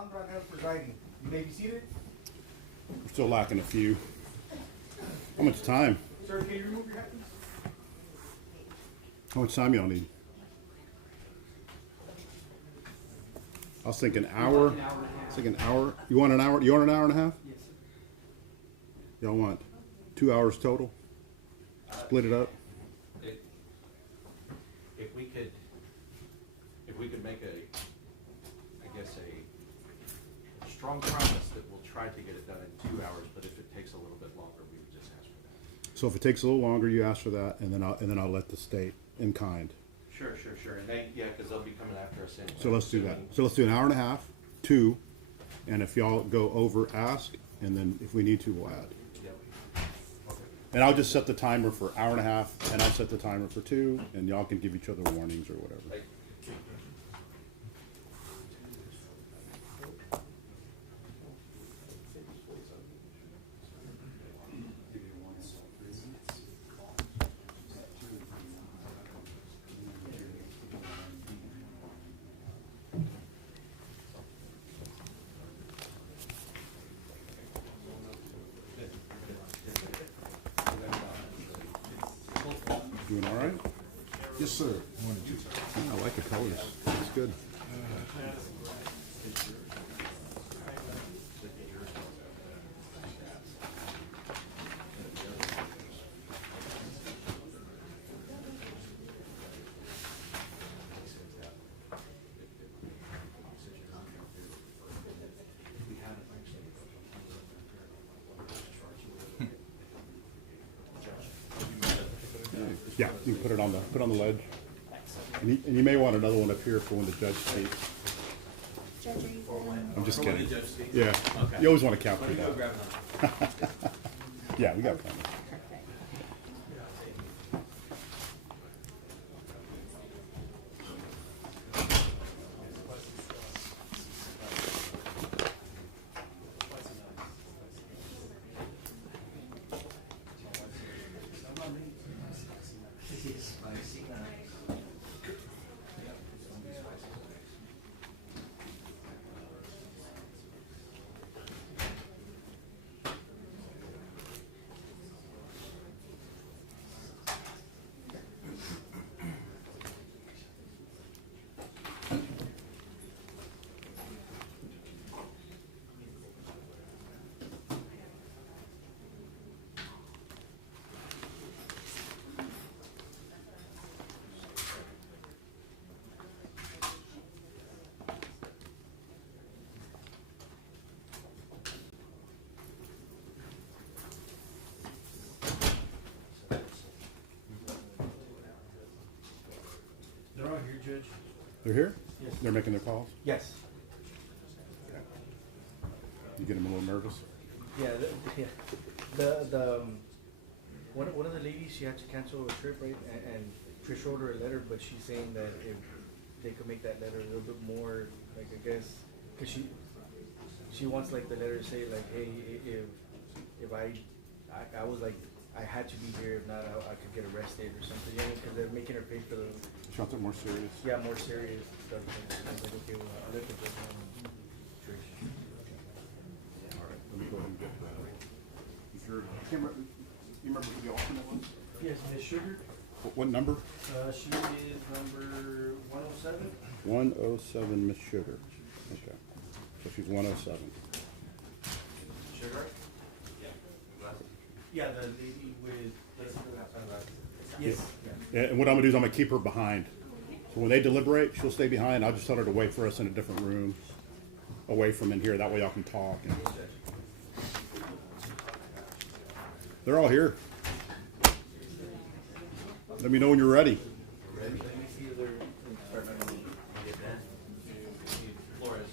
Alejandro presiding. You may be seated. We're still lacking a few. How much time? Sir, can you remove your hat, please? How much time y'all need? I was thinking hour. I was thinking hour. You want an hour? You want an hour and a half? Yes, sir. Y'all want 2 hours total? Split it up. If we could make a strong promise that we'll try to get it done in 2 hours, but if it takes a little bit longer, we would just ask for that. So if it takes a little longer, you ask for that, and then I'll let the state in kind. Sure. And because they'll be coming after us anyway. So let's do that. So let's do an hour and a half, 2, and if y'all go over, ask, and then if we need to, we'll add. Yep. And I'll just set the timer for hour and a half, and I'll set the timer for 2, and y'all can give each other warnings or whatever. Doing all right? Yes, sir. I like the colors. It's good. Yeah, you can put it on the ledge. And you may want another one up here for when the judge speaks. Judge, are you good? I'm just For when kidding. the judge speaks? Yeah, Okay. you always want to capture Let me go that. grab another. Yeah, we got plenty. Perfect. They're all here, Judge. They're here? Yes. They're making their calls? Yes. You get them a little nervous? Yeah, one of the ladies, she had to cancel a trip, right? And Trish wrote her a letter, but she's saying that if they could make that letter a little bit more, like, I guess, because she wants, like, the letter to say, like, hey, if I was like, I had to be here, if not, I could get arrested or something, you know, because they're making her pay for the, She wants it more serious? yeah, more serious stuff. And I was like, okay, well, I'll let the judge know. Trish. All right, let me go ahead and get that. You remember who the alternate was? Yes, Ms. Sugar, What number? she is number 107. 107, Miss Sugar. Okay. So she's 107. Sugar? Yeah, the lady with. Yes. Yeah, and what I'm gonna do is I'm gonna keep her behind. So when they deliberate, she'll stay behind. I'll just tell her to wait for us in a different room, away from in here. That way y'all can talk. And they're all here. Let me know when you're ready. Let me see if they're. Flores.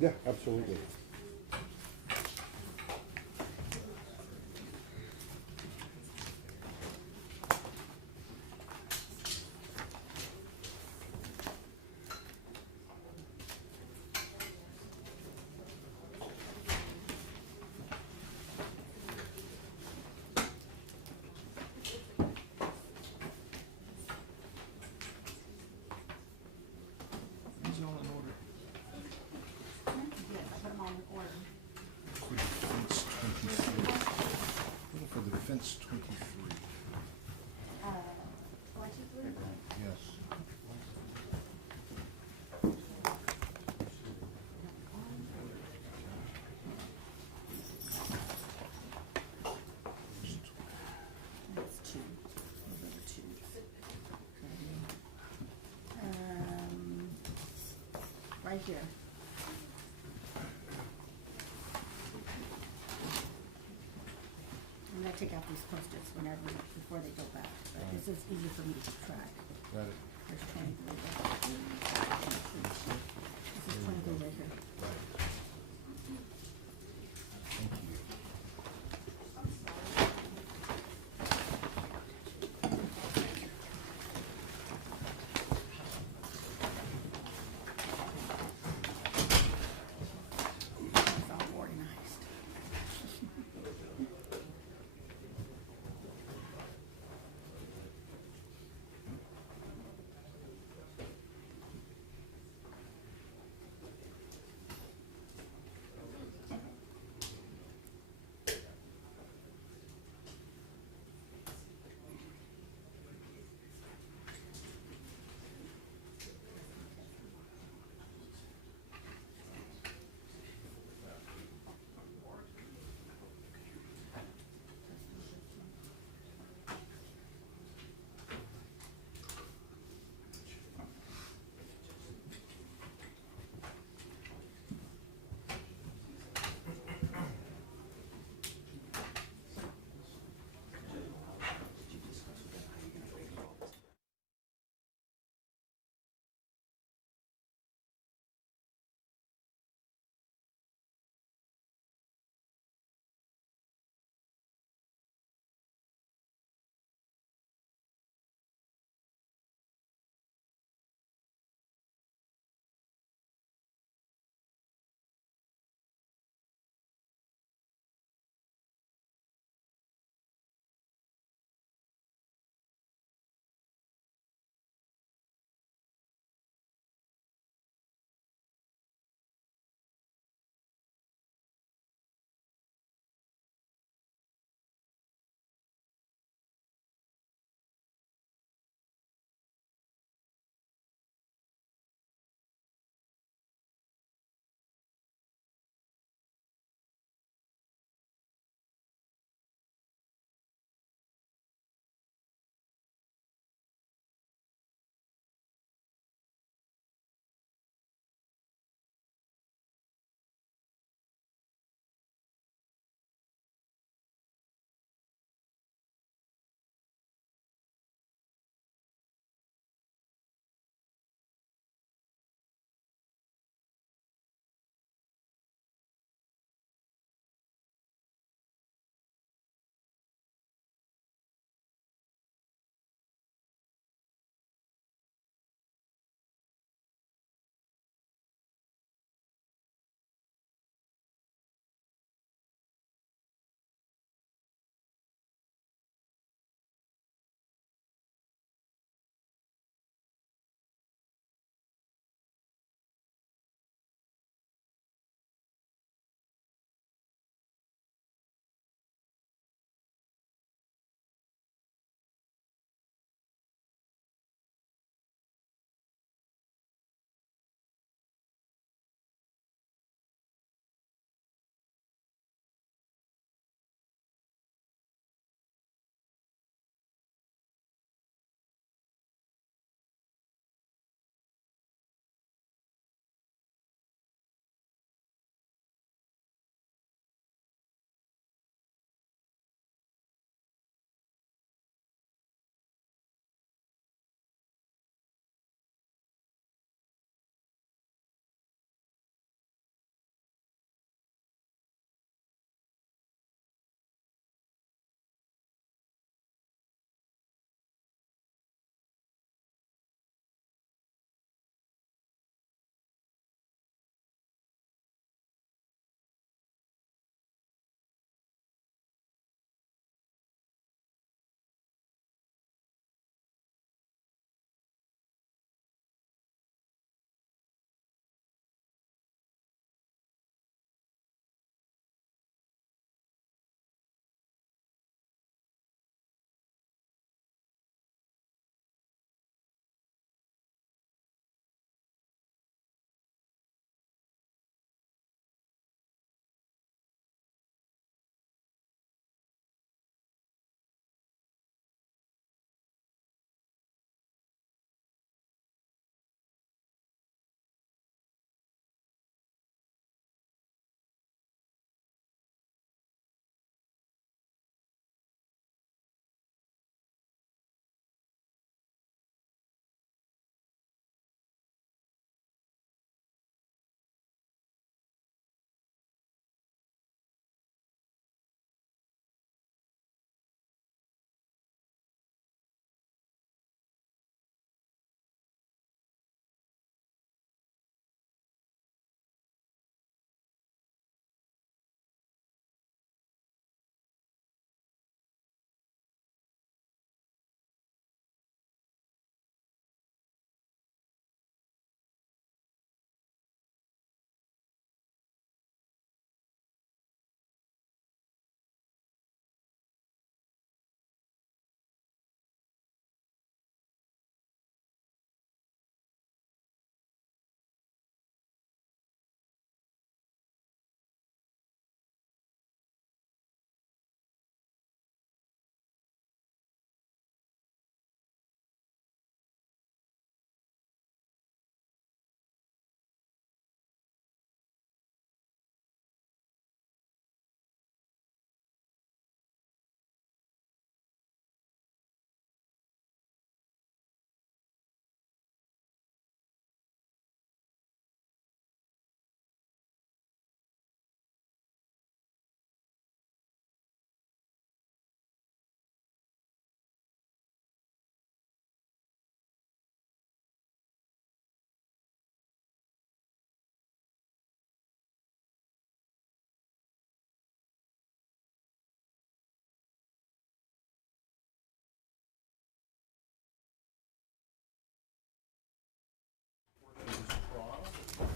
Yeah, absolutely. These are all in order. Yes, I put them all in order. For defense 23. For the defense 23. 23? Yes. That's two. Those are the two. Right here. I'm gonna take out these post-its whenever, before they go back, but this is easier for me to keep track. Got it. There's 23 there. This is 23 right here. Thank you. It's all organized.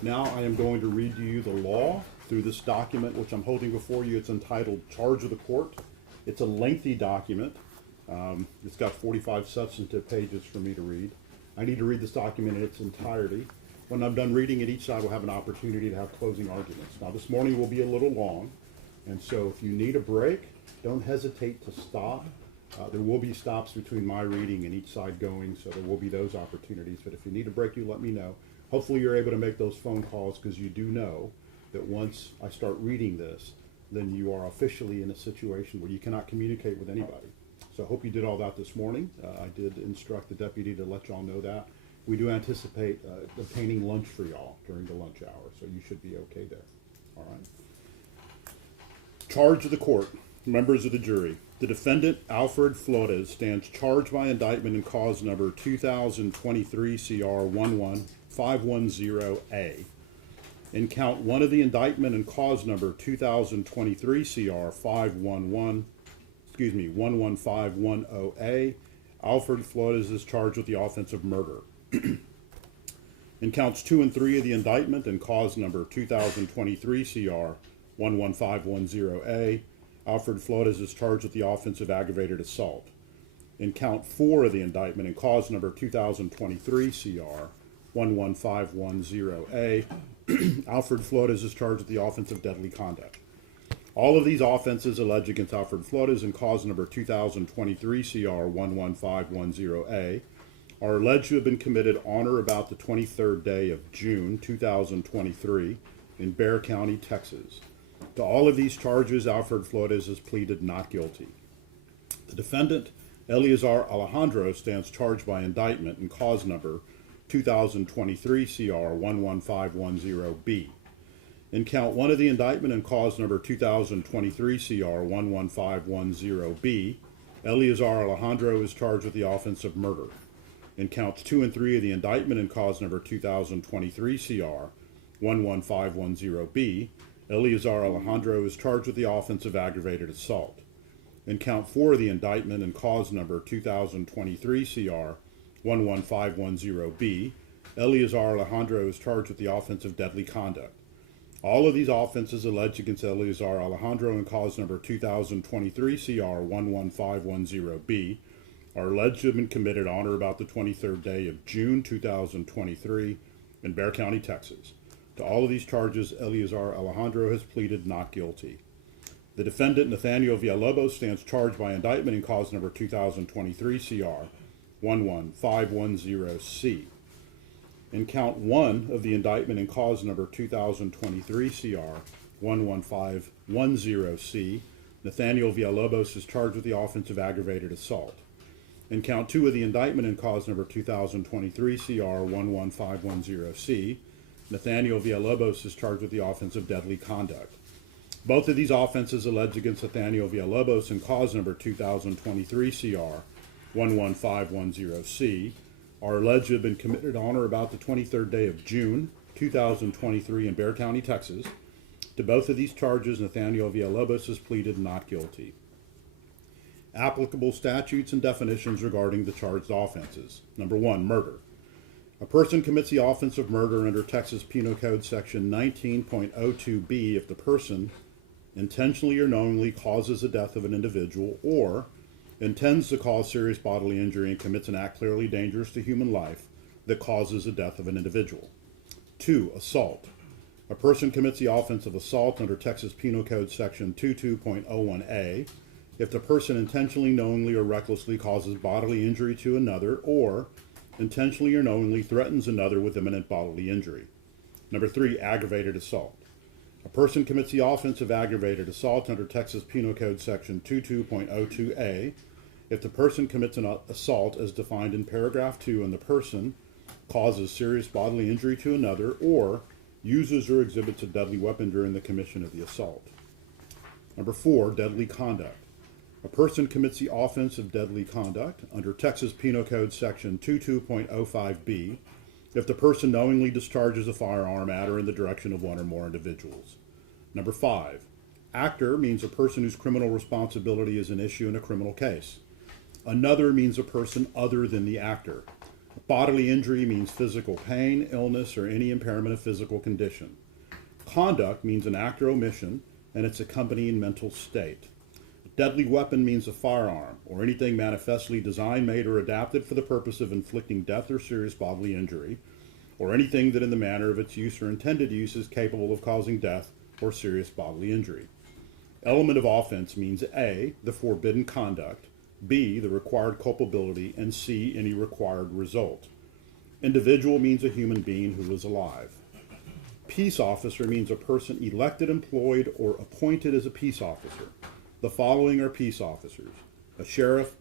Now I am going to read to you the law through this document, which I'm holding before you. It's entitled Charge of the Court. It's a lengthy document. It's got 45 substantive pages for me to read. I need to read this document in its entirety. When I'm done reading it, each side will have an opportunity to have closing arguments. Now, this morning will be a little long, and so if you need a break, don't hesitate to stop. There will be stops between my reading and each side going, so there will be those opportunities. But if you need a break, you let me know. Hopefully you're able to make those phone calls, because you do know that once I start reading this, then you are officially in a situation where you cannot communicate with anybody. So I hope you did all that this morning. I did instruct the deputy to let y'all know that. We do anticipate obtaining lunch for y'all during the lunch hour, so you should be okay there. All right. Charge of the court. Members of the jury. The defendant, Alfred Flores, stands charged by indictment in cause number 2023 CR 11510A. In count 1 of the indictment in cause number 2023 CR 11510A, Alfred Flores is charged with the offense of murder. In counts 2 and 3 of the indictment in cause number 2023 CR 11510A, Alfred Flores is charged with the offense of aggravated assault. In count 4 of the indictment in cause number 2023 CR 11510A, Alfred Flores is charged with the offense of deadly conduct. All of these offenses alleged against Alfred Flores in cause number 2023 CR 11510A are alleged to have been committed on or about the 23rd day of June 2023 in Bexar County, Texas. To all of these charges, Alfred Flores has pleaded not guilty. The defendant, Eleazar Alejandro, stands charged by indictment in cause number 2023 CR 11510B. In count 1 of the indictment in cause number 2023 CR 11510B, Eleazar Alejandro is charged with the offense of murder. In counts 2 and 3 of the indictment in cause number 2023 CR 11510B, Eleazar Alejandro is charged with the offense of aggravated assault. In count 4 of the indictment in cause number 2023 CR 11510B, Eleazar Alejandro is charged with the offense of deadly conduct. All of these offenses alleged against Eleazar Alejandro in cause number 2023 CR 11510B are alleged to have been committed on or about the 23rd day of June 2023 in Bexar County, Texas. To all of these charges, Eleazar Alejandro has pleaded not guilty. The defendant, Nathaniel Villalobos, stands charged by indictment in cause number 2023 CR 11510C. In count 1 of the indictment in cause number 2023 CR 11510C, Nathaniel Villalobos is charged with the offense of aggravated assault. In count 2 of the indictment in cause number 2023 CR 11510C, Nathaniel Villalobos is charged with the offense of deadly conduct. Both of these offenses alleged against Nathaniel Villalobos in cause number 2023 CR 11510C are alleged to have been committed on or about the 23rd day of June 2023 in Bexar County, Texas. To both of these charges, Nathaniel Villalobos has pleaded not guilty. Applicable statutes and definitions regarding the charged offenses. Number 1, murder. A person commits the offense of murder under Texas Penal Code section 19.02b if the person intentionally or knowingly causes the death of an individual or intends to cause serious bodily injury and commits an act clearly dangerous to human life that causes the death of an individual. 2, assault. A person commits the offense of assault under Texas Penal Code section 22.01a if the person intentionally, knowingly, or recklessly causes bodily injury to another or intentionally or knowingly threatens another with imminent bodily injury. Number 3, aggravated assault. A person commits the offense of aggravated assault under Texas Penal Code section 22.02a if the person commits an assault as defined in paragraph 2 and the person causes serious bodily injury to another or uses or exhibits a deadly weapon during the commission of the assault. Number 4, deadly conduct. A person commits the offense of deadly conduct under Texas Penal Code section 22.05b if the person knowingly discharges a firearm at or in the direction of one or more individuals. Number 5, actor means a person whose criminal responsibility is an issue in a criminal case. Another means a person other than the actor. A Bodily injury means physical pain, illness, or any impairment of physical condition. Conduct means an act or omission and its accompanying mental state. A deadly weapon means a firearm, or anything manifestly designed, made, or adapted for the purpose of inflicting death or serious bodily injury, or anything that in the manner of its use or intended use is capable of causing death or serious bodily injury. Element of offense means A, the forbidden conduct, B, the required culpability, and C, any required result. Individual means a human being who is alive. Peace officer means a person elected, employed, or appointed as a peace officer. The following are peace officers: a sheriff,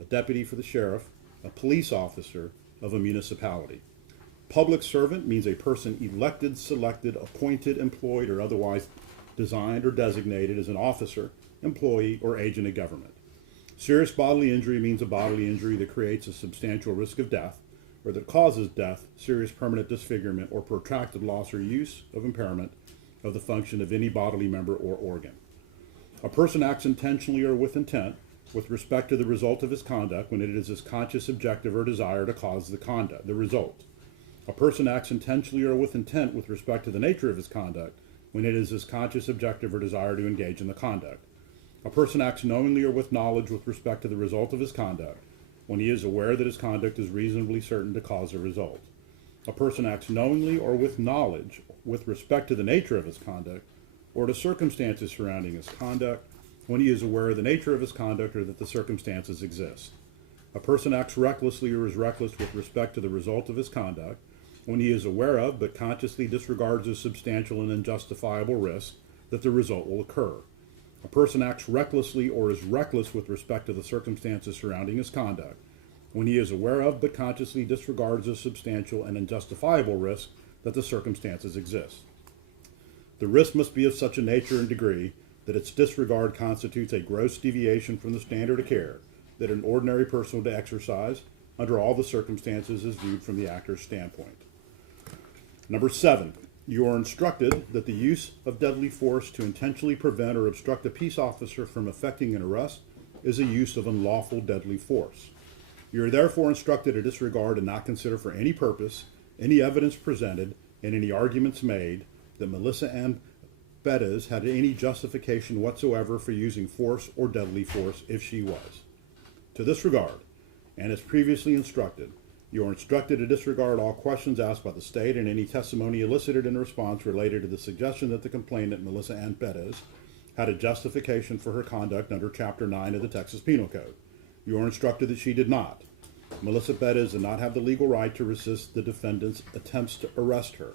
a deputy for the sheriff, a police officer of a municipality. Public servant means a person elected, selected, appointed, employed, or otherwise designed or designated as an officer, employee, or agent of government. Serious bodily injury means a bodily injury that creates a substantial risk of death, or that causes death, serious permanent disfigurement, or protracted loss or use of impairment of the function of any bodily member or organ. A person acts intentionally or with intent with respect to the result of his conduct when it is his conscious objective or desire to cause the result. A person acts intentionally or with intent with respect to the nature of his conduct when it is his conscious objective or desire to engage in the conduct. A person acts knowingly or with knowledge with respect to the result of his conduct when he is aware that his conduct is reasonably certain to cause a result. A person acts knowingly or with knowledge with respect to the nature of his conduct or to circumstances surrounding his conduct when he is aware of the nature of his conduct or that the circumstances exist. A person acts recklessly or is reckless with respect to the result of his conduct when he is aware of but consciously disregards a substantial and unjustifiable risk that the result will occur. A person acts recklessly or is reckless with respect to the circumstances surrounding his conduct when he is aware of but consciously disregards a substantial and unjustifiable risk that the circumstances exist. The risk must be of such a nature and degree that its disregard constitutes a gross deviation from the standard of care that an ordinary person would exercise under all the circumstances as viewed from the actor's standpoint. Number 7. You are instructed that the use of deadly force to intentionally prevent or obstruct a peace officer from effecting an arrest is a use of unlawful deadly force. You are therefore instructed to disregard and not consider for any purpose any evidence presented and any arguments made that Melissa Ann Perez had any justification whatsoever for using force or deadly force if she was. To this regard, and as previously instructed, you are instructed to disregard all questions asked by the state and any testimony elicited in response related to the suggestion that the complainant, Melissa Ann Perez, had a justification for her conduct under Chapter 9 of the Texas Penal Code. You are instructed that she did not. Melissa Perez did not have the legal right to resist the defendant's attempts to arrest her.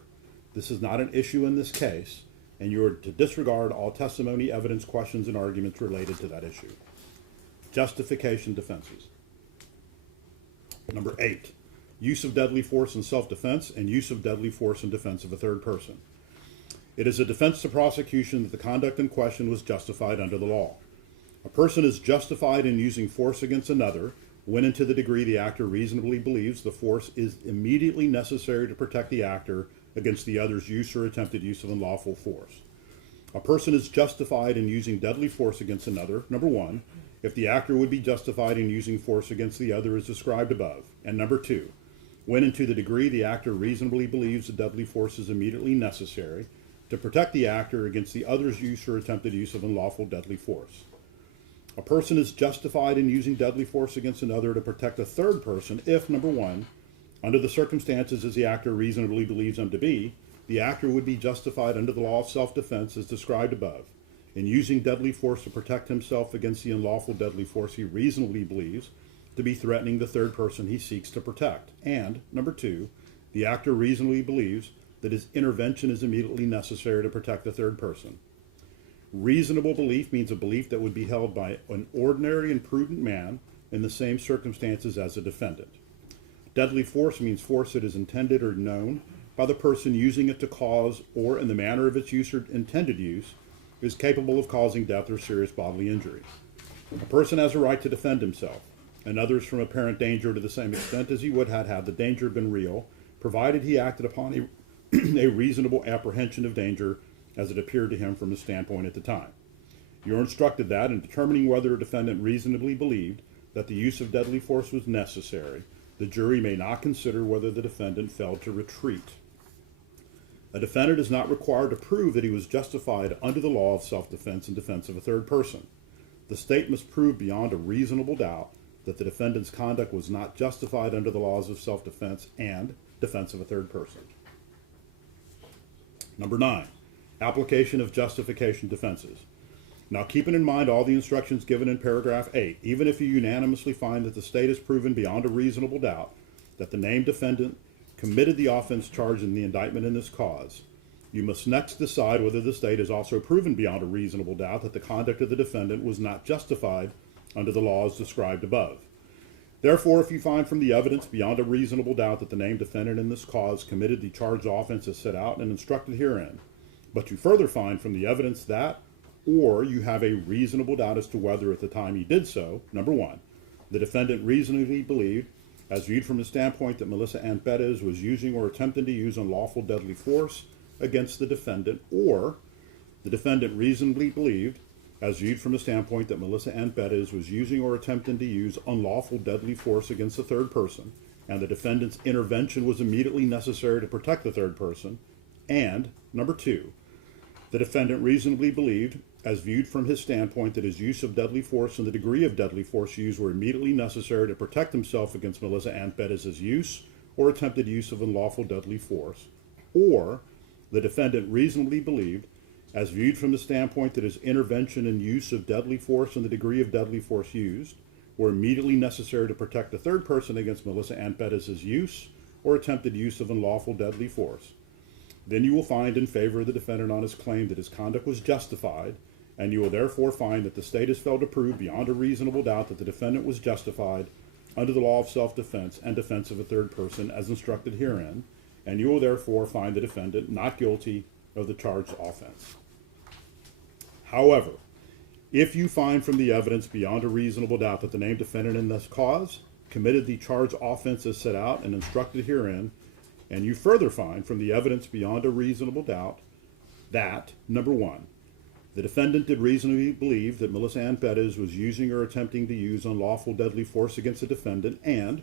This is not an issue in this case, and you are to disregard all testimony, evidence, questions, and arguments related to that issue. Justification defenses. Number 8. Use of deadly force in self-defense and use of deadly force in defense of a third person. It is a defense to prosecution that the conduct in question was justified under the law. A person is justified in using force against another when and to the degree the actor reasonably believes the force is immediately necessary to protect the actor against the other's use or attempted use of unlawful force. A person is justified in using deadly force against another, number 1, if the actor would be justified in using force against the other as described above, and number 2, when and to the degree the actor reasonably believes the deadly force is immediately necessary to protect the actor against the other's use or attempted use of unlawful deadly force. A person is justified in using deadly force against another to protect a third person if, number 1, under the circumstances as the actor reasonably believes them to be, the actor would be justified under the law of self-defense as described above in using deadly force to protect himself against the unlawful deadly force he reasonably believes to be threatening the third person he seeks to protect. And, number 2, the actor reasonably believes that his intervention is immediately necessary to protect the third person. Reasonable belief means a belief that would be held by an ordinary and prudent man in the same circumstances as a defendant. Deadly force means force that is intended or known by the person using it to cause, or in the manner of its use or intended use, is capable of causing death or serious bodily injury. A person has a right to defend himself and others from apparent danger to the same extent as he would have had the danger been real, provided he acted upon a reasonable apprehension of danger as it appeared to him from his standpoint at the time. You are instructed that in determining whether a defendant reasonably believed that the use of deadly force was necessary, the jury may not consider whether the defendant failed to retreat. A defendant is not required to prove that he was justified under the law of self-defense in defense of a third person. The state must prove beyond a reasonable doubt that the defendant's conduct was not justified under the laws of self-defense and defense of a third person. Number 9, application of justification defenses. Now, keeping in mind all the instructions given in paragraph 8, even if you unanimously find that the state has proven beyond a reasonable doubt that the named defendant committed the offense charged in the indictment in this cause, you must next decide whether the state has also proven beyond a reasonable doubt that the conduct of the defendant was not justified under the laws described above. Therefore, if you find from the evidence beyond a reasonable doubt that the named defendant in this cause committed the charged offense as set out and instructed herein, but you further find from the evidence that, or you have a reasonable doubt as to whether at the time he did so, number 1, the defendant reasonably believed, as viewed from the standpoint that Melissa Ann Perez was using or attempting to use unlawful deadly force against the defendant, or the defendant reasonably believed, as viewed from the standpoint that Melissa Ann Perez was using or attempting to use unlawful deadly force against a third person, and the defendant's intervention was immediately necessary to protect the third person, and, number 2, the defendant reasonably believed, as viewed from his standpoint, that his use of deadly force and the degree of deadly force used were immediately necessary to protect himself against Melissa Ann Perez's use or attempted use of unlawful deadly force, or the defendant reasonably believed, as viewed from the standpoint that his intervention and use of deadly force and the degree of deadly force used were immediately necessary to protect the third person against Melissa Ann Perez's use or attempted use of unlawful deadly force. Then you will find in favor of the defendant on his claim that his conduct was justified, and you will therefore find that the state has failed to prove beyond a reasonable doubt that the defendant was justified under the law of self-defense and defense of a third person as instructed herein, and you will therefore find the defendant not guilty of the charged offense. However, if you find from the evidence beyond a reasonable doubt that the named defendant in this cause committed the charged offense as set out and instructed herein, and you further find from the evidence beyond a reasonable doubt that, number 1, the defendant did reasonably believe that Melissa Ann Perez was using or attempting to use unlawful deadly force against the defendant, and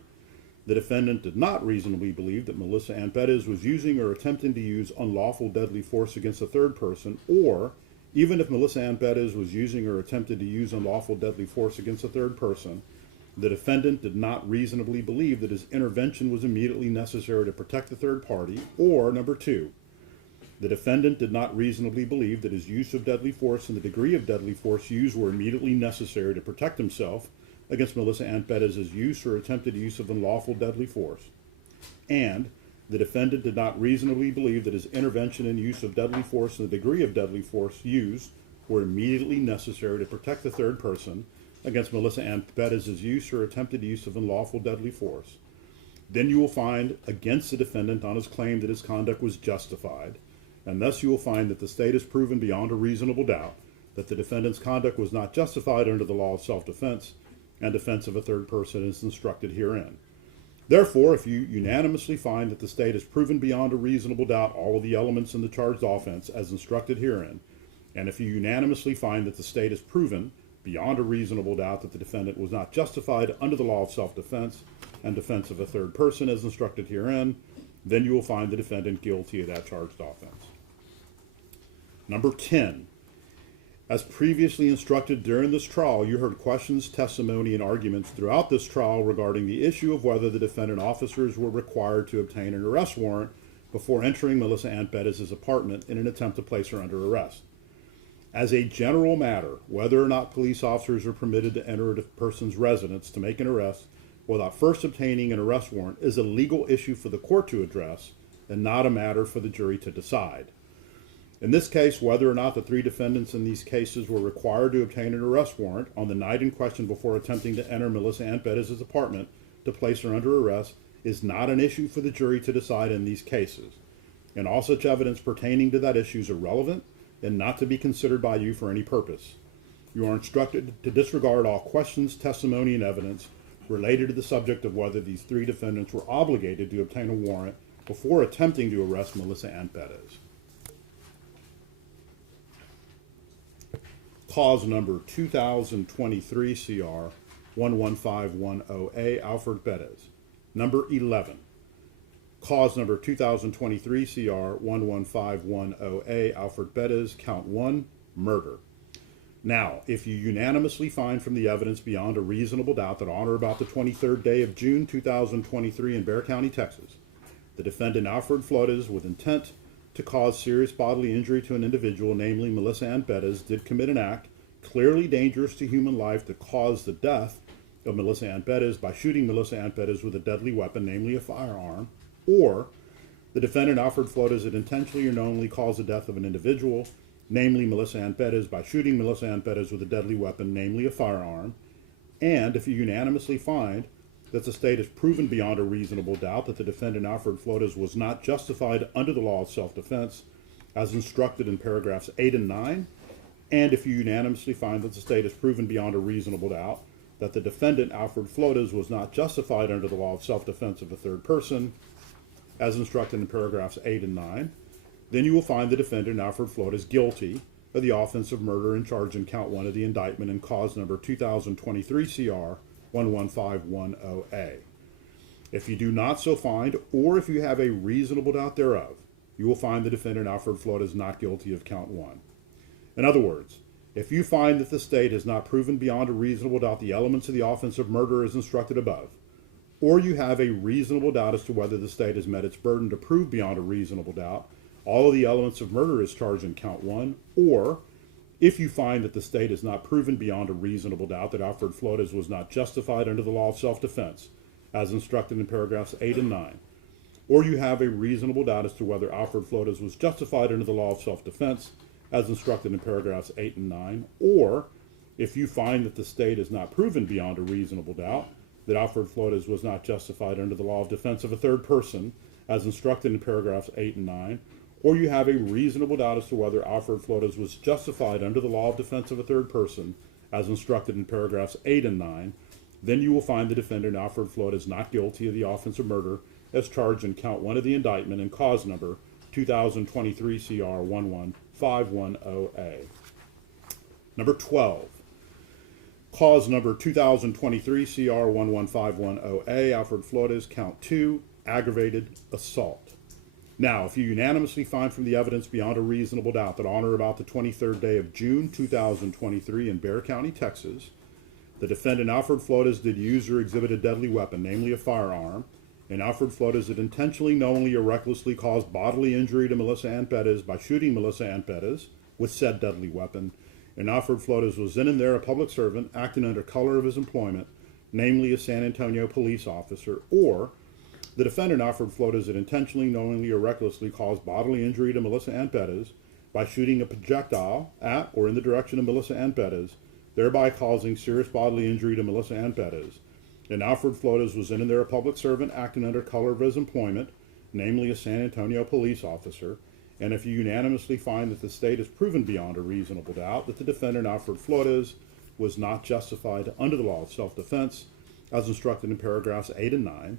the defendant did not reasonably believe that Melissa Ann Perez was using or attempting to use unlawful deadly force against a third person, or even if Melissa Ann Perez was using or attempted to use unlawful deadly force against a third person, the defendant did not reasonably believe that his intervention was immediately necessary to protect the third party, or, number 2, the defendant did not reasonably believe that his use of deadly force and the degree of deadly force used were immediately necessary to protect himself against Melissa Ann Perez's use or attempted use of unlawful deadly force, and the defendant did not reasonably believe that his intervention and use of deadly force and the degree of deadly force used were immediately necessary to protect the third person against Melissa Ann Perez's use or attempted use of unlawful deadly force. Then you will find against the defendant on his claim that his conduct was justified, and thus you will find that the state has proven beyond a reasonable doubt that the defendant's conduct was not justified under the law of self-defense and defense of a third person as instructed herein. Therefore, if you unanimously find that the state has proven beyond a reasonable doubt all of the elements in the charged offense as instructed herein, and if you unanimously find that the state has proven beyond a reasonable doubt that the defendant was not justified under the law of self-defense and defense of a third person as instructed herein, then you will find the defendant guilty of that charged offense. Number 10. As previously instructed during this trial, you heard questions, testimony, and arguments throughout this trial regarding the issue of whether the defendant officers were required to obtain an arrest warrant before entering Melissa Ann Perez's apartment in an attempt to place her under arrest. As a general matter, whether or not police officers are permitted to enter a person's residence to make an arrest without first obtaining an arrest warrant is a legal issue for the court to address and not a matter for the jury to decide. In this case, whether or not the 3 defendants in these cases were required to obtain an arrest warrant on the night in question before attempting to enter Melissa Ann Perez's apartment to place her under arrest is not an issue for the jury to decide in these cases, and all such evidence pertaining to that issue is irrelevant and not to be considered by you for any purpose. You are instructed to disregard all questions, testimony, and evidence related to the subject of whether these 3 defendants were obligated to obtain a warrant before attempting to arrest Melissa Ann Perez. Cause number 2023 CR 11510A, Alfred Perez. Number 11, cause number 2023 CR 11510A, Alfred Perez, count 1, murder. Now, if you unanimously find from the evidence beyond a reasonable doubt that on or about the 23rd day of June 2023 in Bexar County, Texas, the defendant Alfred Flores, with intent to cause serious bodily injury to an individual, namely Melissa Ann Perez, did commit an act clearly dangerous to human life to cause the death of Melissa Ann Perez by shooting Melissa Ann Perez with a deadly weapon, namely a firearm, or the defendant Alfred Flores had intentionally or knowingly caused the death of an individual, namely Melissa Ann Perez, by shooting Melissa Ann Perez with a deadly weapon, namely a firearm, and if you unanimously find that the state has proven beyond a reasonable doubt that the defendant Alfred Flores was not justified under the law of self-defense as instructed in paragraphs 8 and 9, and if you unanimously find that the state has proven beyond a reasonable doubt that the defendant Alfred Flores was not justified under the law of self-defense of a third person as instructed in paragraphs 8 and 9, then you will find the defendant Alfred Flores guilty of the offense of murder and charged in count 1 of the indictment in cause number 2023 CR 11510A. If you do not so find, or if you have a reasonable doubt thereof, you will find the defendant Alfred Flores not guilty of count 1. In other words, if you find that the state has not proven beyond a reasonable doubt the elements of the offense of murder as instructed above, or you have a reasonable doubt as to whether the state has met its burden to prove beyond a reasonable doubt all of the elements of murder as charged in count 1, or if you find that the state has not proven beyond a reasonable doubt that Alfred Flores was not justified under the law of self-defense, as instructed in paragraphs 8 and 9, or you have a reasonable doubt as to whether Alfred Flores was justified under the law of self-defense, as instructed in paragraphs 8 and 9, or if you find that the state has not proven beyond a reasonable doubt that Alfred Flores was not justified under the law of defense of a third person, as instructed in paragraphs 8 and 9, or you have a reasonable doubt as to whether Alfred Flores was justified under the law of defense of a third person, as instructed in paragraphs 8 and 9, then you will find the defendant Alfred Flores not guilty of the offense of murder as charged in count 1 of the indictment in cause number 2023 CR 11510A. Number 12. Cause number 2023 CR 11510A, Alfred Flores, count 2, aggravated assault. Now, if you unanimously find from the evidence beyond a reasonable doubt that on or about the 23rd day of June 2023 in Bexar County, Texas, the defendant Alfred Flores did use or exhibit a deadly weapon, namely a firearm, and Alfred Flores had intentionally, knowingly, or recklessly caused bodily injury to Melissa Ann Perez by shooting Melissa Ann Perez with said deadly weapon, and Alfred Flores was then and there a public servant acting under color of his employment, namely a San Antonio police officer, or the defendant Alfred Flores had intentionally, knowingly, or recklessly caused bodily injury to Melissa Ann Perez by shooting a projectile at or in the direction of Melissa Ann Perez, thereby causing serious bodily injury to Melissa Ann Perez, and Alfred Flores was then and there a public servant acting under color of his employment, namely a San Antonio police officer, and if you unanimously find that the state has proven beyond a reasonable doubt that the defendant Alfred Flores was not justified under the law of self-defense, as instructed in paragraphs 8 and 9,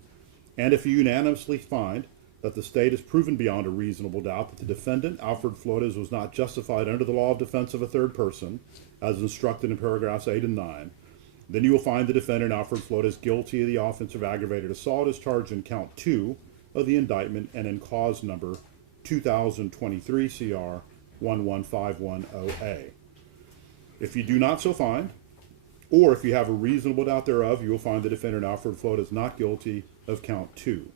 and if you unanimously find that the state has proven beyond a reasonable doubt that the defendant, Alfred Flores, was not justified under the law of defense of a third person, as instructed in paragraphs 8 and 9, then you will find the defendant, Alfred Flores, guilty of the offense of aggravated assault as charged in count 2 of the indictment and in cause number 2023 CR 11510A. If you do not so find, or if you have a reasonable doubt thereof, you will find the defendant Alfred Flores not guilty of count 2.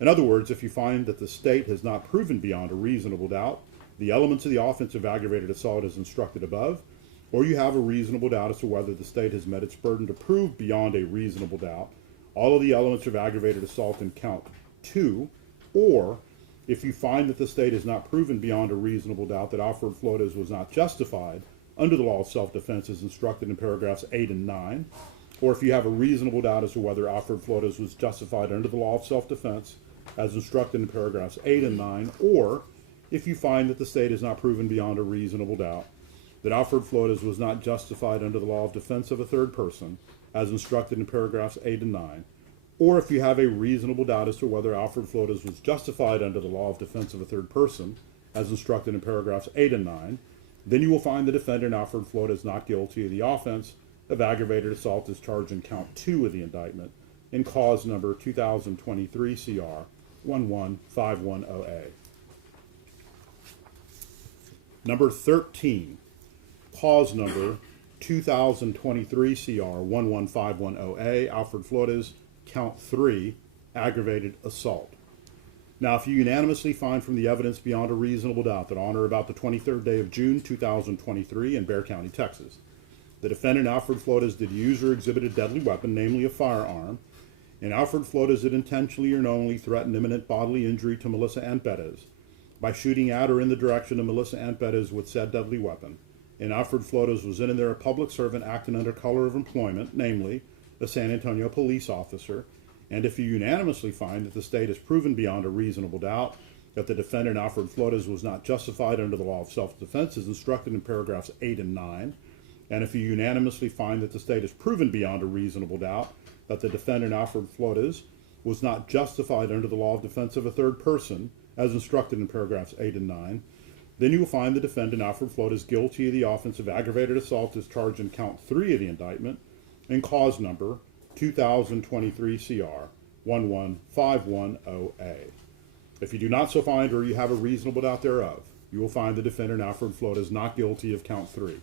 In other words, if you find that the state has not proven beyond a reasonable doubt the elements of the offense of aggravated assault as instructed above, or you have a reasonable doubt as to whether the state has met its burden to prove beyond a reasonable doubt all of the elements of aggravated assault in count 2, or if you find that the state has not proven beyond a reasonable doubt that Alfred Flores was not justified under the law of self-defense as instructed in paragraphs 8 and 9, or if you have a reasonable doubt as to whether Alfred Flores was justified under the law of self-defense as instructed in paragraphs 8 and 9, or if you find that the state has not proven beyond a reasonable doubt that Alfred Flores was not justified under the law of defense of a third person as instructed in paragraphs 8 and 9, or if you have a reasonable doubt as to whether Alfred Flores was justified under the law of defense of a third person as instructed in paragraphs 8 and 9, then you will find the defendant Alfred Flores not guilty of the offense of aggravated assault as charged in count 2 of the indictment in cause number 2023 CR 11510A. Number 13, cause number 2023 CR 11510A, Alfred Flores, count 3, aggravated assault. Now, if you unanimously find from the evidence beyond a reasonable doubt that on or about the 23rd day of June 2023 in Bexar County, Texas, the defendant Alfred Flores did use or exhibit a deadly weapon, namely a firearm, and Alfred Flores did intentionally or knowingly threaten imminent bodily injury to Melissa Ann Perez by shooting at or in the direction of Melissa Ann Perez with said deadly weapon, and Alfred Flores was in and there a public servant acting under color of employment, namely a San Antonio police officer, and if you unanimously find that the state has proven beyond a reasonable doubt that the defendant Alfred Flores was not justified under the law of self-defense as instructed in paragraphs 8 and 9, and if you unanimously find that the state has proven beyond a reasonable doubt that the defendant Alfred Flores was not justified under the law of defense of a third person as instructed in paragraphs 8 and 9, then you will find the defendant Alfred Flores guilty of the offense of aggravated assault as charged in count 3 of the indictment and cause number 2023 CR 11510A. If you do not so find or you have a reasonable doubt thereof, you will find the defendant Alfred Flores not guilty of count 3.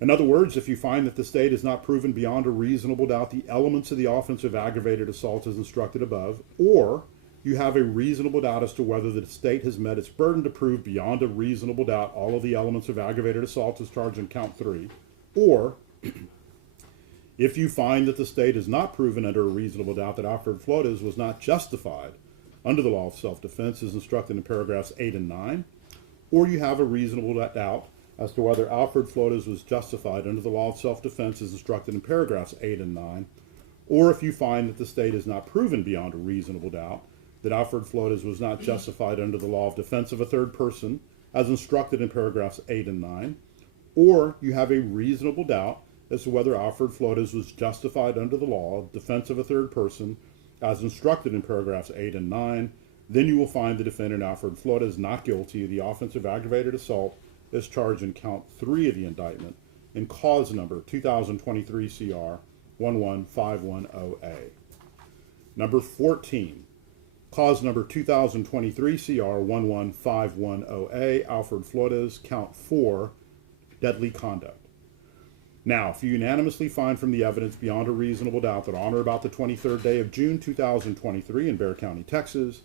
In other words, if you find that the state has not proven beyond a reasonable doubt the elements of the offense of aggravated assault as instructed above, or you have a reasonable doubt as to whether the state has met its burden to prove beyond a reasonable doubt all of the elements of aggravated assault as charged in count 3, or if you find that the state has not proven under a reasonable doubt that Alfred Flores was not justified under the law of self-defense as instructed in paragraphs 8 and 9, or you have a reasonable doubt as to whether Alfred Flores was justified under the law of self-defense as instructed in paragraphs 8 and 9, or if you find that the state has not proven beyond a reasonable doubt that Alfred Flores was not justified under the law of defense of a third person as instructed in paragraphs 8 and 9, or you have a reasonable doubt as to whether Alfred Flores was justified under the law of defense of a third person as instructed in paragraphs 8 and 9, then you will find the defendant Alfred Flores not guilty of the offense of aggravated assault as charged in count 3 of the indictment in cause number 2023 CR 11510A. Number 14, cause number 2023 CR 11510A, Alfred Flores, count 4, deadly conduct. Now, if you unanimously find from the evidence beyond a reasonable doubt that on or about the 23rd day of June 2023 in Bexar County, Texas,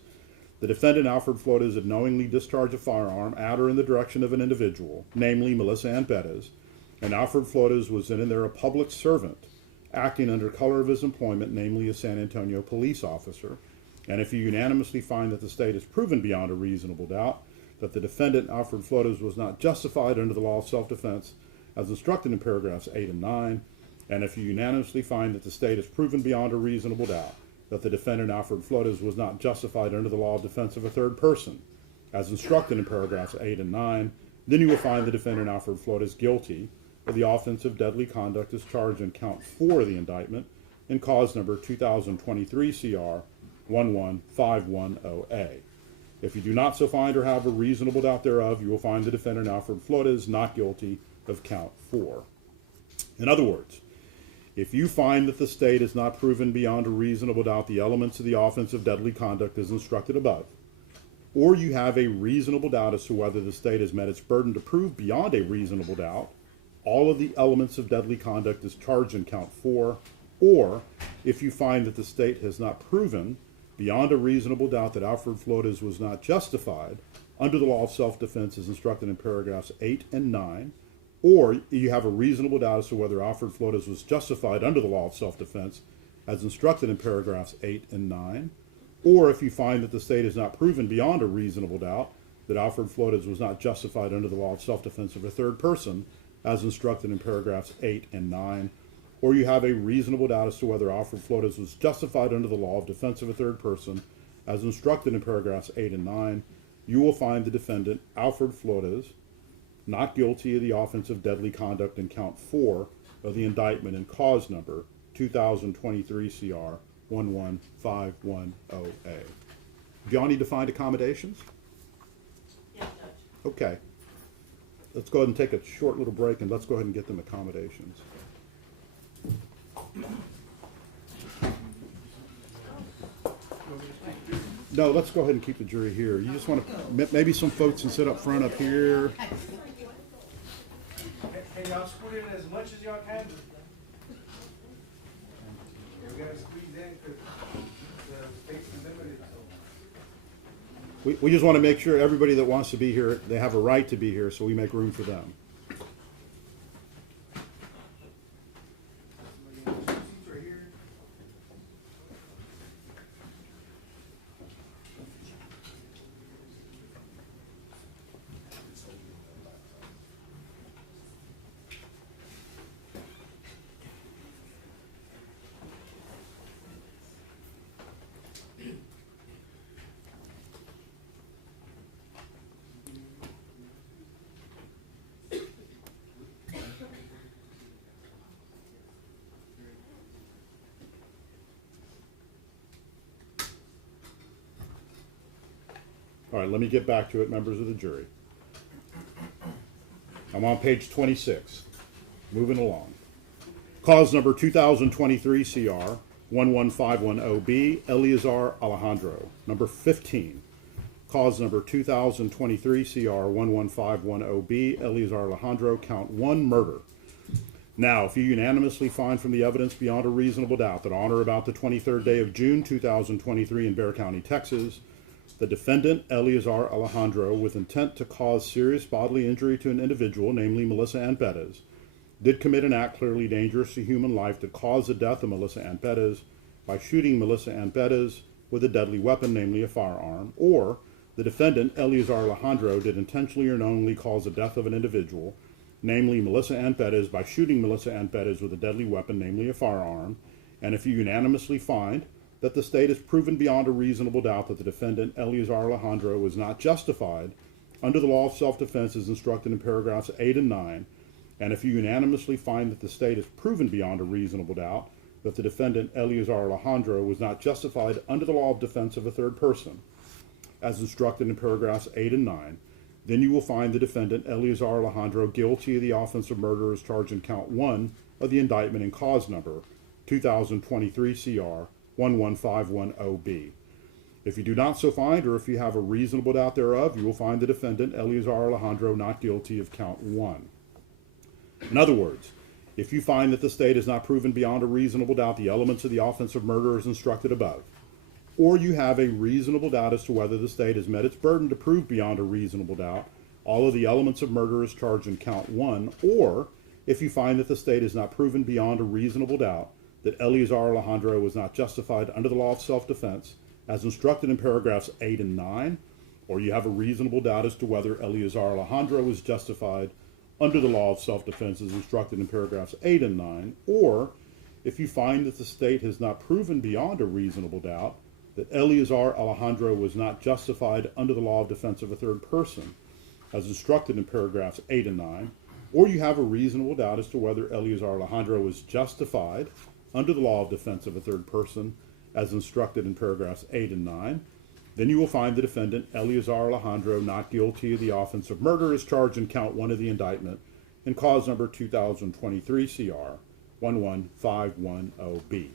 the defendant Alfred Flores had knowingly discharged a firearm at or in the direction of an individual, namely Melissa Ann Perez, and Alfred Flores was in and there a public servant acting under color of his employment, namely a San Antonio police officer, and if you unanimously find that the state has proven beyond a reasonable doubt that the defendant Alfred Flores was not justified under the law of self-defense as instructed in paragraphs 8 and 9, and if you unanimously find that the state has proven beyond a reasonable doubt that the defendant Alfred Flores was not justified under the law of defense of a third person as instructed in paragraphs 8 and 9, then you will find the defendant Alfred Flores guilty of the offense of deadly conduct as charged in count 4 of the indictment in cause number 2023 CR 11510A. If you do not so find or have a reasonable doubt thereof, you will find the defendant Alfred Flores not guilty of count 4. In other words, if you find that the state has not proven beyond a reasonable doubt the elements of the offense of deadly conduct as instructed above, or you have a reasonable doubt as to whether the state has met its burden to prove beyond a reasonable doubt all of the elements of deadly conduct as charged in count 4, or if you find that the state has not proven beyond a reasonable doubt that Alfred Flores was not justified under the law of self-defense as instructed in paragraphs 8 and 9, or you have a reasonable doubt as to whether Alfred Flores was justified under the law of self-defense as instructed in paragraphs 8 and 9, or if you find that the state has not proven beyond a reasonable doubt that Alfred Flores was not justified under the law of self-defense of a third person as instructed in paragraphs 8 and 9, or you have a reasonable doubt as to whether Alfred Flores was justified under the law of defense of a third person as instructed in paragraphs 8 and 9, you will find the defendant Alfred Flores not guilty of the offense of deadly conduct in count 4 of the indictment in cause number 2023 CR 11510A. Do y'all need to find accommodations? Yes, Judge. Okay. Let's go ahead and take a short little break and let's go ahead and get them accommodations. No, let's go ahead and keep the jury here. You just want to, maybe some folks can sit up front up here. Can y'all scoot in as much as y'all can? We gotta squeeze in because the space is limited, so. We just want to make sure everybody that wants to be here, they have a right to be here, so we make room for them. Seats right here. All right, let me get back to it, members of the jury. I'm on page 26, moving along. Cause number 2023 CR 11510B, Eleazar Alejandro. Number 15, cause number 2023 CR 11510B, Eleazar Alejandro, count 1, murder. Now, if you unanimously find from the evidence beyond a reasonable doubt that on or about the 23rd day of June 2023 in Bexar County, Texas, the defendant, Eleazar Alejandro, with intent to cause serious bodily injury to an individual, namely Melissa Ann Perez, did commit an act clearly dangerous to human life that caused the death of Melissa Ann Perez by shooting Melissa Ann Perez with a deadly weapon, namely a firearm, or the defendant, Eleazar Alejandro, did intentionally or knowingly cause the death of an individual, namely Melissa Ann Perez, by shooting Melissa Ann Perez with a deadly weapon, namely a firearm, and if you unanimously find that the state has proven beyond a reasonable doubt that the defendant, Eleazar Alejandro, was not justified under the law of self-defense as instructed in paragraphs 8 and 9, and if you unanimously find that the state has proven beyond a reasonable doubt that the defendant, Eleazar Alejandro, was not justified under the law of defense of a third person as instructed in paragraphs 8 and 9, then you will find the defendant, Eleazar Alejandro, guilty of the offense of murder as charged in count 1 of the indictment in cause number 2023 CR 11510B. If you do not so find, or if you have a reasonable doubt thereof, you will find the defendant, Eleazar Alejandro, not guilty of count 1. In other words, if you find that the state has not proven beyond a reasonable doubt the elements of the offense of murder as instructed above, or you have a reasonable doubt as to whether the state has met its burden to prove beyond a reasonable doubt all of the elements of murder as charged in count 1, or if you find that the state has not proven beyond a reasonable doubt that Eleazar Alejandro was not justified under the law of self-defense as instructed in paragraphs 8 and 9, or you have a reasonable doubt as to whether Eleazar Alejandro was justified under the law of self-defense as instructed in paragraphs 8 and 9, or if you find that the state has not proven beyond a reasonable doubt that Eleazar Alejandro was not justified under the law of defense of a third person as instructed in paragraphs 8 and 9, or you have a reasonable doubt as to whether Eleazar Alejandro was justified under the law of defense of a third person as instructed in paragraphs 8 and 9, then you will find the defendant, Eleazar Alejandro, not guilty of the offense of murder as charged in count 1 of the indictment in cause number 2023 CR 11510B.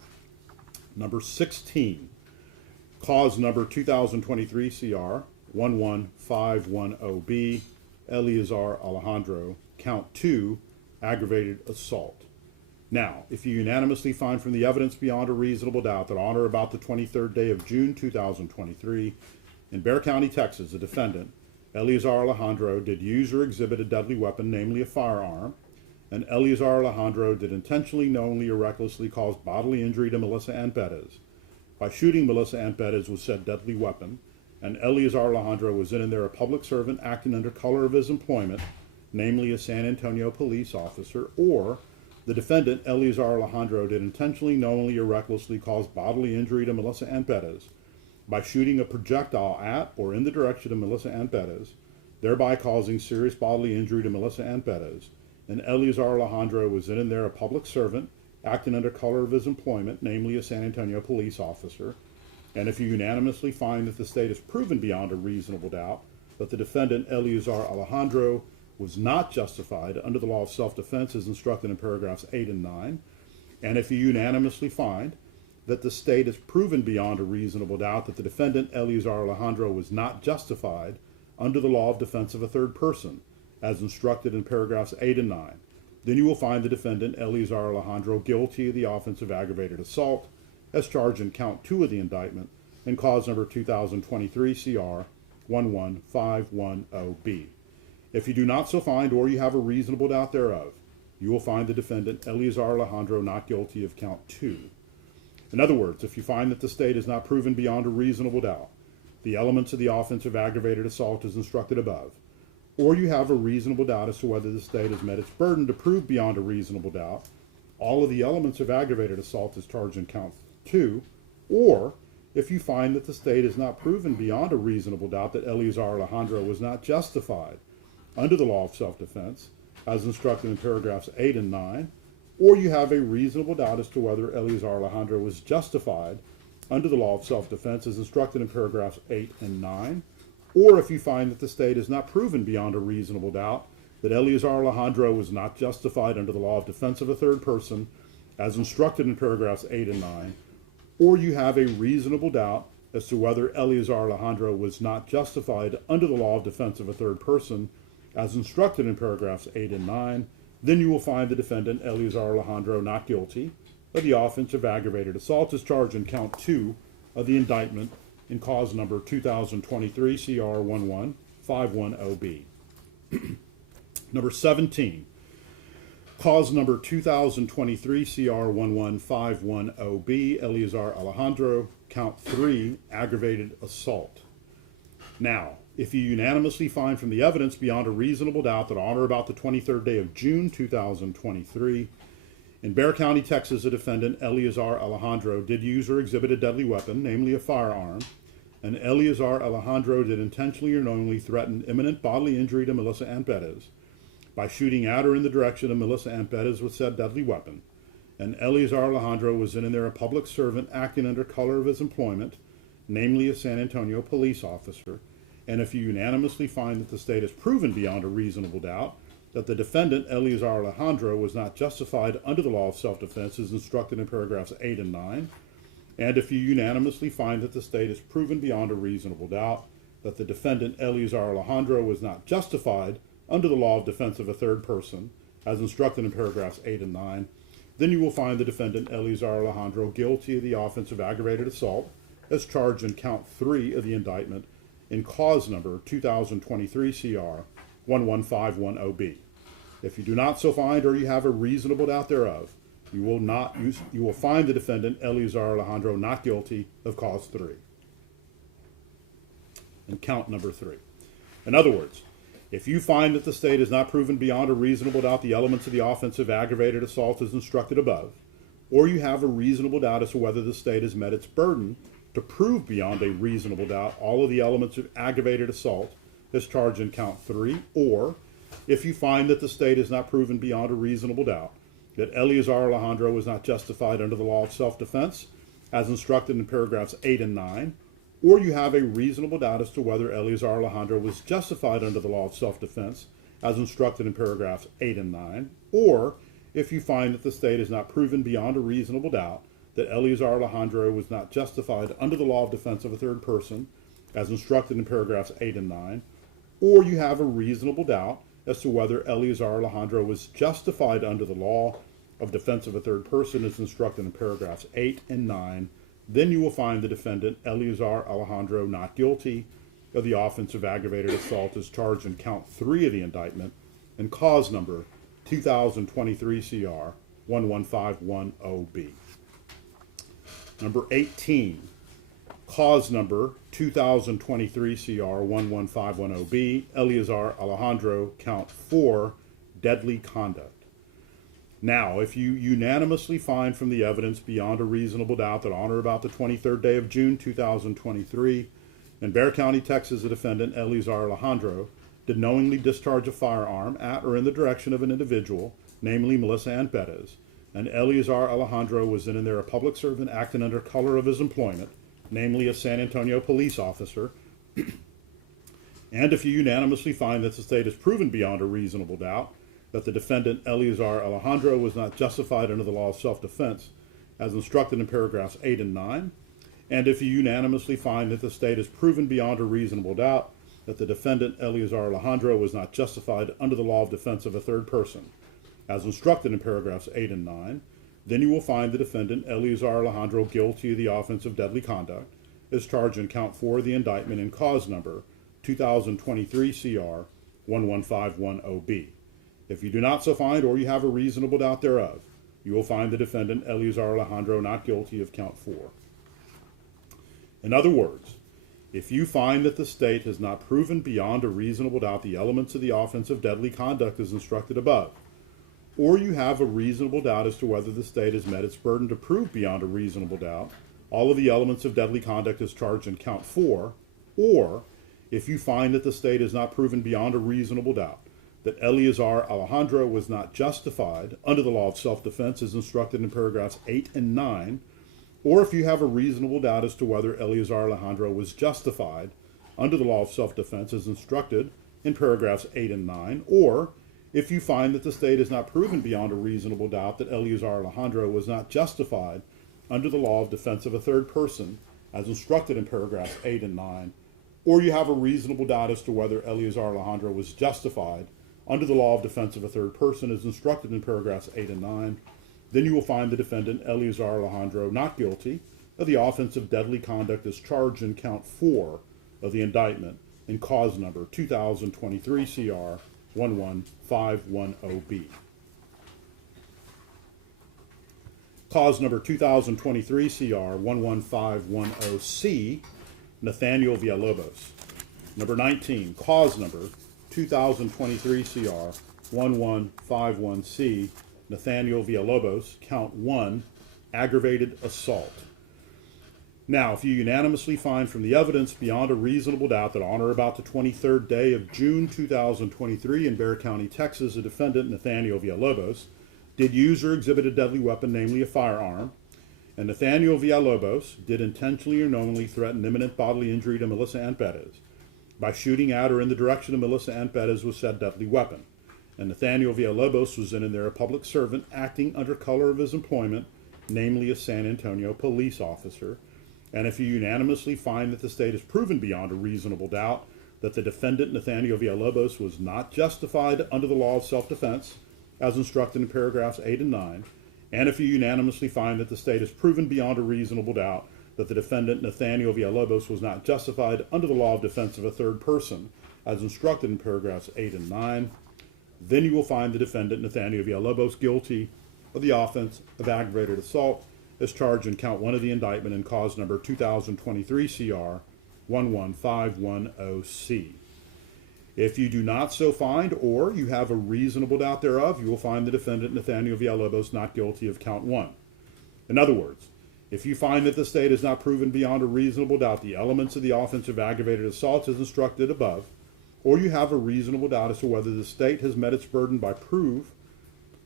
Number 16, cause number 2023 CR 11510B, Eleazar Alejandro, count 2, aggravated assault. Now, if you unanimously find from the evidence beyond a reasonable doubt that on or about the 23rd day of June 2023 in Bexar County, Texas, the defendant, Eleazar Alejandro, did use or exhibit a deadly weapon, namely a firearm, and Eleazar Alejandro did intentionally, knowingly, or recklessly cause bodily injury to Melissa Ann Perez by shooting Melissa Ann Perez with said deadly weapon, and Eleazar Alejandro was in and there a public servant acting under color of his employment, namely a San Antonio police officer, or the defendant, Eleazar Alejandro, did intentionally, knowingly, or recklessly cause bodily injury to Melissa Ann Perez by shooting a projectile at or in the direction of Melissa Ann Perez, thereby causing serious bodily injury to Melissa Ann Perez, and Eleazar Alejandro was in and there a public servant acting under color of his employment, namely a San Antonio police officer, and if you unanimously find that the state has proven beyond a reasonable doubt that the defendant, Eleazar Alejandro, was not justified under the law of self-defense as instructed in paragraphs 8 and 9, and if you unanimously find that the state has proven beyond a reasonable doubt that the defendant, Eleazar Alejandro, was not justified under the law of defense of a third person, as instructed in paragraphs 8 and 9, then you will find the defendant, Eleazar Alejandro, guilty of the offense of aggravated assault, as charged in count 2 of the indictment, in cause number 2023 CR 11510B. If you do not so find, or you have a reasonable doubt thereof, you will find the defendant, Eleazar Alejandro, not guilty of count 2. In other words, if you find that the state has not proven beyond a reasonable doubt the elements of the offense of aggravated assault as instructed above, or you have a reasonable doubt as to whether the state has met its burden to prove beyond a reasonable doubt all of the elements of aggravated assault as charged in count 2, or if you find that the state has not proven beyond a reasonable doubt that Eleazar Alejandro was not justified under the law of self-defense as instructed in paragraphs 8 and 9, or you have a reasonable doubt as to whether Eleazar Alejandro was justified under the law of self-defense as instructed in paragraphs 8 and 9, or if you find that the state has not proven beyond a reasonable doubt that Eleazar Alejandro was not justified under the law of defense of a third person as instructed in paragraphs 8 and 9, or you have a reasonable doubt as to whether Eleazar Alejandro was not justified under the law of defense of a third person as instructed in paragraphs 8 and 9, then you will find the defendant, Eleazar Alejandro, not guilty of the offense of aggravated assault as charged in count 2 of the indictment in cause number 2023 CR 11510B. Number 17, cause number 2023 CR 11510B, Eleazar Alejandro, count 3, aggravated assault. Now, if you unanimously find from the evidence beyond a reasonable doubt that on or about the 23rd day of June 2023, in Bexar County, Texas, a defendant, Eleazar Alejandro, did use or exhibit a deadly weapon, namely a firearm, and Eleazar Alejandro did intentionally or knowingly threaten imminent bodily injury to Melissa Ann Perez by shooting at or in the direction of Melissa Ann Perez with said deadly weapon, and Eleazar Alejandro was then and there a public servant acting under color of his employment, namely a San Antonio police officer, and if you unanimously find that the state has proven beyond a reasonable doubt that the defendant, Eleazar Alejandro, was not justified under the law of self-defense as instructed in paragraphs 8 and 9, and if you unanimously find that the state has proven beyond a reasonable doubt that the defendant, Eleazar Alejandro, was not justified under the law of defense of a third person as instructed in paragraphs 8 and 9, then you will find the defendant, Eleazar Alejandro, guilty of the offense of aggravated assault as charged in count 3 of the indictment in cause number 2023 CR 11510B. If you do not so find, or you have a reasonable doubt thereof, you will find the defendant, Eleazar Alejandro, not guilty of cause 3. And count number 3. In other words, if you find that the state has not proven beyond a reasonable doubt the elements of the offense of aggravated assault as instructed above, or you have a reasonable doubt as to whether the state has met its burden to prove beyond a reasonable doubt all of the elements of aggravated assault as charged in count 3, or if you find that the state has not proven beyond a reasonable doubt that Eleazar Alejandro was not justified under the law of self-defense as instructed in paragraphs 8 and 9, or you have a reasonable doubt as to whether Eleazar Alejandro was justified under the law of self-defense as instructed in paragraphs 8 and 9, or if you find that the state has not proven beyond a reasonable doubt that Eleazar Alejandro was not justified under the law of defense of a third person as instructed in paragraphs 8 and 9, or you have a reasonable doubt as to whether Eleazar Alejandro was justified under the law of defense of a third person as instructed in paragraphs 8 and 9, then you will find the defendant, Eleazar Alejandro, not guilty of the offense of aggravated assault as charged in count 3 of the indictment and cause number 2023 CR 11510B. Number 18, cause number 2023 CR 11510B, Eleazar Alejandro, count 4, deadly conduct. Now, if you unanimously find from the evidence beyond a reasonable doubt that on or about the 23rd day of June 2023, in Bexar County, Texas, a defendant, Eleazar Alejandro, did knowingly discharge a firearm at or in the direction of an individual, namely Melissa Ann Perez, and Eleazar Alejandro was then and there a public servant acting under color of his employment, namely a San Antonio police officer, and if you unanimously find that the state has proven beyond a reasonable doubt that the defendant, Eleazar Alejandro, was not justified under the law of self-defense, as instructed in paragraphs 8 and 9. And if you unanimously find that the state has proven beyond a reasonable doubt that the defendant, Eleazar Alejandro, was not justified under the law of defense of a third person, as instructed in paragraphs 8 and 9, then you will find the defendant, Eleazar Alejandro, guilty of the offense of deadly conduct, as charged in count 4 of the indictment in cause number 2023 CR 11510B. If you do not so find, or you have a reasonable doubt thereof, you will find the defendant, Eleazar Alejandro, not guilty of count 4. In other words, if you find that the state has not proven beyond a reasonable doubt the elements of the offense of deadly conduct as instructed above, or you have a reasonable doubt as to whether the state has met its burden to prove beyond a reasonable doubt all of the elements of deadly conduct as charged in count 4, or if you find that the state has not proven beyond a reasonable doubt that Eleazar Alejandro was not justified under the law of self-defense as instructed in paragraphs 8 and 9, or if you have a reasonable doubt as to whether Eleazar Alejandro was justified under the law of self-defense as instructed in paragraphs 8 and 9, or if you find that the state has not proven beyond a reasonable doubt that Eleazar Alejandro was not justified under the law of defense of a third person as instructed in paragraphs 8 and 9, or you have a reasonable doubt as to whether Eleazar Alejandro was justified under the law of defense of a third person as instructed in paragraphs 8 and 9, then you will find the defendant, Eleazar Alejandro, not guilty of the offense of deadly conduct as charged in count 4 of the indictment in cause number 2023 CR 11510B. Cause number 2023 CR 11510C, Nathaniel Villalobos. Number 19, cause number 2023 CR 1151C, Nathaniel Villalobos, count 1, aggravated assault. Now, if you unanimously find from the evidence beyond a reasonable doubt that on or about the 23rd day of June 2023 in Bexar County, Texas, the defendant, Nathaniel Villalobos, did use or exhibit a deadly weapon, namely a firearm, and Nathaniel Villalobos did intentionally or knowingly threaten imminent bodily injury to Melissa Ann Perez by shooting at or in the direction of Melissa Ann Perez with said deadly weapon. And Nathaniel Villalobos was then and there a public servant acting under color of his employment, namely a San Antonio police officer. And if you unanimously find that the state has proven beyond a reasonable doubt that the defendant, Nathaniel Villalobos, was not justified under the law of self-defense, as instructed in paragraphs 8 and 9, and if you unanimously find that the state has proven beyond a reasonable doubt that the defendant, Nathaniel Villalobos, was not justified under the law of defense of a third person, as instructed in paragraphs 8 and 9, then you will find the defendant, Nathaniel Villalobos, guilty of the offense of aggravated assault as charged in count 1 of the indictment in cause number 2023 CR 11510C. If you do not so find, or you have a reasonable doubt thereof, you will find the defendant, Nathaniel Villalobos, not guilty of count 1. In other words, if you find that the state has not proven beyond a reasonable doubt the elements of the offense of aggravated assault as instructed above, or you have a reasonable doubt as to whether the state has met its burden by proof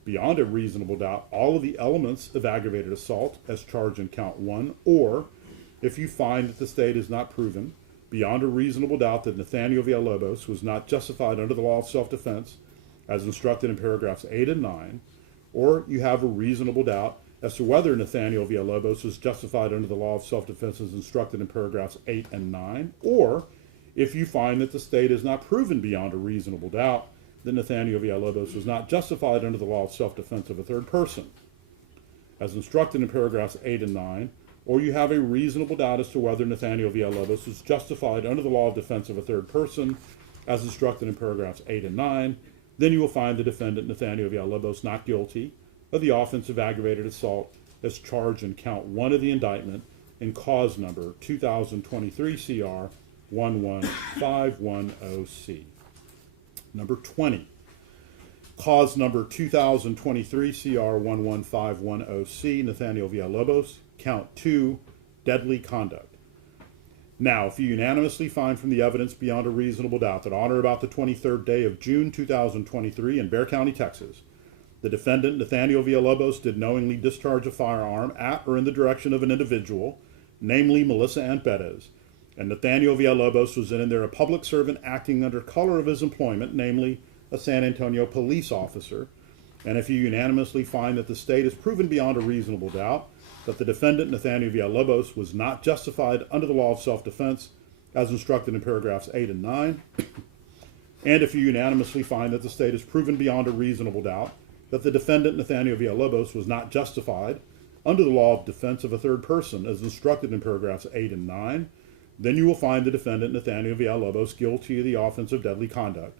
beyond a reasonable doubt all of the elements of aggravated assault as charged in count 1, or if you find that the state has not proven beyond a reasonable doubt that Nathaniel Villalobos was not justified under the law of self-defense as instructed in paragraphs 8 and 9, or you have a reasonable doubt as to whether Nathaniel Villalobos was justified under the law of self-defense as instructed in paragraphs 8 and 9, or if you find that the state has not proven beyond a reasonable doubt that Nathaniel Villalobos was not justified under the law of self-defense of a third person, as instructed in paragraphs 8 and 9, or you have a reasonable doubt as to whether Nathaniel Villalobos was justified under the law of defense of a third person, as instructed in paragraphs 8 and 9, then you will find the defendant, Nathaniel Villalobos, not guilty of the offense of aggravated assault as charged in count 1 of the indictment in cause number 2023 CR 11510C. Number 20, cause number 2023 CR 11510C, Nathaniel Villalobos, count 2, deadly conduct. Now, if you unanimously find from the evidence beyond a reasonable doubt that on or about the 23rd day of June 2023 in Bexar County, Texas, the defendant, Nathaniel Villalobos, did knowingly discharge a firearm at or in the direction of an individual, namely Melissa Ann Perez, and Nathaniel Villalobos was then and there a public servant acting under color of his employment, namely a San Antonio police officer, And if you unanimously find that the state has proven beyond a reasonable doubt that the defendant, Nathaniel Villalobos, was not justified under the law of self-defense as instructed in paragraphs 8 and 9, and if you unanimously find that the state has proven beyond a reasonable doubt that the defendant, Nathaniel Villalobos, was not justified under the law of defense of a third person as instructed in paragraphs 8 and 9, then you will find the defendant, Nathaniel Villalobos, guilty of the offense of deadly conduct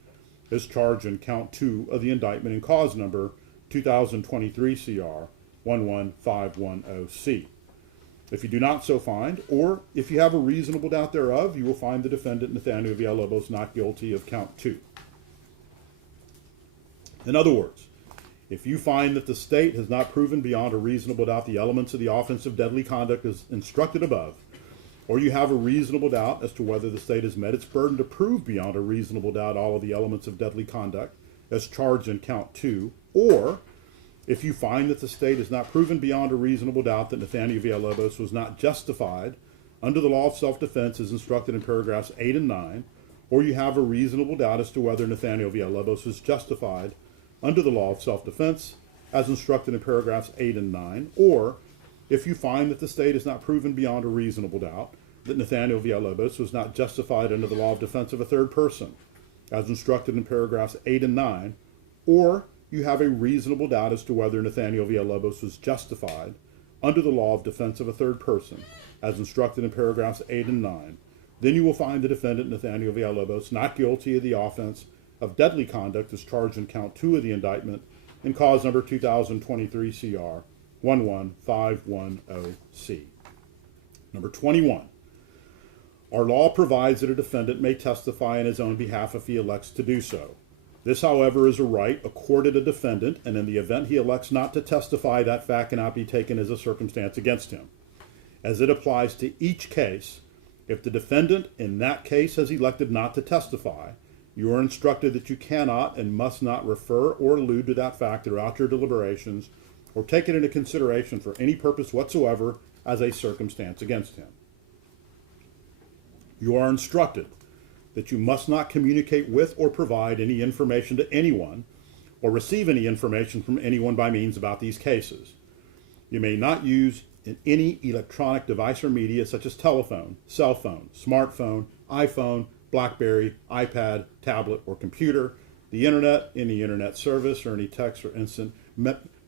as charged in count 2 of the indictment in cause number 2023 CR 11510C. If you do not so find, or if you have a reasonable doubt thereof, you will find the defendant, Nathaniel Villalobos, not guilty of count 2. In other words, if you find that the state has not proven beyond a reasonable doubt the elements of the offense of deadly conduct as instructed above, or you have a reasonable doubt as to whether the state has met its burden to prove beyond a reasonable doubt all of the elements of deadly conduct as charged in count 2, or if you find that the state has not proven beyond a reasonable doubt that Nathaniel Villalobos was not justified under the law of self-defense as instructed in paragraphs 8 and 9, or you have a reasonable doubt as to whether Nathaniel Villalobos was justified under the law of self-defense as instructed in paragraphs 8 and 9, or if you find that the state has not proven beyond a reasonable doubt that Nathaniel Villalobos was not justified under the law of defense of a third person as instructed in paragraphs 8 and 9, or you have a reasonable doubt as to whether Nathaniel Villalobos was justified under the law of defense of a third person, as instructed in paragraphs 8 and 9, then you will find the defendant, Nathaniel Villalobos, not guilty of the offense of deadly conduct as charged in count 2 of the indictment in cause number 2023 CR 11510C. Number 21. Our law provides that a defendant may testify in his own behalf if he elects to do so. This, however, is a right accorded a defendant, and in the event he elects not to testify, that fact cannot be taken as a circumstance against him. As it applies to each case, if the defendant in that case has elected not to testify, you are instructed that you cannot and must not refer or allude to that fact throughout your deliberations or take it into consideration for any purpose whatsoever as a circumstance against him. You are instructed that you must not communicate with or provide any information to anyone or receive any information from anyone by means about these cases. You may not use any electronic device or media such as telephone, cell phone, smartphone, iPhone, BlackBerry, iPad, tablet, or computer, the internet, any internet service, or any text or instant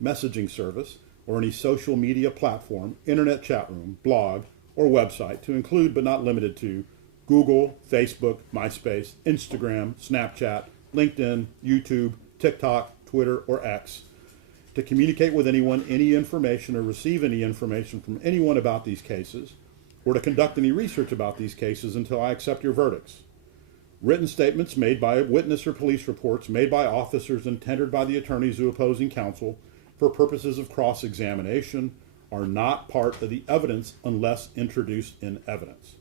messaging service, or any social media platform, internet chat room, blog, or website to include but not limited to Google, Facebook, MySpace, Instagram, Snapchat, LinkedIn, YouTube, TikTok, Twitter, or X, to communicate with anyone any information or receive any information from anyone about these cases, or to conduct any research about these cases until I accept your verdicts. Written statements made by a witness or police reports made by officers and tendered by the attorneys who opposing counsel for purposes of cross-examination are not part of the evidence unless introduced in evidence.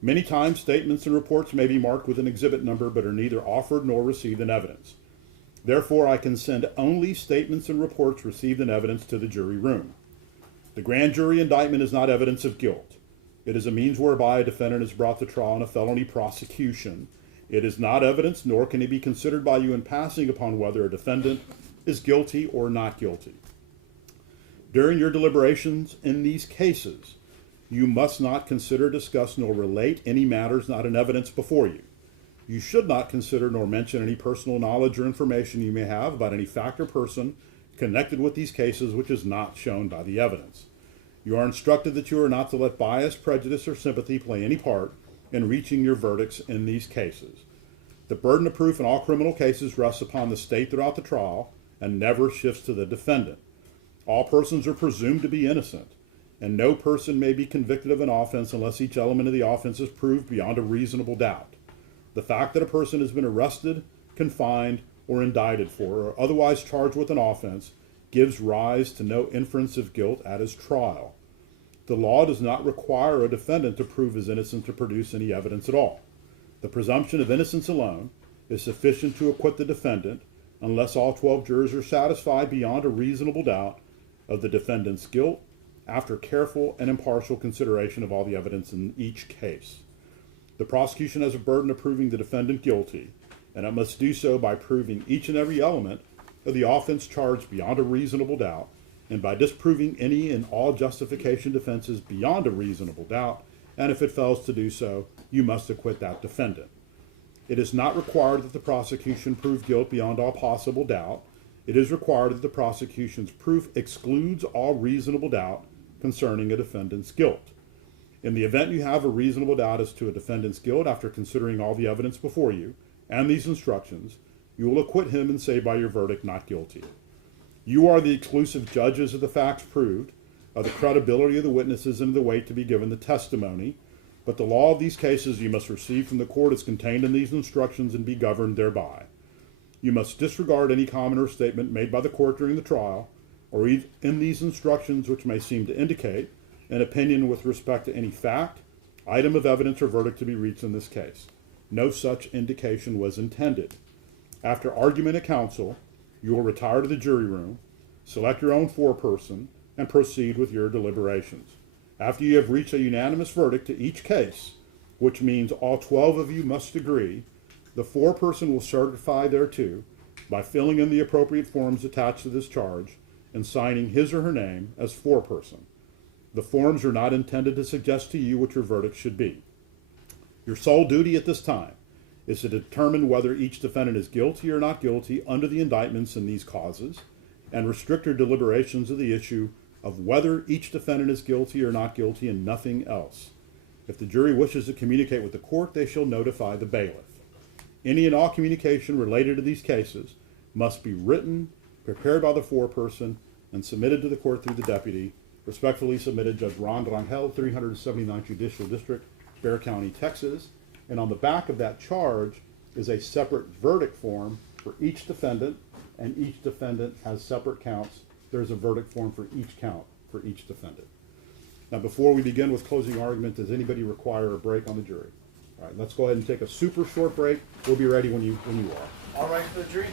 Many times, statements and reports may be marked with an exhibit number but are neither offered nor received in evidence. Therefore, I can send only statements and reports received in evidence to the jury room. The grand jury indictment is not evidence of guilt. It is a means whereby a defendant is brought to trial in a felony prosecution. It is not evidence, nor can it be considered by you in passing upon whether a defendant is guilty or not guilty. During your deliberations in these cases, you must not consider, discuss, nor relate any matters not in evidence before you. You should not consider nor mention any personal knowledge or information you may have about any fact or person connected with these cases which is not shown by the evidence. You are instructed that you are not to let bias, prejudice, or sympathy play any part in reaching your verdicts in these cases. The burden of proof in all criminal cases rests upon the state throughout the trial and never shifts to the defendant. All persons are presumed to be innocent, and no person may be convicted of an offense unless each element of the offense is proved beyond a reasonable doubt. The fact that a person has been arrested, confined, or indicted for, or otherwise charged with an offense, gives rise to no inference of guilt at his trial. The law does not require a defendant to prove his innocence to produce any evidence at all. The presumption of innocence alone is sufficient to acquit the defendant unless all 12 jurors are satisfied beyond a reasonable doubt of the defendant's guilt after careful and impartial consideration of all the evidence in each case. The prosecution has a burden of proving the defendant guilty, and it must do so by proving each and every element of the offense charged beyond a reasonable doubt, and by disproving any and all justification defenses beyond a reasonable doubt, and if it fails to do so, you must acquit that defendant. It is not required that the prosecution prove guilt beyond all possible doubt. It is required that the prosecution's proof excludes all reasonable doubt concerning a defendant's guilt. In the event you have a reasonable doubt as to a defendant's guilt after considering all the evidence before you and these instructions, you will acquit him and say by your verdict not guilty. You are the exclusive judges of the facts proved, of the credibility of the witnesses and of the weight to be given the testimony, but the law of these cases you must receive from the court is contained in these instructions and be governed thereby. You must disregard any comment or statement made by the court during the trial, or in these instructions which may seem to indicate an opinion with respect to any fact, item of evidence, or verdict to be reached in this case. No such indication was intended. After argument at counsel, you will retire to the jury room, select your own foreperson, and proceed with your deliberations. After you have reached a unanimous verdict to each case, which means all 12 of you must agree, the foreperson will certify thereto by filling in the appropriate forms attached to this charge and signing his or her name as foreperson. The forms are not intended to suggest to you what your verdict should be. Your sole duty at this time is to determine whether each defendant is guilty or not guilty under the indictments in these causes, and restrict your deliberations of the issue of whether each defendant is guilty or not guilty and nothing else. If the jury wishes to communicate with the court, they shall notify the bailiff. Any and all communication related to these cases must be written, prepared by the foreperson, and submitted to the court through the deputy. Respectfully submitted, Judge Ron Rangel, 379th Judicial District, Bexar County, Texas. And on the back of that charge is a separate verdict form for each defendant, and each defendant has separate counts. There's a verdict form for each count for each defendant. Now, before we begin with closing argument, does anybody require a break on the jury? All right, let's go ahead and take a super short break. We'll be ready when you are. All right for the jury?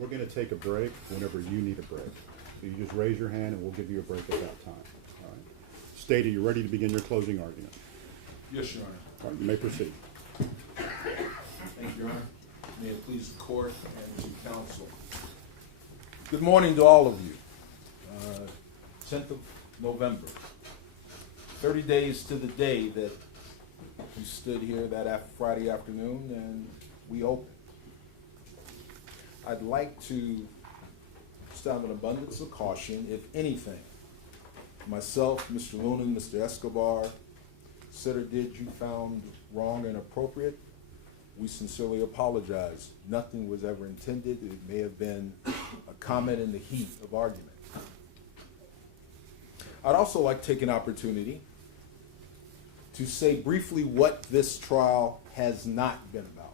We're going to take a break whenever you need a break. So you just raise your hand and we'll give you a break at that time. All right. State, are you ready to begin your closing argument? Yes, Your Honor. All right, you may proceed. Thank you, Your Honor. May it please the court and to counsel. Good morning to all of you. 10th of November, 30 days to the day that we stood here that Friday afternoon and we opened. I'd like to just have an abundance of caution, if anything. Myself, Mr. Lunan, Mr. Escobar, said or did you found wrong and appropriate, we sincerely apologize. Nothing was ever intended. It may have been a comment in the heat of argument. I'd also like to take an opportunity to say briefly what this trial has not been about.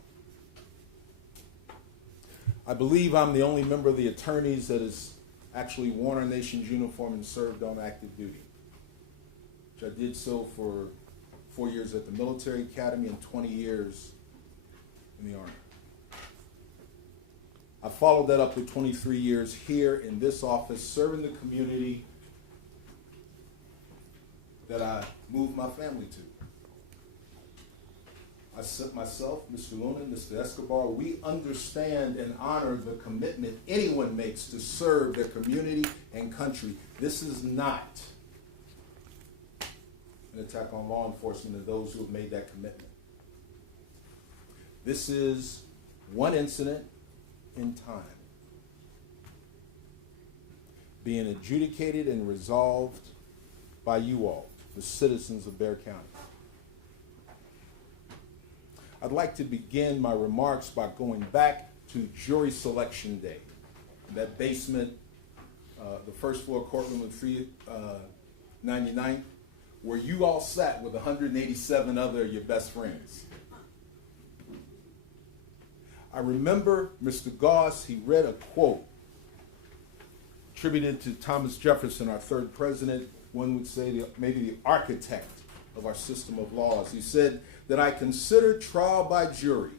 I believe I'm the only member of the attorneys that has actually worn our nation's uniform and served on active duty, which I did so for 4 years at the military academy and 20 years in the Army. I followed that up with 23 years here in this office, serving the community that I moved my family to. I said myself, Mr. Luna, Mr. Escobar, we understand and honor the commitment anyone makes to serve their community and country. This is not an attack on law enforcement and those who have made that commitment. This is one incident in time being adjudicated and resolved by you all, the citizens of Bexar County. I'd like to begin my remarks by going back to jury selection day, that basement, the first floor courtroom of 399, where you all sat with 187 other of your best friends. I remember Mr. Goss, he read a quote attributed to Thomas Jefferson, our third president, one would say maybe the architect of our system of laws. He said that I consider trial by jury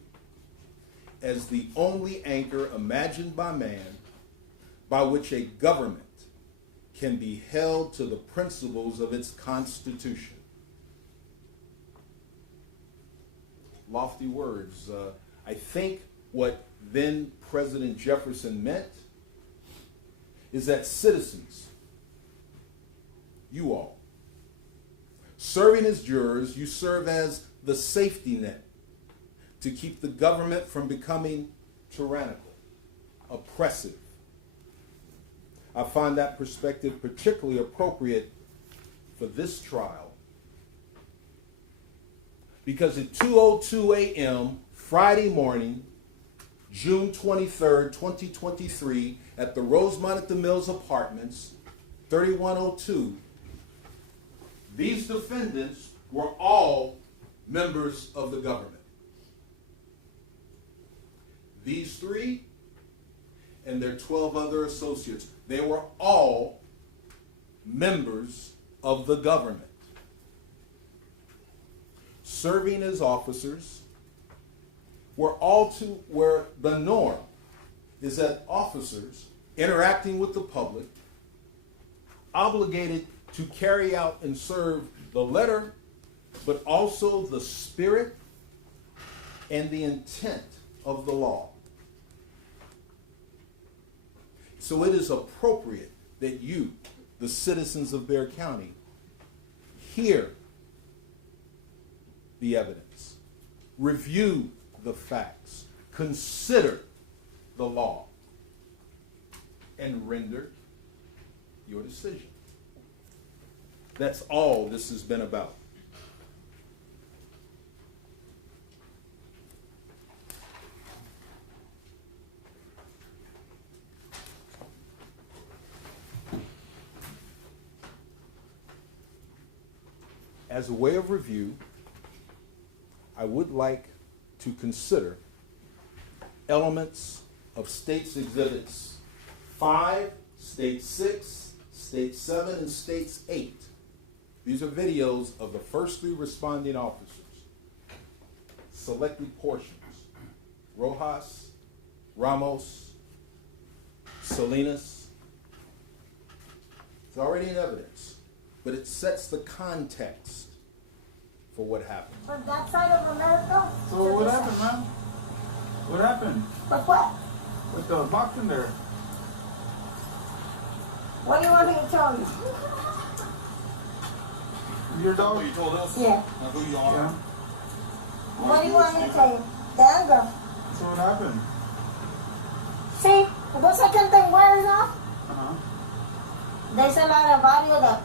as the only anchor imagined by man by which a government can be held to the principles of its constitution. Lofty words. I think what then President Jefferson meant is that citizens, you all, serving as jurors, you serve as the safety net to keep the government from becoming tyrannical, oppressive. I find that perspective particularly appropriate for this trial because at 2:02 a.m. Friday morning, June 23rd, 2023, at the Rosemont at the Mills Apartments, 3102, these defendants were all members of the government. These three and their 12 other associates, they were all members of the government. Serving as officers, where the norm is that officers interacting with the public, obligated to carry out and serve the letter, but also the spirit and the intent of the law. So it is appropriate that you, the citizens of Bexar County, hear the evidence, review the facts, consider the law, and render your decision. That's all this has been about. As a way of review, I would like to consider elements of States Exhibits 5, State 6, State 7, and States 8. These are videos of the first three responding officers. Selected portions: Rojas, Ramos, Salinas. It's already in evidence, but it sets the context for what happened. From that side of America. So to what this happened, side. man? What happened But what? with the box in there? What do you want me to tell you? Your dog? You told us? Yeah. Now who you Yeah. are? What do you want me to tell you? The anger. So what happened? See, those second thing wears off. Uh-huh. There's a lot of audio that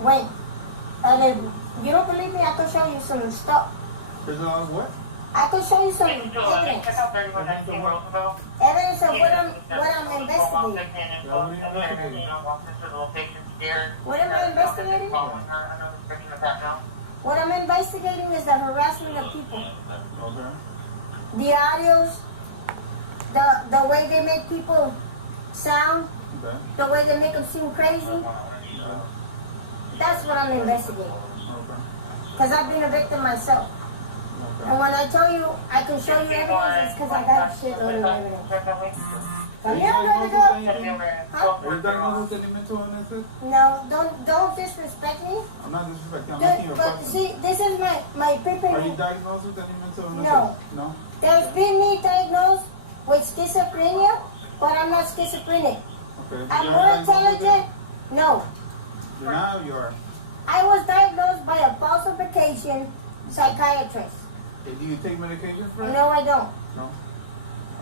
went. And if you don't believe me, I can show you some stuff. There's a lot of what? I can show you some evidence. Check out 3119 Roosevelt. Evidence of what I'm investigating. What am I investigating? What I'm investigating is the harassment of people. Okay. The audios, the way they make people sound, Okay. the way they make them seem crazy. That's what I'm investigating. Okay. Because I've been a victim myself. Okay. And when I tell you I can show you evidence, it's because I got a shitload of evidence. Come here, baby girl. Huh? Are you diagnosed with any mental illnesses? No, don't disrespect me. I'm not disrespecting. I'm asking you a But question. see, this is my Are you paper. diagnosed with any mental illnesses? No. No? There's been me diagnosed with schizophrenia, but I'm not schizophrenic. Okay. I'm You're more diagnosed with intelligent. No. it? You're not, you are. I was diagnosed by a falsification psychiatrist. Okay, do you take medication for it? No, I don't. No.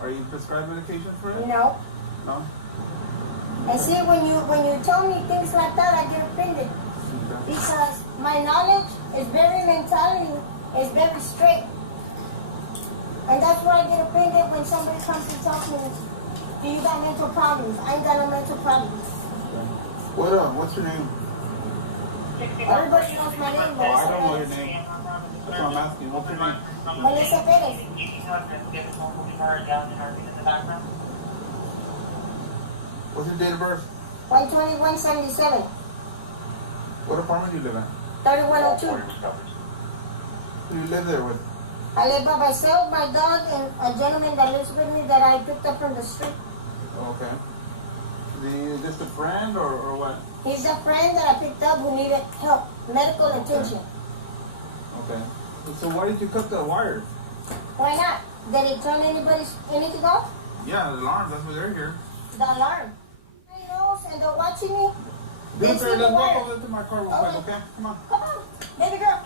Are you prescribed medication for it? No. No? And see, when you tell me things like that, I get offended. Okay. Because my knowledge is very mentality, is very straight. And that's why I get offended when somebody comes to talk to me, do you got mental problems? I ain't got no mental problems. What up? What's your name? Everybody knows my name, Oh, I don't know your Melissa name. That's what I'm asking. What's your name? Perez. Melissa Perez. What's your date of birth? 12177. What apartment do you live in? 3102. Who you live there with? I live by myself, my dog, and a gentleman that lives with me that I picked up from the street. Okay. Is this a friend or what? He's a friend that I picked up who needed help, medical attention. Okay. So why did you cut the wires? Why not? Did it turn anything off? Yeah, the alarm. That's why they're here. The alarm. He knows and they're watching me. Do They it, see sir. the Let's walk wire. over to my car real Okay. quick, okay? Come on. Come on, baby girl.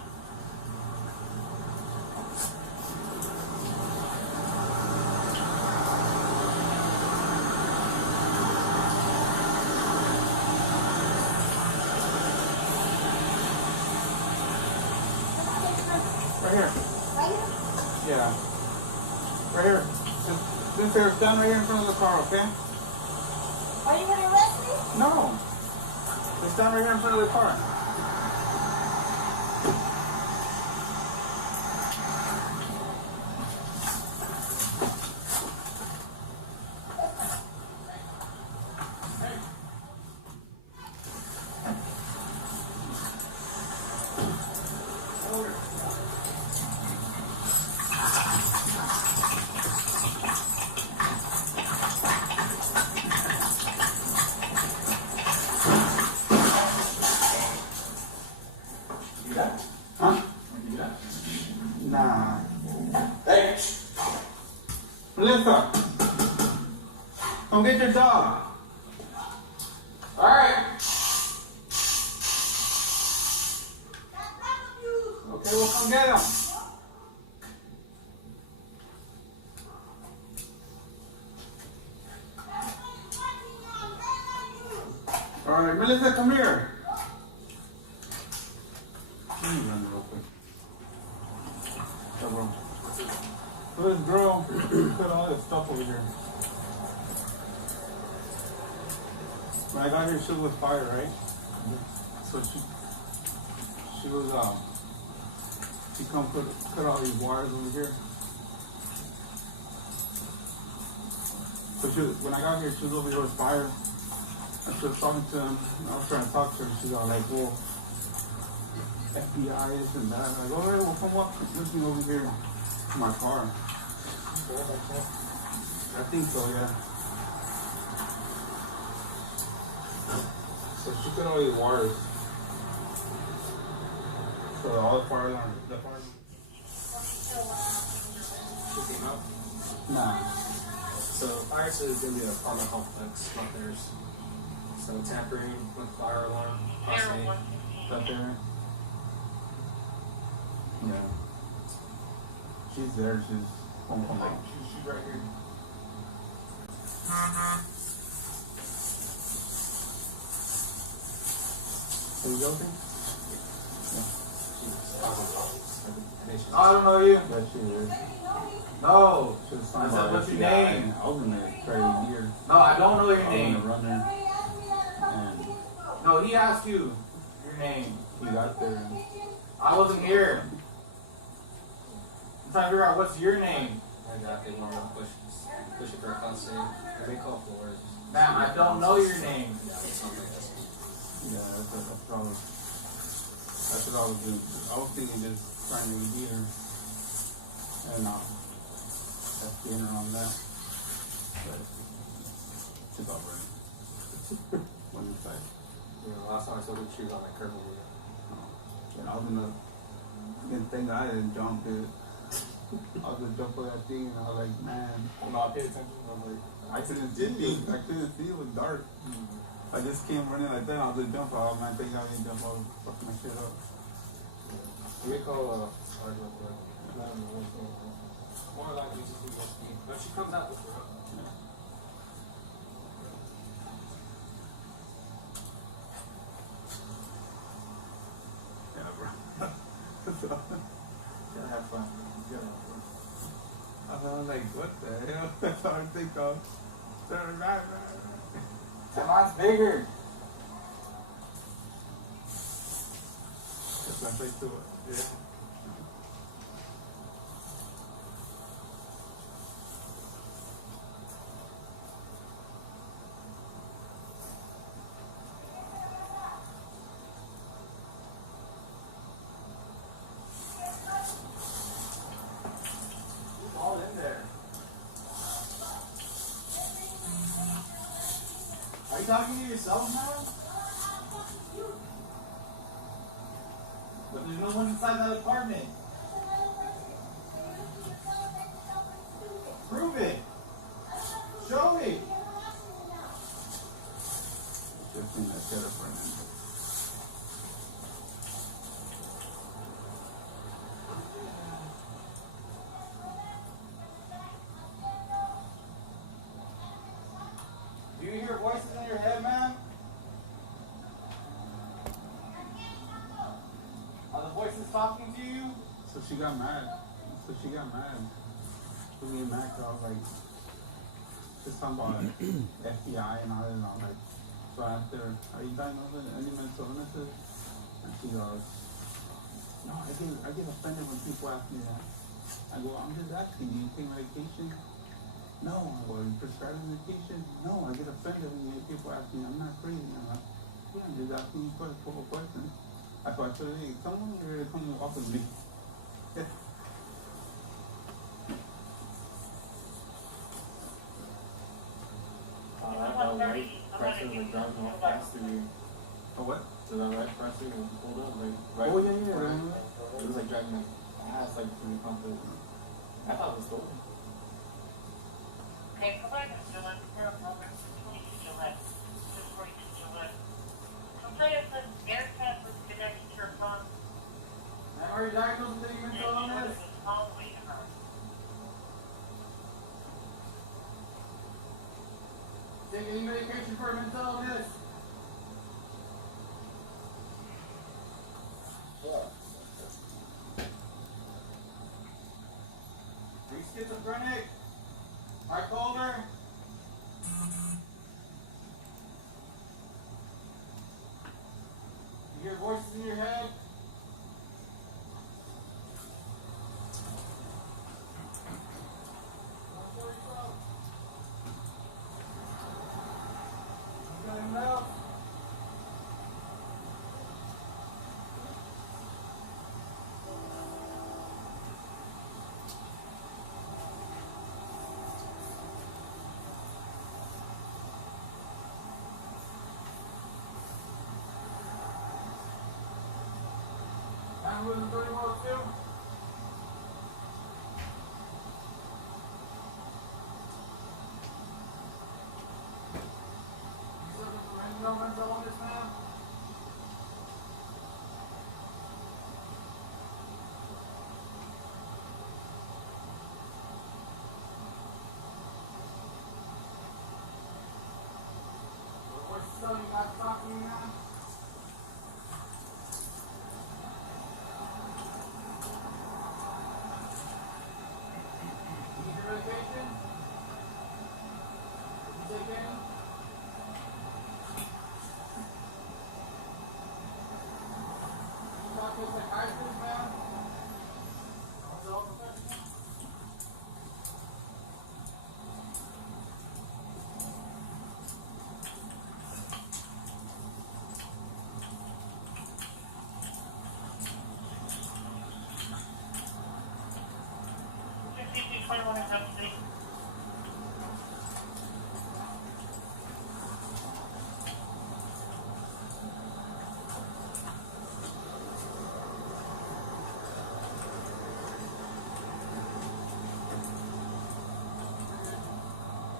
Right here. Right here. Yeah. Right here. Just there. Stand right here in front of the car, okay? Are you gonna arrest me? No. Just stand right here in front of the car. Huh? Nah. Hey! Melissa! Come get your dog. Alright. Okay, well come get him. Alright, Melissa, come here. Let me run real quick. Come on. So this girl put all this stuff over here. When I got here, she was fire, right? So she was she come cut all these wires over here. So when I got here, she was over here with fire. And she was talking to him. And I was trying to talk to her. She's all like, well, FBI, this and that. I'm like, all right, well, come walk with me over here to my car. I think so, yeah. So she cut all these wires. So all the fire alarm, She came out. Nah. So fire said it's gonna be an apartment complex, not theirs. So tampering with fire alarm, possibly. Up there. Yeah. She's there, she's home from home. She's right here. Are you guilty? I don't know you. Yeah, she is. No. She was I talking said, about what's your FBI, name? and I was in there for a year. No, I don't know your I was in the name. runner. And No, he asked you your name. he got there. And I wasn't here. I'm trying to figure out what's your name. I got they want to push it for a custody. They call Flores. Ma'am, I don't know your name. Yeah, it's something like this. yeah, that's what I was doing. I was thinking just trying to redeem her. And that's being her on that. But she's all right. One inside. You know, last time I saw her, she was on that curb over there. And I was in the thing I didn't jump it. I was gonna jump on that thing and I was like, man, I'm not paying attention. I'm like, I couldn't see. I couldn't see. It was dark. I just came running like that. I was gonna jump out. Man, thank God I didn't jump out. Fuck my shit up. we call fire real quick. I don't know what's going on. More likely just be what's being. But she comes out with her. Yeah, bro. Gotta have fun. Gotta have fun. I was like, what the hell? That's all I think of. Right. Mine's bigger. That's my place to it. Yeah. All in there. Are you talking to yourself now? But there's no one inside that apartment. Prove it. Show me. Just in that setup right now. Do you hear voices in your head, man? Are the voices talking to you? So she got mad. She me mad 'cause I was like, she's talking about FBI and all that. And I was like, so I asked her, are you diagnosed with any mental illnesses? And she goes, no, I get offended when people ask me that. I go, I'm just asking, do you take medication? No. I go, are you prescribing medication? No, I get offended when people ask me. I'm not crazy. I'm like, yeah, I'm just asking you a couple questions. I thought, hey, someone here to come off of me. that white person like driving off past you. Oh, what? So that white person was pulled up, like, right? Oh, yeah. It was like driving like fast, like through the conflict. I thought it was stolen. Okay, provide us Gillette for a moment. 22 Gillette. 42 Gillette. Complaint of air tap was connected to her phone. Ma'am, are you diagnosed with any mental illness? Take any medication for mental illness? Are you schizophrenic? Bipolar? You hear voices in your head? No. numbers in 30 more too? You looking for any numbers on this, man? What's up, you guys talking now? You need your medication? Did you take any? You talk to a psychiatrist, man? Also a professional?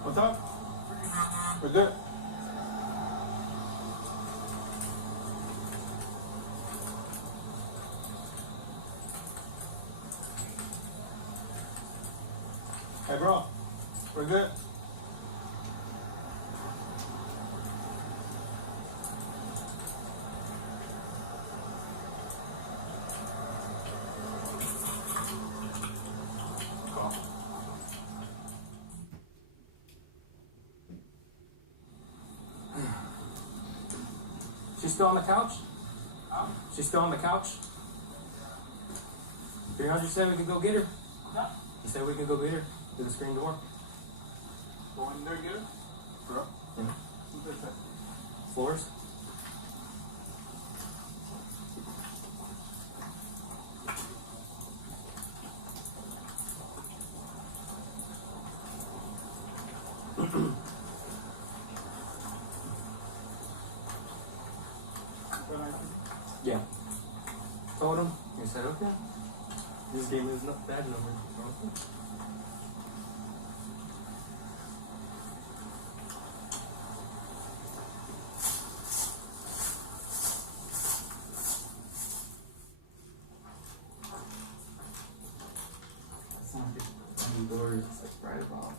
What's up? We're good. Hey, bro. We're good. Cool. She's still on the couch? She's still on the couch? 300 said we could go get her. He said we could go get her through the screen door. Go in there, get it? Bro? Yeah. Who's that? Flores? Yeah. Told him. He said, okay. This game is not bad number. Doors like right above.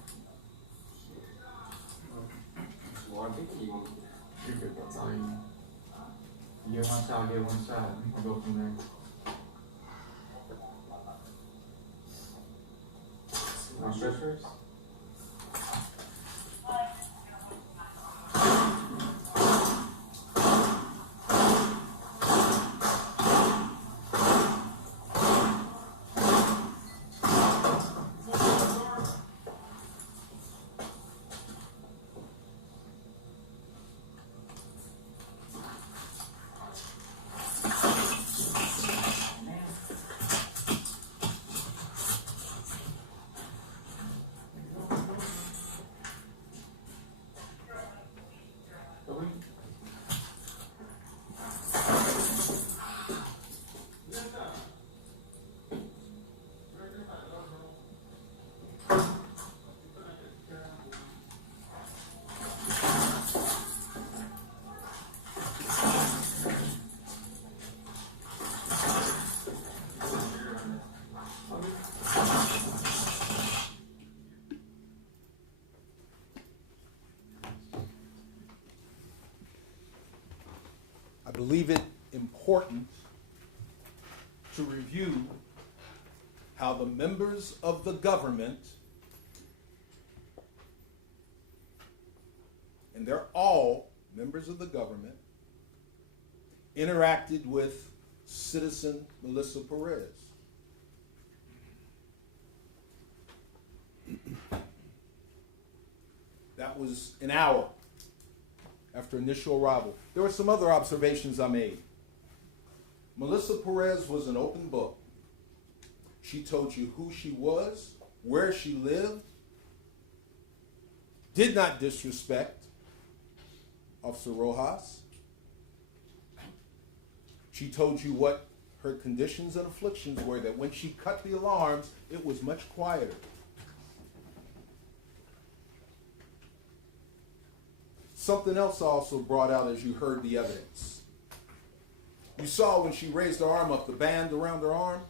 Well, I think you're good. That's all you. You get one shot, get one shot. I'll go from there. Want stretch first? I believe it important to review how the members of the government, and they're all members of the government, interacted with citizen Melissa Perez. That was an hour after initial arrival. There were some other observations I made. Melissa Perez was an open book. She told you who she was, where she lived, did not disrespect Officer Rojas. She told you what her conditions and afflictions were that when she cut the alarms, it was much quieter. Something else also brought out as you heard the evidence. You saw when she raised her arm up, the band around her arm.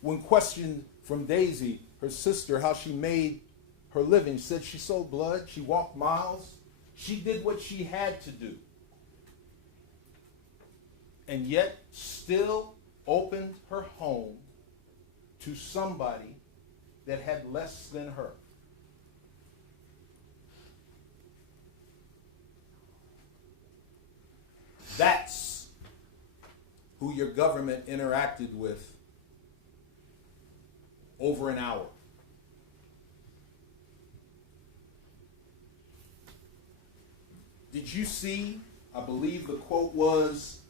When questioned from Daisy, her sister, how she made her living, said she sold blood, she walked miles, she did what she had to do. And yet still opened her home to somebody that had less than her. That's who your government interacted with over an hour. Did you see, I believe the quote was,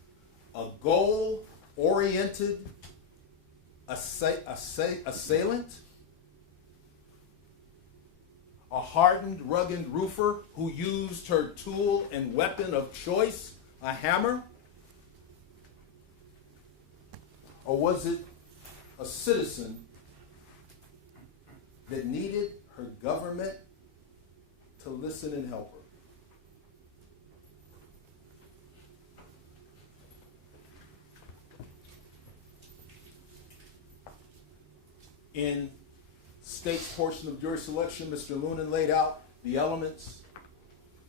a goal-oriented assailant? A hardened, rugged roofer who used her tool and weapon of choice, a hammer? Or was it a citizen that needed her government to listen and help her? In state's portion of jury selection, Mr. Lunan laid out the elements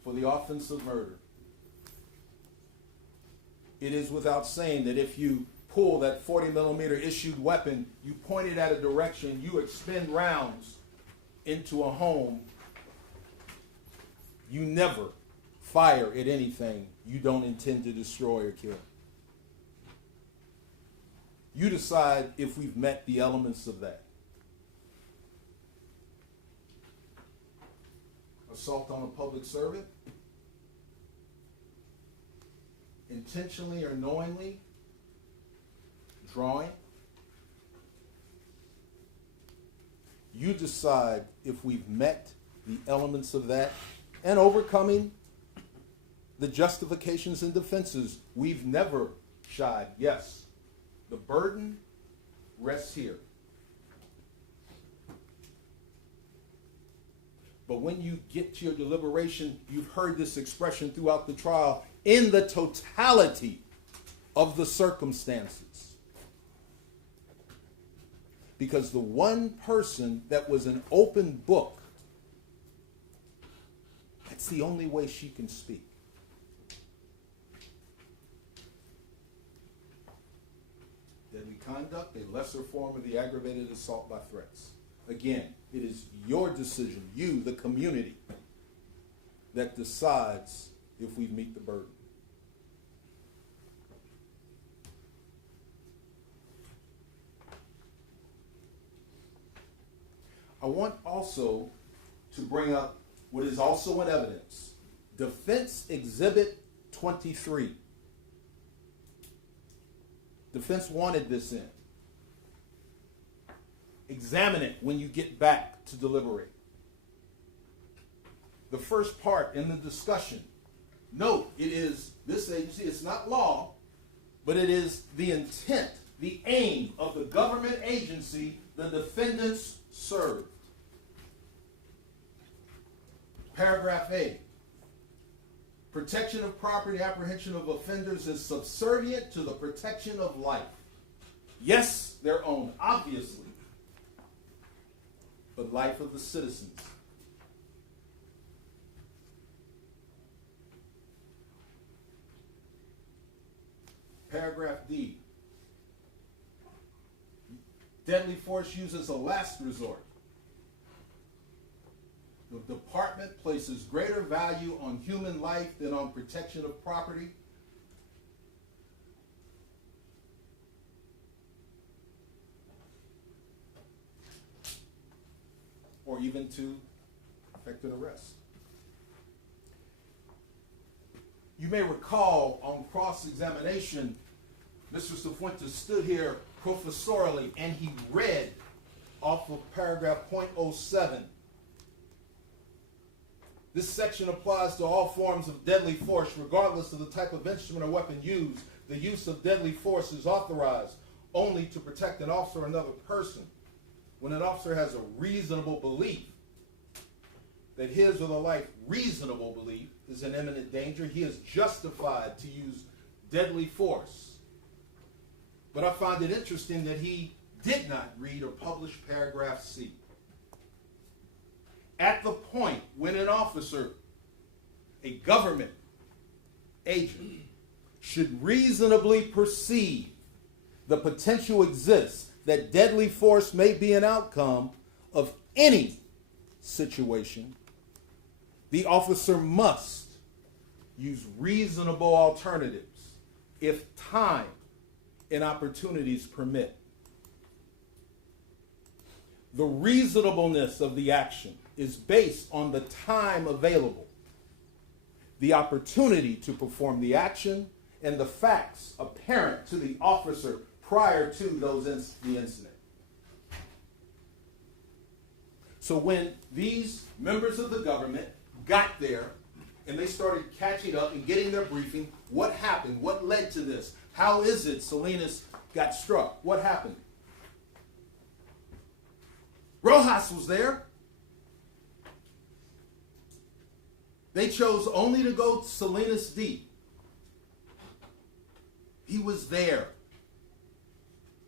for the offense of murder. It is without saying that if you pull that 40 millimeter issued weapon, you point it at a direction, you expend rounds into a home, you never fire at anything you don't intend to destroy or kill. You decide if we've met the elements of that. Assault on a public servant, intentionally or knowingly drawing. You decide if we've met the elements of that and overcoming the justifications and defenses. We've never shied. Yes, the burden rests here. But when you get to your deliberation, you've heard this expression throughout the trial, in the totality of the circumstances. Because the one person that was an open book, that's the only way she can speak. Deadly conduct, a lesser form of the aggravated assault by threats. Again, it is your decision, you, the community, that decides if we meet the burden. I want also to bring up what is also in evidence. Defense Exhibit 23. Defense wanted this in. Examine it when you get back to deliberate. The first part in the discussion. Note, it is this agency, it's not law, but it is the intent, the aim of the government agency the defendants served. Paragraph A. Protection of property, apprehension of offenders is subservient to the protection of life. Yes, their own, obviously, but life of the citizens. Paragraph D. Deadly force used as a last resort. The department places greater value on human life than on protection of property. Or even to effect an arrest. You may recall on cross-examination, Mr. Cifuentes stood here professorially and he read off of paragraph .07. This section applies to all forms of deadly force, regardless of the type of instrument or weapon used. the use of deadly force is authorized only to protect an officer or another person when an officer has a reasonable belief that his or the life reasonable belief is in imminent danger, he is justified to use deadly force. But I find it interesting that he did not read or publish paragraph C. At the point when an officer, a government agent, should reasonably perceive the potential exists that deadly force may be an outcome of any situation, the officer must use reasonable alternatives if time and opportunities permit. The reasonableness of the action is based on the time available, the opportunity to perform the action, and the facts apparent to the officer prior to the incident. So when these members of the government got there and they started catching up and getting their briefing, what happened? What led to this? How is it Salinas got struck? What happened? Rojas was there. They chose only to go Salinas deep. He was there.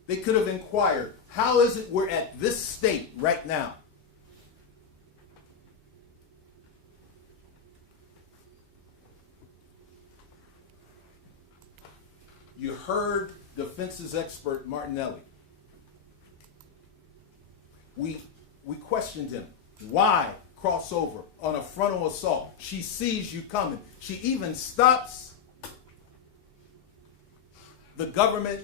They could have inquired, how is it we're at this state right now? You heard defense's expert Martinelli. We questioned him. Why cross over on a frontal assault? She sees you coming. She even stops the government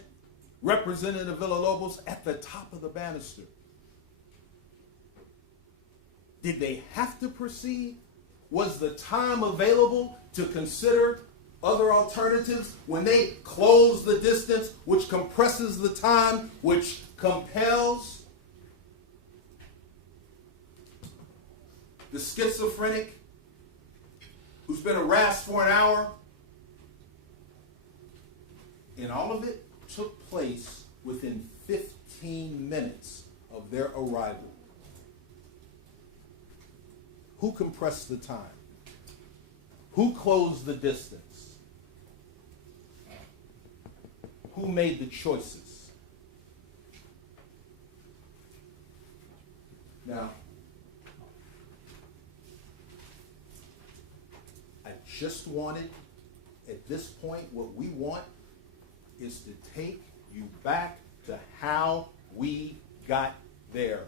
representative Villalobos at the top of the banister. Did they have to proceed? Was the time available to consider other alternatives when they close the distance, which compresses the time, which compels the schizophrenic who's been harassed for an hour? And all of it took place within 15 minutes of their arrival. Who compressed the time? Who closed the distance? Who made the choices? Now, I just wanted, at this point, what we want is to take you back to how we got there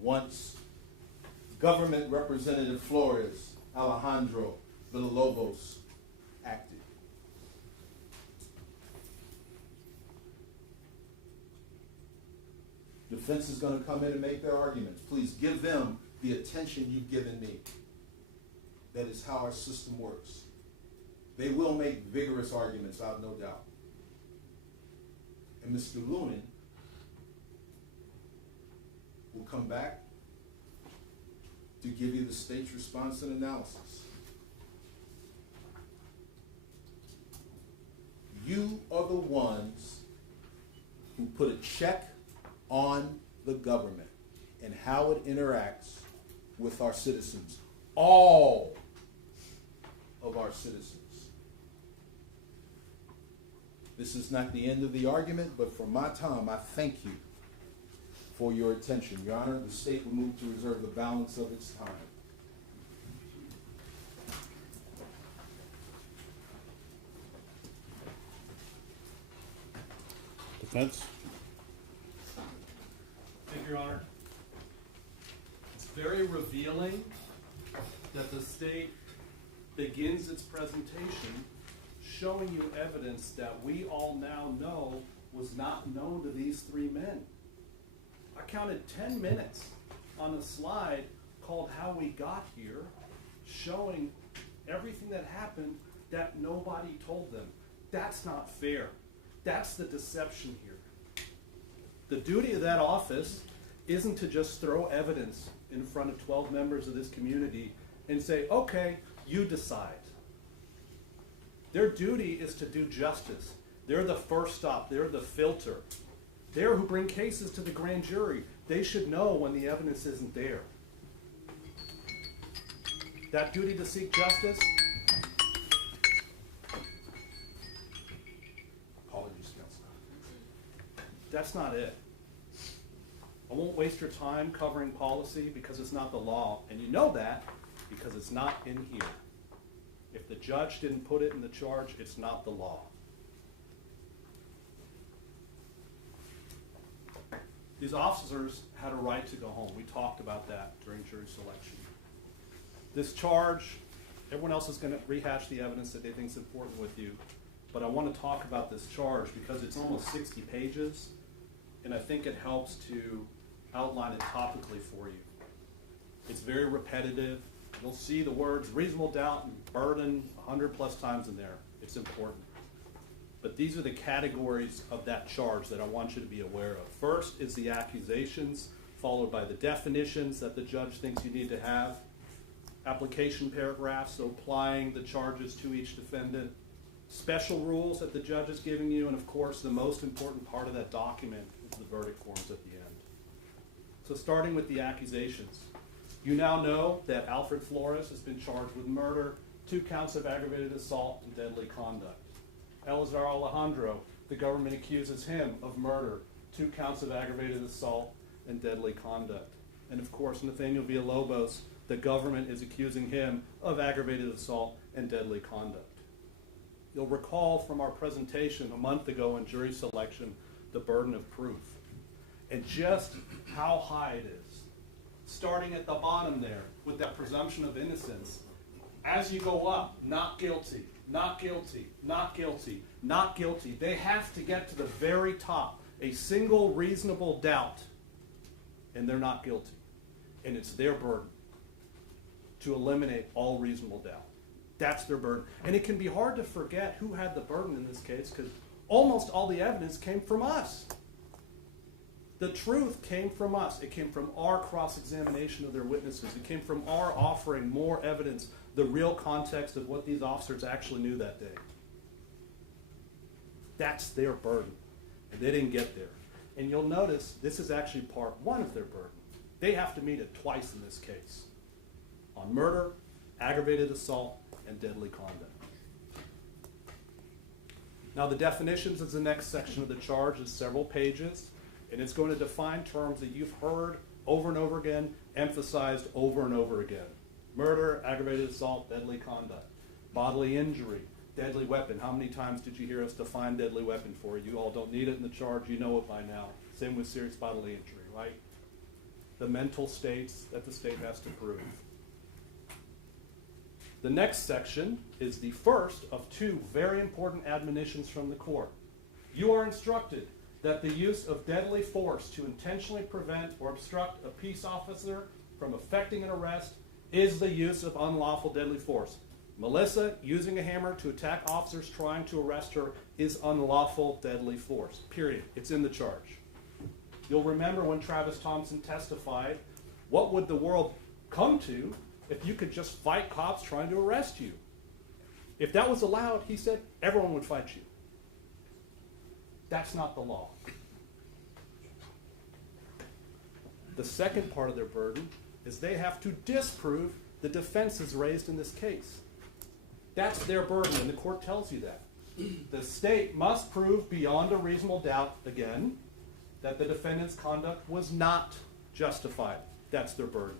once Government Representative Flores, Alejandro, Villalobos acted. Defense is going to come in and make their arguments. Please give them the attention you've given me. That is how our system works. They will make vigorous arguments, I have no doubt. And Mr. Lunin will come back to give you the state's response and analysis. You are the ones who put a check on the government and how it interacts with our citizens. All of our citizens. This is not the end of the argument, but for my time, I thank you for your attention. Your Honor, the state will move to reserve the balance of its time. Defense? Thank you, Your Honor. It's very revealing that the state begins its presentation showing you evidence that we all now know was not known to these three men. I counted 10 minutes on a slide called How We Got Here, showing everything that happened that nobody told them. That's not fair. That's the deception here. The duty of that office isn't to just throw evidence in front of 12 members of this community and say, okay, you decide. Their duty is to do justice, They're the first stop. They're the filter. They're who bring cases to the grand jury. They should know when the evidence isn't there. That duty to seek justice, Apologies, Counsel. that's not it. I won't waste your time covering policy because it's not the law, and you know that because it's not in here. If the judge didn't put it in the charge, it's not the law. These officers had a right to go home. We talked about that during jury selection. This charge, everyone else is going to rehash the evidence that they think is important with you, but I want to talk about this charge because it's almost 60 pages, and I think it helps to outline it topically for you. It's very repetitive. You'll see the words reasonable doubt and burden 100 plus times in there. It's important. But these are the categories of that charge that I want you to be aware of. First is the accusations, followed by the definitions that the judge thinks you need to have, application paragraphs, so applying the charges to each defendant, special rules that the judge is giving you, and of course the most important part of that document is the verdict forms at the end. So starting with the accusations. You now know that Alfred Flores has been charged with murder, 2 counts of aggravated assault and deadly conduct. Alejandro, the government accuses him of murder, 2 counts of aggravated assault and deadly conduct. And of course, Nathaniel Villalobos, the government is accusing him of aggravated assault and deadly conduct. You'll recall from our presentation a month ago in jury selection, the burden of proof, and just how high it is. Starting at the bottom there with that presumption of innocence, as you go up, not guilty, not guilty, not guilty, not guilty. They have to get to the very top, a single reasonable doubt, and they're not guilty. And it's their burden to eliminate all reasonable doubt. That's their burden. And it can be hard to forget who had the burden in this case because almost all the evidence came from us. The truth came from us. It came from our cross-examination of their witnesses. It came from our offering more evidence, the real context of what these officers actually knew that day. That's their burden, and they didn't get there. And you'll notice this is actually part 1 of their burden. They have to meet it twice in this case, on murder, aggravated assault, and deadly conduct. Now the definitions is the next section of the charge. It's several pages. And it's going to define terms that you've heard over and over again, emphasized over and over again. Murder, aggravated assault, deadly conduct. Bodily injury, deadly weapon. How many times did you hear us define deadly weapon for you? You all don't need it in the charge. You know it by now. Same with serious bodily injury, right? The mental states that the state has to prove. The next section is the first of 2 very important admonitions from the court. You are instructed that the use of deadly force to intentionally prevent or obstruct a peace officer from effecting an arrest is the use of unlawful deadly force. Melissa using a hammer to attack officers trying to arrest her is unlawful deadly force. Period. It's in the charge. You'll remember when Travis Thompson testified, what would the world come to if you could just fight cops trying to arrest you? If that was allowed, he said, everyone would fight you. That's not the law. The second part of their burden is they have to disprove the defenses raised in this case. That's their burden, and the court tells you that. The state must prove beyond a reasonable doubt, again, that the defendant's conduct was not justified. That's their burden.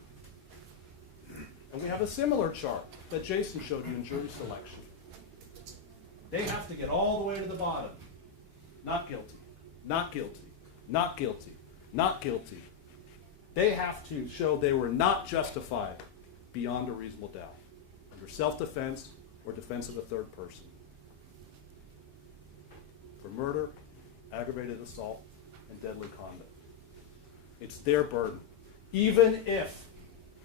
And we have a similar chart that Jason showed you in jury selection. They have to get all the way to the bottom. Not guilty, not guilty, not guilty, not guilty. They have to show they were not justified beyond a reasonable doubt under self-defense or defense of a third person. For murder, aggravated assault, and deadly conduct. It's their burden. Even if,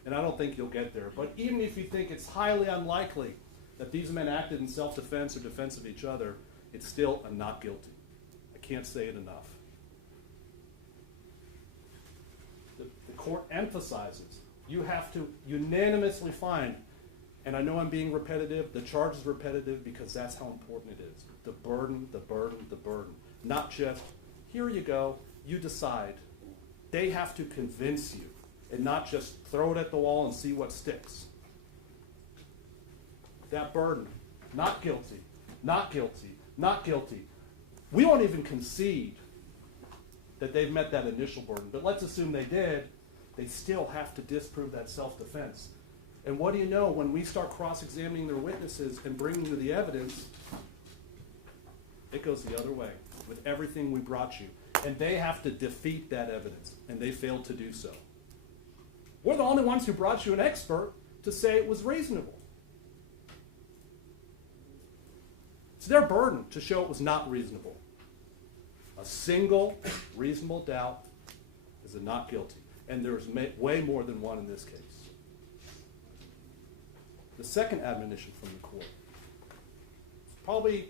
and I don't think you'll get there, but even if you think it's highly unlikely that these men acted in self-defense or defense of each other, it's still a not guilty. Can't say it enough. The court emphasizes you have to unanimously find And I know I'm being repetitive. The charge is repetitive because that's how important it is. The burden, the burden, the burden. Not just, here you go, you decide. They have to convince you and not just throw it at the wall and see what sticks. That burden, not guilty, not guilty, not guilty. We won't even concede that they've met that initial burden, but let's assume they did. They still have to disprove that self-defense. And what do you know, when we start cross-examining their witnesses and bringing you the evidence, it goes the other way with everything we brought you. And they have to defeat that evidence, and they failed to do so. We're the only ones who brought you an expert to say it was reasonable. It's their burden to show it was not reasonable. A single reasonable doubt is a not guilty. And there's way more than one in this case. The second admonition from the court. It's probably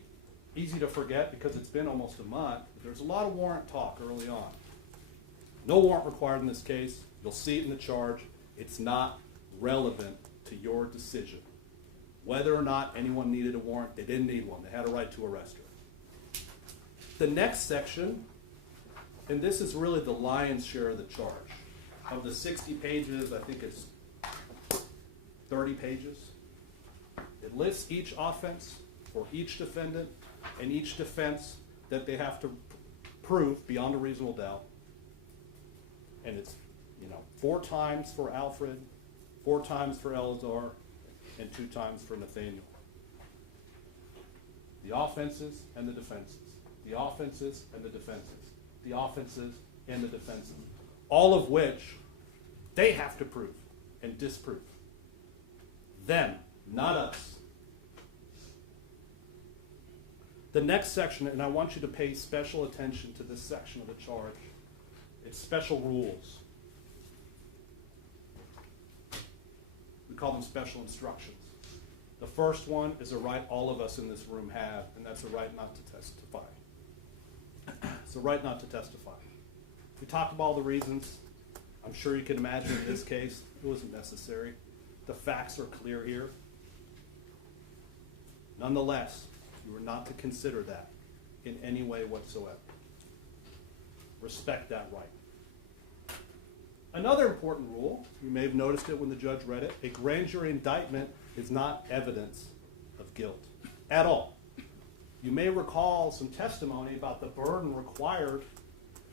easy to forget because it's been almost a month, but there's a lot of warrant talk early on. No warrant required in this case. You'll see it in the charge. It's not relevant to your decision. Whether or not anyone needed a warrant, they didn't need one. They had a right to arrest her. The next section, and this is really the lion's share of the charge. Of the 60 pages, I think it's 30 pages. It lists each offense for each defendant and each defense that they have to prove beyond a reasonable doubt. And it's, 4 times for Alfred, 4 times for Eleazar, and 2 times for Nathaniel. The offenses and the defenses. The offenses and the defenses. The offenses and the defenses. All of which they have to prove and disprove. Them, not us. The next section, and I want you to pay special attention to this section of the charge. It's special rules. We call them special instructions. The first one is a right all of us in this room have, and that's a right not to testify. It's a right not to testify. We talked about all the reasons. I'm sure you can imagine in this case, it wasn't necessary. The facts are clear here. Nonetheless, you are not to consider that in any way whatsoever. Respect that right. Another important rule, you may have noticed it when the judge read it, a grand jury indictment is not evidence of guilt at all. You may recall some testimony about the burden required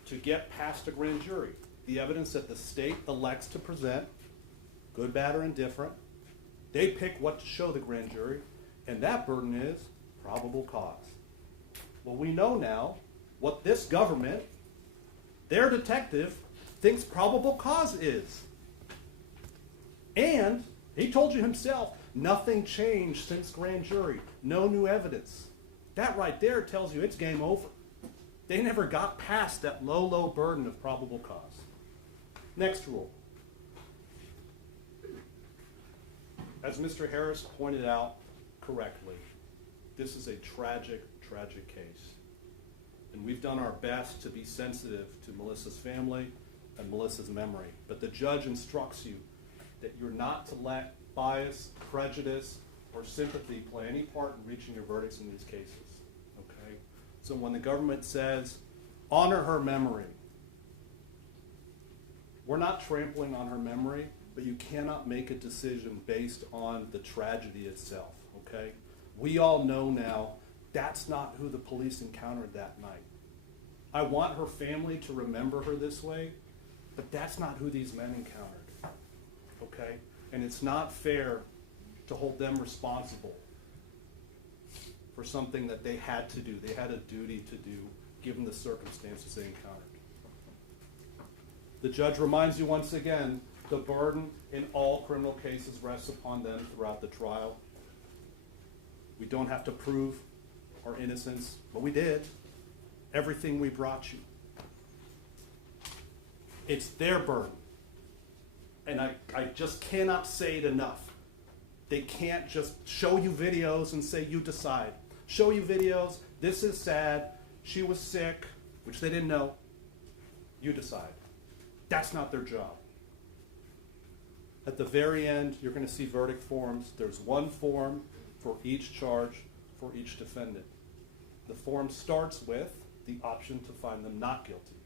to get past a grand jury. The evidence that the state elects to present, good, bad, or indifferent, they pick what to show the grand jury, and that burden is probable cause. Well, we know now what this government, their detective, thinks probable cause is. And he told you himself, nothing changed since grand jury. No new evidence. That right there tells you it's game over. They never got past that low burden of probable cause. Next rule. As Mr. Harris pointed out correctly, this is a tragic, tragic case. And we've done our best to be sensitive to Melissa's family and Melissa's memory. But the judge instructs you that you're not to let bias, prejudice, or sympathy play any part in reaching your verdicts in these cases. Okay? So when the government says, honor her memory, we're not trampling on her memory, but you cannot make a decision based on the tragedy itself. Okay? We all know now that's not who the police encountered that night. I want her family to remember her this way, but that's not who these men encountered. Okay? And it's not fair to hold them responsible for something that they had to do. They had a duty to do, given the circumstances they encountered. The judge reminds you once again, the burden in all criminal cases rests upon them throughout the trial. We don't have to prove our innocence, but we did. Everything we brought you. It's their burden. And I just cannot say it enough. They can't just show you videos and say, you decide. Show you videos, this is sad, she was sick, which they didn't know. You decide. That's not their job. At the very end, you're going to see verdict forms. There's one form for each charge for each defendant. The form starts with the option to find them not guilty.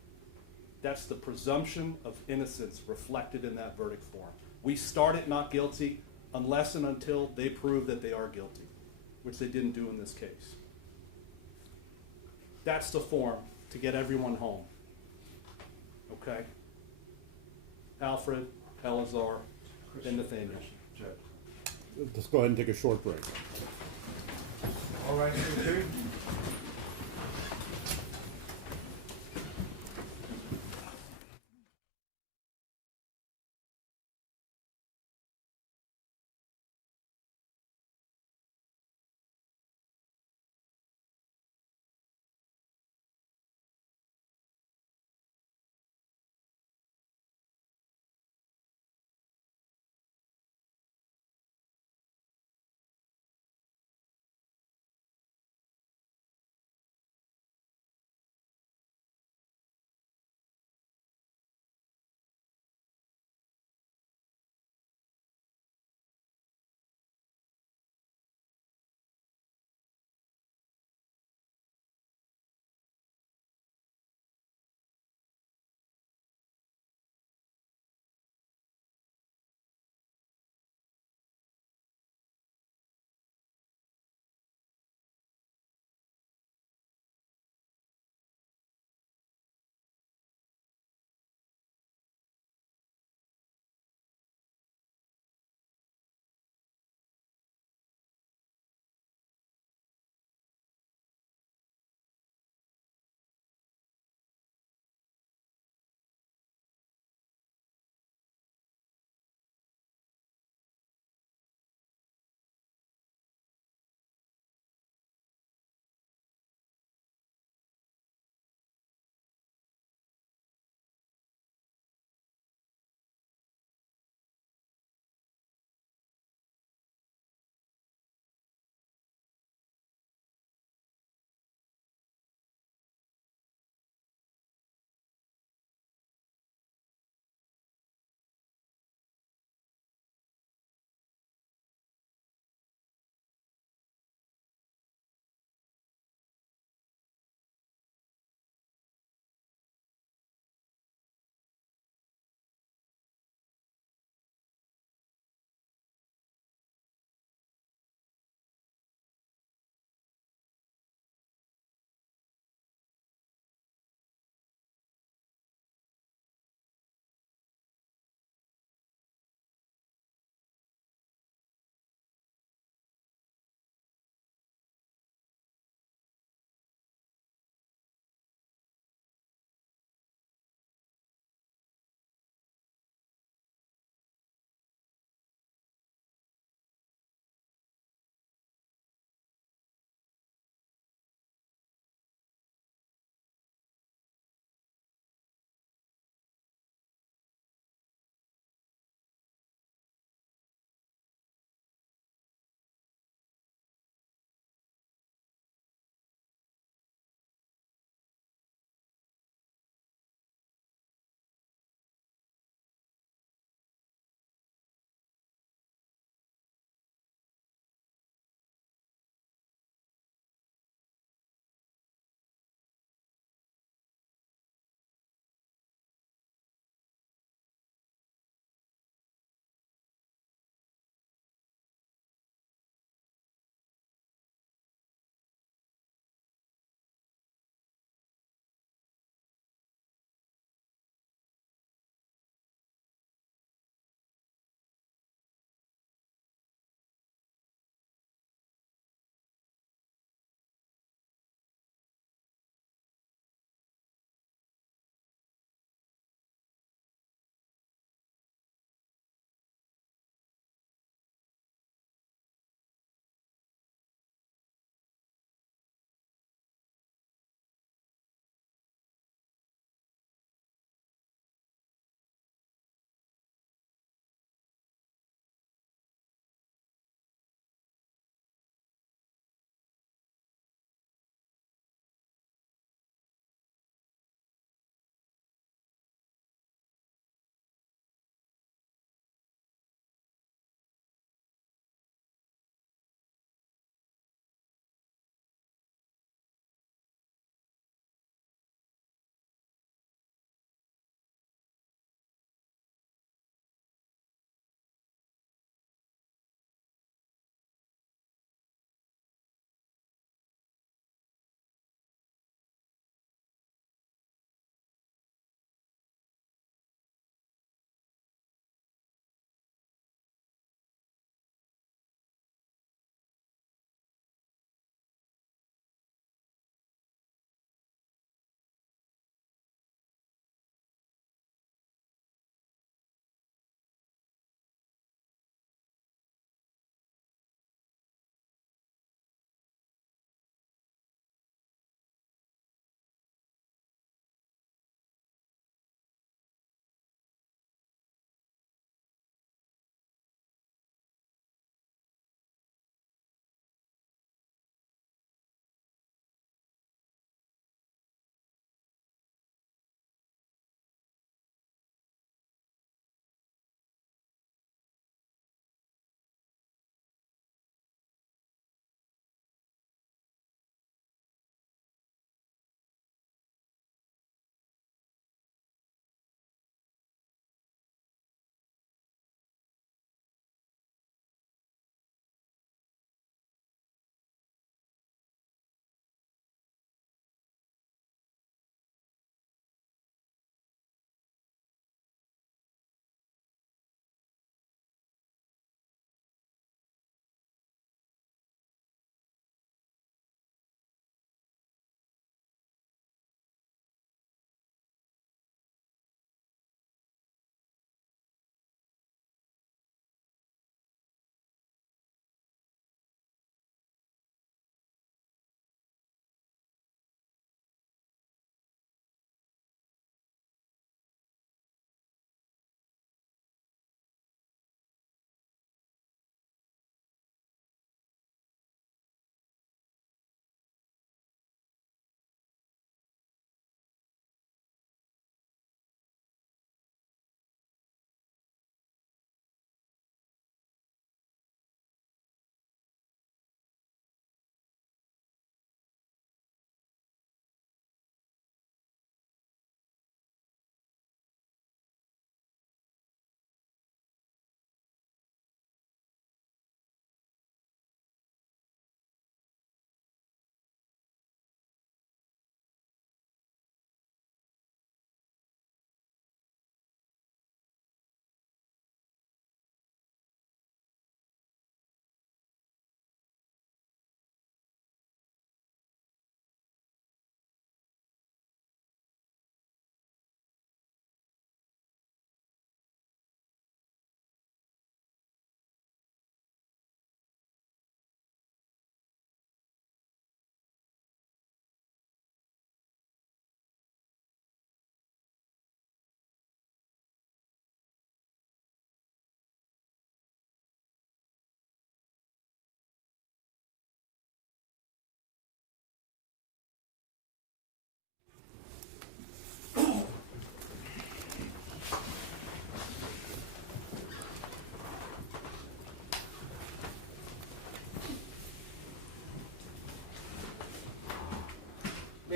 That's the presumption of innocence reflected in that verdict form. We start at not guilty unless and until they prove that they are guilty, which they didn't do in this case. That's the form to get everyone home. Okay? Alfred, Eleazar, and Nathaniel. Let's go ahead and take a short break. All right, Secretary.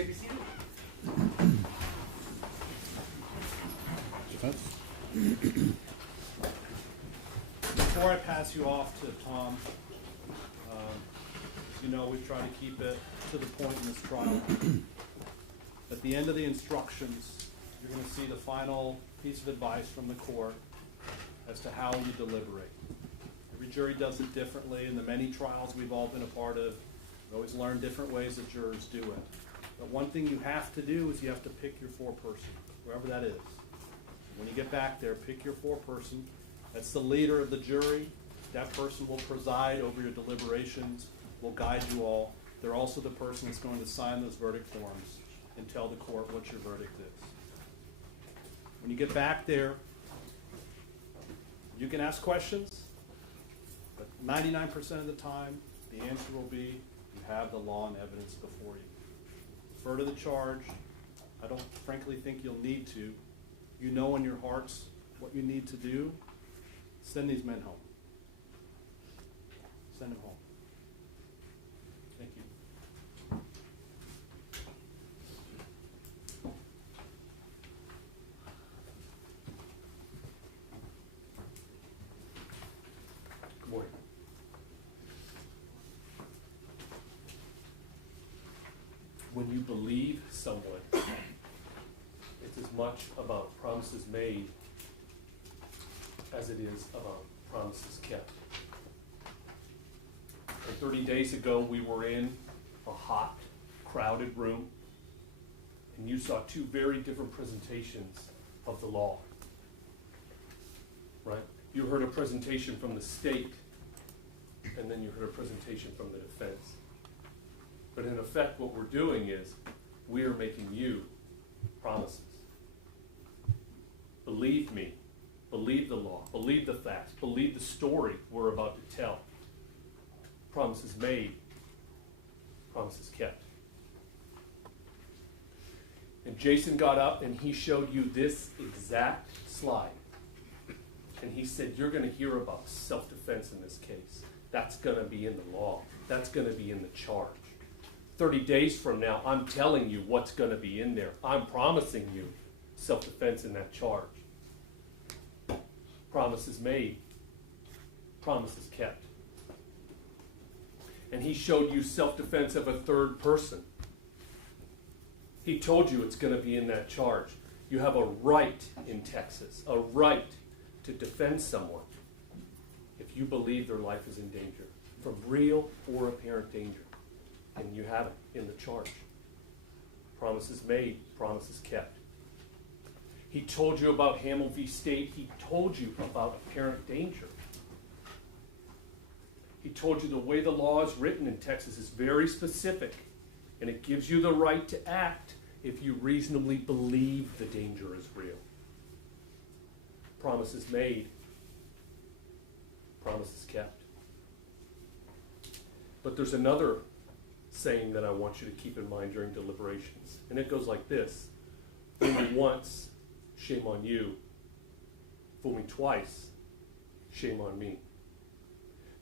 be seated. Defense? Before I pass you off to Tom, as you know, we've tried to keep it to the point in this trial. At the end of the instructions, you're going to see the final piece of advice from the court as to how you deliberate. Every jury does it differently. In the many trials we've all been a part of, we always learn different ways that jurors do it. But one thing you have to do is you have to pick your foreperson, whoever that is. When you get back there, pick your foreperson. That's the leader of the jury. That person will preside over your deliberations, will guide you all. They're also the person that's going to sign those verdict forms and tell the court what your verdict is. When you get back there, you can ask questions, but 99% of the time, the answer will be you have the law and evidence before you. Refer to the charge. I don't frankly think you'll need to. You know in your hearts what you need to do. Send these men home. Send them home. Thank you. Good morning. When you believe someone, it's as much about promises made as it is about promises kept. And 30 days ago, we were in a hot, crowded room, and you saw two very different presentations of the law, right? You heard a presentation from the state, and then you heard a presentation from the defense. But in effect, what we're doing is we are making you promises. Believe me. Believe the law. Believe the facts. Believe the story we're about to tell. Promises made. Promises kept. And Jason got up and he showed you this exact slide. And he said, you're going to hear about self-defense in this case. That's going to be in the law. That's going to be in the charge. 30 days from now, I'm telling you what's going to be in there. I'm promising you self-defense in that charge. Promises made, promises kept. And he showed you self-defense of a third person. He told you it's going to be in that charge. You have a right in Texas, a right to defend someone if you believe their life is in danger, from real or apparent danger. And you have it in the charge. Promises made, promises kept. He told you about Hamill v. State. He told you about apparent danger. He told you the way the law is written in Texas is very specific, and it gives you the right to act if you reasonably believe the danger is real. Promises made, promises kept. But there's another saying that I want you to keep in mind during deliberations, and it goes like this: fool me once, shame on you. Fool me twice, shame on me.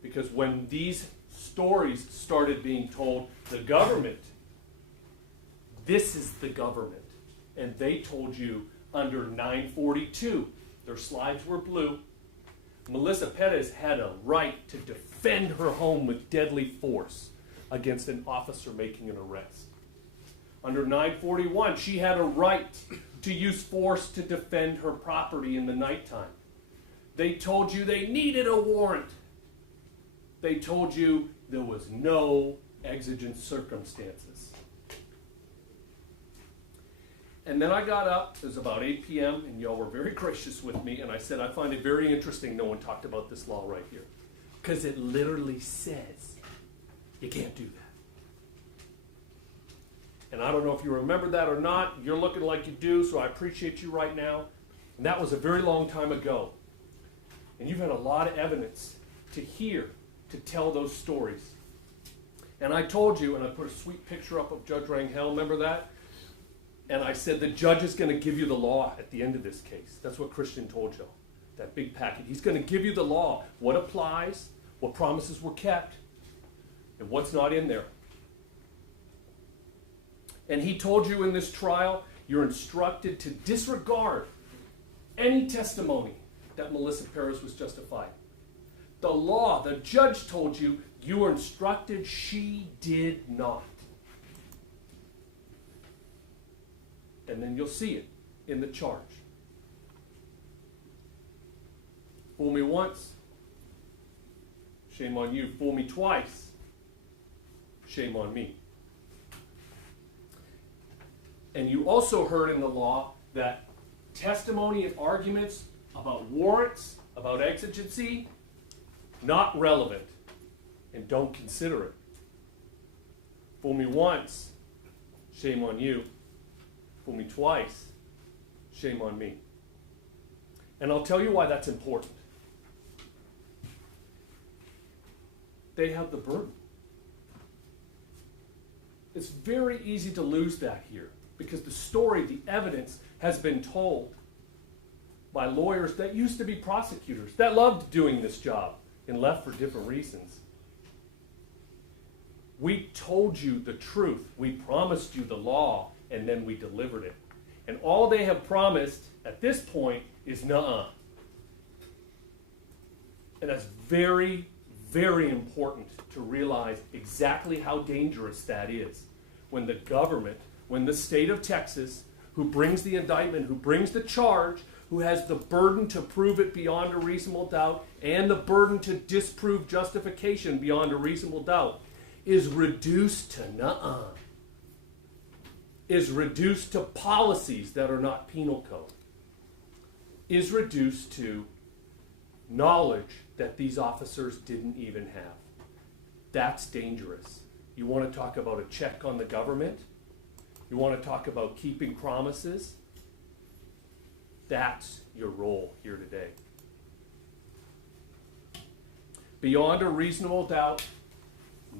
Because when these stories started being told, the government, this is the government, and they told you under 942, their slides were blue, Melissa Perez had a right to defend her home with deadly force against an officer making an arrest. Under 941, she had a right to use force to defend her property in the nighttime. They told you they needed a warrant. They told you there was no exigent circumstances. And then I got up, it was about 8 p.m., and y'all were very gracious with me, and I said, I find it very interesting no one talked about this law right here. Because it literally says you can't do that. And I don't know if you remember that or not. You're looking like you do, so I appreciate you right now. And that was a very long time ago. And you've had a lot of evidence to hear, to tell those stories. And I told you, and I put a sweet picture up of Judge Rangel, remember that? And I said, the judge is going to give you the law at the end of this case. That's what Christian told you, that big packet. He's going to give you the law, what applies, what promises were kept, and what's not in there. And he told you in this trial, you're instructed to disregard any testimony that Melissa Perez was justified. The law, the judge told you, you were instructed she did not. And then you'll see it in the charge. Fool me once, shame on you. Fool me twice, shame on me. And you also heard in the law that testimony and arguments about warrants, about exigency, not relevant, and don't consider it. Fool me once, shame on you. Fool me twice, shame on me. And I'll tell you why that's important. They have the burden. It's very easy to lose that here because the story, the evidence has been told by lawyers that used to be prosecutors, that loved doing this job and left for different reasons. We told you the truth. We promised you the law, and then we delivered it. And all they have promised at this point is nuh-uh. And that's very, very important to realize exactly how dangerous that is. When the government, when the state of Texas, who brings the indictment, who brings the charge, who has the burden to prove it beyond a reasonable doubt, and the burden to disprove justification beyond a reasonable doubt, is reduced to nuh-uh. Is reduced to policies that are not penal code. Is reduced to knowledge that these officers didn't even have. That's dangerous. You want to talk about a check on the government? You want to talk about keeping promises? That's your role here today. Beyond a reasonable doubt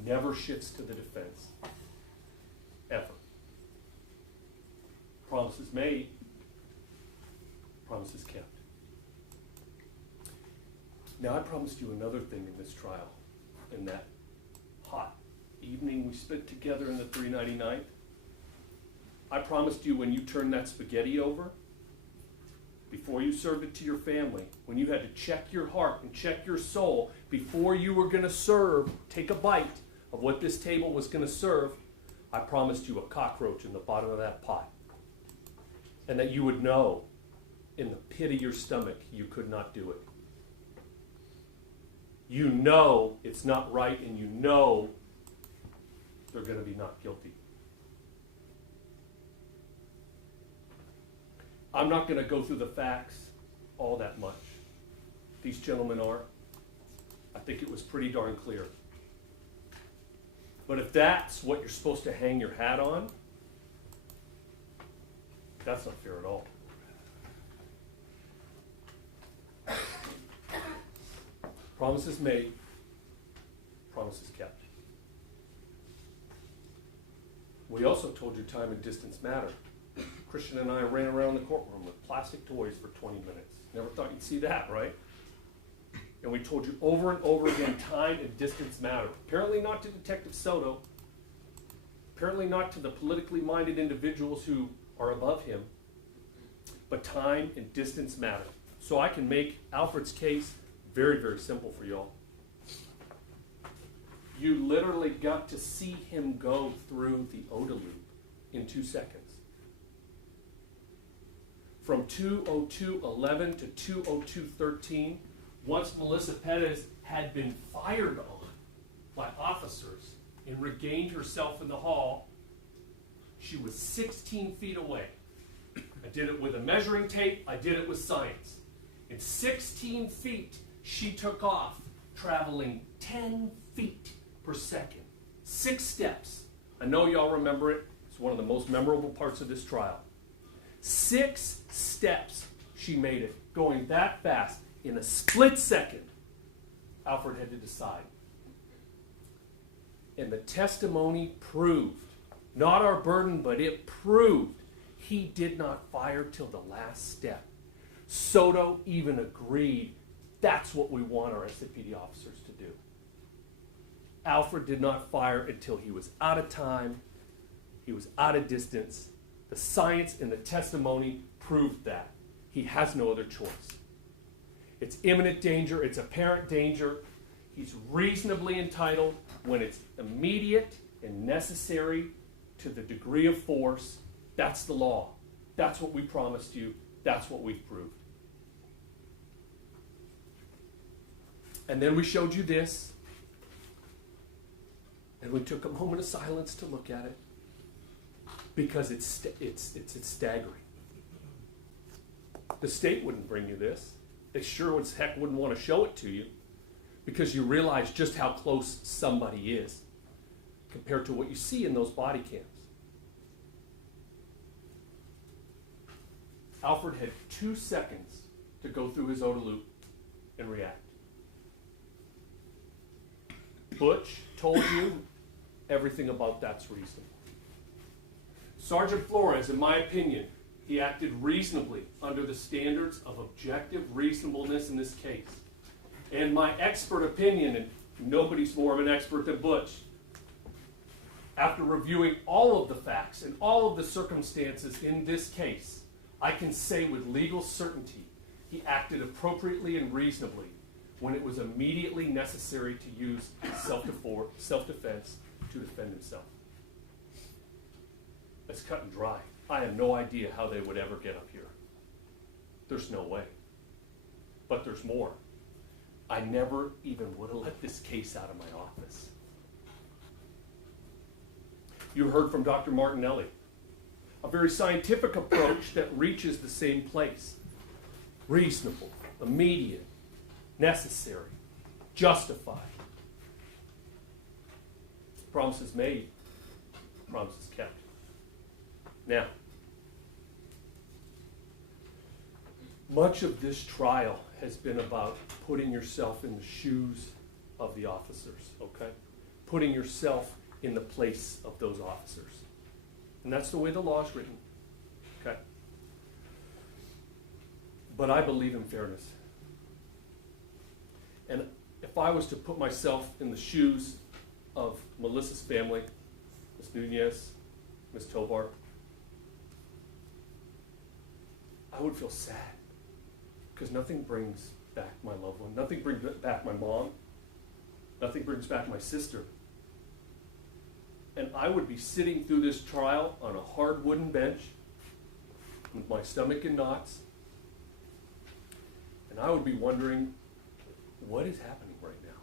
never shifts to the defense. Ever. Promises made, promises kept. Now I promised you another thing in this trial. In that hot evening we spent together in the 399th, I promised you when you turned that spaghetti over, before you served it to your family, when you had to check your heart and check your soul before you were going to serve, take a bite of what this table was going to serve, I promised you a cockroach in the bottom of that pot. And that you would know in the pit of your stomach you could not do it. You know it's not right, and you know they're going to be not guilty. I'm not going to go through the facts all that much. These gentlemen are. I think it was pretty darn clear. But if that's what you're supposed to hang your hat on, that's not fair at all. Promises made, promises kept. We also told you time and distance matter. Christian and I ran around the courtroom with plastic toys for 20 minutes. Never thought you'd see that, right? And we told you over and over again, time and distance matter. Apparently not to Detective Soto. Apparently not to the politically minded individuals who are above him. But time and distance matter. So I can make Alfred's case very, very simple for y'all. You literally got to see him go through the ODA loop in 2 seconds. From 2:02:11 to 2:02:13, once Melissa Perez had been fired on by officers and regained herself in the hall, she was 16 feet away. I did it with a measuring tape. I did it with science. In 16 feet, she took off, traveling 10 feet per second. 6 steps. I know y'all remember it. It's one of the most memorable parts of this trial. 6 steps she made it, going that fast. In a split second, Alfred had to decide. And the testimony proved, not our burden, but it proved he did not fire till the last step. Soto even agreed that's what we want our SAPD officers to do. Alfred did not fire until he was out of time He was out of distance. The science and the testimony proved that. He has no other choice. It's imminent danger. It's apparent danger. He's reasonably entitled when it's immediate and necessary to the degree of force. That's the law. That's what we promised you. That's what we've proved. And then we showed you this. And we took a moment of silence to look at it. Because it's staggering. The state wouldn't bring you this. They sure as heck wouldn't want to show it to you. Because you realize just how close somebody is compared to what you see in those body cams. Alfred had 2 seconds to go through his OODA loop and react. Butch told you everything about that's reasonable. Sergeant Flores, in my opinion, he acted reasonably under the standards of objective reasonableness in this case. And my expert opinion, and nobody's more of an expert than Butch, after reviewing all of the facts and all of the circumstances in this case, I can say with legal certainty he acted appropriately and reasonably when it was immediately necessary to use self-defense to defend himself. It's cut and dry. I have no idea how they would ever get up here. There's no way. But there's more. I never even would have let this case out of my office. You heard from Dr. Martinelli. A very scientific approach that reaches the same place. Reasonable, immediate, necessary, justified. Promises made, promises kept. Now, much of this trial has been about putting yourself in the shoes of the officers, okay? Putting yourself in the place of those officers. And that's the way the law is written, okay? But I believe in fairness. And if I was to put myself in the shoes of Melissa's family, Ms. Nunez, Ms. Tovar, I would feel sad. Because nothing brings back my loved one. Nothing brings back my mom. Nothing brings back my sister. And I would be sitting through this trial on a hard wooden bench with my stomach in knots. And I would be wondering, what is happening right now?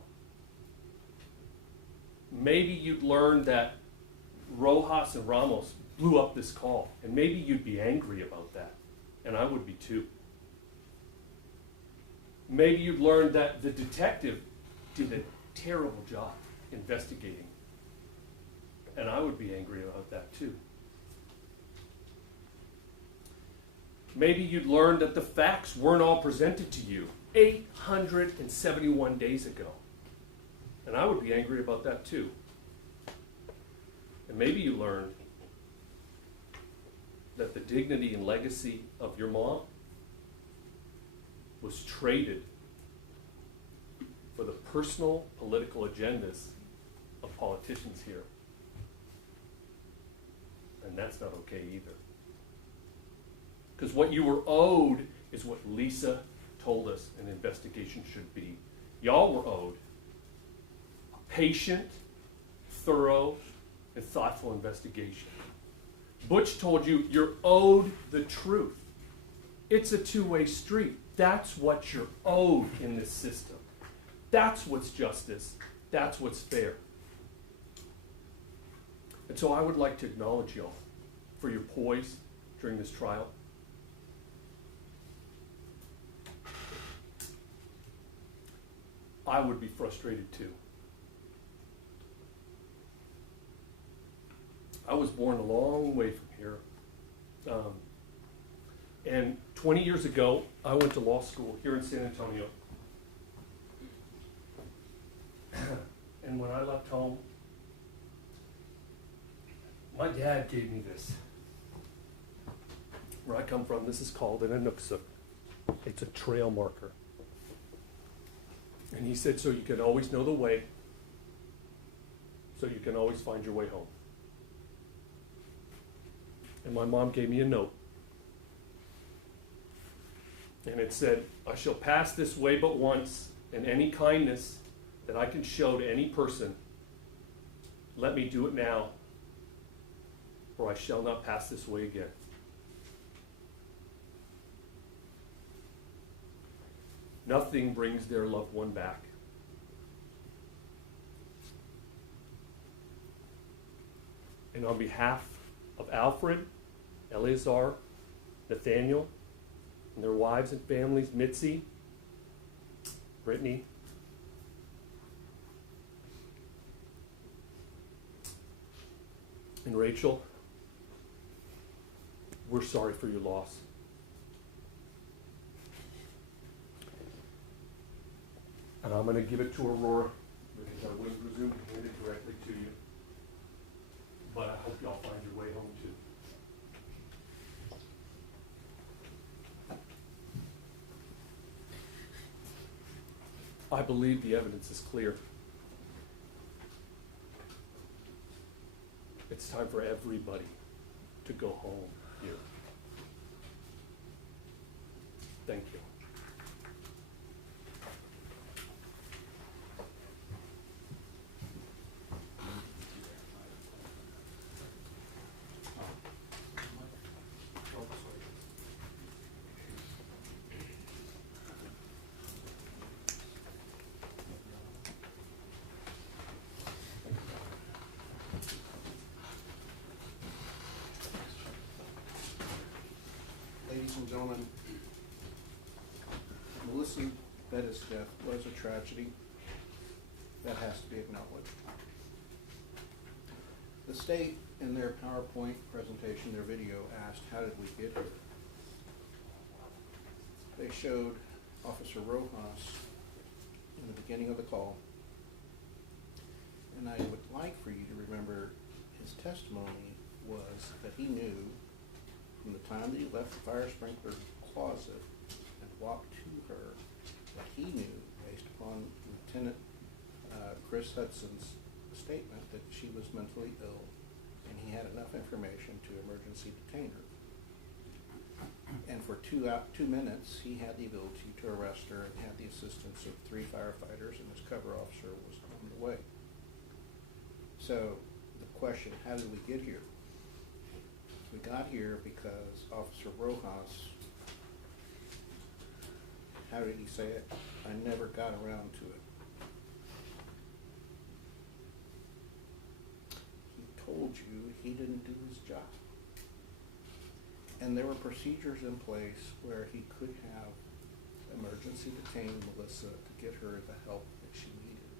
Maybe you'd learn that Rojas and Ramos blew up this call. And maybe you'd be angry about that. And I would be too. Maybe you'd learn that the detective did a terrible job investigating. And I would be angry about that too. Maybe you'd learn that the facts weren't all presented to you 871 days ago. And I would be angry about that too. And maybe you learned that the dignity and legacy of your mom was traded for the personal political agendas of politicians here. And that's not okay either. Because what you were owed is what Lisa told us an investigation should be. Y'all were owed a patient, thorough, and thoughtful investigation. Butch told you you're owed the truth. It's a two-way street. That's what you're owed in this system. That's what's justice. That's what's fair. And so I would like to acknowledge y'all for your poise during this trial. I would be frustrated too. I was born a long way from here. And 20 years ago, I went to law school here in San Antonio. And when I left home, my dad gave me this. Where I come from, this is called an anuksa. It's a trail marker. And he said, so you can always know the way, so you can always find your way home. And my mom gave me a note. And it said, I shall pass this way but once, and any kindness that I can show to any person, let me do it now, or I shall not pass this way again. Nothing brings their loved one back. And on behalf of Alfred, Eleazar, Nathaniel, and their wives and families, Mitzi, Brittany, and Rachel, we're sorry for your loss. And I'm going to give it to Aurora because I wouldn't presume to hand it directly to you. But I hope y'all find your way home too. I believe the evidence is clear. It's time for everybody to go home here. Thank you. Ladies and gentlemen, Melissa Bettis' death was a tragedy that has to be acknowledged. The state, in their PowerPoint presentation, their video, asked, how did we get here? They showed Officer Rojas in the beginning of the call, and I would like for you to remember his testimony was that he knew from the time that he left the fire sprinkler closet and walked to her, that he knew, based upon Lieutenant Chris Hudson's statement, that she was mentally ill, and he had enough information to emergency detain her. And for 2 minutes, he had the ability to arrest her and had the assistance of 3 firefighters, and his cover officer was on the way. So the question, how did we get here? We got here because Officer Rojas, how did he say it? I never got around to it. He told you he didn't do his job. And there were procedures in place where he could have emergency detained Melissa to get her the help that she needed.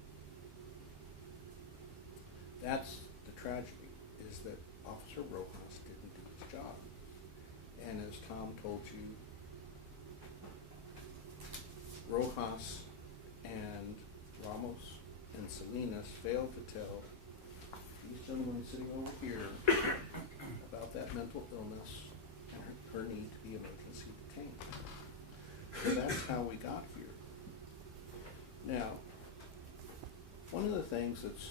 That's the tragedy, is that Officer Rojas didn't do his job. And as Tom told you, Rojas and Ramos and Salinas failed to tell these gentlemen sitting over here about that mental illness and her need to be emergency detained. So that's how we got here. Now, one of the things that's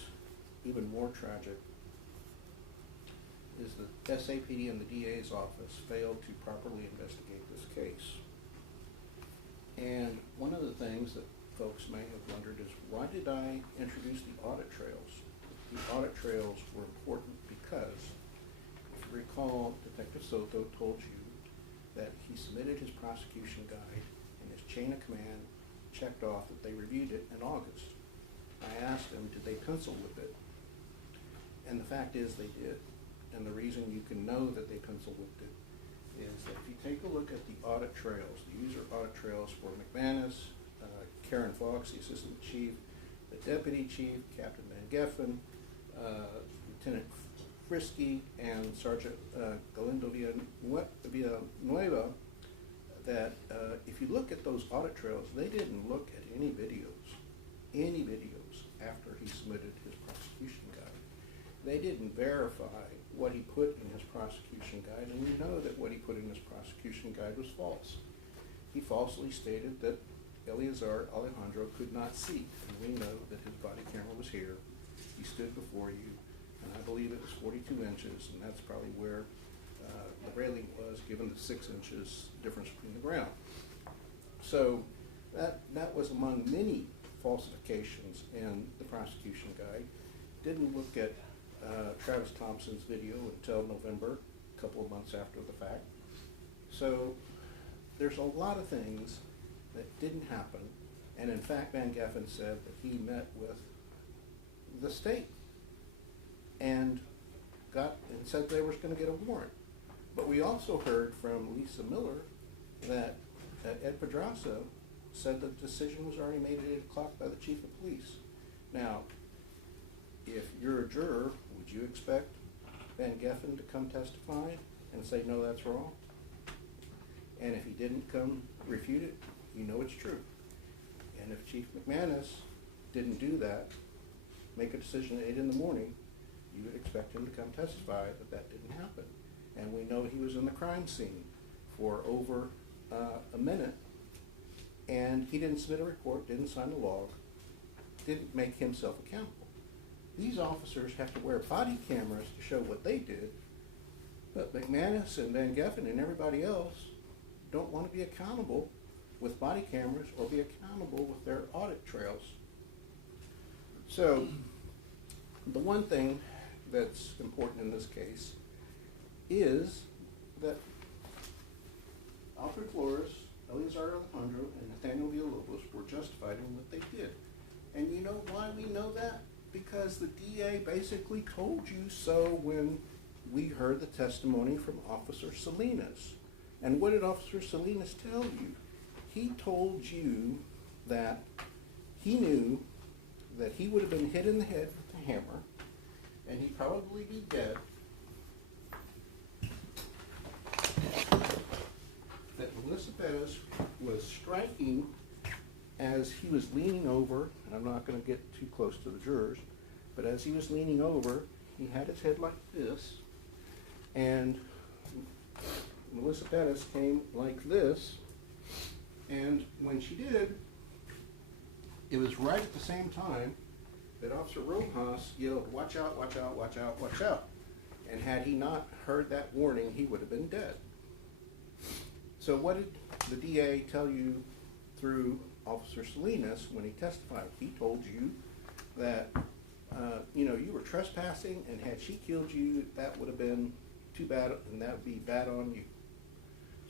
even more tragic is the SAPD and the DA's office failed to properly investigate this case. And one of the things that folks may have wondered is, why did I introduce the audit trails? The audit trails were important because, if you recall, Detective Soto told you that he submitted his prosecution guide and his chain of command checked off that they reviewed it in August. I asked him, did they pencil whip it? And the fact is they did. And the reason you can know that they pencil whipped it is that if you take a look at the audit trails, the user audit trails for McManus, Karen Fox, the assistant chief, the deputy chief, Captain Van Geffen, Lieutenant Frisky, and Sergeant Galindo Villanueva, that if you look at those audit trails, they didn't look at any videos after he submitted his prosecution guide. They didn't verify what he put in his prosecution guide, and we know that what he put in his prosecution guide was false. He falsely stated that Alejandro could not see, and we know that his body camera was here. He stood before you, and I believe it was 42 inches, and that's probably where the railing was, given the 6 inches difference between the ground. So that was among many falsifications, and the prosecution guy didn't look at Travis Thompson's video until November, a couple of months after the fact. So there's a lot of things that didn't happen, and in fact Van Geffen said that he met with the state and said they were going to get a warrant. But we also heard from Lisa Miller that Ed Pedraza said the decision was already made at 8 o'clock by the chief of police. Now, if you're a juror, would you expect Van Geffen to come testify and say, no, that's wrong? And if he didn't come refute it, you know it's true. And if Chief McManus didn't do that, make a decision at 8 in the morning, you would expect him to come testify that that didn't happen. And we know he was in the crime scene for over a minute, and he didn't submit a report, didn't sign a log, didn't make himself accountable. These officers have to wear body cameras to show what they did, but McManus and Van Geffen and everybody else don't want to be accountable with body cameras or be accountable with their audit trails. So the one thing that's important in this case is that Alfred Flores, Eleazar Alejandro, and Nathaniel Villalobos were justified in what they did. And you know why we know that? Because the DA basically told you so when we heard the testimony from Officer Salinas. And what did Officer Salinas tell you? He told you that he knew that he would have been hit in the head with a hammer, and he'd probably be dead. That Melissa Perez was striking as he was leaning over, and I'm not going to get too close to the jurors, but as he was leaning over, he had his head like this, and Melissa Perez came like this, and when she did, it was right at the same time that Officer Rojas yelled, "Watch out, watch out, watch out, watch out." And had he not heard that warning, he would have been dead. So what did the DA tell you through Officer Salinas when he testified? He told you that you were trespassing, and had she killed you, that would have been too bad, and that would be bad on you.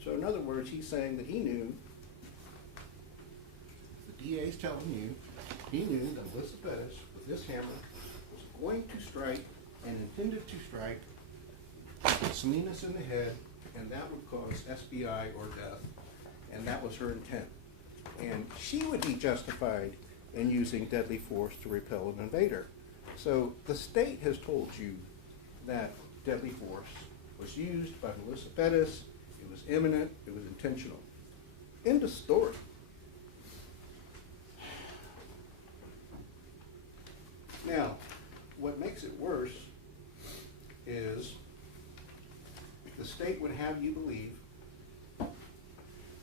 So in other words, he's saying that he knew, the DA's telling you, he knew that Melissa Perez, with this hammer, was going to strike and intended to strike Salinas in the head, and that would cause SBI or death, and that was her intent. And she would be justified in using deadly force to repel an invader. So the state has told you that deadly force was used by Melissa Perez, it was imminent, it was intentional. End of story. Now, what makes it worse is the state would have you believe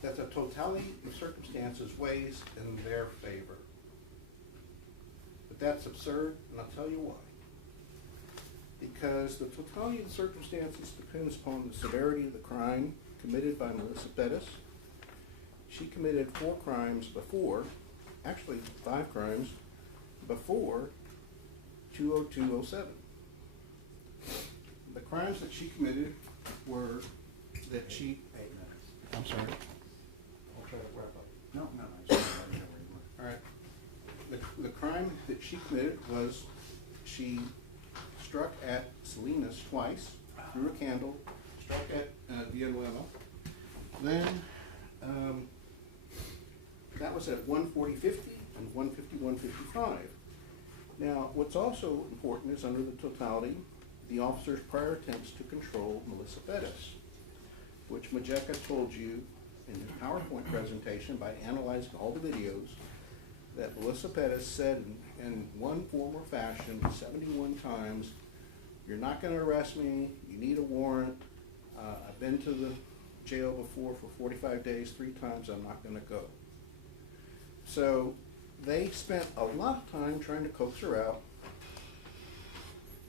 that the totality of circumstances weighs in their favor. But that's absurd, and I'll tell you why. Because the totality of the circumstances depends upon the severity of the crime committed by Melissa Perez. She committed 4 crimes before, actually 5 crimes, before 20207. The crimes that she committed were that she... 8 minutes. I'm sorry. I'll try to wrap up. No. All right. The crime that she committed was she struck at Salinas twice, threw a candle, struck at Villanueva. Then that was at 1:40:50 and 1:51:55. Now, what's also important is under the totality, the officer's prior attempts to control Melissa Perez, which Majeka told you in his PowerPoint presentation by analyzing all the videos that Melissa Perez said in one form or fashion 71 times, "You're not going to arrest me, you need a warrant, I've been to the jail before for 45 days, 3 times, I'm not going to go." So they spent a lot of time trying to coax her out.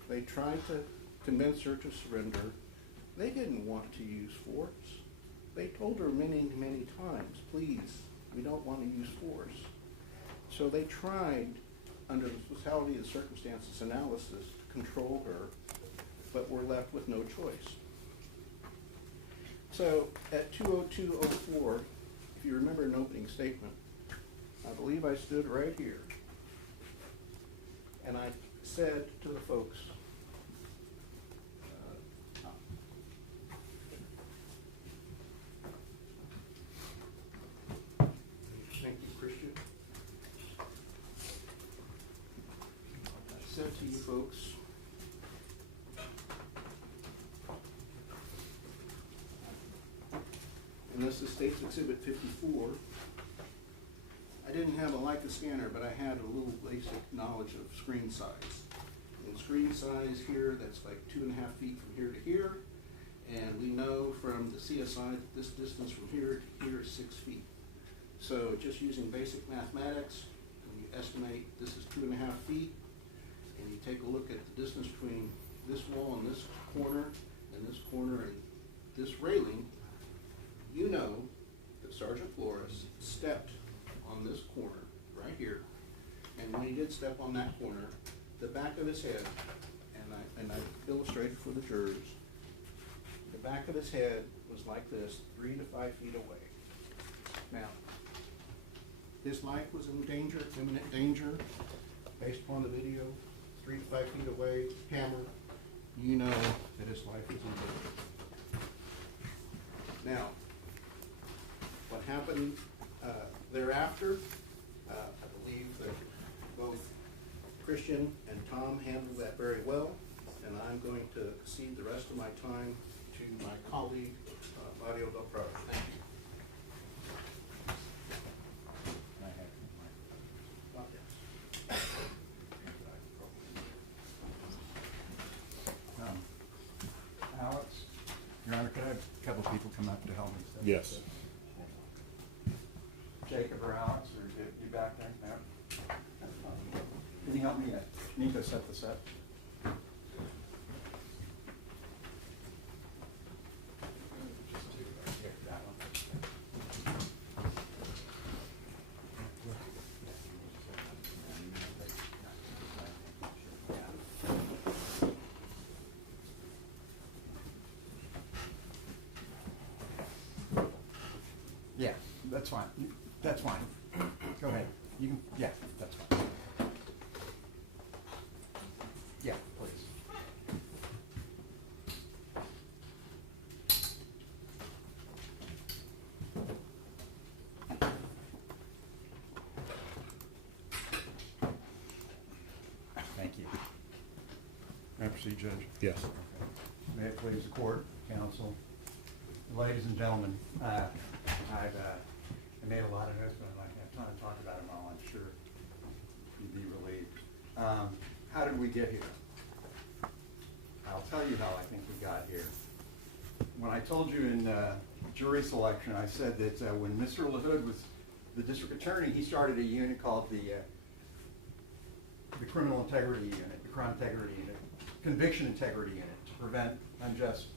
They tried to convince her to surrender. They didn't want to use force. They told her many, many times, please, we don't want to use force. So they tried, under the totality of the circumstances analysis, to control her, but were left with no choice. So at 2:02:04, if you remember an opening statement, I believe I stood right here, and I said to the folks, thank you, Christian. I said to you folks, and this is State's Exhibit 54. I didn't have a Leica scanner, but I had a little basic knowledge of screen size. And screen size here, that's like 2.5 feet from here to here. And we know from the CSI that this distance from here to here is 6 feet. So just using basic mathematics, when you estimate this is 2.5 feet, and you take a look at the distance between this wall and this corner and this railing, you know that Sergeant Flores stepped on this corner right here, and when he did step on that corner, the back of his head, and I illustrated for the jurors, the back of his head was like this, 3 to 5 feet away. Now, his life was in danger, imminent danger, based upon the video, 3 to 5 feet away, camera, you know that his life was in danger. Now, what happened thereafter, I believe that both Christian and Tom handled that very well, and I'm going to cede the rest of my time to my colleague, Mario Del Prado. Thank you. Alex, Your Honor, could I have a couple people come up to help me? Yes. Jacob or Alex, or you back there? No? Can you help me? Need to set this up. Yeah, that's fine. That's fine. Go ahead. You can, yeah, that's fine. Yeah, please. Thank you. May I proceed, Judge? Yes. May it please the court, counsel, ladies and gentlemen, I've I made a lot of notes, but I don't have time to talk about them all. I'm sure you'd be relieved. How did we get here? I'll tell you how I think we got here. When I told you in jury selection, I said that when Mr. LaHood was the district attorney, he started a unit called the Criminal Integrity Unit, the Crime Integrity Unit, Conviction Integrity Unit, to prevent unjust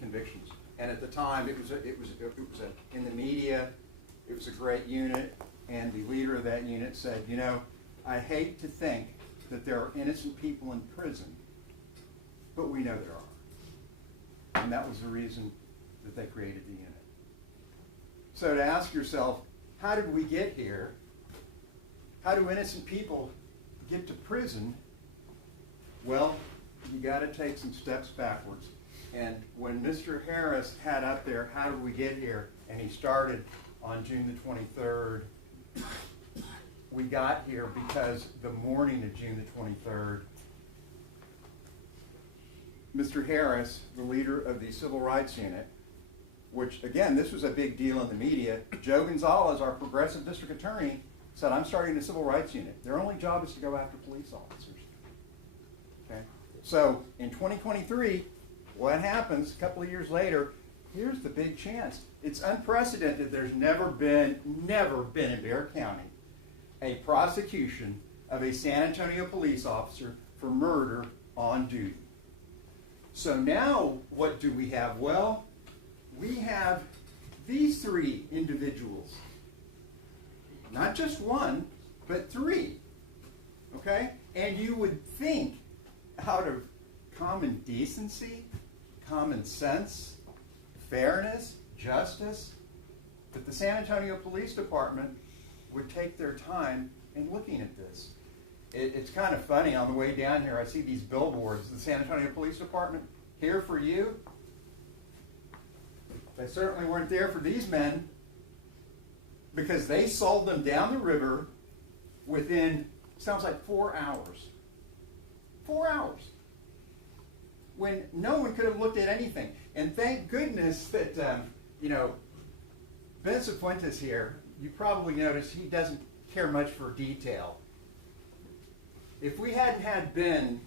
convictions. And at the time, it was in the media. It was a great unit, and the leader of that unit said, you know, I hate to think that there are innocent people in prison, but we know there are. And that was the reason that they created the unit. So to ask yourself, how did we get here? How do innocent people get to prison? Well, you got to take some steps backwards. And when Mr. Harris had up there, how did we get here? And he started on June the 23rd. We got here because the morning of June the 23rd, Mr. Harris, the leader of the Civil Rights Unit, which, again, this was a big deal in the media. Joe Gonzalez, our progressive district attorney, said, I'm starting the Civil Rights Unit. Their only job is to go after police officers. Okay? So in 2023, what happens a couple of years later? Here's the big chance. It's unprecedented. There's never been in Bexar County a prosecution of a San Antonio police officer for murder on duty. So now what do we have? Well, we have these three individuals. Not just one, but three. Okay? And you would think, out of common decency, common sense, fairness, justice, that the San Antonio Police Department would take their time in looking at this. It's kind of funny, on the way down here, I see these billboards, the San Antonio Police Department, here for you. They certainly weren't there for these men, because they sold them down the river within, sounds like 4 hours. 4 hours. When no one could have looked at anything. And thank goodness that, Ben Cifuentes here, you probably noticed he doesn't care much for detail. If we hadn't had Ben,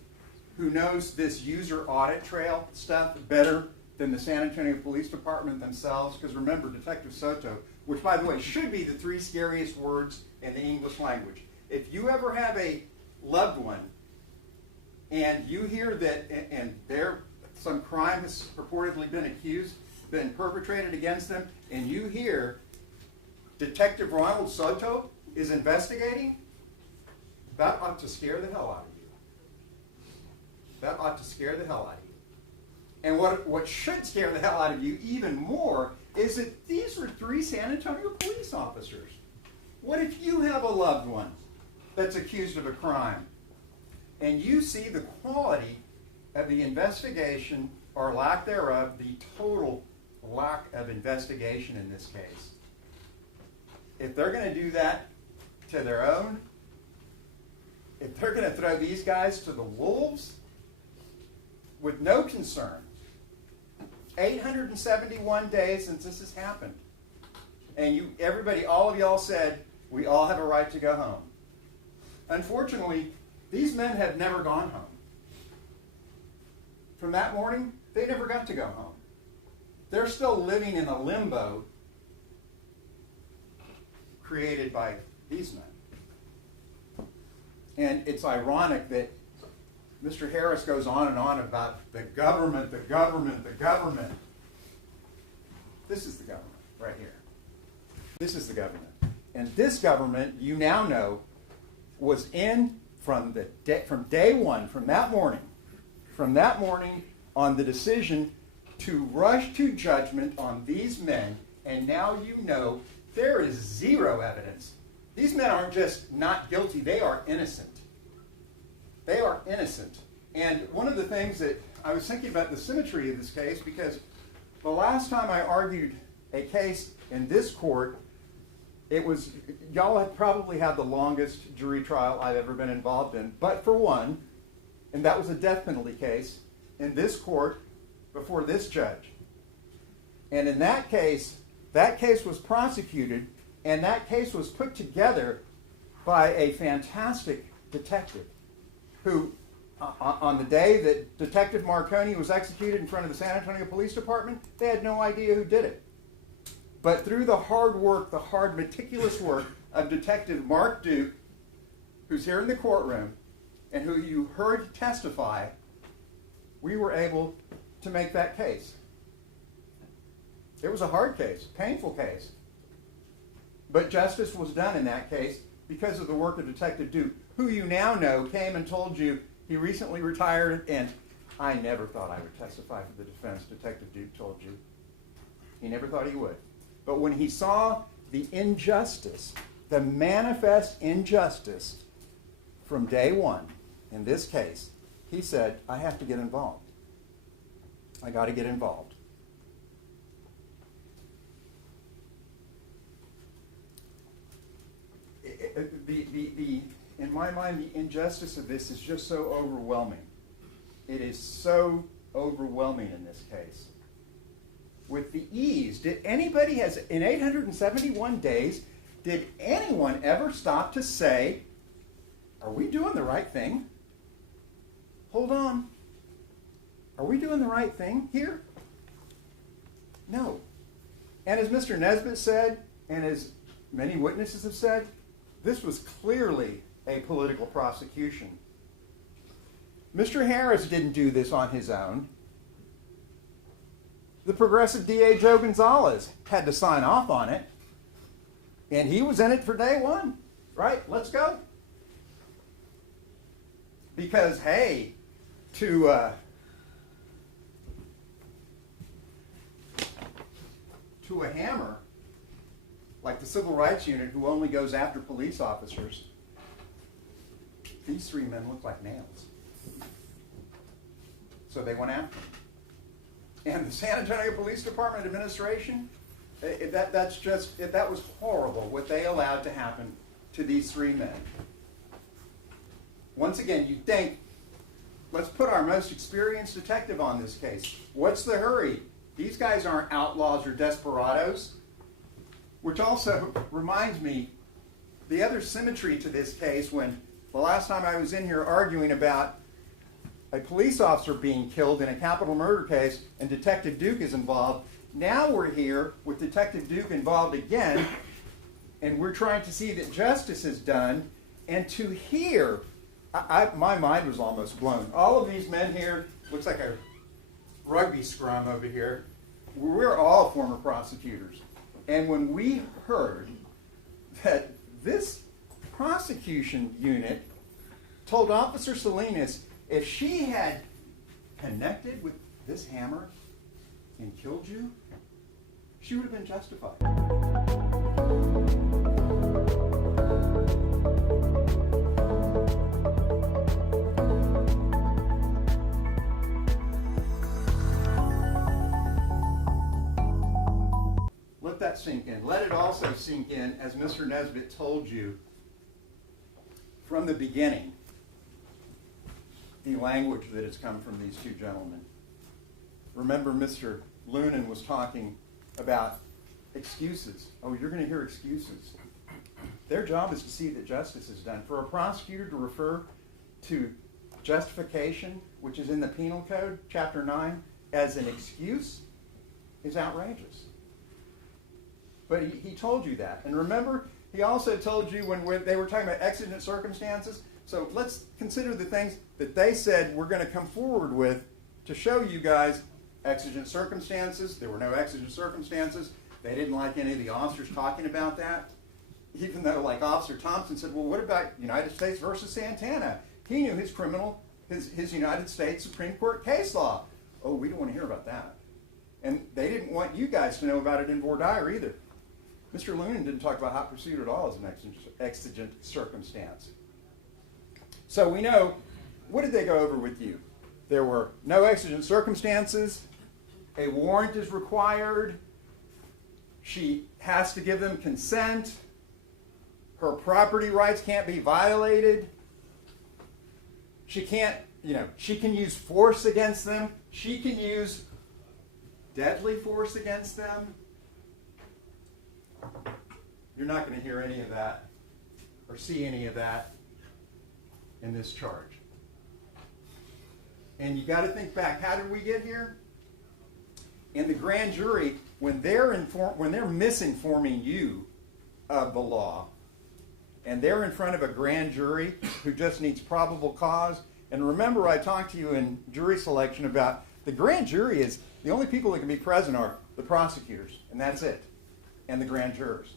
who knows this user audit trail stuff better than the San Antonio Police Department themselves, because remember, Detective Soto, which by the way should be the 3 scariest words in the English language. If you ever have a loved one and you hear that and some crime has purportedly been perpetrated against them, and you hear Detective Ronald Soto is investigating, that ought to scare the hell out of you. That ought to scare the hell out of you. And what should scare the hell out of you even more is that these were 3 San Antonio police officers. What if you have a loved one that's accused of a crime, and you see the quality of the investigation, or lack thereof, the total lack of investigation in this case? If they're going to do that to their own, if they're going to throw these guys to the wolves with no concern, 871 days since this has happened, and all of y'all said, we all have a right to go home. Unfortunately, these men have never gone home. From that morning, they never got to go home. They're still living in a limbo created by these men. And it's ironic that Mr. Harris goes on and on about the government, the government, the government. This is the government right here. This is the government. And this government, you now know, was in from day one, from that morning on the decision to rush to judgment on these men, and now you know there is zero evidence. These men aren't just not guilty, they are innocent. They are innocent. And one of the things that I was thinking about the symmetry of this case, because the last time I argued a case in this court, y'all have probably had the longest jury trial I've ever been involved in, but for one, and that was a death penalty case in this court before this judge. And in that case was prosecuted, and that case was put together by a fantastic detective who, on the day that Detective Marconi was executed in front of the San Antonio Police Department, they had no idea who did it. But through the hard work, the hard, meticulous work of Detective Mark Duke, who's here in the courtroom, and who you heard testify, we were able to make that case. It was a hard case, painful case. But justice was done in that case because of the work of Detective Duke, who you now know came and told you he recently retired, and I never thought I would testify for the defense, Detective Duke told you. He never thought he would. But when he saw the injustice, the manifest injustice from day one in this case, he said, I have to get involved. I got to get involved. In my mind, the injustice of this is just so overwhelming. It is so overwhelming in this case. With the ease, in 871 days, did anyone ever stop to say, are we doing the right thing? Hold on. Are we doing the right thing here? No. And as Mr. Nesbitt said, and as many witnesses have said, this was clearly a political prosecution. Mr. Harris didn't do this on his own. the progressive DA Joe Gonzalez had to sign off on it, and he was in it for day one, right? Let's go. Because, hey, to a hammer, like the Civil Rights Unit, who only goes after police officers, these three men look like nails. So they went after them. And the San Antonio Police Department administration, that was horrible what they allowed to happen to these three men. Once again, you think, let's put our most experienced detective on this case. What's the hurry? These guys aren't outlaws or desperados. Which also reminds me, the other symmetry to this case, when the last time I was in here arguing about a police officer being killed in a capital murder case and Detective Duke is involved, now we're here with Detective Duke involved again, and we're trying to see that justice is done, and to hear, my mind was almost blown. All of these men here, looks like a rugby scrum over here, we're all former prosecutors. And when we heard that this prosecution unit told Officer Salinas if she had connected with this hammer and killed you, she would have been justified. Let that sink in. Let it also sink in, as Mr. Nesbitt told you from the beginning, the language that has come from these two gentlemen. Remember, Mr. Lunan was talking about excuses. Oh, you're going to hear excuses. Their job is to see that justice is done. For a prosecutor to refer to justification, which is in the Penal Code, Chapter 9, as an excuse is outrageous. But he told you that. And remember, he also told you when they were talking about exigent circumstances. So let's consider the things that they said we're going to come forward with to show you guys exigent circumstances. There were no exigent circumstances. They didn't like any of the officers talking about that. Even though, like Officer Thompson said, well, what about United States versus Santana? He knew his United States Supreme Court case law. Oh, we don't want to hear about that. And they didn't want you guys to know about it in voir dire either. Mr. Lunan didn't talk about hot pursuit at all as an exigent circumstance. So we know, what did they go over with you? There were no exigent circumstances. A warrant is required. She has to give them consent. Her property rights can't be violated. She can't, she can use force against them. She can use deadly force against them. You're not going to hear any of that or see any of that in this charge. And you got to think back, how did we get here? In the grand jury, when they're misinforming you of the law, and they're in front of a grand jury who just needs probable cause, and remember I talked to you in jury selection about the grand jury is, the only people that can be present are the prosecutors, and that's it, and the grand jurors.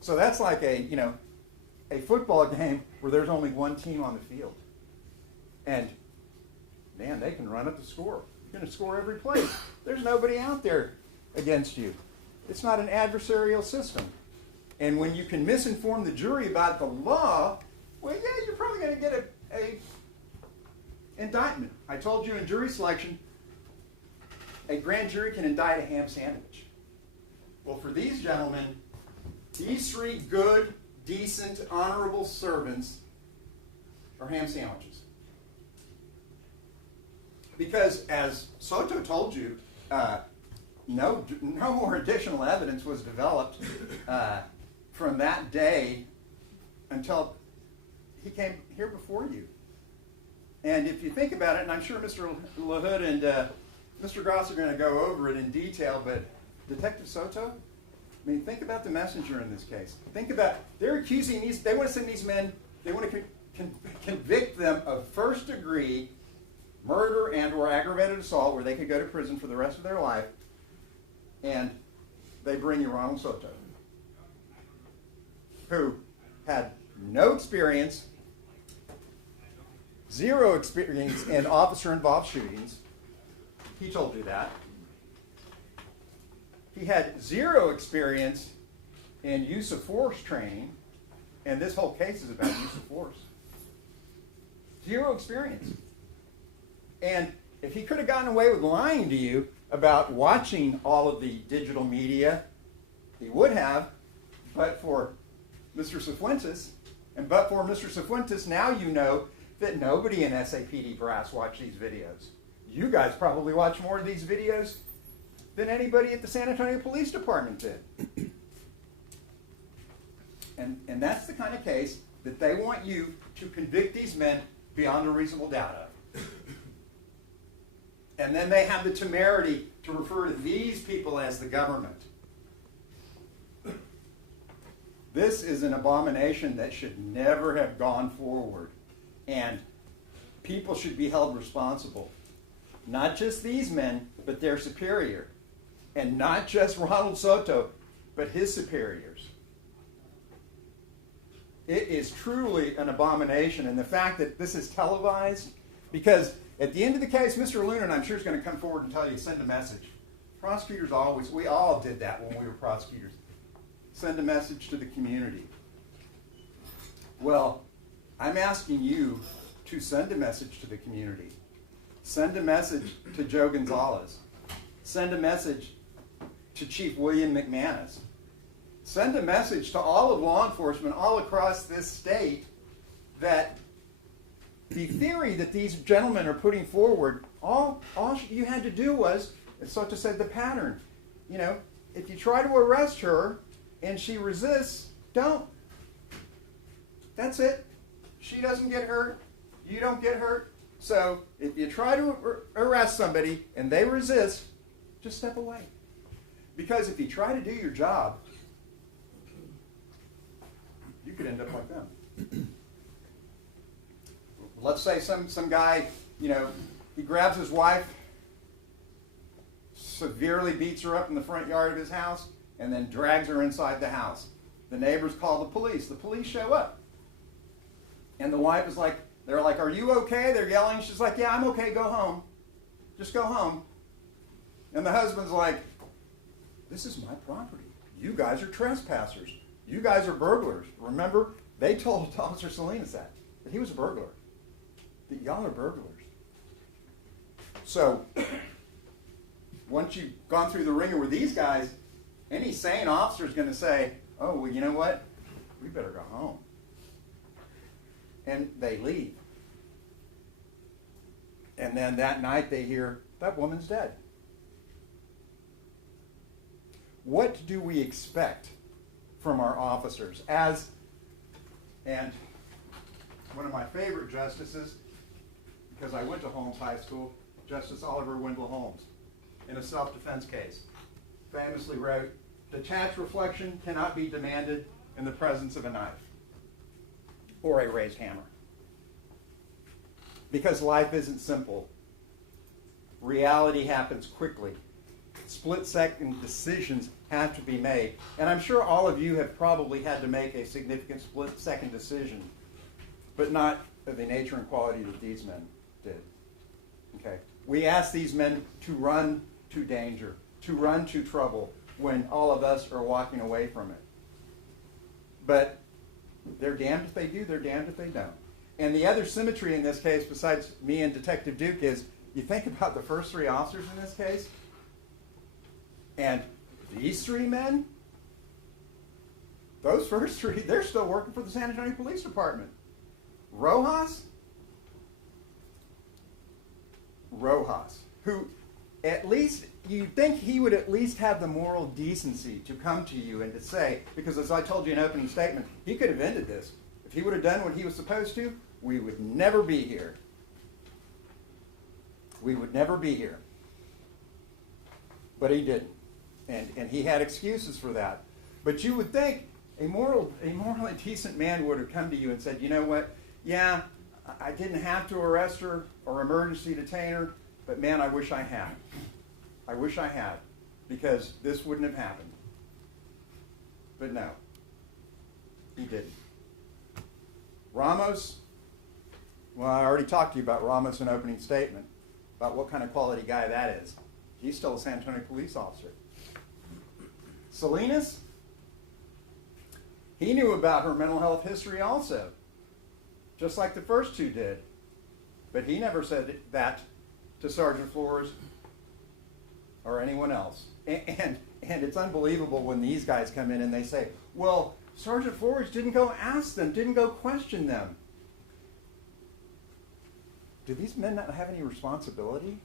So that's like a football game where there's only one team on the field. And man, they can run up the score. You're going to score every play. There's nobody out there against you. It's not an adversarial system. And when you can misinform the jury about the law, well, yeah, you're probably going to get a indictment. I told you in jury selection, a grand jury can indict a ham sandwich. Well, for these gentlemen, these three good, decent, honorable servants are ham sandwiches. Because, as Soto told you, no more additional evidence was developed from that day until he came here before you. And if you think about it, and I'm sure Mr. LaHood and Mr. Gross are going to go over it in detail, but Detective Soto, I mean, think about the messenger in this case. Think about, they're accusing they want to send these men, they want to convict them of first degree murder and or aggravated assault where they could go to prison for the rest of their life, and they bring you Ronald Soto, who had no experience, zero experience in officer-involved shootings. He told you that. He had zero experience in use of force training, and this whole case is about use of force. Zero experience. And if he could have gotten away with lying to you about watching all of the digital media, he would have, but for Mr. Cifuentes, and but for Mr. Cifuentes, now you know that nobody in SAPD brass watched these videos. You guys probably watch more of these videos than anybody at the San Antonio Police Department did. And that's the kind of case that they want you to convict these men beyond a reasonable doubt of. And then they have the temerity to refer to these people as the government. This is an abomination that should never have gone forward. And people should be held responsible. Not just these men, but their superior. And not just Ronald Soto, but his superiors. It is truly an abomination. And the fact that this is televised, because at the end of the case, Mr. Luna, I'm sure, is going to come forward and tell you, send a message. Prosecutors always, we all did that when we were prosecutors. Send a message to the community. Well, I'm asking you to send a message to the community. Send a message to Joe Gonzalez. Send a message to Chief William McManus. Send a message to all of law enforcement all across this state that the theory that these gentlemen are putting forward, all you had to do was, as Soto said, the pattern. You know, if you try to arrest her and she resists, don't. That's it. She doesn't get hurt. You don't get hurt. So if you try to arrest somebody and they resist, just step away. Because if you try to do your job, you could end up like them. Let's say some guy, you know, he grabs his wife, severely beats her up in the front yard of his house, and then drags her inside the house. The neighbors call the police. The police show up. And the wife is like, they're like, are you okay? They're yelling. She's like, yeah, I'm okay. Go home. Just go home. And the husband's like, this is my property. You guys are trespassers. You guys are burglars. Remember, they told Officer Salinas that he was a burglar. That y'all are burglars. So, once you've gone through the ringer with these guys, any sane officer is going to say, oh, well, you know what? We better go home. And they leave. And then that night they hear, that woman's dead. What do we expect from our officers? And one of my favorite justices, because I went to Holmes High School, Justice Oliver Wendell Holmes, in a self-defense case, famously wrote, detached reflection cannot be demanded in the presence of a knife or a raised hammer. Because life isn't simple. Reality happens quickly. Split-second decisions have to be made. And I'm sure all of you have probably had to make a significant split-second decision, but not of the nature and quality that these men did. Okay? We ask these men to run to danger, to run to trouble, when all of us are walking away from it. But they're damned if they do, they're damned if they don't. And the other symmetry in this case, besides me and Detective Duke, is you think about the first three officers in this case, and these three men, those first three, they're still working for the San Antonio Police Department. Rojas, who at least, you'd think he would at least have the moral decency to come to you and to say, because as I told you in opening statement, he could have ended this. If he would have done what he was supposed to, we would never be here. We would never be here. But he didn't. And he had excuses for that. But you would think a morally decent man would have come to you and said, you know what, yeah, I didn't have to arrest her or emergency detain her, but man, I wish I had. I wish I had, because this wouldn't have happened. But no, he didn't. Ramos, well, I already talked to you about Ramos in opening statement, about what kind of quality guy that is. He's still a San Antonio police officer. Salinas, he knew about her mental health history also, just like the first two did. But he never said that to Sergeant Flores or anyone else. And it's unbelievable when these guys come in and they say, well, Sergeant Flores didn't go ask them, didn't go question them. Do these men not have any responsibility?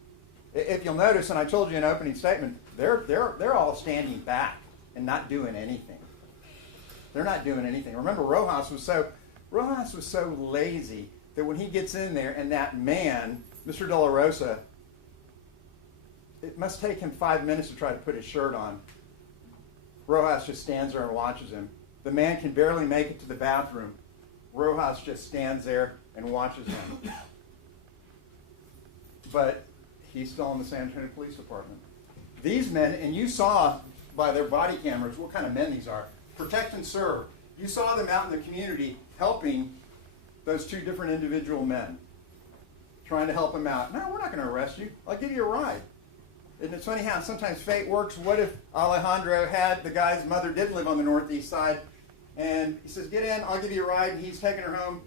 If you'll notice, and I told you in opening statement, they're all standing back and not doing anything. They're not doing anything. Remember, Rojas was so lazy that when he gets in there and that man, Mr. De La Rosa, it must take him 5 minutes to try to put his shirt on. Rojas just stands there and watches him. The man can barely make it to the bathroom. Rojas just stands there and watches him. But he's still in the San Antonio Police Department. These men, and you saw by their body cameras what kind of men these are. Protect and serve. You saw them out in the community helping those two different individual men, trying to help them out. No, we're not going to arrest you. I'll give you a ride. And it's funny how sometimes fate works. What if Alejandro had, the guy's mother did live on the northeast side, and he says, get in, I'll give you a ride, and he's taking her home.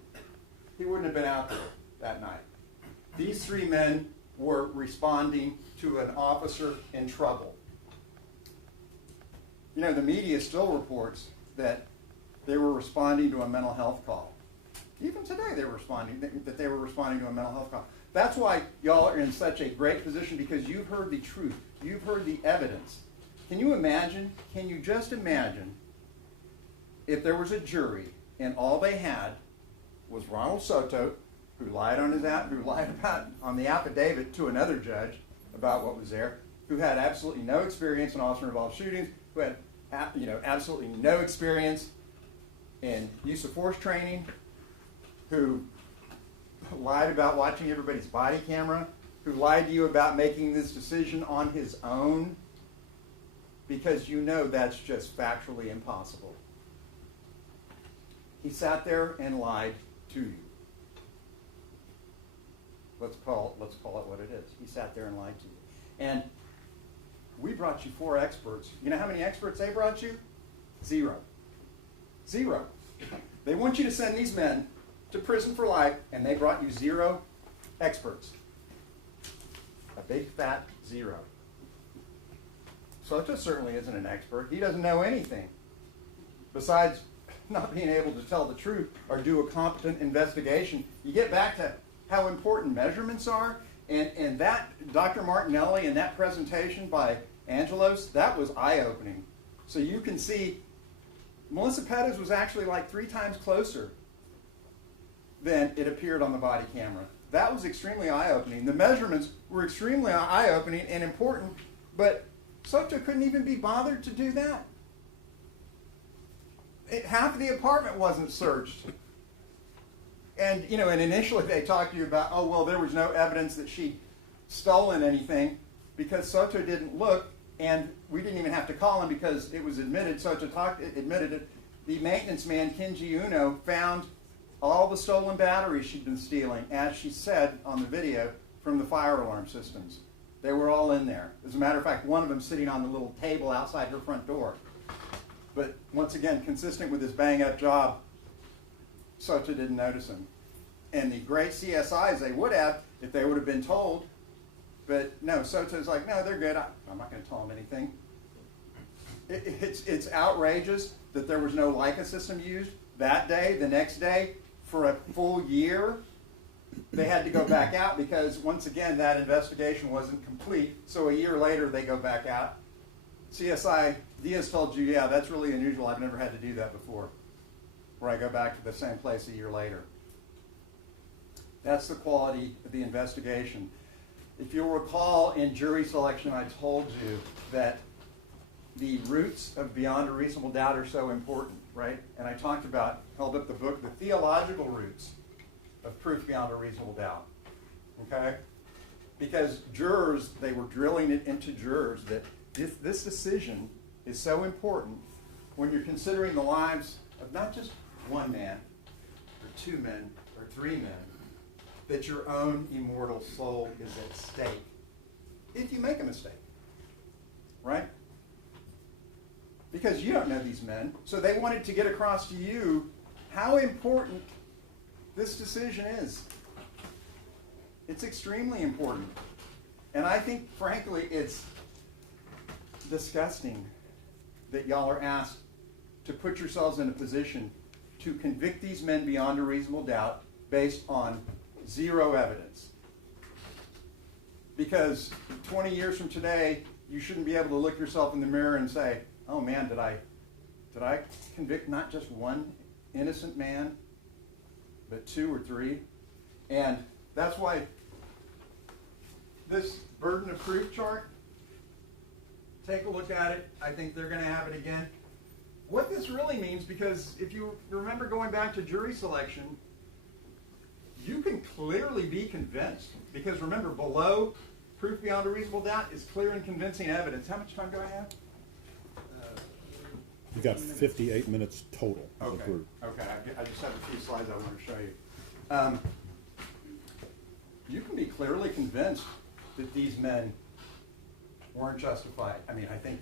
He wouldn't have been out there that night. These three men were responding to an officer in trouble. You know, the media still reports that they were responding to a mental health call. Even today they were responding, that they were responding to a mental health call. That's why y'all are in such a great position, because you've heard the truth. You've heard the evidence. Can you imagine, can you just imagine if there was a jury and all they had was Ronald Soto, who lied on the affidavit to another judge about what was there, who had absolutely no experience in officer-involved shootings, who had absolutely no experience in use of force training, who lied about watching everybody's body camera, who lied to you about making this decision on his own, because you know that's just factually impossible. He sat there and lied to you. Let's call it what it is. He sat there and lied to you. And we brought you 4 experts. You know how many experts they brought you? 0. 0. They want you to send these men to prison for life, and they brought you 0 experts. A big fat 0. Soto certainly isn't an expert. He doesn't know anything besides not being able to tell the truth or do a competent investigation. You get back to how important measurements are, and that Dr. Martinelli and that presentation by Angelos, that was eye-opening. So you can see Melissa Perez was actually like 3 times closer than it appeared on the body camera. That was extremely eye-opening. The measurements were extremely eye-opening and important, but Soto couldn't even be bothered to do that. Half of the apartment wasn't searched. And, and initially they talked to you about, oh, well, there was no evidence that she'd stolen anything because Soto didn't look, and we didn't even have to call him because it was admitted. Soto admitted it. The maintenance man, Kenji Uno, found all the stolen batteries she'd been stealing, as she said on the video, from the fire alarm systems. They were all in there. As a matter of fact, one of them sitting on the little table outside her front door. But once again, consistent with his bang-up job, Soto didn't notice him. And the great CSIs, they would have if they would have been told. But no, Soto's like, no, they're good. I'm not going to tell them anything. It's outrageous that there was no Leica system used that day, the next day, for a full year. They had to go back out because, once again, that investigation wasn't complete. So a year later, they go back out. CSI Diaz told you, yeah, that's really unusual. I've never had to do that before, where I go back to the same place a year later. That's the quality of the investigation. If you'll recall, in jury selection, I told you that the roots of beyond a reasonable doubt are so important, right? And I talked about, held up the book, the theological roots of proof beyond a reasonable doubt. Okay? Because jurors, they were drilling it into jurors that this decision is so important when you're considering the lives of not just one man, or two men, or three men, that your own immortal soul is at stake if you make a mistake. Right? Because you don't know these men, so they wanted to get across to you how important this decision is. It's extremely important. And I think, frankly, it's disgusting that y'all are asked to put yourselves in a position to convict these men beyond a reasonable doubt based on zero evidence. Because 20 years from today, you shouldn't be able to look yourself in the mirror and say, oh man, did I convict not just one innocent man, but two or three? And that's why this burden of proof chart, take a look at it. I think they're going to have it again. What this really means, because if you remember going back to jury selection, you can clearly be convinced. Because remember, below proof beyond a reasonable doubt is clear and convincing evidence. How much time do I have? You've got 58 minutes total. Okay. Okay. I just have a few slides I want to show you. You can be clearly convinced that these men weren't justified. I mean, I think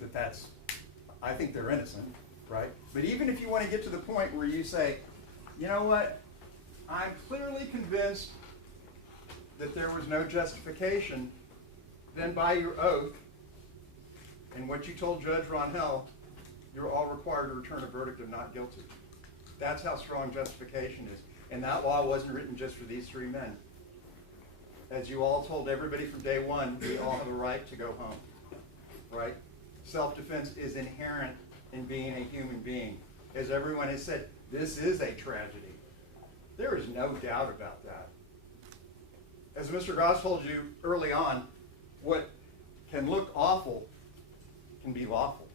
I think they're innocent, right? But even if you want to get to the point where you say, you know what, I'm clearly convinced that there was no justification, then by your oath and what you told Judge Ronhell, you're all required to return a verdict of not guilty. That's how strong justification is. And that law wasn't written just for these three men. As you all told everybody from day one, we all have a right to go home, right? Self-defense is inherent in being a human being. As everyone has said, this is a tragedy. There is no doubt about that. As Mr. Goss told you early on, what can look awful can be lawful.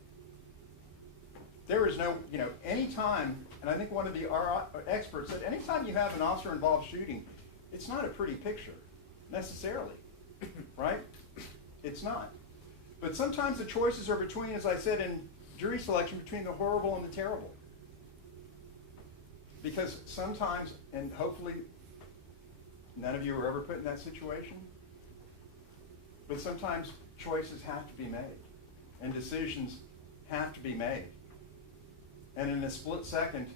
There is no, any time, and I think one of our experts said, anytime you have an officer-involved shooting, it's not a pretty picture, necessarily, right? It's not. But sometimes the choices are between, as I said in jury selection, between the horrible and the terrible. Because sometimes, and hopefully none of you are ever put in that situation, but sometimes choices have to be made, and decisions have to be made. And in a split second,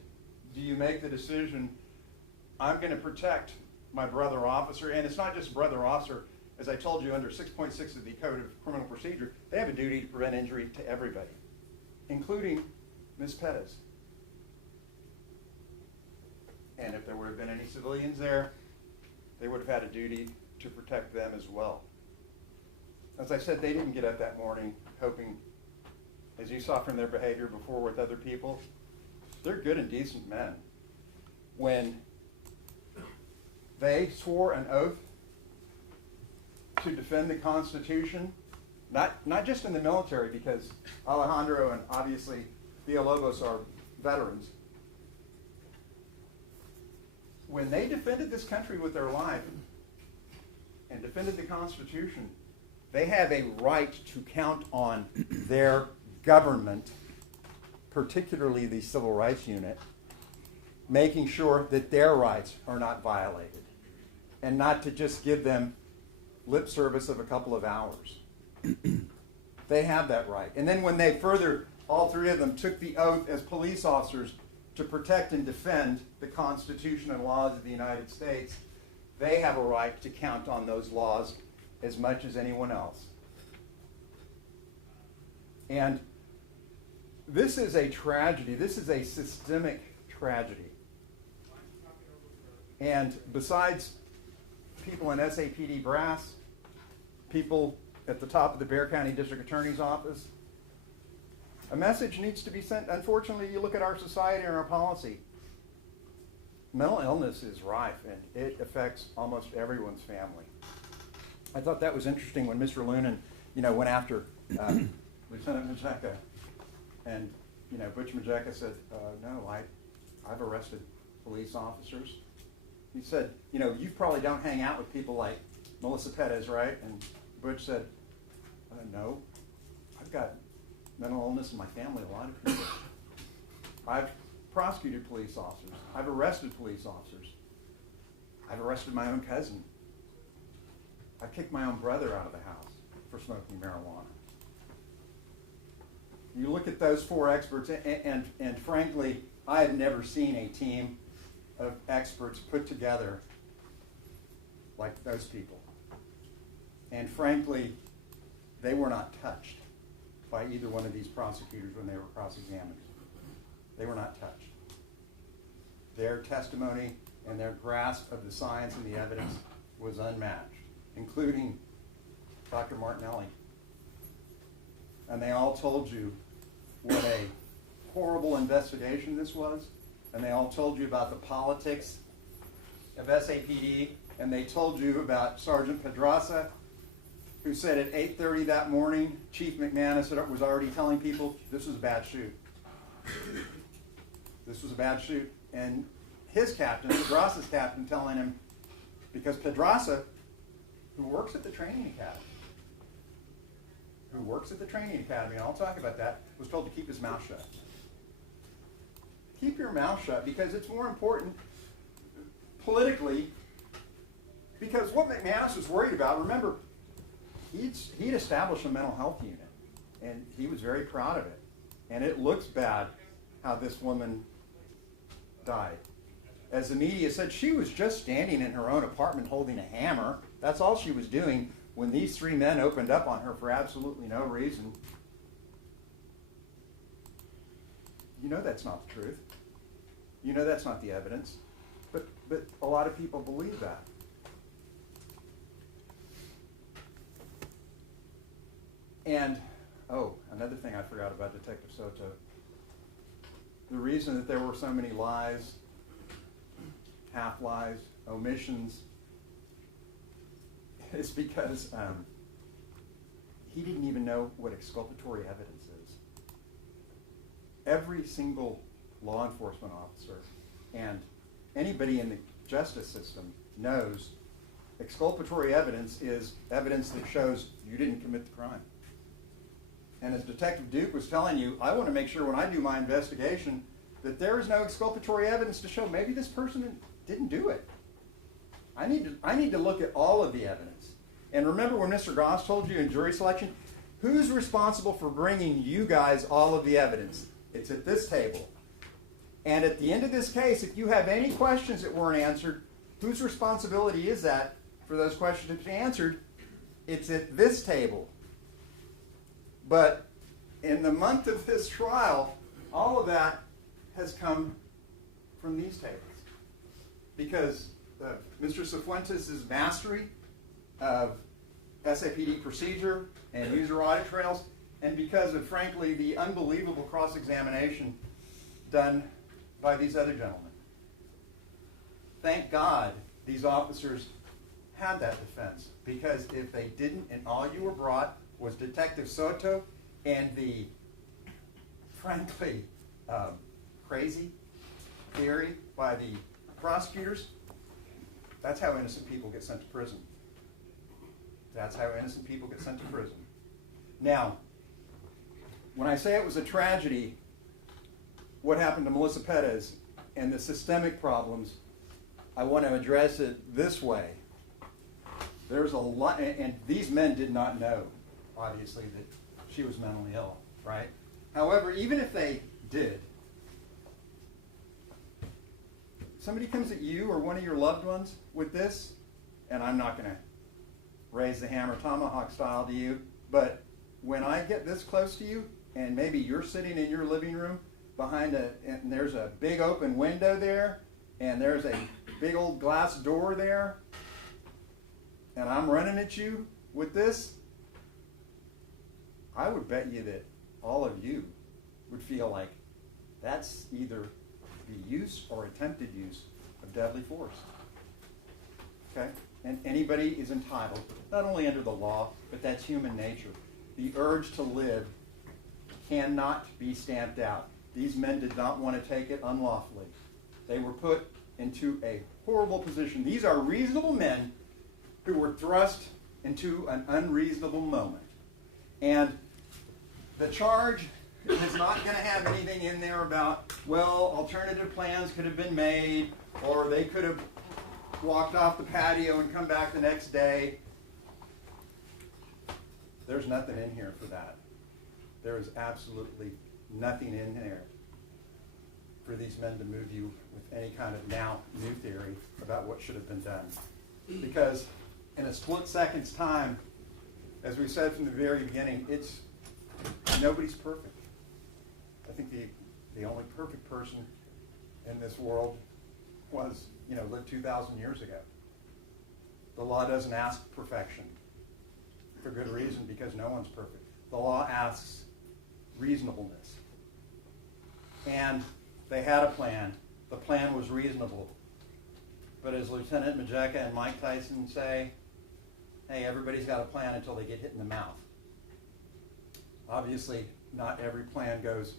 do you make the decision, I'm going to protect my brother officer, and it's not just brother officer. As I told you, under 6.6 of the Code of Criminal Procedure, they have a duty to prevent injury to everybody, including Ms. Perez. And if there would have been any civilians there, they would have had a duty to protect them as well. As I said, they didn't get up that morning hoping, as you saw from their behavior before with other people, they're good and decent men. When they swore an oath to defend the Constitution, not just in the military, because Alejandro and obviously Vobos are veterans. When they defended this country with their life and defended the Constitution, they have a right to count on their government, particularly the Civil Rights Unit, making sure that their rights are not violated, and not to just give them lip service of a couple of hours. They have that right. And then when they further, all three of them took the oath as police officers to protect and defend the Constitution and laws of the United States, they have a right to count on those laws as much as anyone else. And this is a tragedy. This is a systemic tragedy. And besides people in SAPD brass, people at the top of the Bexar County District Attorney's Office, a message needs to be sent. Unfortunately, you look at our society and our policy. Mental illness is rife, and it affects almost everyone's family. I thought that was interesting when Mr. Lunan, went after Lieutenant Majeka, and Butch Majeka said, "No, I've arrested police officers." he said, you know, you probably don't hang out with people like Melissa Perez, right? And Butch said, no, I've got mental illness in my family, a lot of people. I've prosecuted police officers. I've arrested police officers. I've arrested my own cousin. I kicked my own brother out of the house for smoking marijuana. You look at those four experts, and frankly, I have never seen a team of experts put together like those people. And frankly, they were not touched by either one of these prosecutors when they were cross-examined. They were not touched. Their testimony and their grasp of the science and the evidence was unmatched, including Dr. Martinelli. And they all told you what a horrible investigation this was, and they all told you about the politics of SAPD, and they told you about Sergeant Pedraza, who said at 8:30 that morning, Chief McManus was already telling people this was a bad shoot. This was a bad shoot. And his captain, Pedraza's captain, telling him, because Pedraza, who works at the training academy, and I'll talk about that, was told to keep his mouth shut. Keep your mouth shut, because it's more important politically, because what McManus was worried about, remember, he'd established a mental health unit, and he was very proud of it. And it looks bad how this woman died. As the media said, she was just standing in her own apartment holding a hammer. That's all she was doing when these three men opened up on her for absolutely no reason. You know that's not the truth. You know that's not the evidence. But a lot of people believe that. And, another thing I forgot about Detective Soto. The reason that there were so many lies, half-lies, omissions, is because he didn't even know what exculpatory evidence is. Every single law enforcement officer and anybody in the justice system knows exculpatory evidence is evidence that shows you didn't commit the crime. And as Detective Duke was telling you, I want to make sure when I do my investigation that there is no exculpatory evidence to show maybe this person didn't do it. I need to look at all of the evidence. And remember when Mr. Goss told you in jury selection, who's responsible for bringing you guys all of the evidence? It's at this table. And at the end of this case, if you have any questions that weren't answered, whose responsibility is that for those questions to be answered? It's at this table. But in the month of this trial, all of that has come from these tables. Because Mr. Cifuentes' mastery of SAPD procedure and user audit trails, and because of, frankly, the unbelievable cross-examination done by these other gentlemen. Thank God these officers had that defense, because if they didn't and all you were brought was Detective Soto and the, frankly, crazy theory by the prosecutors, that's how innocent people get sent to prison. That's how innocent people get sent to prison. Now, when I say it was a tragedy, what happened to Melissa Perez and the systemic problems, I want to address it this way. There's a lot, and these men did not know, obviously, that she was mentally ill, right? However, even if they did, somebody comes at you or one of your loved ones with this, and I'm not going to raise the hammer tomahawk style to you, but when I get this close to you, and maybe you're sitting in your living room behind and there's a big open window there, and there's a big old glass door there, and I'm running at you with this, I would bet you that all of you would feel like that's either the use or attempted use of deadly force. Okay? And anybody is entitled, not only under the law, but that's human nature. The urge to live cannot be stamped out. These men did not want to take it unlawfully. They were put into a horrible position. These are reasonable men who were thrust into an unreasonable moment. And the charge is not going to have anything in there about, well, alternative plans could have been made, or they could have walked off the patio and come back the next day. There's nothing in here for that. There is absolutely nothing in there for these men to move you with any kind of now new theory about what should have been done. Because in a split second's time, as we said from the very beginning, nobody's perfect. I think the only perfect person in this world lived 2,000 years ago. The law doesn't ask perfection for good reason, because no one's perfect. The law asks reasonableness. And they had a plan. The plan was reasonable. But as Lieutenant Majeka and Mike Tyson say, hey, everybody's got a plan until they get hit in the mouth. Obviously, not every plan goes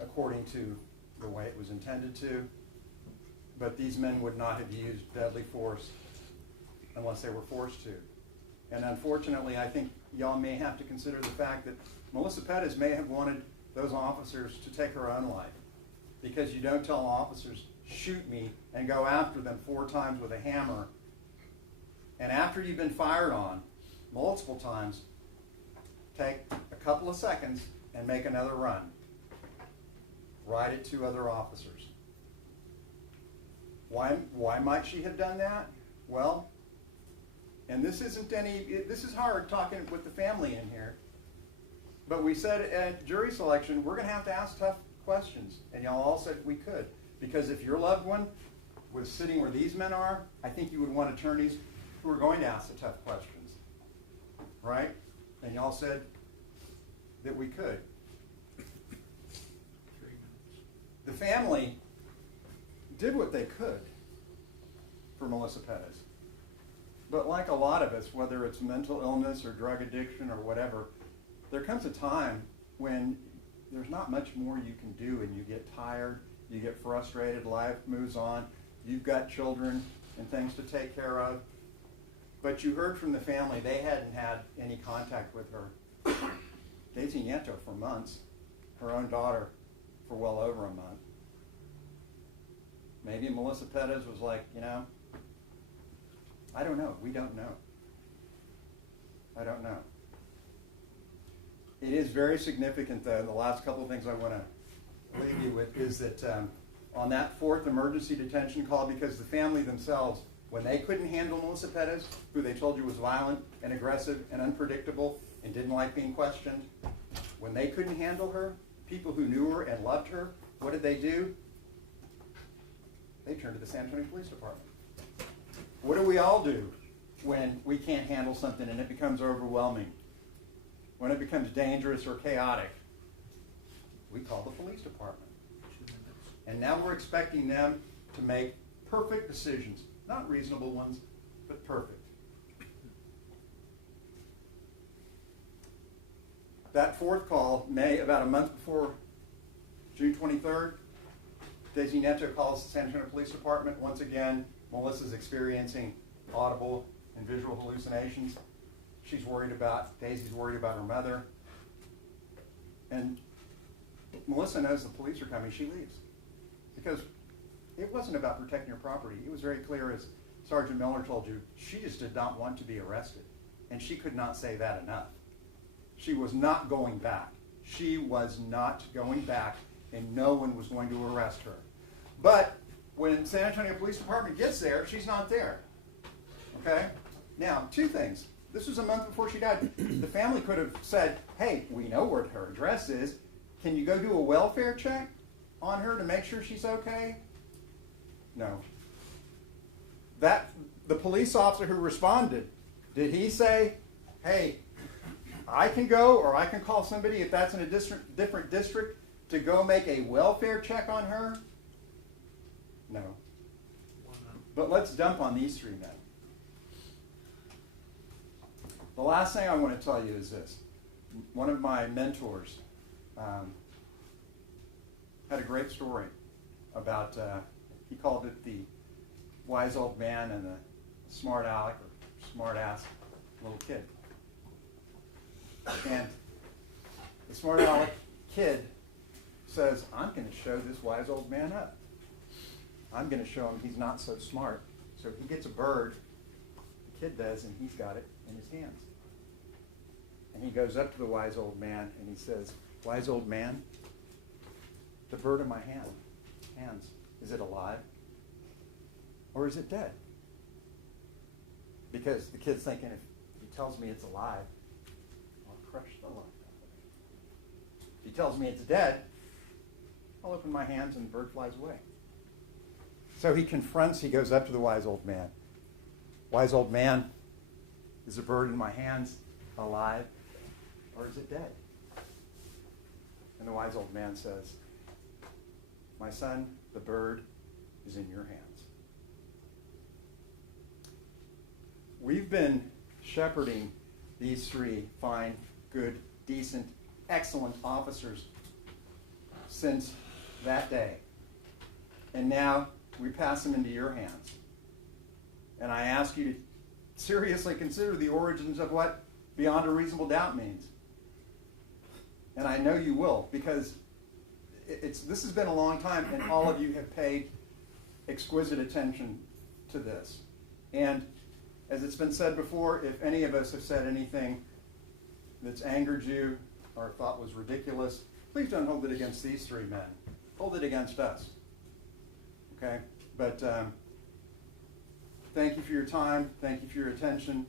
according to the way it was intended to, but these men would not have used deadly force unless they were forced to. And unfortunately, I think y'all may have to consider the fact that Melissa Perez may have wanted those officers to take her own life, because you don't tell officers, shoot me, and go after them 4 times with a hammer, and after you've been fired on multiple times, take a couple of seconds and make another run. Right at 2 other officers. Why might she have done that? Well, and this is hard talking with the family in here, but we said at jury selection, we're going to have to ask tough questions, and y'all all said we could, because if your loved one was sitting where these men are, I think you would want attorneys who are going to ask the tough questions, right? And y'all said that we could. The family did what they could for Melissa Perez. But like a lot of us, whether it's mental illness or drug addiction or whatever, there comes a time when there's not much more you can do, and you get tired, you get frustrated, life moves on, you've got children and things to take care of. But you heard from the family they hadn't had any contact with her. Daisy Nieto for months, her own daughter for well over a month. Maybe Melissa Perez was like, I don't know. We don't know. I don't know. It is very significant, though, the last couple of things I want to leave you with is that on that 4th emergency detention call, because the family themselves, when they couldn't handle Melissa Perez, who they told you was violent and aggressive and unpredictable and didn't like being questioned, when they couldn't handle her, people who knew her and loved her, what did they do? They turned to the San Antonio Police Department. What do we all do when we can't handle something and it becomes overwhelming? When it becomes dangerous or chaotic? We call the police department. And now we're expecting them to make perfect decisions. Not reasonable ones, but perfect. That 4th call, about a month before June 23rd, Daisy Nieto calls the San Antonio Police Department. Once again, Melissa's experiencing audible and visual hallucinations. Daisy's worried about her mother. And Melissa knows the police are coming. She leaves. Because it wasn't about protecting her property. It was very clear, as Sergeant Miller told you, she just did not want to be arrested. And she could not say that enough. She was not going back. She was not going back, and no one was going to arrest her. But when San Antonio Police Department gets there, she's not there. Okay? Now, 2 things. This was a month before she died. The family could have said, hey, we know where her address is. Can you go do a welfare check on her to make sure she's okay? No. The police officer who responded, did he say, hey, I can go, or I can call somebody if that's in a different district to go make a welfare check on her? No. But let's dump on these 3 men. The last thing I want to tell you is this. One of my mentors had a great story about, he called it the wise old man and the smart aleck or smart ass little kid. And the smart aleck kid says, I'm going to show this wise old man up. I'm going to show him he's not so smart. So he gets a bird, the kid does, and he's got it in his hands. And he goes up to the wise old man and he says, wise old man, the bird in my hands, is it alive or is it dead? Because the kid's thinking, if he tells me it's alive, I'll crush the life out of it. If he tells me it's dead, I'll open my hands and the bird flies away. So he goes up to the wise old man. Wise old man, is the bird in my hands alive or is it dead? And the wise old man says, my son, the bird is in your hands. We've been shepherding these three fine, good, decent, excellent officers since that day. And now we pass them into your hands. And I ask you to seriously consider the origins of what beyond a reasonable doubt means. And I know you will, because this has been a long time, and all of you have paid exquisite attention to this. And as it's been said before, if any of us have said anything that's angered you or thought was ridiculous, please don't hold it against these three men. Hold it against us. Okay? But thank you for your time. Thank you for your attention.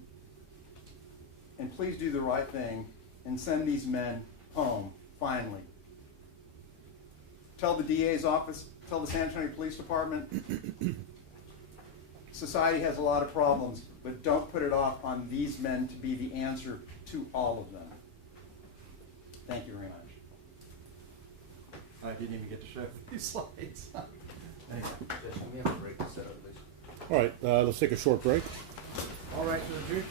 And please do the right thing and send these men home, finally. Tell the DA's office, tell the San Antonio Police Department, society has a lot of problems, but don't put it off on these men to be the answer to all of them. Thank you very much. I didn't even get to show these slides. Anyway. Jesse, we have a break to set up this. All right, let's take a short break. All right, to the jury.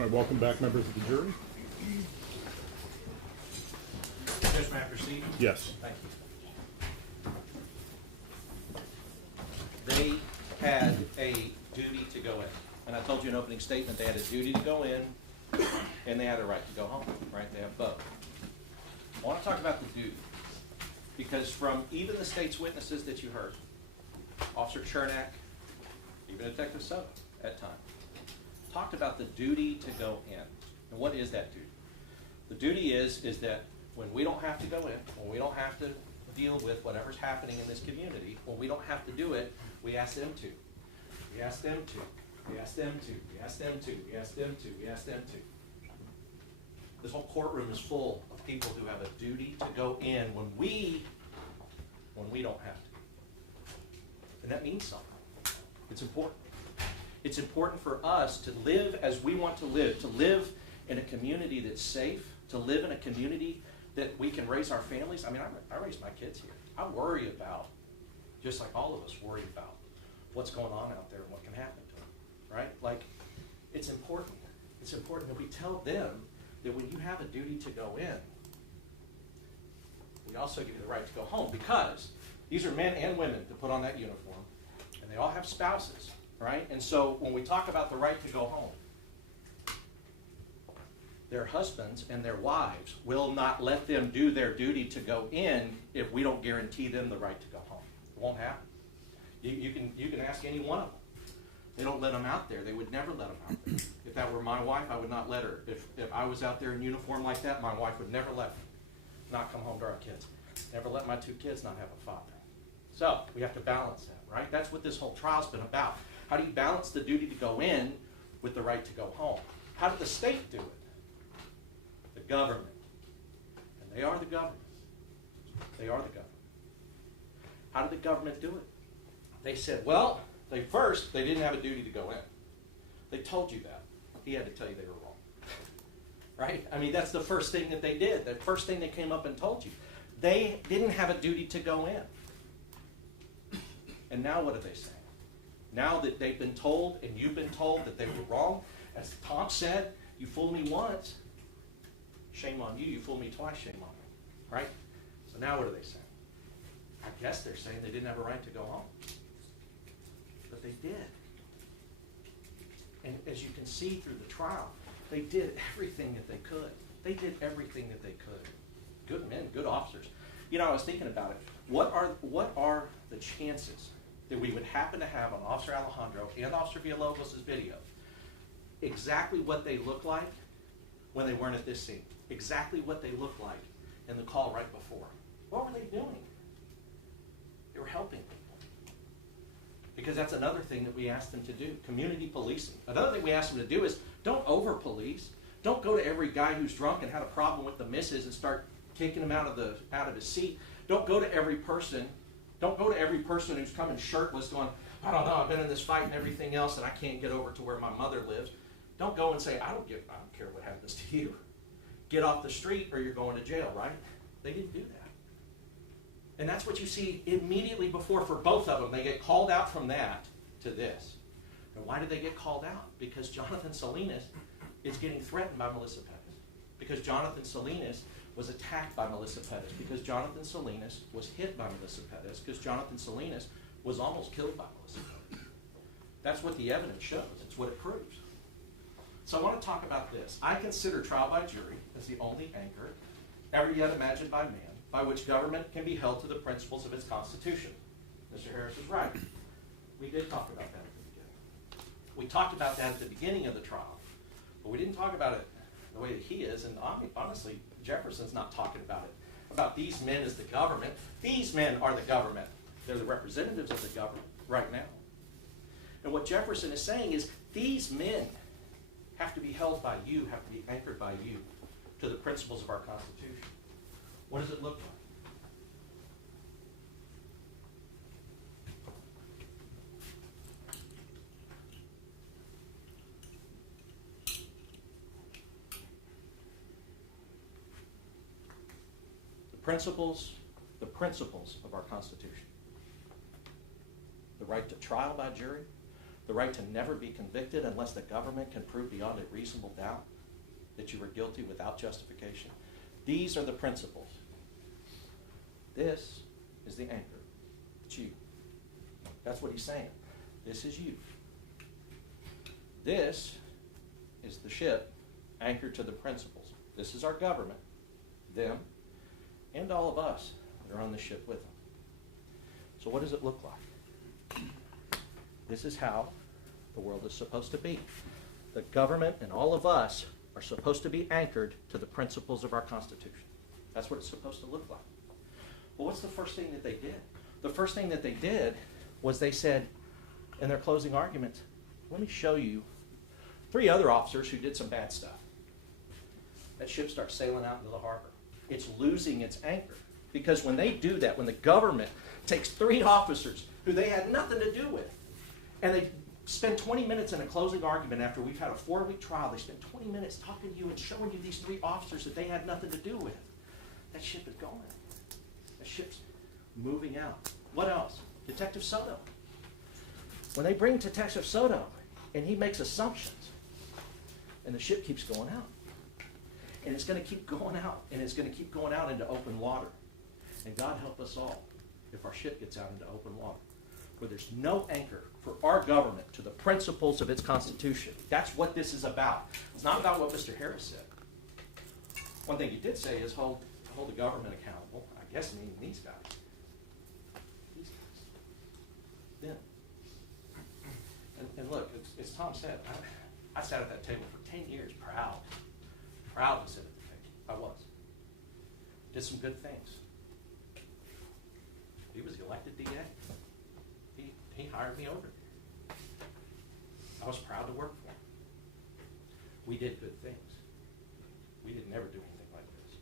All right, welcome back, members of the jury. Judge, may I proceed? Yes. Thank you. They had a duty to go in. And I told you in opening statement, they had a duty to go in and they had a right to go home, right? They have both. I want to talk about the duty because from even the state's witnesses that you heard, Officer Chernak, even Detective Soto at times, talked about the duty to go in. And what is that duty? The duty is that when we don't have to go in, when we don't have to deal with whatever's happening in this community, when we don't have to do it, we ask them to. We ask them to. We ask them to. We ask them to. We ask them to. We ask them to. This whole courtroom is full of people who have a duty to go in when we don't have to. And that means something. It's important. It's important for us to live as we want to live in a community that's safe, to live in a community that we can raise our families. I mean, I raise my kids here. I worry about, just like all of us worry about, what's going on out there and what can happen to them, right? Like, it's important. It's important that we tell them that when you have a duty to go in, we also give you the right to go home, because these are men and women that put on that uniform, and they all have spouses, right? And so when we talk about the right to go home, their husbands and their wives will not let them do their duty to go in if we don't guarantee them the right to go home. It won't happen. You can ask any one of them. They don't let them out there. They would never let them out there. If that were my wife, I would not let her. If I was out there in uniform like that, my wife would never let me not come home to our kids. Never let my two kids not have a father. So we have to balance that, right? That's what this whole trial's been about. How do you balance the duty to go in with the right to go home? How did the state do it? The government. And they are the government. They are the government. How did the government do it? They said, well, they didn't have a duty to go in. They told you that. He had to tell you they were wrong. Right? I mean, that's the first thing that they did. The first thing they came up and told you. They didn't have a duty to go in. And now what are they saying? Now that they've been told and you've been told that they were wrong, as Tom said, you fooled me once, shame on you. You fooled me twice, shame on me. Right? So now what are they saying? I guess they're saying they didn't have a right to go home. But they did. And as you can see through the trial, they did everything that they could. They did everything that they could. Good men, good officers. You know, I was thinking about it. What are the chances that we would happen to have on Officer Alejandro and Officer Villalobos' video exactly what they look like when they weren't at this scene? Exactly what they look like in the call right before. What were they doing? They were helping people. Because that's another thing that we asked them to do, community policing. Another thing we asked them to do is don't over-police. Don't go to every guy who's drunk and had a problem with the missus and start kicking him out of his seat. Don't go to every person. Don't go to every person who's coming shirtless going, I don't know, I've been in this fight and everything else and I can't get over to where my mother lives. Don't go and say, I don't care what happens to you. Get off the street or you're going to jail, right? They didn't do that. And that's what you see immediately before for both of them. They get called out from that to this. And why did they get called out? Because Jonathan Salinas is getting threatened by Melissa Perez. Because Jonathan Salinas was attacked by Melissa Perez. Because Jonathan Salinas was hit by Melissa Perez. Because Jonathan Salinas was almost killed by Melissa Perez. That's what the evidence shows. It's what it proves. So I want to talk about this. I consider trial by jury as the only anchor ever yet imagined by man by which government can be held to the principles of its Constitution. Mr. Harris is right. We did talk about that at the beginning. We talked about that at the beginning of the trial, but we didn't talk about it the way that he is, and honestly, Jefferson's not talking about it, about these men as the government. These men are the government. They're the representatives of the government right now. And what Jefferson is saying is these men have to be held by you, have to be anchored by you to the principles of our Constitution. What does it look like? The principles of our Constitution. The right to trial by jury, the right to never be convicted unless the government can prove beyond a reasonable doubt that you were guilty without justification. These are the principles. This is the anchor. It's you. That's what he's saying. This is you. This is the ship anchored to the principles. This is our government, them, and all of us that are on the ship with them. So what does it look like? This is how the world is supposed to be. The government and all of us are supposed to be anchored to the principles of our Constitution. That's what it's supposed to look like. Well, what's the first thing that they did? The first thing that they did was they said in their closing arguments, let me show you 3 other officers who did some bad stuff. That ship starts sailing out into the harbor. It's losing its anchor. Because when they do that, when the government takes 3 officers who they had nothing to do with, and they spend 20 minutes in a closing argument after we've had a 4-week trial, they spend 20 minutes talking to you and showing you these 3 officers that they had nothing to do with. That ship is going. That ship's moving out. What else? Detective Soto. When they bring Detective Soto and he makes assumptions, and the ship keeps going out. And it's going to keep going out, and it's going to keep going out into open water. And God help us all if our ship gets out into open water, where there's no anchor for our government to the principles of its Constitution. That's what this is about. It's not about what Mr. Harris said. One thing he did say is hold the government accountable. I guess meaning these guys. These guys. Them. And look, as Tom said, I sat at that table for 10 years, proud to sit at the table. I was. Did some good things. He was elected DA. He hired me over there. I was proud to work for him. We did good things. We did never do anything like this.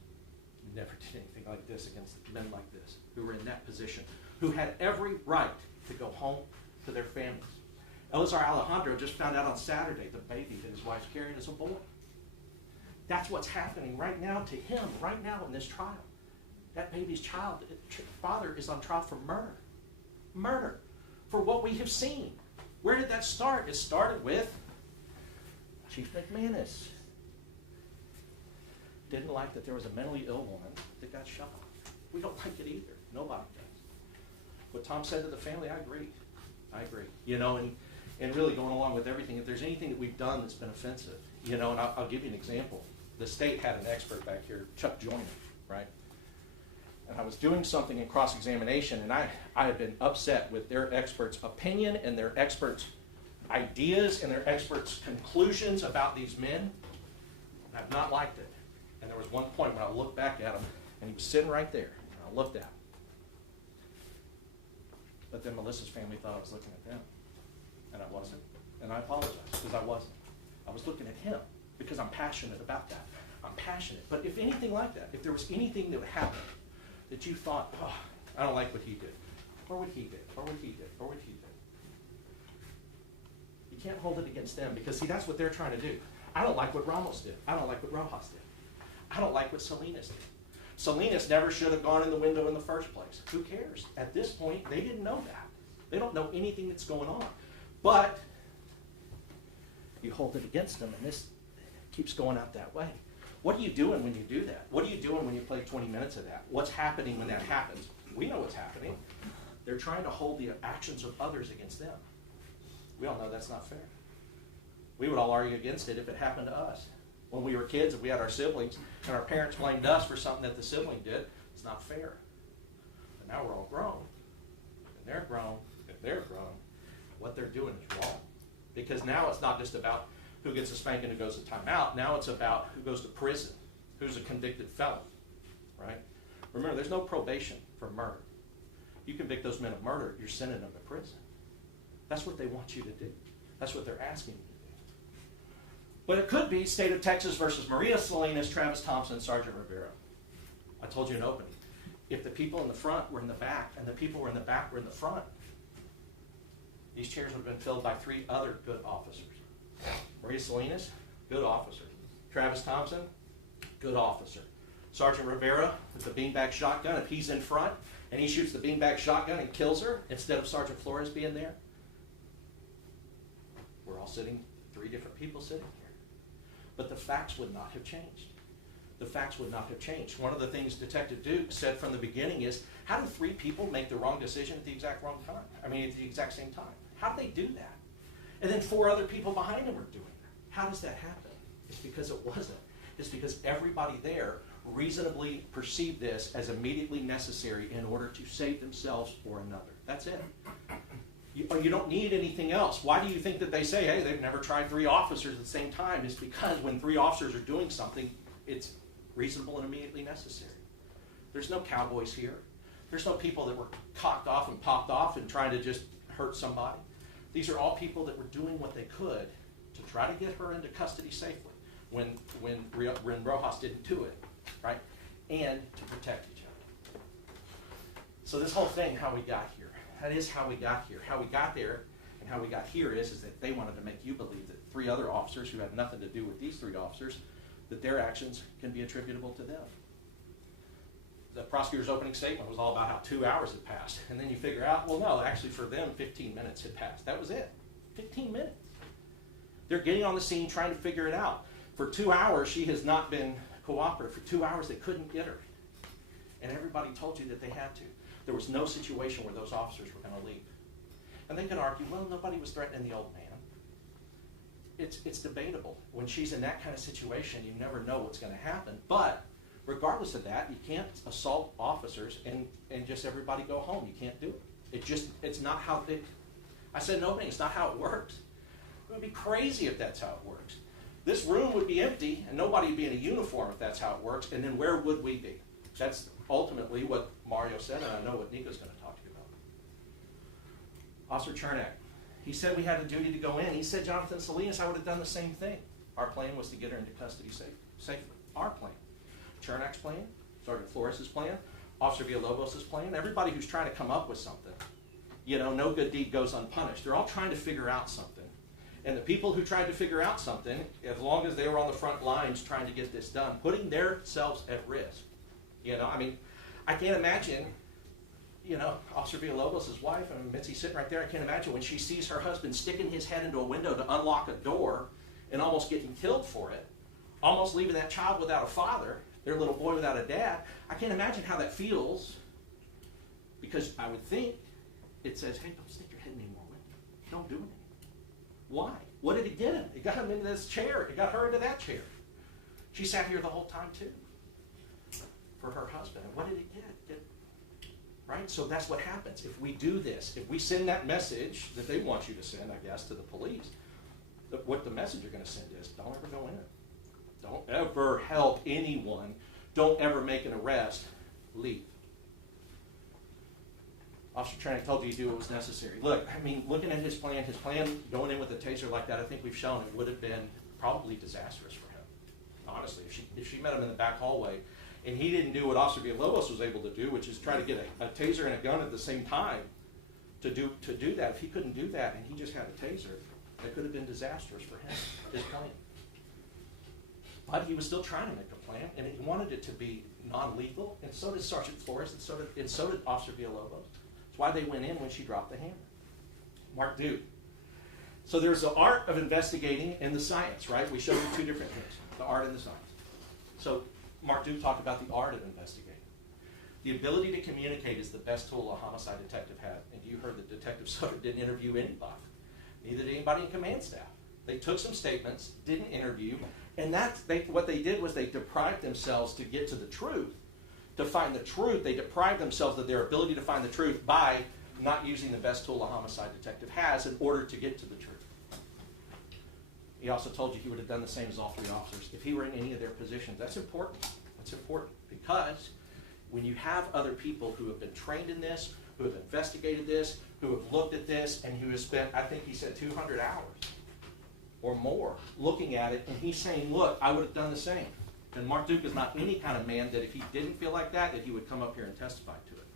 Never did anything like this against men like this, who were in that position, who had every right to go home to their families. Alejandro just found out on Saturday the baby that his wife's carrying is a boy. That's what's happening right now to him, right now in this trial. That baby's father is on trial for murder. Murder. For what we have seen. Where did that start? It started with Chief McManus. Didn't like that there was a mentally ill woman that got shot. We don't like it either. Nobody does. What Tom said to the family, I agree. I agree. You know, and really going along with everything, if there's anything that we've done that's been offensive, you know, and I'll give you an example. The state had an expert back here, Chuck Joyner, right? And I was doing something in cross-examination, and I had been upset with their expert's opinion and their expert's ideas and their expert's conclusions about these men. I've not liked it. And there was one point when I looked back at him, and he was sitting right there, and I looked at him. But then Melissa's family thought I was looking at them, and I wasn't. And I apologize, because I wasn't. I was looking at him, because I'm passionate about that. I'm passionate. But if anything like that, if there was anything that would happen that you thought, oh, I don't like what he did, or what he did, or what he did, or what he did, you can't hold it against them, because see, that's what they're trying to do. I don't like what Ramos did. I don't like what Rojas did. I don't like what Salinas did. Salinas never should have gone in the window in the first place. Who cares? At this point, they didn't know that. They don't know anything that's going on. But you hold it against them, and this keeps going out that way. What are you doing when you do that? What are you doing when you play 20 minutes of that? What's happening when that happens? We know what's happening. They're trying to hold the actions of others against them. We all know that's not fair. We would all argue against it if it happened to us. When we were kids, if we had our siblings, and our parents blamed us for something that the sibling did, it's not fair. But now we're all grown. And they're grown. And they're grown. What they're doing is wrong. Because now it's not just about who gets a spanking, who goes to timeout. Now it's about who goes to prison, who's a convicted felon, right? Remember, there's no probation for murder. You convict those men of murder, you're sending them to prison. That's what they want you to do. That's what they're asking you to do. But it could be State of Texas versus Maria Salinas, Travis Thompson, Sergeant Rivera. I told you in opening, if the people in the front were in the back, and the people were in the back were in the front, these chairs would have been filled by 3 other good officers. Maria Salinas, good officer. Travis Thompson, good officer. Sergeant Rivera with the beanbag shotgun, if he's in front and he shoots the beanbag shotgun and kills her instead of Sergeant Flores being there, We're all sitting, 3 different people sitting here. But the facts would not have changed. The facts would not have changed. One of the things Detective Duke said from the beginning is, how do 3 people make the wrong decision at the exact wrong time? I mean, at the exact same time. How do they do that? And then 4 other people behind them are doing that. How does that happen? It's because it wasn't. It's because everybody there reasonably perceived this as immediately necessary in order to save themselves or another. That's it. You don't need anything else. Why do you think that they say, hey, they've never tried 3 officers at the same time? It's because when 3 officers are doing something, it's reasonable and immediately necessary. There's no cowboys here. There's no people that were cocked off and popped off and trying to just hurt somebody. These are all people that were doing what they could to try to get her into custody safely when Rojas didn't do it, right? And to protect each other. So this whole thing, how we got here, that is how we got here. How we got there and how we got here is that they wanted to make you believe that 3 other officers who had nothing to do with these 3 officers, that their actions can be attributable to them. The prosecutor's opening statement was all about how 2 hours had passed. And then you figure out, well, no, actually for them, 15 minutes had passed. That was it. 15 minutes. They're getting on the scene trying to figure it out. For 2 hours, she has not been cooperative. For 2 hours, they couldn't get her. And everybody told you that they had to. There was no situation where those officers were going to leave. And they could argue, well, nobody was threatening the old man. It's debatable. When she's in that kind of situation, you never know what's going to happen. But regardless of that, you can't assault officers and just everybody go home. You can't do it. It's not how it, I said in opening, it's not how it works. It would be crazy if that's how it works. This room would be empty and nobody would be in a uniform if that's how it works, and then where would we be? That's ultimately what Mario said, and I know what Nico's going to talk to you about. Officer Chernak, he said we had a duty to go in. He said, Jonathan Salinas, I would have done the same thing. Our plan was to get her into custody safely. Our plan. Chernak's plan, Sergeant Flores' plan, Officer Villalobos' plan, everybody who's trying to come up with something. You know, no good deed goes unpunished. They're all trying to figure out something. And the people who tried to figure out something, as long as they were on the front lines trying to get this done, putting themselves at risk. You know, I mean, I can't imagine, you know, Officer Villalobos' wife, I mean, Mitzi's sitting right there, I can't imagine when she sees her husband sticking his head into a window to unlock a door and almost getting killed for it, almost leaving that child without a father, their little boy without a dad. I can't imagine how that feels, because I would think it says, hey, don't stick your head in any more window. Don't do it anymore. Why? What did it get him? It got him into this chair. It got her into that chair. She sat here the whole time too for her husband. And what did it get? Right? So that's what happens. If we do this, if we send that message that they want you to send, I guess, to the police, what the message you're going to send is, don't ever go in it. Don't ever help anyone. Don't ever make an arrest. Leave. Officer Chernak told you to do what was necessary. Look, I mean, looking at his plan going in with a taser like that, I think we've shown it would have been probably disastrous for him. Honestly, if she met him in the back hallway and he didn't do what Officer Villalobos was able to do, which is try to get a taser and a gun at the same time to do that. If he couldn't do that and he just had a taser, it could have been disastrous for him, his plan. But he was still trying to make a plan, and he wanted it to be non-lethal, and so did Sergeant Flores, and so did Officer Villalobos. That's why they went in when she dropped the hammer. Mark Duke. So there's the art of investigating and the science, right? We showed you 2 different things, the art and the science. So Mark Duke talked about the art of investigating. The ability to communicate is the best tool a homicide detective has. And you heard that Detective Sutter didn't interview anybody. Neither did anybody in command staff. They took some statements, didn't interview, and what they did was they deprived themselves to get to the truth. To find the truth, they deprived themselves of their ability to find the truth by not using the best tool a homicide detective has in order to get to the truth. He also told you he would have done the same as all 3 officers if he were in any of their positions. That's important. That's important because when you have other people who have been trained in this, who have investigated this, who have looked at this, and who have spent, I think he said 200 hours or more looking at it, and he's saying, look, I would have done the same. And Mark Duke is not any kind of man that if he didn't feel like that he would come up here and testify to it.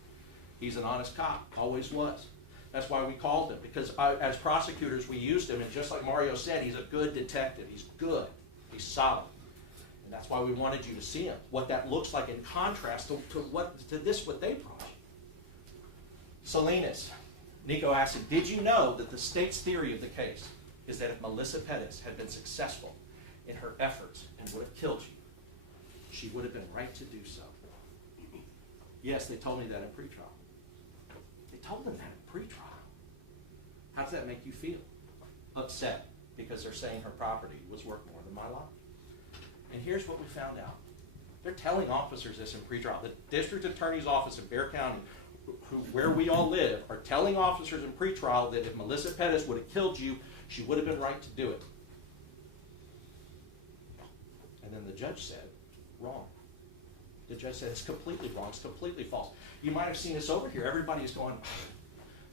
He's an honest cop, always was. That's why we called him, because as prosecutors we used him, and just like Mario said, he's a good detective. He's good. He's solid. And that's why we wanted you to see him, what that looks like in contrast to what they brought you. Salinas, Nico asked him, did you know that the state's theory of the case is that if Melissa Perez had been successful in her efforts and would have killed you, she would have been right to do so. Yes, they told me that in pretrial. They told them that in pretrial. How does that make you feel? Upset, because they're saying her property was worth more than my life. And here's what we found out. They're telling officers this in pretrial. The district attorney's office in Bexar County, where we all live, are telling officers in pretrial that if Melissa Perez would have killed you, she would have been right to do it. And then the judge said, wrong. The judge said, it's completely wrong, it's completely false. You might have seen this over here. Everybody's going,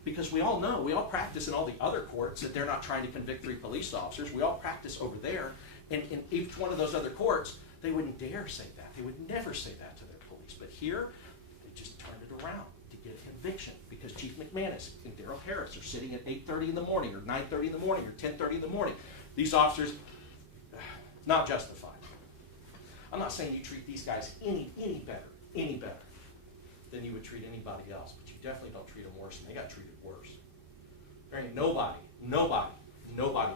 because we all know, we all practice in all the other courts that they're not trying to convict 3 police officers. We all practice over there. And in each one of those other courts, they wouldn't dare say that. They would never say that to their police. But here, they just turned it around to get a conviction because Chief McManus and Darrell Harris are sitting at 8:30 in the morning or 9:30 in the morning or 10:30 in the morning. These officers, not justified. I'm not saying you treat these guys any better than you would treat anybody else, but you definitely don't treat them worse, and they got treated worse. There ain't nobody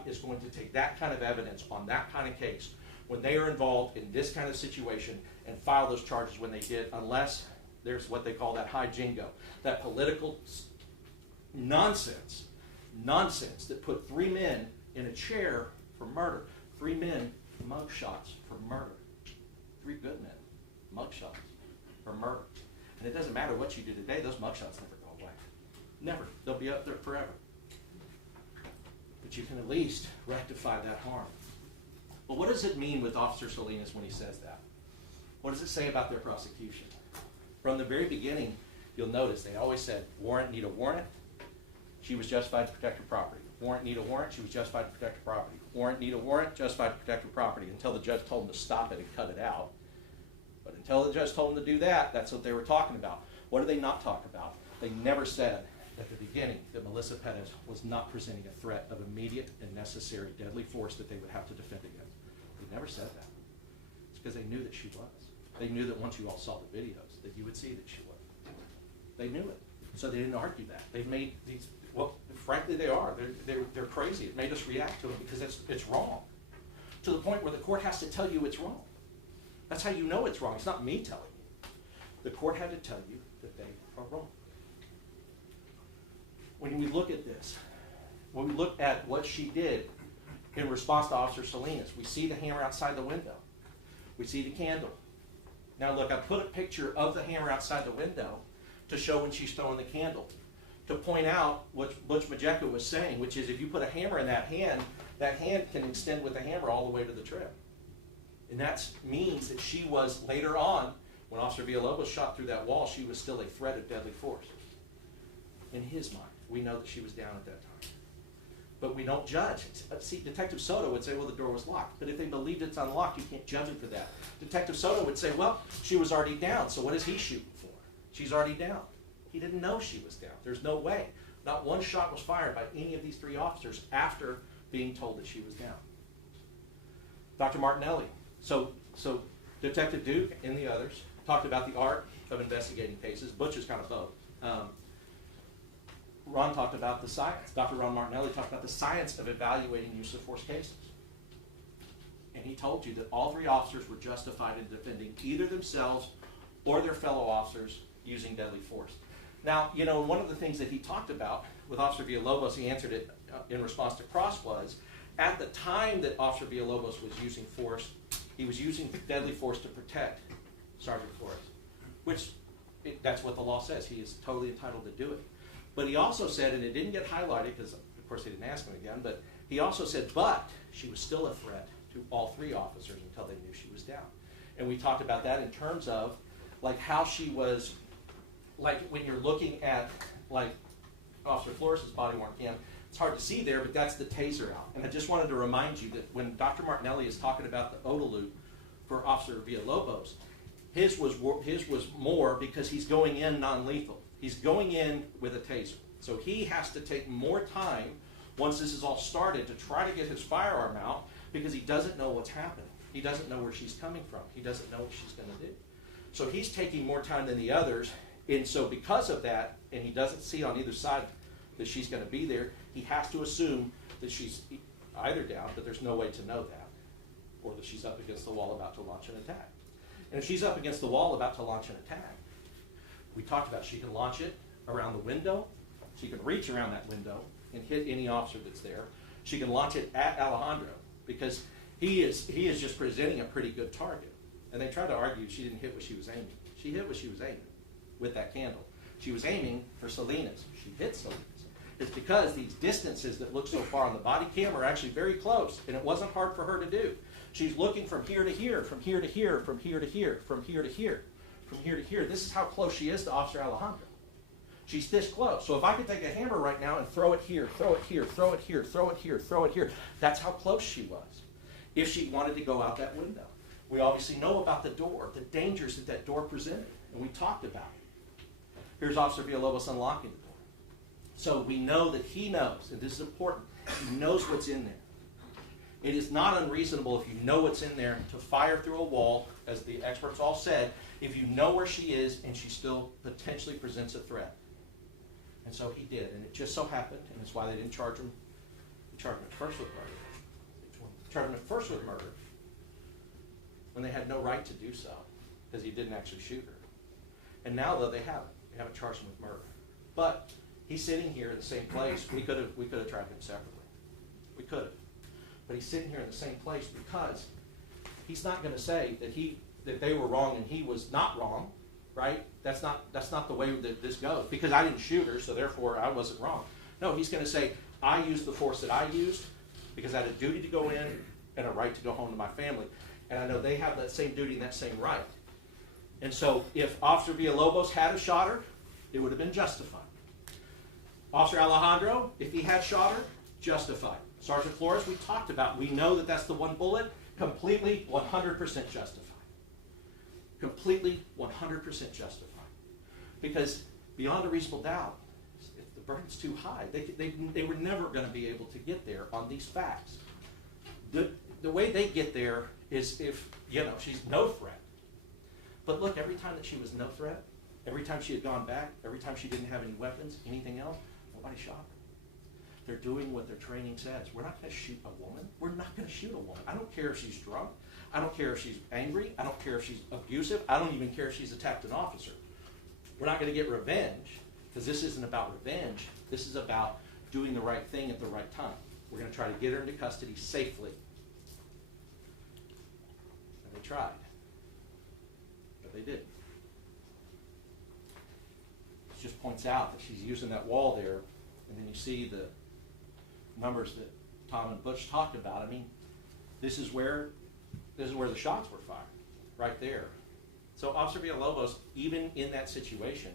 is going to take that kind of evidence on that kind of case when they are involved in this kind of situation and file those charges when they did, unless there's what they call that high jingo, that political nonsense that put 3 men in a chair for murder, 3 men mugshots for murder, 3 good men mugshots for murder. And it doesn't matter what you do today, those mugshots never go away. Never. They'll be up there forever. But you can at least rectify that harm. But what does it mean with Officer Salinas when he says that? What does it say about their prosecution? From the very beginning, you'll notice they always said, warrant, need a warrant. She was justified to protect her property. Warrant, need a warrant. She was justified to protect her property. Warrant, need a warrant. Justified to protect her property. Until the judge told them to stop it and cut it out. But until the judge told them to do that, that's what they were talking about. What did they not talk about? They never said at the beginning that Melissa Perez was not presenting a threat of immediate and necessary deadly force that they would have to defend against. They never said that. It's because they knew that she was. They knew that once you all saw the videos, that you would see that she was. They knew it. So they didn't argue that. They've made these, well, frankly they are. They're crazy. It made us react to them because it's wrong. To the point where the court has to tell you it's wrong. That's how you know it's wrong. It's not me telling you. The court had to tell you that they are wrong. When we look at this, when we look at what she did in response to Officer Salinas, we see the hammer outside the window. We see the candle. Now look, I put a picture of the hammer outside the window to show when she's throwing the candle, to point out what Butch Majeka was saying, which is if you put a hammer in that hand can extend with the hammer all the way to the trip. And that means that she was, later on, when Officer Villalobos shot through that wall, she was still a threat of deadly force. In his mind, we know that she was down at that time. But we don't judge. See, Detective Soto would say, well, the door was locked. But if they believed it's unlocked, you can't judge it for that. Detective Soto would say, well, she was already down, so what is he shooting for? She's already down. He didn't know she was down. There's no way. Not one shot was fired by any of these 3 officers after being told that she was down. Dr. Martinelli. So Detective Duke and the others talked about the art of investigating cases. Butch is kind of both. Ron talked about the science. Dr. Ron Martinelli talked about the science of evaluating use of force cases. And he told you that all 3 officers were justified in defending either themselves or their fellow officers using deadly force. Now, you know, one of the things that he talked about with Officer Villalobos, he answered it in response to Cross, was at the time that Officer Villalobos was using force, he was using deadly force to protect Sergeant Flores, which that's what the law says. He is totally entitled to do it. But he also said, and it didn't get highlighted because, of course, they didn't ask him again, but he also said, but she was still a threat to all 3 officers until they knew she was down. And we talked about that in terms of, like, how she was, like, when you're looking at, like, Officer Flores' body-worn cam, it's hard to see there, but that's the taser out. And I just wanted to remind you that when Dr. Martinelli is talking about the ODA loop for Officer Villalobos, his was more because he's going in non-lethal. He's going in with a taser. So he has to take more time once this is all started to try to get his firearm out because he doesn't know what's happening. He doesn't know where she's coming from. He doesn't know what she's going to do. So he's taking more time than the others. And so because of that, and he doesn't see on either side that she's going to be there, he has to assume that either down, but there's no way to know that, or that she's up against the wall about to launch an attack. And if she's up against the wall about to launch an attack, we talked about she can launch it around the window, she can reach around that window and hit any officer that's there. She can launch it at Alejandro because he is just presenting a pretty good target. And they tried to argue she didn't hit what she was aiming. She hit what she was aiming with that candle. She was aiming for Salinas. She hit Salinas. It's because these distances that look so far on the body cam are actually very close, and it wasn't hard for her to do. She's looking from here to here, from here to here, from here to here, from here to here, from here to here. This is how close she is to Officer Alejandro. She's this close. So if I could take a hammer right now and throw it here, throw it here, throw it here, throw it here, throw it here, that's how close she was if she wanted to go out that window. We obviously know about the door, the dangers that that door presented, and we talked about it. Here's Officer Villalobos unlocking the door. So we know that he knows, and this is important, he knows what's in there. It is not unreasonable if you know what's in there to fire through a wall, as the experts all said, if you know where she is and she still potentially presents a threat. And so he did, and it just so happened, and that's why they didn't charge him. They charged him at first with murder. They charged him at first with murder when they had no right to do so, because he didn't actually shoot her. And now, though, they haven't charged him with murder. But he's sitting here in the same place. We could have tried him separately. We could have. But he's sitting here in the same place because he's not going to say that they were wrong and he was not wrong, right? That's not the way that this goes. Because I didn't shoot her, so therefore I wasn't wrong. No, he's going to say, I used the force that I used because I had a duty to go in and a right to go home to my family. And I know they have that same duty and that same right. And so if Officer Villalobos had shot her, it would have been justified. Officer Alejandro, if he had shot her, justified. Sergeant Flores, we talked about, we know that that's the one bullet, completely 100% justified. Completely 100% justified. Because beyond a reasonable doubt, if the burden's too high, they were never going to be able to get there on these facts. The way they get there is if, she's no threat. But look, every time that she was no threat, every time she had gone back, every time she didn't have any weapons, anything else, nobody shot her. They're doing what their training says. We're not going to shoot a woman. We're not going to shoot a woman. I don't care if she's drunk. I don't care if she's angry. I don't care if she's abusive. I don't even care if she's attacked an officer. We're not going to get revenge, because this isn't about revenge. This is about doing the right thing at the right time. We're going to try to get her into custody safely. And they tried. But they didn't. It just points out that she's using that wall there, and then you see the numbers that Tom and Butch talked about. I mean, this is where the shots were fired, right there. So Officer Villalobos, even in that situation,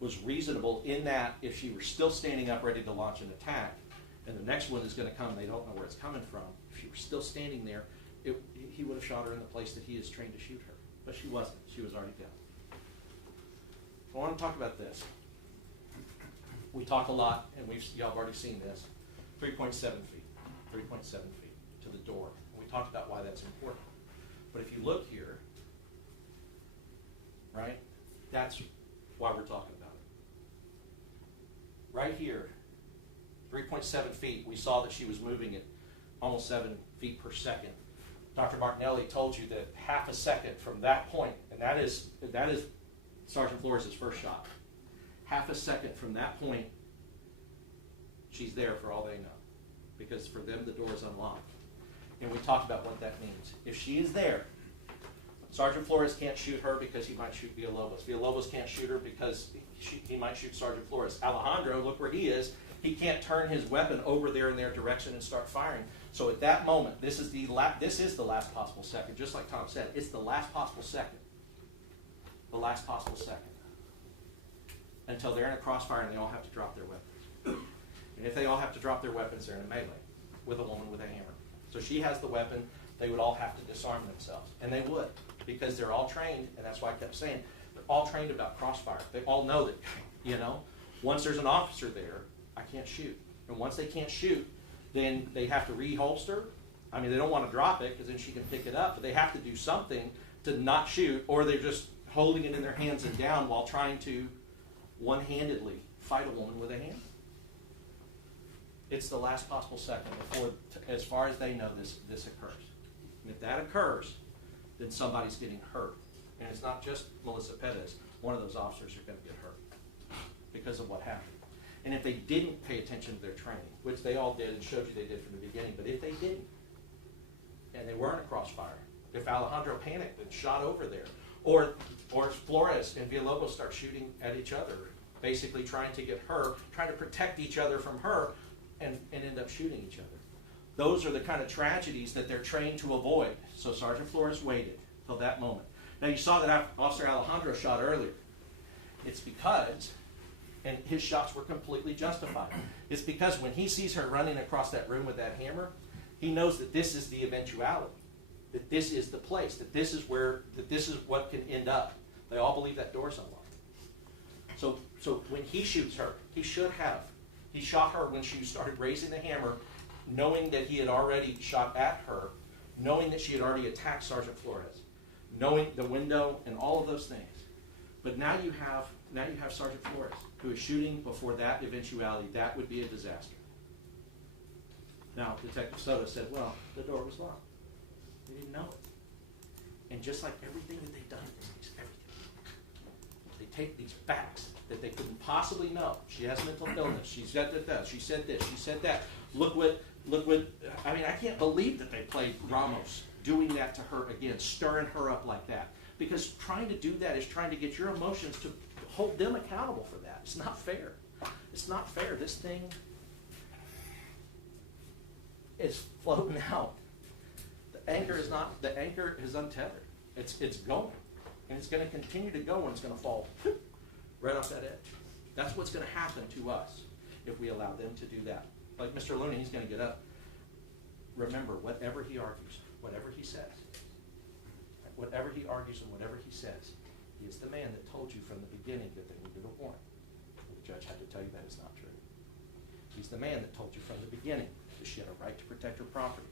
was reasonable in that if she were still standing up ready to launch an attack, and the next one is going to come, they don't know where it's coming from, if she were still standing there, he would have shot her in the place that he is trained to shoot her. But she wasn't. She was already down. I want to talk about this. We talk a lot, and y'all have already seen this, 3.7 feet, 3.7 feet to the door. And we talked about why that's important. But if you look here, right, that's why we're talking about it. Right here, 3.7 feet, we saw that she was moving at almost 7 feet per second. Dr. Martinelli told you that half a second from that point, and that is Sergeant Flores' first shot. Half a second from that point, she's there for all they know. Because for them, the door is unlocked. And we talked about what that means. If she is there, Sergeant Flores can't shoot her because he might shoot Villalobos. Villalobos can't shoot her because he might shoot Sergeant Flores. Alejandro, look where he is. He can't turn his weapon over there in their direction and start firing. So at that moment, this is the last possible second. Just like Tom said, it's the last possible second. The last possible second. Until they're in a crossfire and they all have to drop their weapons. And if they all have to drop their weapons, they're in a melee with a woman with a hammer. So she has the weapon. They would all have to disarm themselves. And they would, because they're all trained, and that's why I kept saying, they're all trained about crossfire. They all know that, once there's an officer there, I can't shoot. And once they can't shoot, then they have to reholster. I mean, they don't want to drop it because then she can pick it up, but they have to do something to not shoot, or they're just holding it in their hands and down while trying to one-handedly fight a woman with a hammer. It's the last possible second before, as far as they know, this occurs. And if that occurs, then somebody's getting hurt. And it's not just Melissa Perez. One of those officers are going to get hurt because of what happened. And if they didn't pay attention to their training, which they all did and showed you they did from the beginning, but if they didn't, and they weren't a crossfire, if Alejandro panicked and shot over there, or Flores and Villalobos start shooting at each other, basically trying to get her, trying to protect each other from her, and end up shooting each other. Those are the kind of tragedies that they're trained to avoid. So Sergeant Flores waited till that moment. Now you saw that Officer Alejandro shot earlier. It's because, and his shots were completely justified, it's because when he sees her running across that room with that hammer, he knows that this is the eventuality, that this is the place, that this is what can end up. They all believe that door's unlocked. So when he shoots her, he shot her when she started raising the hammer, knowing that he had already shot at her, knowing that she had already attacked Sergeant Flores, knowing the window and all of those things. But now you have Sergeant Flores, who is shooting before that eventuality. That would be a disaster. Now, Detective Soto said, well, the door was locked. They didn't know it. And just like everything that they've done, they take these facts that they couldn't possibly know. She has mental illness. She said that. She said this. She said that. Look what, I mean, I can't believe that they played Ramos doing that to her again, stirring her up like that. Because trying to do that is trying to get your emotions to hold them accountable for that. It's not fair. It's not fair. This thing is floating out. The anchor is untethered. It's going. And it's going to continue to go, and it's going to fall right off that edge. That's what's going to happen to us if we allow them to do that. Like Mr. Looney, he's going to get up. Remember, whatever he argues, whatever he says, whatever he argues and whatever he says, he is the man that told you from the beginning that they needed a warrant. The judge had to tell you that is not true. He's the man that told you from the beginning that she had a right to protect her property.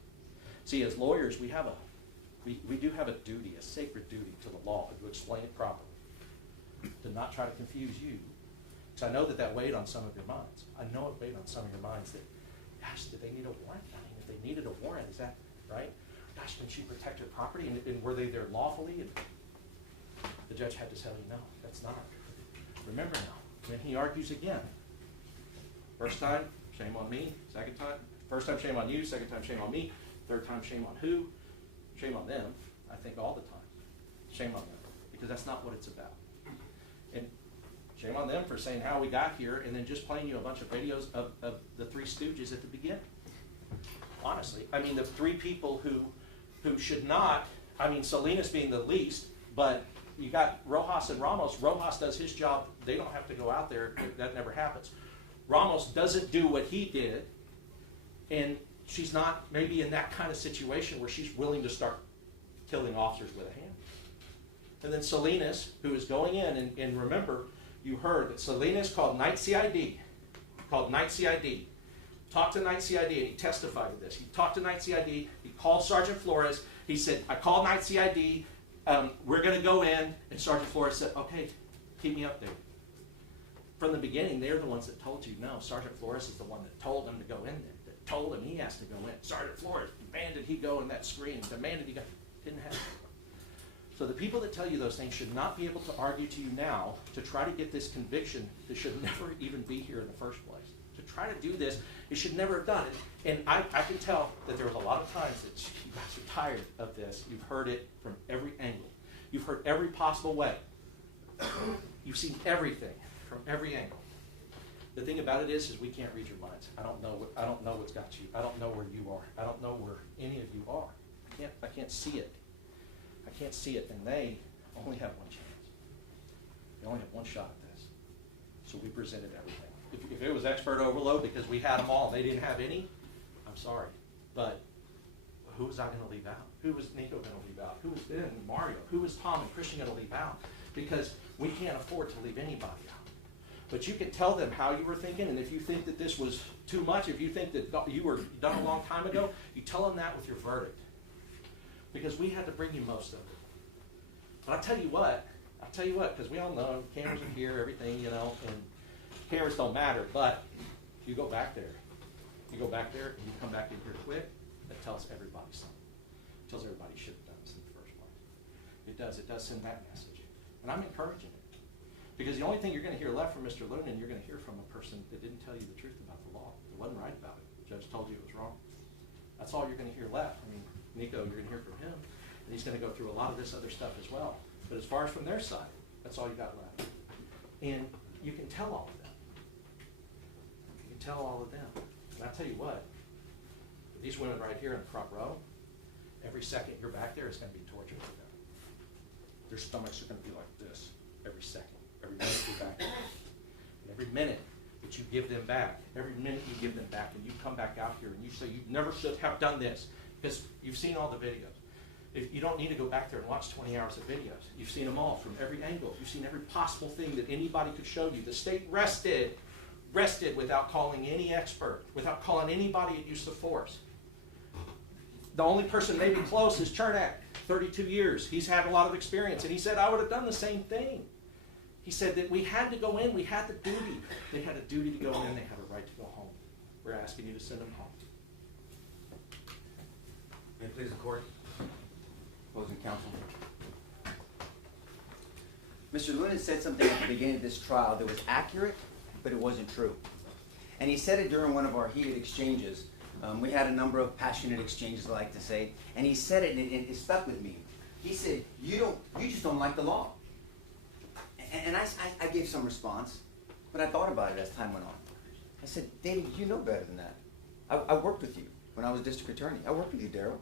See, as lawyers, we do have a duty, a sacred duty to the law to explain it properly, to not try to confuse you. Because I know that weighed on some of your minds. I know it weighed on some of your minds that, gosh, did they need a warrant? I mean, if they needed a warrant, is that right? Gosh, can she protect her property? And were they there lawfully? And the judge had to tell you, no, that's not. Remember now, when he argues again, first time, shame on me. Second time, first time, shame on you. Second time, shame on me. Third time, shame on who? Shame on them, I think all the time. Shame on them, because that's not what it's about. And shame on them for saying how we got here and then just playing you a bunch of videos of the Three Stooges at the beginning. Honestly, I mean, the three people who should not, I mean, Salinas being the least, but you got Rojas and Ramos. Rojas does his job. They don't have to go out there. That never happens. Ramos doesn't do what he did, and she's not maybe in that kind of situation where she's willing to start killing officers with a hand. And then Salinas, who is going in, and remember, you heard that Salinas called Night CID, talked to Night CID, and he testified to this. He talked to Night CID, he called Sergeant Flores, he said, I called Night CID, we're going to go in, and Sergeant Flores said, okay, keep me updated. From the beginning, they're the ones that told you, no, Sergeant Flores is the one that told them to go in there, that told him he has to go in. Sergeant Flores demanded he go in that screen, demanded he go. Didn't happen. So the people that tell you those things should not be able to argue to you now to try to get this conviction that should never even be here in the first place. To try to do this, it should never have done it. And I can tell that there was a lot of times that you guys are tired of this. You've heard it from every angle. You've heard every possible way. You've seen everything from every angle. The thing about it is we can't read your minds. I don't know what's got you. I don't know where you are. I don't know where any of you are. I can't see it. I can't see it, and they only have one chance. They only have one shot at this. So we presented everything. If it was expert overload because we had them all and they didn't have any, I'm sorry. But who was I going to leave out? Who was Nico going to leave out? Who was Ben and Mario? Who was Tom and Christian going to leave out? Because we can't afford to leave anybody out. But you can tell them how you were thinking, and if you think that this was too much, if you think that you were done a long time ago, you tell them that with your verdict. Because we had to bring you most of it. But I'll tell you what, because we all know cameras are here, everything, and cameras don't matter, but if you go back there, You go back there and you come back in here quick, that tells everybody something. It tells everybody you should have done this in the first place. It does send that message. And I'm encouraging it. Because the only thing you're going to hear left from Mr. Loonan, you're going to hear from a person that didn't tell you the truth about the law. It wasn't right about it. The judge told you it was wrong. That's all you're going to hear left. I mean, Nico, you're going to hear from him, and he's going to go through a lot of this other stuff as well. But as far as from their side, that's all you got left. And you can tell all of them. You can tell all of them. And I'll tell you what, these women right here in the front row, every second you're back there is going to be torture for them. Their stomachs are going to be like this every second, every minute you're back there. And every minute that you give them back, every minute you give them back, and you come back out here and you say you never should have done this, because you've seen all the videos. If you don't need to go back there and watch 20 hours of videos. You've seen them all from every angle. You've seen every possible thing that anybody could show you. The state rested without calling any expert, without calling anybody at use of force. The only person maybe close is Chernak, 32 years. He's had a lot of experience, and he said, I would have done the same thing. He said that we had to go in, we had the duty. They had a duty to go in, they had a right to go home. We're asking you to send them home. May it please the court. Opposing counsel. Mr. Loonan said something at the beginning of this trial that was accurate, but it wasn't true. And he said it during one of our heated exchanges. We had a number of passionate exchanges, I like to say, and he said it, and it stuck with me. He said, you just don't like the law. And I gave some response, but I thought about it as time went on. I said, David, you know better than that. I worked with you when I was district attorney. I worked with you, Daryl.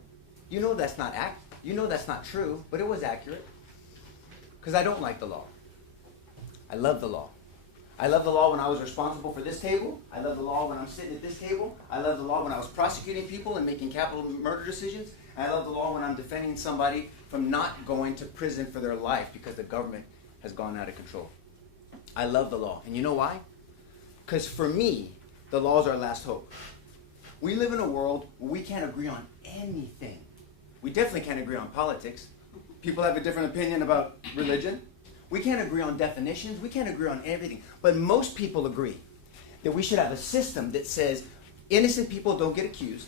You know that's not true, but it was accurate. Because I don't like the law. I love the law. I love the law when I was responsible for this table. I love the law when I'm sitting at this table. I love the law when I was prosecuting people and making capital murder decisions. And I love the law when I'm defending somebody from not going to prison for their life because the government has gone out of control. I love the law. And you know why? Because for me, the law is our last hope. We live in a world where we can't agree on anything. We definitely can't agree on politics. People have a different opinion about religion. We can't agree on definitions. We can't agree on everything. But most people agree that we should have a system that says innocent people don't get accused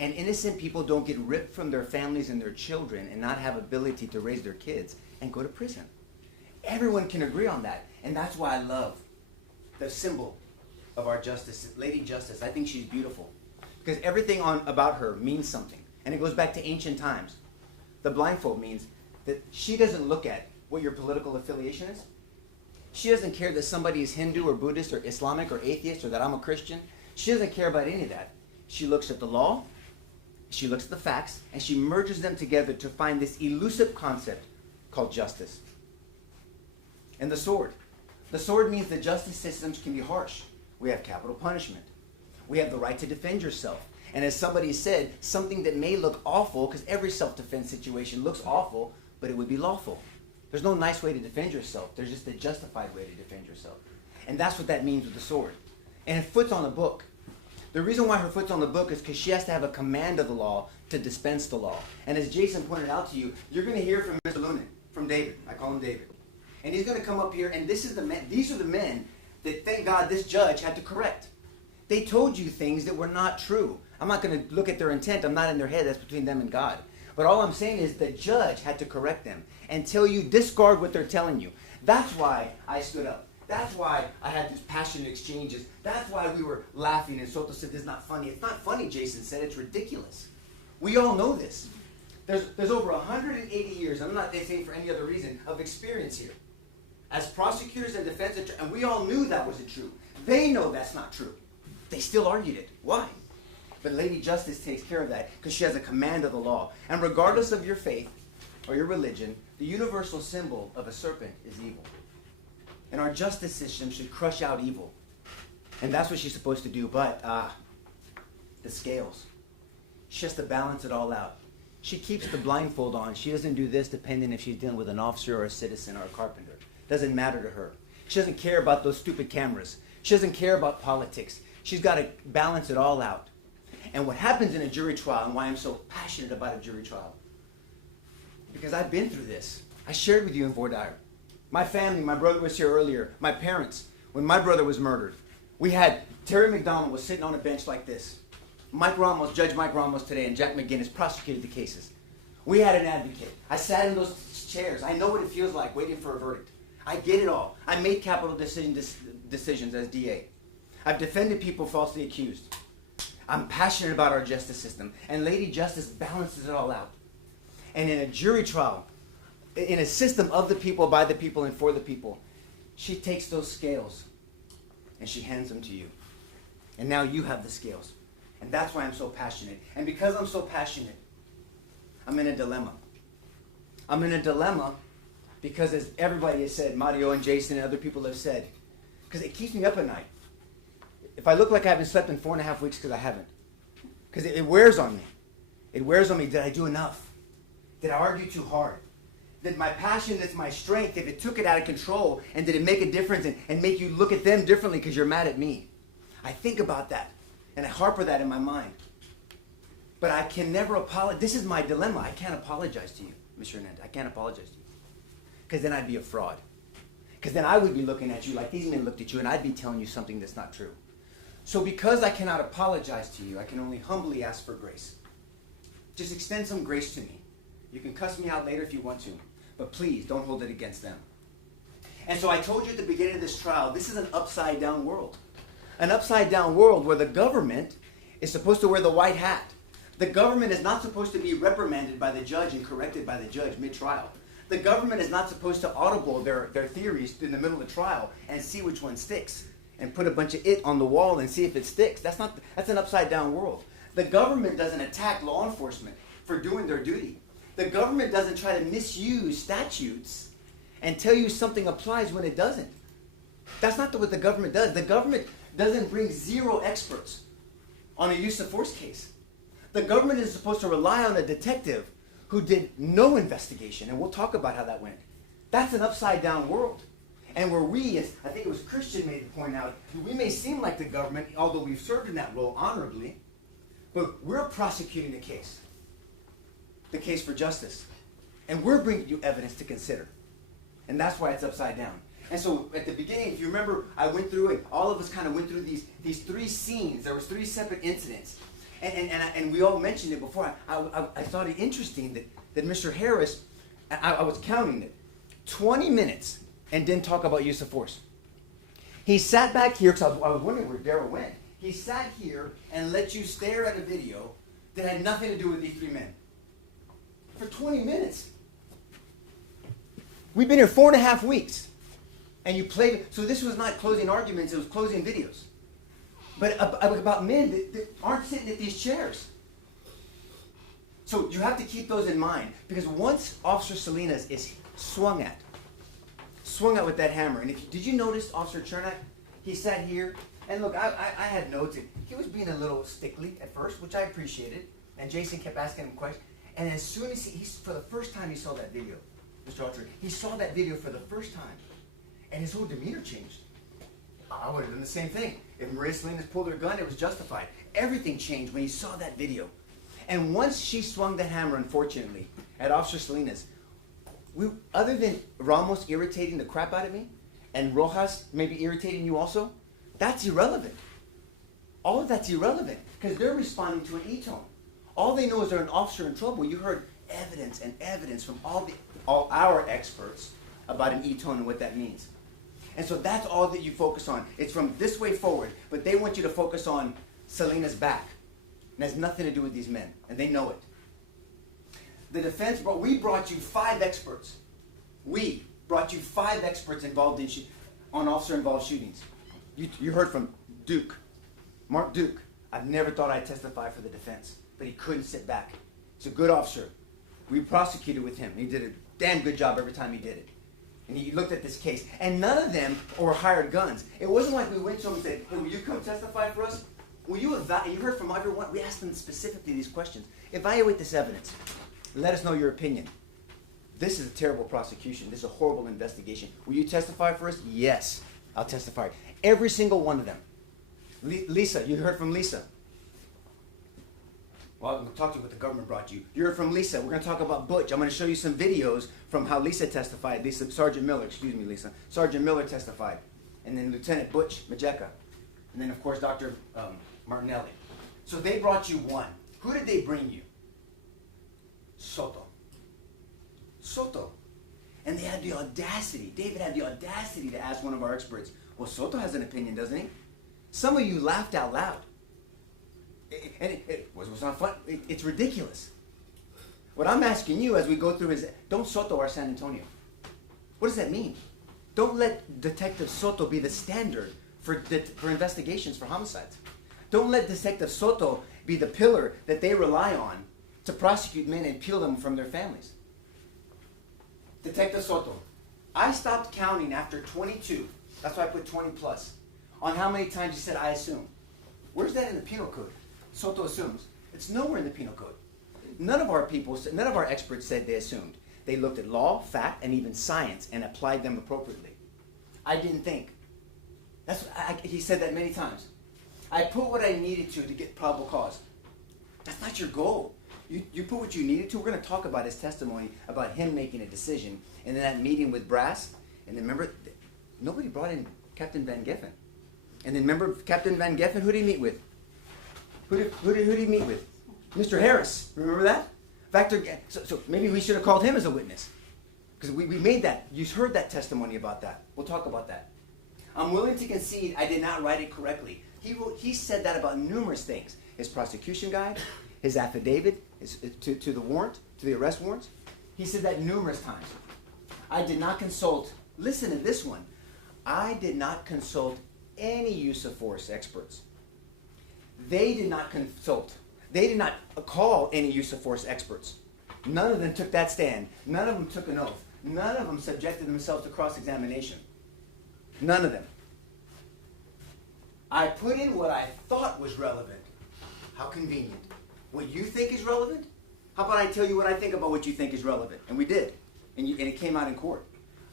and innocent people don't get ripped from their families and their children and not have ability to raise their kids and go to prison. Everyone can agree on that. And that's why I love the symbol of our justice, Lady Justice. I think she's beautiful because everything about her means something. And it goes back to ancient times. The blindfold means that she doesn't look at what your political affiliation is. She doesn't care that somebody is Hindu or Buddhist or Islamic or atheist or that I'm a Christian. She doesn't care about any of that. She looks at the law, she looks at the facts, and she merges them together to find this elusive concept called justice. And the sword. The sword means that justice systems can be harsh. We have capital punishment. We have the right to defend yourself. And as somebody said, something that may look awful, because every self-defense situation looks awful, but it would be lawful. There's no nice way to defend yourself. There's just a justified way to defend yourself. And that's what that means with the sword. And her foot's on the book. The reason why her foot's on the book is because she has to have a command of the law to dispense the law. And as Jason pointed out to you, you're going to hear from Mr. Loonan, from David. I call him David. And he's going to come up here, and these are the men that, thank God, this judge had to correct. They told you things that were not true. I'm not going to look at their intent. I'm not in their head. That's between them and God. But all I'm saying is the judge had to correct them and tell you, discard what they're telling you. That's why I stood up. That's why I had these passionate exchanges. That's why we were laughing and Soto said, this is not funny. It's not funny, Jason said. It's ridiculous. We all know this. There's over 180 years, I'm not saying for any other reason, of experience here. As prosecutors and defense attorneys, and we all knew that wasn't true. They know that's not true. They still argued it. Why? But Lady Justice takes care of that because she has a command of the law. And regardless of your faith or your religion, the universal symbol of a serpent is evil. And our justice system should crush out evil. And that's what she's supposed to do. But the scales. She has to balance it all out. She keeps the blindfold on. She doesn't do this depending if she's dealing with an officer or a citizen or a carpenter. Doesn't matter to her. She doesn't care about those stupid cameras. She doesn't care about politics. She's got to balance it all out. And what happens in a jury trial, and why I'm so passionate about a jury trial, because I've been through this. I shared with you in Vordire. My family, my brother was here earlier, my parents, when my brother was murdered, we had, Terry McDonald was sitting on a bench like this. Judge Mike Ramos today and Jack McGinnis prosecuted the cases. We had an advocate. I sat in those chairs. I know what it feels like waiting for a verdict. I get it all. I made capital decisions as DA. I've defended people falsely accused. I'm passionate about our justice system. And Lady Justice balances it all out. And in a jury trial, in a system of the people, by the people, and for the people, she takes those scales and she hands them to you. And now you have the scales. And that's why I'm so passionate. And because I'm so passionate, I'm in a dilemma. I'm in a dilemma because, as everybody has said, Mario and Jason and other people have said, because it keeps me up at night. If I look like I haven't slept in 4.5 weeks, because I haven't. Because it wears on me. It wears on me. Did I do enough? Did I argue too hard? Did my passion, that's my strength, if it took it out of control, and did it make a difference and make you look at them differently because you're mad at me? I think about that, and I harbor that in my mind. But I can never apologize. This is my dilemma. I can't apologize to you, Mr. Hernandez. I can't apologize to you. Because then I'd be a fraud. Because then I would be looking at you like these men looked at you, and I'd be telling you something that's not true. So because I cannot apologize to you, I can only humbly ask for grace. Just extend some grace to me. You can cuss me out later if you want to, but please don't hold it against them. And so I told you at the beginning of this trial, this is an upside down world. An upside down world where the government is supposed to wear the white hat. The government is not supposed to be reprimanded by the judge and corrected by the judge mid-trial. The government is not supposed to audible their theories in the middle of the trial and see which one sticks and put a bunch of it on the wall and see if it sticks. That's an upside down world. The government doesn't attack law enforcement for doing their duty. The government doesn't try to misuse statutes and tell you something applies when it doesn't. That's not what the government does. The government doesn't bring 0 experts on a use of force case. The government is supposed to rely on a detective who did no investigation, and we'll talk about how that went. That's an upside down world. And where we, as I think it was Christian made the point out, we may seem like the government, although we've served in that role honorably, but we're prosecuting the case for justice. And we're bringing you evidence to consider. And that's why it's upside down. And so at the beginning, if you remember, I went through it. All of us kind of went through these 3 scenes. There was 3 separate incidents. And we all mentioned it before. I thought it interesting that Mr. Harris, I was counting it, 20 minutes and didn't talk about use of force. He sat back here, because I was wondering where Darryl went. He sat here and let you stare at a video that had nothing to do with these 3 men. For 20 minutes. We've been here 4.5 weeks. And you played it. So this was not closing arguments, it was closing videos. But about men that aren't sitting at these chairs. So you have to keep those in mind. Because once Officer Salinas is swung at with that hammer, and did you notice Officer Chernak? He sat here, and look, I had notes. He was being a little stickly at first, which I appreciated. And Jason kept asking him questions. And as soon as for the first time he saw that video, Mr. Archer, he saw that video for the first time. And his whole demeanor changed. I would have done the same thing. If Maria Salinas pulled her gun, it was justified. Everything changed when he saw that video. And once she swung the hammer, unfortunately, at Officer Salinas, other than Ramos irritating the crap out of me, and Rojas maybe irritating you also, that's irrelevant. All of that's irrelevant, because they're responding to an E-tone. All they know is they're an officer in trouble. You heard evidence and evidence from all our experts about an E-tone and what that means. And so that's all that you focus on. It's from this way forward, but they want you to focus on Salinas' back. And it has nothing to do with these men, and they know it. The defense, we brought you 5 experts. We brought you 5 experts involved on officer-involved shootings. You heard from Duke, Mark Duke. I've never thought I'd testify for the defense, but he couldn't sit back. He's a good officer. We prosecuted with him. He did a damn good job every time he did it. And he looked at this case. And none of them were hired guns. It wasn't like we went to him and said, hey, will you come testify for us? Will you evaluate? You heard from everyone. We asked them specifically these questions. Evaluate this evidence. Let us know your opinion. This is a terrible prosecution. This is a horrible investigation. Will you testify for us? Yes, I'll testify. Every single one of them. Lisa, you heard from Lisa. Well, I'm going to talk to you what the government brought you. You heard from Lisa. We're going to talk about Butch. I'm going to show you some videos from how Lisa testified. Sergeant Miller testified. And then Lieutenant Butch Majeka. And then, of course, Dr. Martinelli. So they brought you one. Who did they bring you? Soto. Soto. And they had the audacity, David had the audacity to ask one of our experts, well, Soto has an opinion, doesn't he? Some of you laughed out loud. And it was not fun. It's ridiculous. What I'm asking you as we go through is, don't Soto our San Antonio. What does that mean? Don't let Detective Soto be the standard for investigations for homicides. Don't let Detective Soto be the pillar that they rely on to prosecute men and peel them from their families. Detective Soto, I stopped counting after 22, that's why I put 20 plus, on how many times you said, I assume. Where's that in the penal code? Soto assumes. It's nowhere in the penal code. None of our experts said they assumed. They looked at law, fact, and even science and applied them appropriately. I didn't think. He said that many times. I put what I needed to get probable cause. That's not your goal. You put what you needed to. We're going to talk about his testimony, about him making a decision, and then that meeting with Brass. And then remember, nobody brought in Captain Van Geffen. And then remember, Captain Van Geffen, who did he meet with? Who did he meet with? Mr. Harris. Remember that? So maybe we should have called him as a witness. Because we made that. You heard that about that. We'll talk about that. I'm willing to concede I did not write it correctly. He said that about numerous things. His prosecution guide, his affidavit, to the warrant, to the arrest warrants. He said that numerous times. I did not consult, listen to this one, I did not consult any use of force experts. They did not consult. They did not call any use of force experts. None of them took that stand. None of them took an oath. None of them subjected themselves to cross-examination. None of them. I put in what I thought was relevant. How convenient. What you think is relevant? How about I tell you what I think about what you think is relevant? And we did. And it came out in court.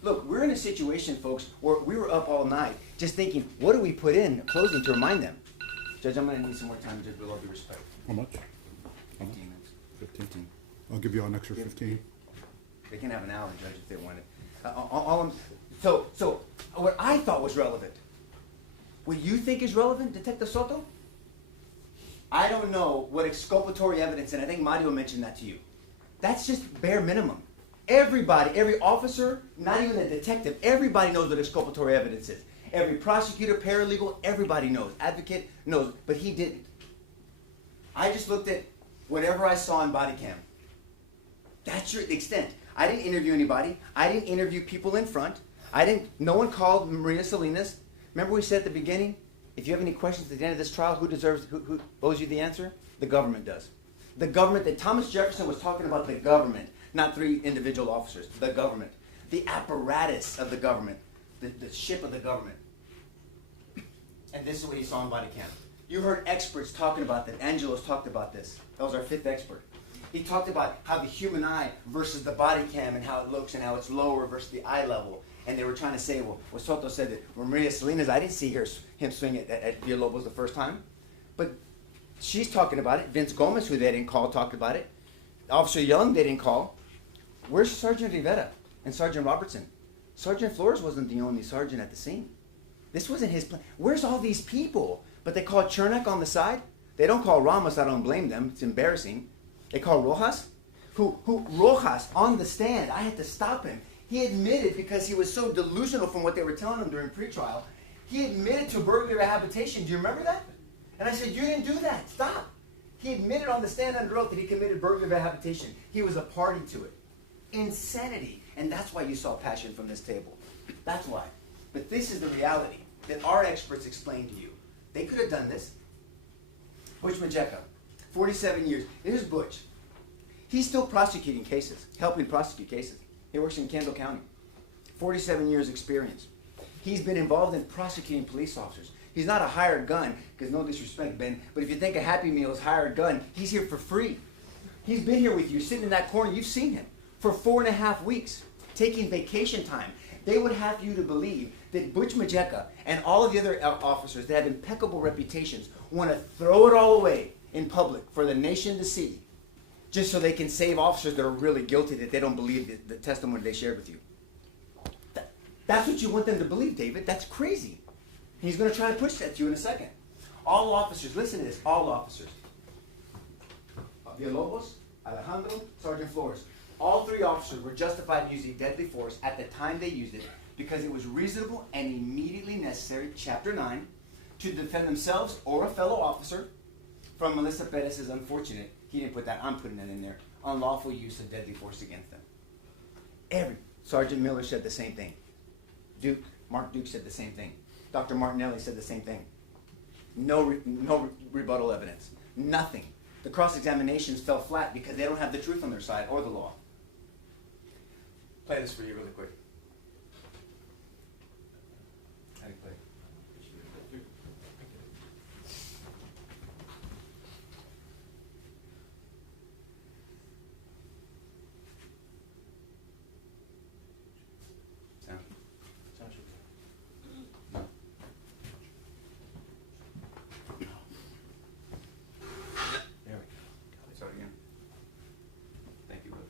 Look, we're in a situation, folks, where we were up all night just thinking, what do we put in closing to remind them? Judge, I'm going to need some more time, Judge, with all due respect. How much? 15 minutes. 15. I'll give you an extra 15. They can have an hour, Judge, if they want it. So what I thought was relevant. What you think is relevant, Detective Soto? I don't know what exculpatory evidence, and I think Mario mentioned that to you. That's just bare minimum. Everybody, every officer, not even a detective, everybody knows what exculpatory evidence is. Every prosecutor, paralegal, everybody knows. Advocate knows, but he didn't. I just looked at whatever I saw in body cam. That's your extent. I didn't interview anybody. I didn't interview people in front. No one called Maria Salinas. Remember we said at the beginning, if you have any questions at the end of this trial, who owes you the answer? The government does. The government, that Thomas Jefferson was talking about the government, not 3 individual officers, the government. The apparatus of the government, the ship of the government. And this is what he saw in body cam. You heard experts talking about that. Angelos talked about this. That was our 5th expert. He talked about how the human eye versus the body cam and how it looks and how it's lower versus the eye level. And they were trying to say, well, Soto said that when Maria Salinas, I didn't see him swing at Villalobos the first time. But she's talking about it. Vince Gomez, who they didn't call, talked about it. Officer Young, they didn't call. Where's Sergeant Rivera and Sergeant Robertson? Sergeant Flores wasn't the only sergeant at the scene. This wasn't his plan. Where's all these people? But they call Chernak on the side. They don't call Ramos. I don't blame them. It's embarrassing. They call Rojas. Rojas on the stand. I had to stop him. He admitted, because he was so delusional from what they were telling him during pretrial, he admitted to burglary habitation. Do you remember that? And I said, you didn't do that. Stop. He admitted on the stand under oath that he committed burglary habitation. He was a party to it. Insanity. And that's why you saw passion from this table. That's why. But this is the reality that our experts explained to you. They could have done this. Butch Majeka, 47 years. Here's Butch. He's still prosecuting cases, helping prosecute cases. He works in Kendall County. 47 years experience. He's been involved in prosecuting police officers. He's not a hired gun, because no disrespect, Ben, but if you think a Happy Meal is hired gun, he's here for free. He's been here with you, sitting in that corner. You've seen him for 4.5 weeks, taking vacation time. They would have you to believe that Butch Majeka and all of the other officers that have impeccable reputations want to throw it all away in public for the nation to see, just so they can save officers that are really guilty, that they don't believe the testimony they shared with you. That's what you want them to believe, David. That's crazy. He's going to try to push that to you in a second. All officers, listen to this, all officers. Vobos, Alejandro, Sergeant Flores. All 3 officers were justified in using deadly force at the time they used it because it was reasonable and immediately necessary, Chapter 9, to defend themselves or a fellow officer from Melissa Perez's unfortunate, he didn't put that, I'm putting that in there, unlawful use of deadly force against them. Sergeant Miller said the same thing. Mark Duke said the same thing. Dr. Martinelli said the same thing. No rebuttal evidence. Nothing. The cross-examinations fell flat because they don't have the truth on their side or the law. Play this for you really quick. How do you play? Sound? Sound should be. No. There we go. Start again. Thank you, Will.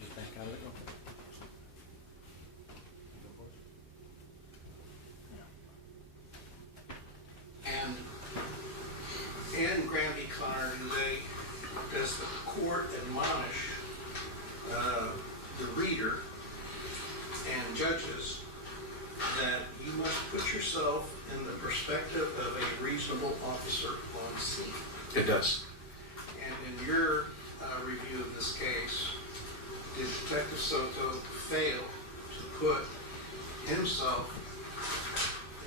Just back out of it. Okay. And in Graham v. Connor, does the court admonish the reader and judges that you must put yourself in the perspective of a reasonable officer on scene? It does. And in your review of this case, did Detective Soto fail to put himself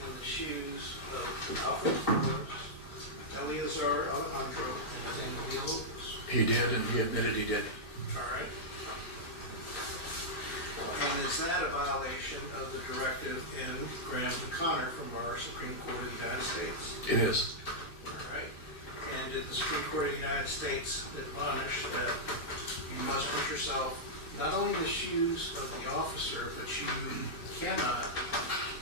in the shoes of Alfred Flores, Eleazar Alejandro, and Vobos? He did, and he admitted he did. All right. And is that a violation of the directive in Graham v. Connor from our Supreme Court of the United States? It is. All right. And did the Supreme Court of the United States admonish that you must put yourself not only in the shoes of the officer, but you cannot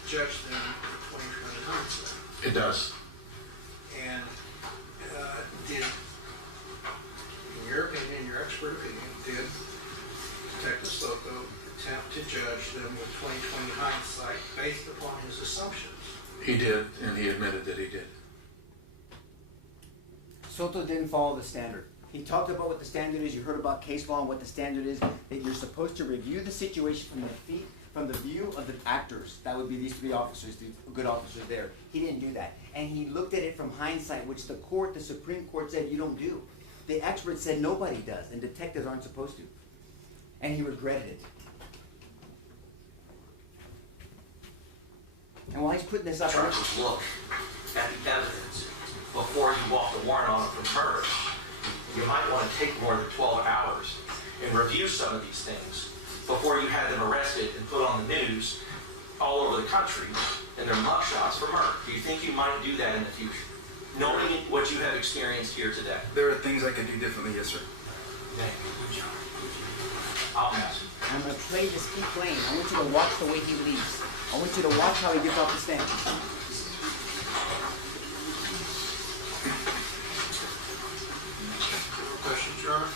judge them with 20/20 hindsight? It does. And did, in your opinion, your expert opinion, did Detective Soto attempt to judge them with 20/20 hindsight based upon his assumptions? He did, and he admitted that he did. Soto didn't follow the standard. He talked about what the standard is. You heard about case law and what the standard is, that you're supposed to review the situation from the view of the actors. That would be these 3 officers, the good officers there. He didn't do that. And he looked at it from hindsight, which the Supreme Court said you don't do. The experts said nobody does, and detectives aren't supposed to. And he regretted it. And while he's putting this up, Charges look at the evidence before you walk the warrant on it from her. You might want to take more than 12 hours and review some of these things before you had them arrested and put on the news all over the country and their mugshots for murder. Do you think you might do that in the future, knowing what you have experienced here today? There are things I can do differently, yes, sir. Thank you. Good job. I'll pass. I'm going to play this, keep playing. I want you to watch the way he leaves. I want you to watch how he gets off the stand. Questions, Your Honor?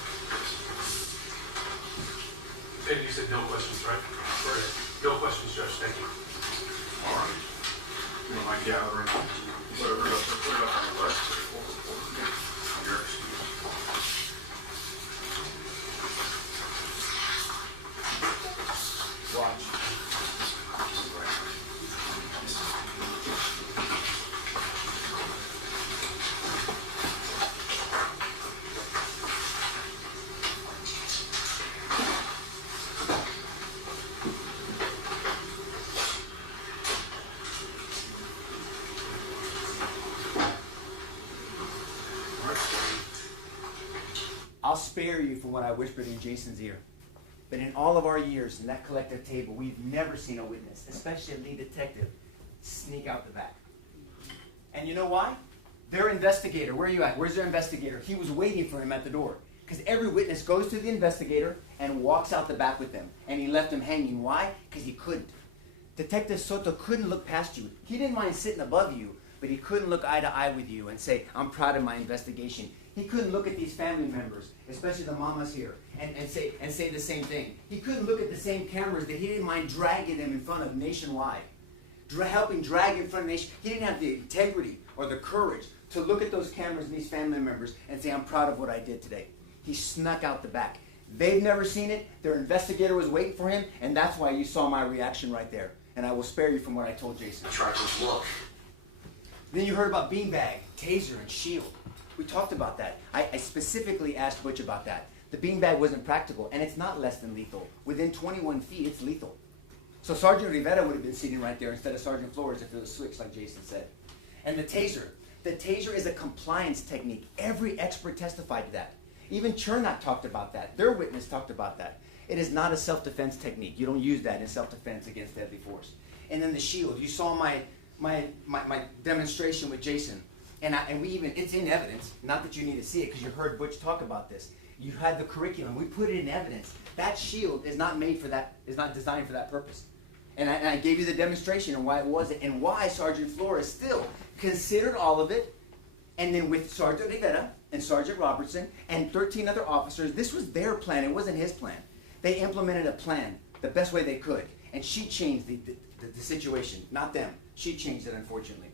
And you said no questions, right? Right. No questions, Judge. Thank you. All right. You don't mind gathering? Whatever, put it up on the left. Your excuse. Watch. I'll spare you from what I whispered in Jason's ear. But in all of our years in that collective table, we've never seen a witness, especially a lead detective, sneak out the back. And you know why? Their investigator, where are you at? Where's their investigator? He was waiting for him at the door. Because every witness goes to the investigator and walks out the back with them. And he left him hanging. Why? Because he couldn't. Detective Soto couldn't look past you. He didn't mind sitting above you, but he couldn't look eye to eye with you and say, I'm proud of my investigation. He couldn't look at these family members, especially the mamas here, and say the same thing. He couldn't look at the same cameras that he didn't mind dragging them in front of nationwide. helping drag information. He didn't have the integrity or the courage to look at those cameras and these family members and say, I'm proud of what I did today. He snuck out the back. They've never seen it. Their investigator was waiting for him, and that's why you saw my reaction right there. And I will spare you from what I told Jason. Try to look. Then you heard about beanbag, taser, and shield. We talked about that. I specifically asked Butch about that. The beanbag wasn't practical, and it's not less than lethal. Within 21 feet, it's lethal. So Sergeant Rivera would have been sitting right there instead of Sergeant Flores if it was switched, like Jason said. And the taser is a compliance technique. Every expert testified to that. Even Chernak talked about that. Their witness talked about that. It is not a self-defense technique. You don't use that in self-defense against deadly force. And then the shield. You saw my demonstration with Jason. And we even, it's in evidence, not that you need to see it because you heard Butch talk about this. You had the curriculum. We put it in evidence. That shield is not made for that, is not designed for that purpose. And I gave you the demonstration and why it wasn't, and why Sergeant Flores still considered all of it. And then with Sergeant Rivera and Sergeant Robertson and 13 other officers, this was their plan. It wasn't his plan. They implemented a plan the best way they could. And she changed the situation, not them. She changed it, unfortunately.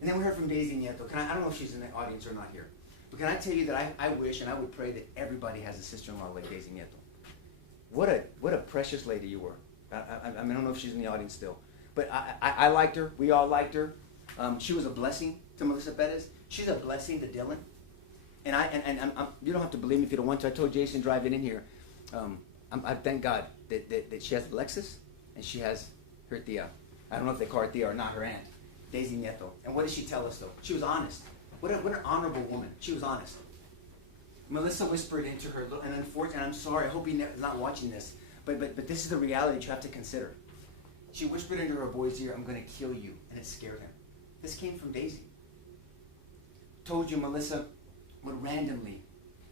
And then we heard from Daisy Nieto. I don't know if she's in the audience or not here. But can I tell you that I wish and I would pray that everybody has a sister-in-law like Daisy Nieto. What a precious lady you were. I don't know if she's in the audience still. But I liked her. We all liked her. She was a blessing to Melissa Perez. She's a blessing to Dylan. And you don't have to believe me if you don't want to. I told Jason driving in here, I thank God that she has a Lexus and she has her tia. I don't know if they call her tia or not, her aunt, Daisy Nieto. And what did she tell us though? She was honest. What an honorable woman. She was honest. Melissa whispered into her, and unfortunately, and I'm sorry, I hope he's not watching this, but this is the reality that you have to consider. She whispered into her boy's ear, I'm going to kill you, and it scared him. This came from Daisy. Told you Melissa would randomly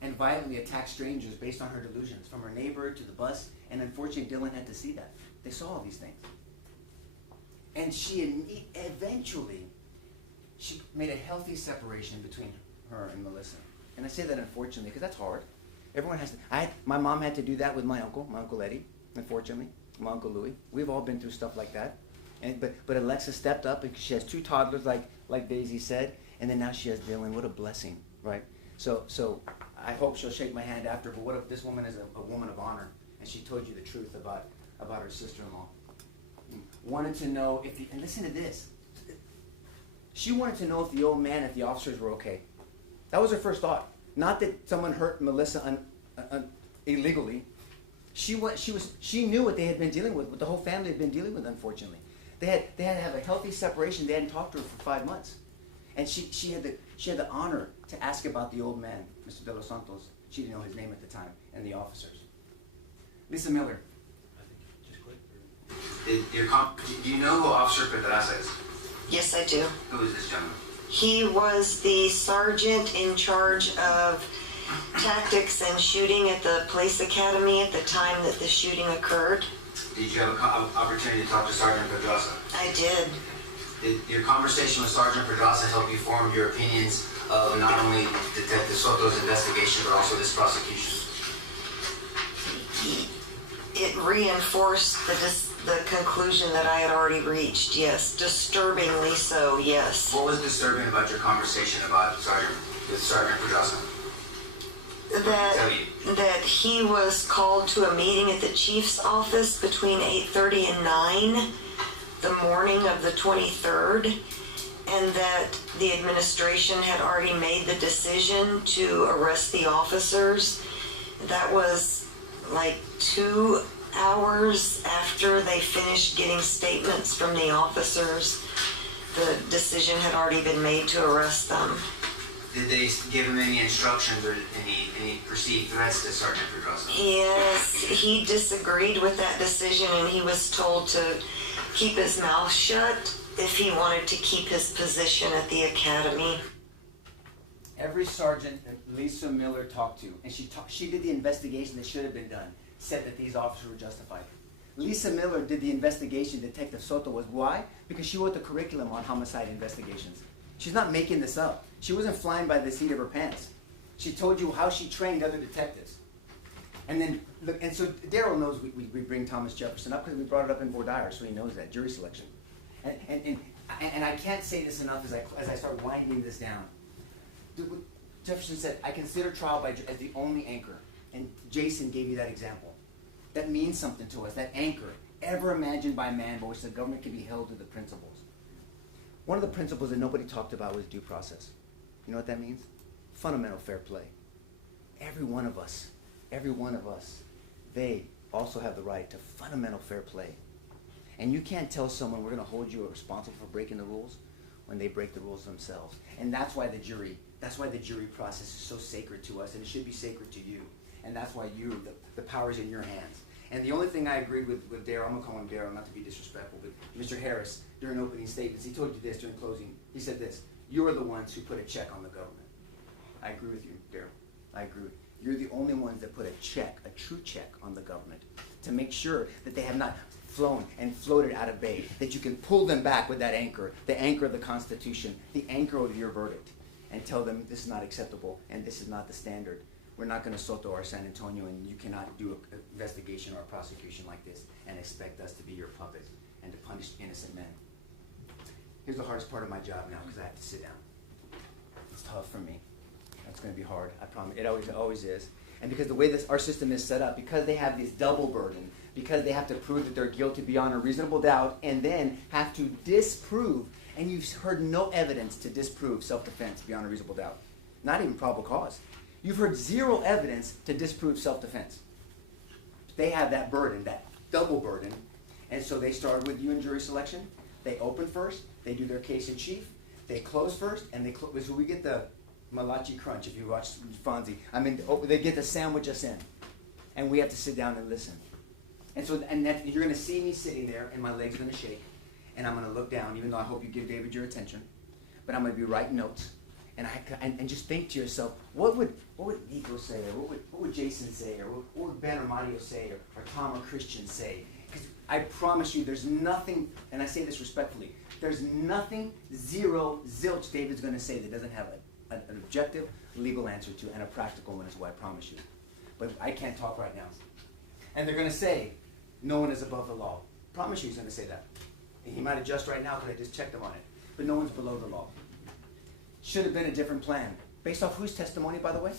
and violently attack strangers based on her delusions, from her neighbor to the bus, and unfortunately Dylan had to see that. They saw all these things. And she eventually, she made a healthy separation between her and Melissa. And I say that unfortunately because that's hard. Everyone has to. My mom had to do that with my Uncle Eddie, unfortunately, my Uncle Louis. We've all been through stuff like that. But Alexa stepped up and she has 2 toddlers like Daisy said, and then now she has Dylan. What a blessing, right? So I hope she'll shake my hand after, but what if this woman is a woman of honor and she told you the truth about her sister-in-law. Wanted to know and listen to this. She wanted to know if the old man, if the officers were okay. That was her first thought. Not that someone hurt Melissa illegally. She knew what they had been dealing with, what the whole family had been dealing with, unfortunately. They had to have a healthy separation. They hadn't talked to her for 5 months. And she had the honor to ask about the old man, Mr. De Los Santos. She didn't know his name at the time, and the officers. Lisa Miller. Do you know who Officer Perez is? Yes, I do. Who is this gentleman? He was the sergeant in charge of tactics and shooting at the police academy at the time that the shooting occurred. Did you have an opportunity to talk to Sergeant Pedraza? I did. Did your conversation with Sergeant Pedraza help you form your opinions of not only Detective Soto's investigation, but also this prosecution? It reinforced the conclusion that I had already reached, yes. Disturbingly so, yes. What was disturbing about your conversation with Sergeant Pedraza? That he was called to a meeting at the chief's office between 8:30 and 9 the morning of the 23rd, and that the administration had already made the decision to arrest the officers. That was like 2 hours after they finished getting statements from the officers. The decision had already been made to arrest them. Did they give him any instructions or any perceived threats to Sergeant Pedraza? Yes, he disagreed with that decision, and he was told to keep his mouth shut if he wanted to keep his position at the academy. Every sergeant that Lisa Miller talked to, and she did the investigation that should have been done, said that these officers were justified. Lisa Miller did the investigation Detective Soto was. Why? Because she wrote the curriculum on homicide investigations. She's not making this up. She wasn't flying by the seat of her pants. She told you how she trained other detectives. And then, look, and so Daryl knows we bring Thomas Jefferson up because we brought it up in Vordaer, so he knows that, jury selection. And I can't say this enough as I start winding this down. Jefferson said, I consider trial by as the only anchor. And Jason gave you that example. That means something to us, that anchor, ever imagined by man, by which the government can be held to the principles. One of the principles that nobody talked about was due process. You know what that means? Fundamental fair play. Every one of us, they also have the right to fundamental fair play. And you can't tell someone we're going to hold you responsible for breaking the rules when they break the rules themselves. And that's why the jury process is so sacred to us, and it should be sacred to you. And that's why the power is in your hands. And the only thing I agreed with Darryl, I'm going to call him Darryl, not to be disrespectful, but Mr. Harris, during opening statements, he told you this during closing. He said this, you are the ones who put a check on the government. I agree with you, Darryl. I agree with you. You're the only ones that put a check, a true check on the government to make sure that they have not flown and floated out of bay, that you can pull them back with that anchor, the anchor of the Constitution, the anchor of your verdict, and tell them this is not acceptable and this is not the standard. We're not going to Soto or San Antonio, and you cannot do an investigation or a prosecution like this and expect us to be your puppet and to punish innocent men. Here's the hardest part of my job now, because I have to sit down. It's tough for me. It's going to be hard, I promise. It always is. And because the way our system is set up, because they have this double burden, because they have to prove that they're guilty beyond a reasonable doubt, and then have to disprove, and you've heard no evidence to disprove self-defense beyond a reasonable doubt. Not even probable cause. You've heard zero evidence to disprove self-defense. They have that burden, that double burden, and so they start with you in jury selection. They open first, they do their case in chief, they close first, and they close. So we get the Malachi Crunch, if you watch Fonzie. I mean, they get to sandwich us in, and we have to sit down and listen. And so, you're going to see me sitting there, and my legs are going to shake, and I'm going to look down, even though I hope you give David your attention. But I'm going to be writing notes, and just think to yourself, what would Nico say, or what would Jason say, or what would Ben or Mario say, or Tom or Christian say? Because I promise you, there's nothing, and I say this respectfully, there's nothing, zero, zilch David's going to say that doesn't have an objective, legal answer to, and a practical one is what I promise you. But I can't talk right now. And they're going to say, no one is above the law. Promise you he's going to say that. And he might adjust right now because I just checked him on it. But no one's below the law. Should have been a different plan. Based off whose testimony, by the way?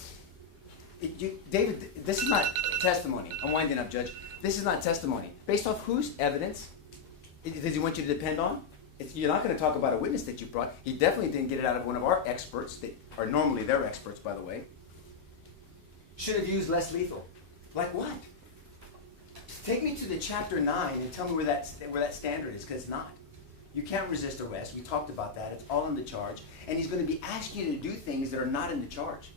David, this is not testimony. I'm winding up, Judge. This is not testimony. Based off whose evidence does he want you to depend on? You're not going to talk about a witness that you brought. He definitely didn't get it out of one of our experts, that are normally their experts, by the way. Should have used less lethal. Like what? Take me to the chapter 9 and tell me where that standard is, because it's not. You can't resist arrest. We talked about that. It's all in the charge. And he's going to be asking you to do things that are not in the charge.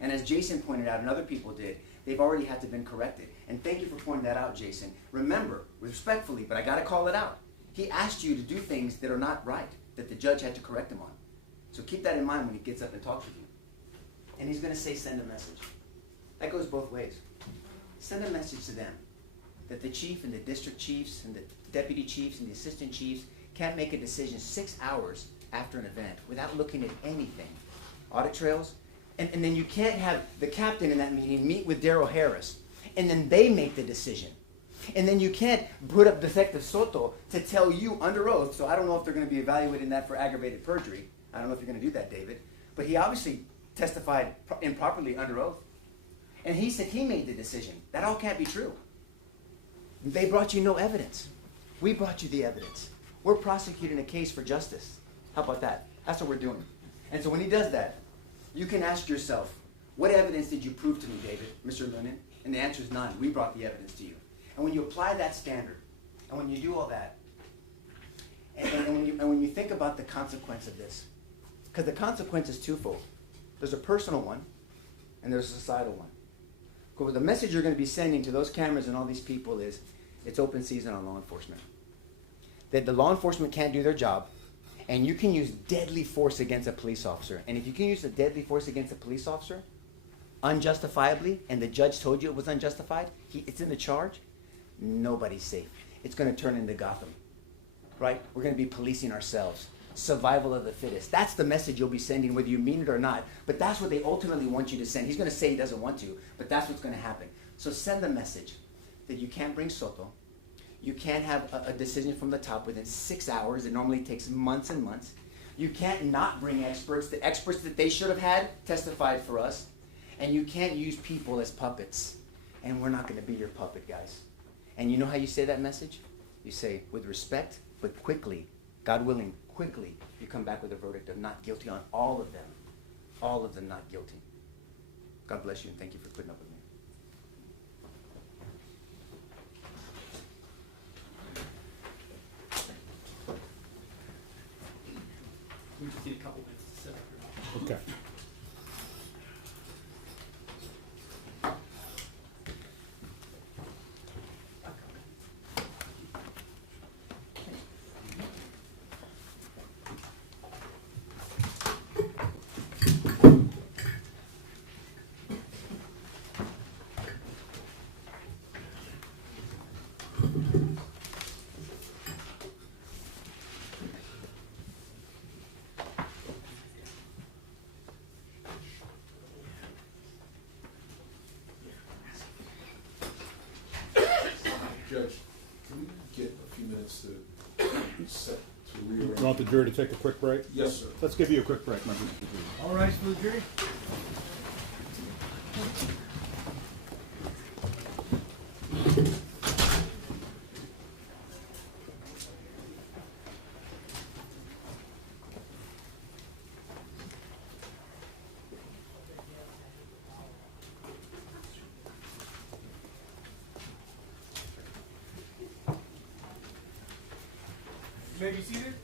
And as Jason pointed out, and other people did, they've already had to been corrected. And thank you for pointing that out, Jason. Remember, respectfully, but I got to call it out. He asked you to do things that are not right, that the judge had to correct him on. So keep that in mind when he gets up and talks with you. And he's going to say, send a message. That goes both ways. Send a message to them that the chief and the district chiefs and the deputy chiefs and the assistant chiefs can't make a decision 6 hours after an event without looking at anything. Audit trails. And then you can't have the captain in that meeting meet with Darryl Harris, and then they make the decision. And then you can't put up Detective Soto to tell you under oath, so I don't know if they're going to be evaluating that for aggravated perjury. I don't know if you're going to do that, David. But he obviously testified improperly under oath. And he said he made the decision. That all can't be true. They brought you no evidence. We brought you the evidence. We're prosecuting a case for justice. How about that? That's what we're doing. And so when he does that, you can ask yourself, what evidence did you prove to me, David, Mr. Lunan? And the answer is none. We brought the evidence to you. And when you apply that standard, and when you do all that, and when you think about the consequence of this, because the consequence is twofold. There's a personal one, and there's a societal one. Because the message you're going to be sending to those cameras and all these people is, it's open season on law enforcement. That the law enforcement can't do their job, and you can use deadly force against a police officer. And if you can use a deadly force against a police officer, unjustifiably, and the judge told you it was unjustified, it's in the charge, nobody's safe. It's going to turn into Gotham, right? We're going to be policing ourselves. Survival of the fittest. That's the message you'll be sending, whether you mean it or not. But that's what they ultimately want you to send. He's going to say he doesn't want to, but that's what's going to happen. So send the message that you can't bring Soto, You can't have a decision from the top within 6 hours. It normally takes months and months. You can't not bring experts. The experts that they should have had testified for us. And you can't use people as puppets. And we're not going to be your puppet, guys. And you know how you say that message? You say, with respect, but quickly, God willing, quickly, you come back with a verdict of not guilty on all of them. All of them not guilty. God bless you, and thank you for putting up with me. We just need a couple minutes to set up here. Okay. Judge, can we get a few minutes to set, to rearrange? You want the jury to take a quick break? Yes, sir. Let's give you a quick break, members of the jury. All rise for the jury. You may be seated.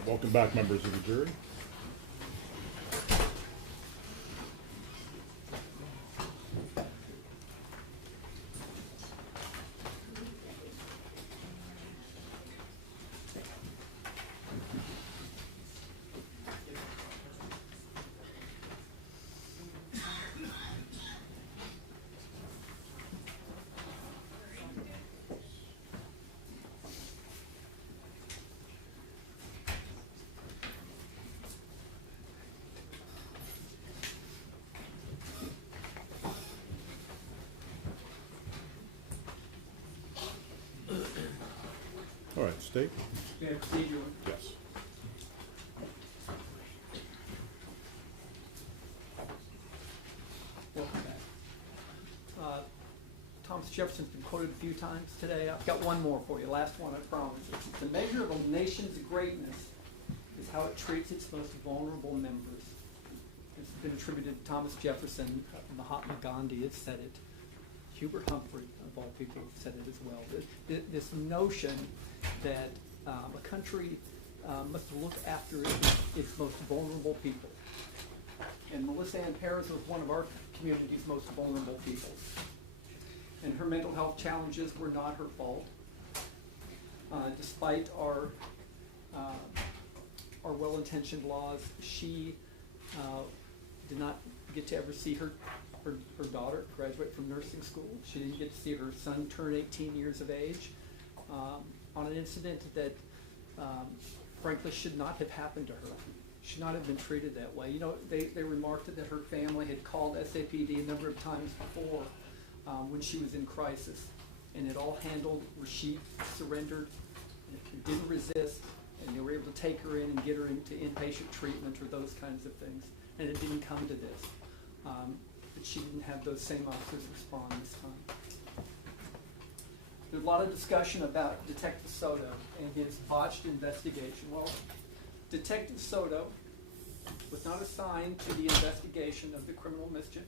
right, welcome back, members of the jury. All right, State? May I proceed, Your Honor? Yes. Welcome back. Thomas Jefferson's been quoted a few times today. I've got one more for you, last one, I promise. The measure of a nation's greatness is how it treats its most vulnerable members. It's been attributed to Thomas Jefferson. Mahatma Gandhi has said it. Hubert Humphrey, of all people, said it as well. This notion that a country must look after its most vulnerable people. And Melissa Ann Perez was one of our community's most vulnerable people. And her mental health challenges were not her fault. Despite our well-intentioned laws, she did not get to ever see her daughter graduate from nursing school. She didn't get to see her son turn 18 years of age on an incident that frankly should not have happened to her. Should not have been treated that way. You know, they remarked that her family had called SAPD a number of times before when she was in crisis, and it all handled where she surrendered, didn't resist, and they were able to take her in and get her into inpatient treatment or those kinds of things. And it didn't come to this. But she didn't have those same officers respond this time. There's a lot of discussion about Detective Soto and his botched investigation. Well, Detective Soto was not assigned to the investigation of the criminal mischief.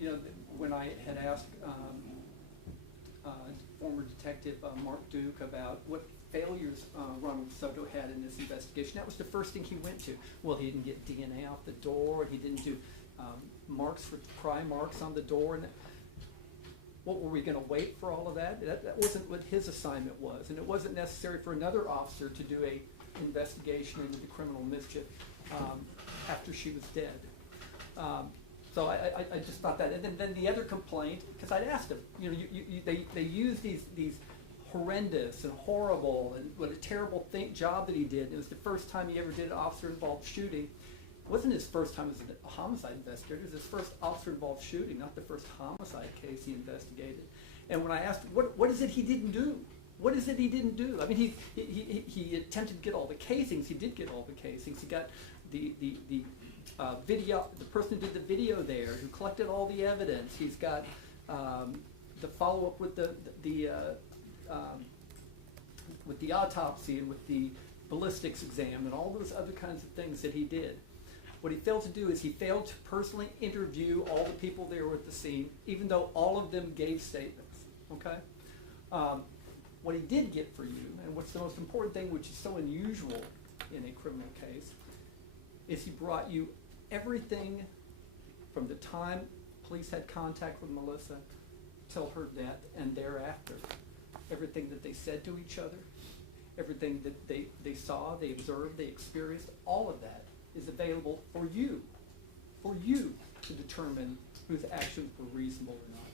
You know, when I had asked former Detective Mark Duke about what failures Ronald Soto had in this investigation, that was the first thing he went to. Well, he didn't get DNA out the door, and he didn't do marks for pry marks on the door. And what were we going to wait for all of that? That wasn't what his assignment was, and it wasn't necessary for another officer to do a investigation into the criminal mischief after she was dead. So I just thought that. And then the other complaint, because I'd asked him, you know, they use these horrendous and horrible and what a terrible job that he did. It was the first time he ever did an officer-involved shooting. It wasn't his first time as a homicide investigator. It was his first officer-involved shooting, not the first homicide case he investigated. And when I asked, what is it he didn't do? What is it he didn't do? I mean, he attempted to get all the casings. He did get all the casings. He got the video, the person who did the video there, who collected all the evidence. He's got the follow-up with the autopsy and with the ballistics exam and all those other kinds of things that he did. What he failed to do is he failed to personally interview all the people there at the scene, even though all of them gave statements, okay? What he did get for you, and what's the most important thing, which is so unusual in a criminal case, is he brought you everything from the time police had contact with Melissa till her death and thereafter. Everything that they said to each other, everything that they saw, they observed, they experienced, all of that is available for you to determine whose actions were reasonable or not.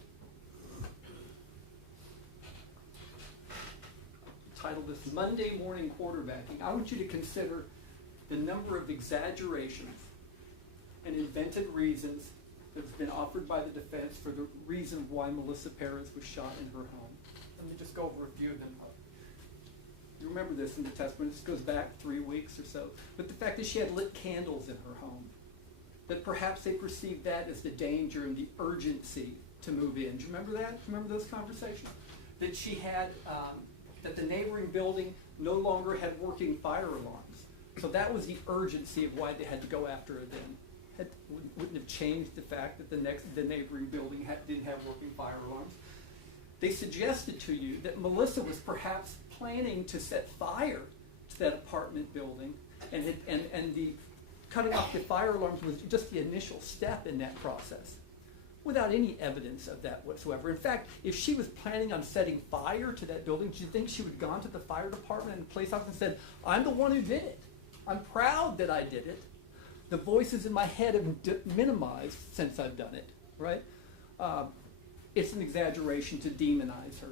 Titled this Monday Morning Quarterbacking. I want you to consider the number of exaggerations and invented reasons that have been offered by the defense for the reason why Melissa Perez was shot in her home. Let me just go over a few of them. You remember this in the testimony. This goes back 3 weeks or so. But the fact that she had lit candles in her home, that perhaps they perceived that as the danger and the urgency to move in. Do you remember that? Do you remember those conversations? That she had, that the neighboring building no longer had working fire alarms. So that was the urgency of why they had to go after her then. Wouldn't have changed the fact that the neighboring building didn't have working fire alarms. They suggested to you that Melissa was perhaps planning to set fire to that apartment building, and the cutting off the fire alarms was just the initial step in that process, without any evidence of that whatsoever. In fact, if she was planning on setting fire to that building, do you think she would have gone to the fire department and police officer and said, "I'm the one who did it. I'm proud that I did it. The voices in my head have minimized since I've done it," right? It's an exaggeration to demonize her.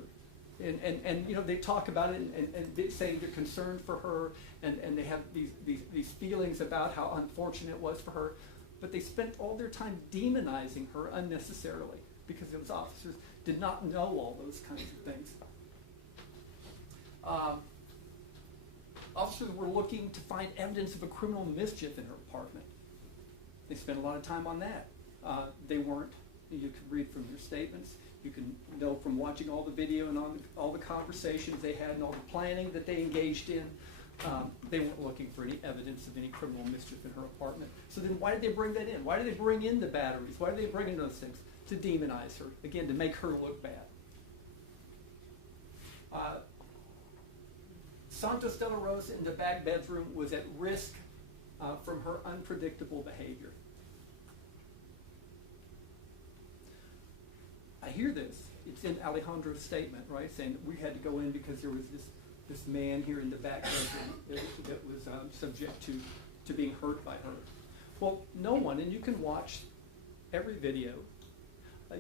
And you know, they talk about it and they say they're concerned for her, and they have these feelings about how unfortunate it was for her, but they spent all their time demonizing her unnecessarily because those officers did not know all those kinds of things. Officers were looking to find evidence of a criminal mischief in her apartment. They spent a lot of time on that. They weren't. You can read from their statements. You can know from watching all the video and all the conversations they had and all the planning that they engaged in. They weren't looking for any evidence of any criminal mischief in her apartment. So then why did they bring that in? Why did they bring in the batteries? Why did they bring in those things? To demonize her. Again, to make her look bad. Santos de la Rosa in the back bedroom was at risk from her unpredictable behavior. I hear this. It's in Alejandro's statement, right, saying that we had to go in because there was this man here in the back bedroom that was subject to being hurt by her. Well, no one, and you can watch every video.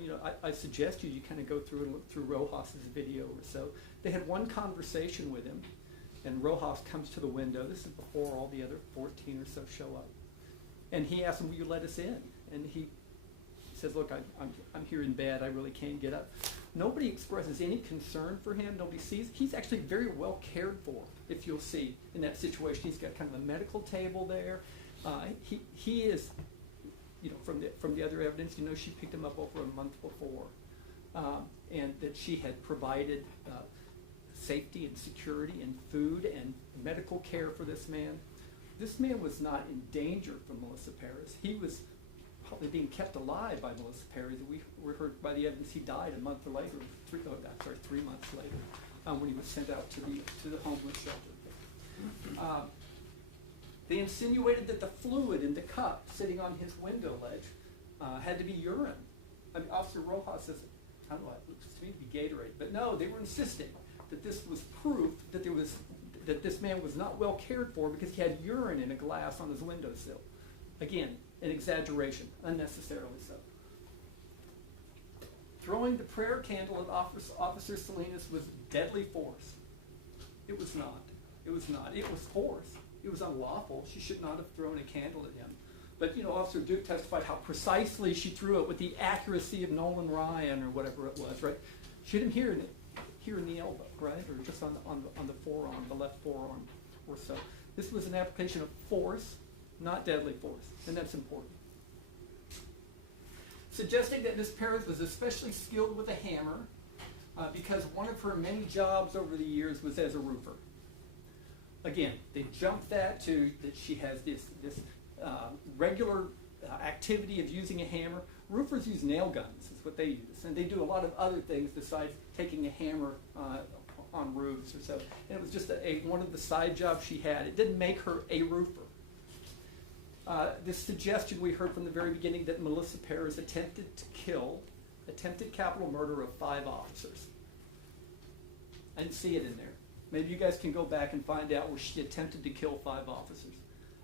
You know, I suggest you kind of go through and look through Rojas's video or so. They had one conversation with him, and Rojas comes to the window. This is before all the other 14 or so show up. And he asks him, "Will you let us in?" And he says, "Look, I'm here in bed. I really can't get up." Nobody expresses any concern for him. Nobody sees. He's actually very well cared for, if you'll see, in that situation. He's got kind of a medical table there. He is, you know, from the other evidence, you know, she picked him up over a month before, and that she had provided safety and security and food and medical care for this man. This man was not in danger from Melissa Perez. He was probably being kept alive by Melissa Perez. We heard by the evidence he died a month later, 3 months later, when he was sent out to the homeless shelter. They insinuated that the fluid in the cup sitting on his window ledge had to be urine. I mean, Officer Rojas says, I don't know, it looks to me to be Gatorade, but no, they were insisting that this was proof that this man was not well cared for because he had urine in a glass on his windowsill. Again, an exaggeration, unnecessarily so. Throwing the prayer candle at Officer Salinas was deadly force. It was not. It was not. It was force. It was unlawful. She should not have thrown a candle at him. But, you know, Officer Duke testified how precisely she threw it with the accuracy of Nolan Ryan or whatever it was, right? She didn't hear it here in the elbow, right? Or just on the forearm, the left forearm or so. This was an application of force, not deadly force, and that's important. Suggesting that Ms. Perez was especially skilled with a hammer because one of her many jobs over the years was as a roofer. Again, they jumped that to that she has this regular activity of using a hammer. Roofers use nail guns, is what they use, and they do a lot of other things besides taking a hammer on roofs or so. And it was just one of the side jobs she had. It didn't make her a roofer. This suggestion we heard from the very beginning that Melissa Perez attempted capital murder of 5 officers. I didn't see it in there. Maybe you guys can go back and find out where she attempted to kill 5 officers.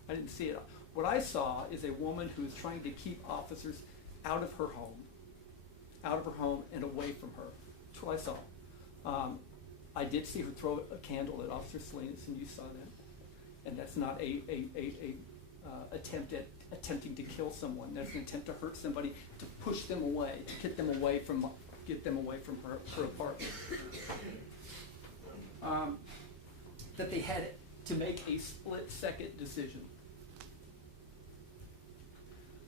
I didn't see it. What I saw is a woman who is trying to keep officers out of her home and away from her. That's what I saw. I did see her throw a candle at Officer Salinas, and you saw that. And that's not attempting to kill someone. That's an attempt to hurt somebody, to push them away, to get them away from her apartment. That they had to make a split-second decision.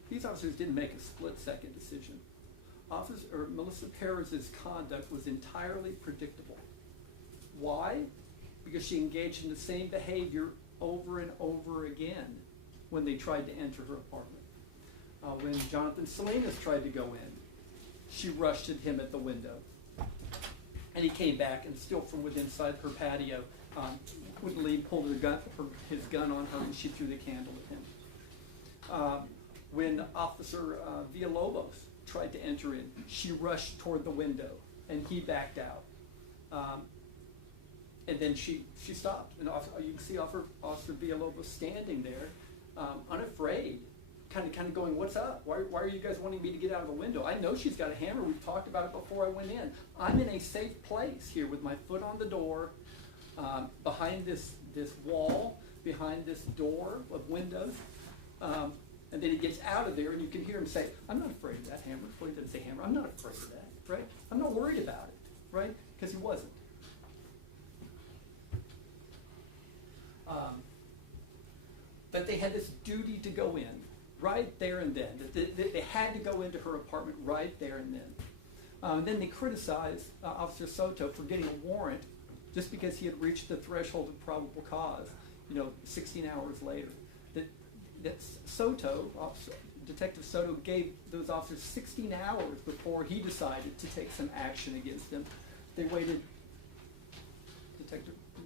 These officers didn't make a split-second decision. Melissa Perez's conduct was entirely predictable. Why? Because she engaged in the same behavior over and over again when they tried to enter her apartment. When Jonathan Salinas tried to go in, she rushed at him at the window. And he came back and still from within inside her patio wouldn't leave pulled his gun on her, and she threw the candle at him. When Officer Villalobos tried to enter in, she rushed toward the window, and he backed out. And then she stopped, and you can see Officer Villalobos standing there, unafraid, kind of going, "What's up? Why are you guys wanting me to get out of the window? I know she's got a hammer. We've talked about it before I went in. I'm in a safe place here with my foot on the door, behind this wall, behind this door of windows." And then he gets out of there, and you can hear him say, "I'm not afraid of that hammer." Well, he doesn't say hammer. "I'm not afraid of that," right? "I'm not worried about it," right? Because he wasn't. But they had this duty to go in right there and then. They had to go into her apartment right there and then. Then they criticized Officer Soto for getting a warrant just because he had reached the threshold of probable cause, 16 hours later. That Detective Soto gave those officers 16 hours before he decided to take some action against them. They waited,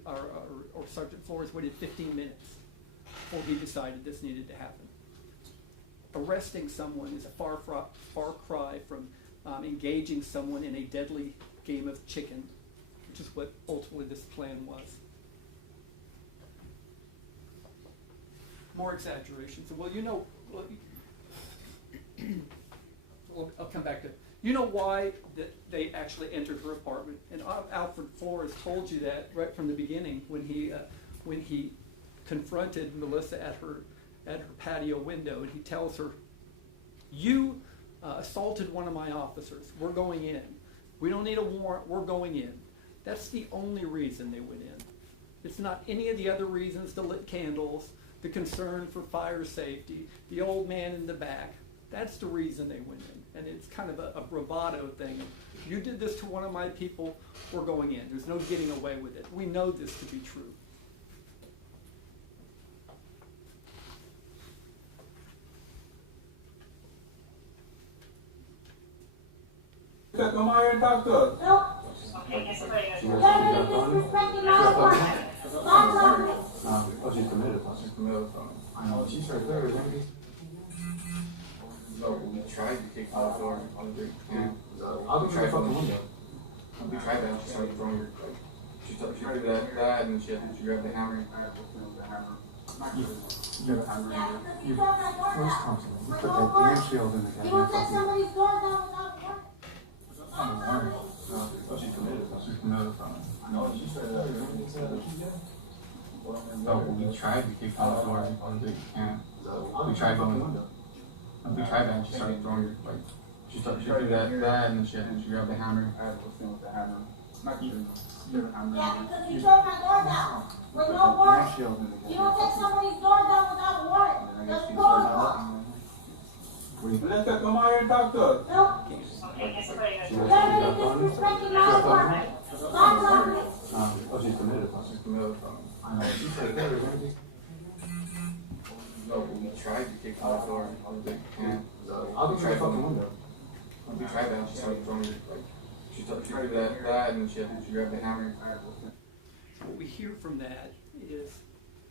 or Sergeant Flores waited 15 minutes before he decided this needed to happen. Arresting someone is a far cry from engaging someone in a deadly game of chicken, which is what ultimately this plan was. More exaggerations. Well, I'll come back to it. You know why that they actually entered her apartment? And Alfred Flores told you that right from the beginning when he confronted Melissa at her patio window, and he tells her, "You assaulted one of my officers. We're going in. We don't need a warrant. We're going in." That's the only reason they went in. It's not any of the other reasons, the lit candles, the concern for fire safety, the old man in the back. That's the reason they went in. And it's kind of a bravado thing. You did this to one of my people, we're going in. There's no getting away with it. We know this to be true. Come out here and talk to us. Okay, just put it. She's committed. She's committed. I know. She's right there, isn't she? No, we tried to kick out the door. I'll be trying to fucking window. We tried that. She started throwing her. She tried that, and then she grabbed the hammer. You have a hammer. Where's Thompson? You put that damn shield in the goddamn You won't take somebody's door down without warrant. I'm worried. She's committed. She's committed. No, she said No, we tried to kick out the door. We tried going window. We tried that, and she started throwing her. She tried that, and then she grabbed the hammer. I had to with the hammer. Not even. Yeah, because you tore my door down with no warrant. You don't take somebody's door down without warrant. That's protocol. Let's come out here and talk to us. No. Okay, just put it. You're really disrespecting my apartment. My apartment. She's committed. She's committed. I know. She's right there, isn't she? No, we tried to kick out the door. I'll be trying to fucking window. We tried that, and she started throwing her. She tried that, and then she grabbed the hammer. So what we hear from that is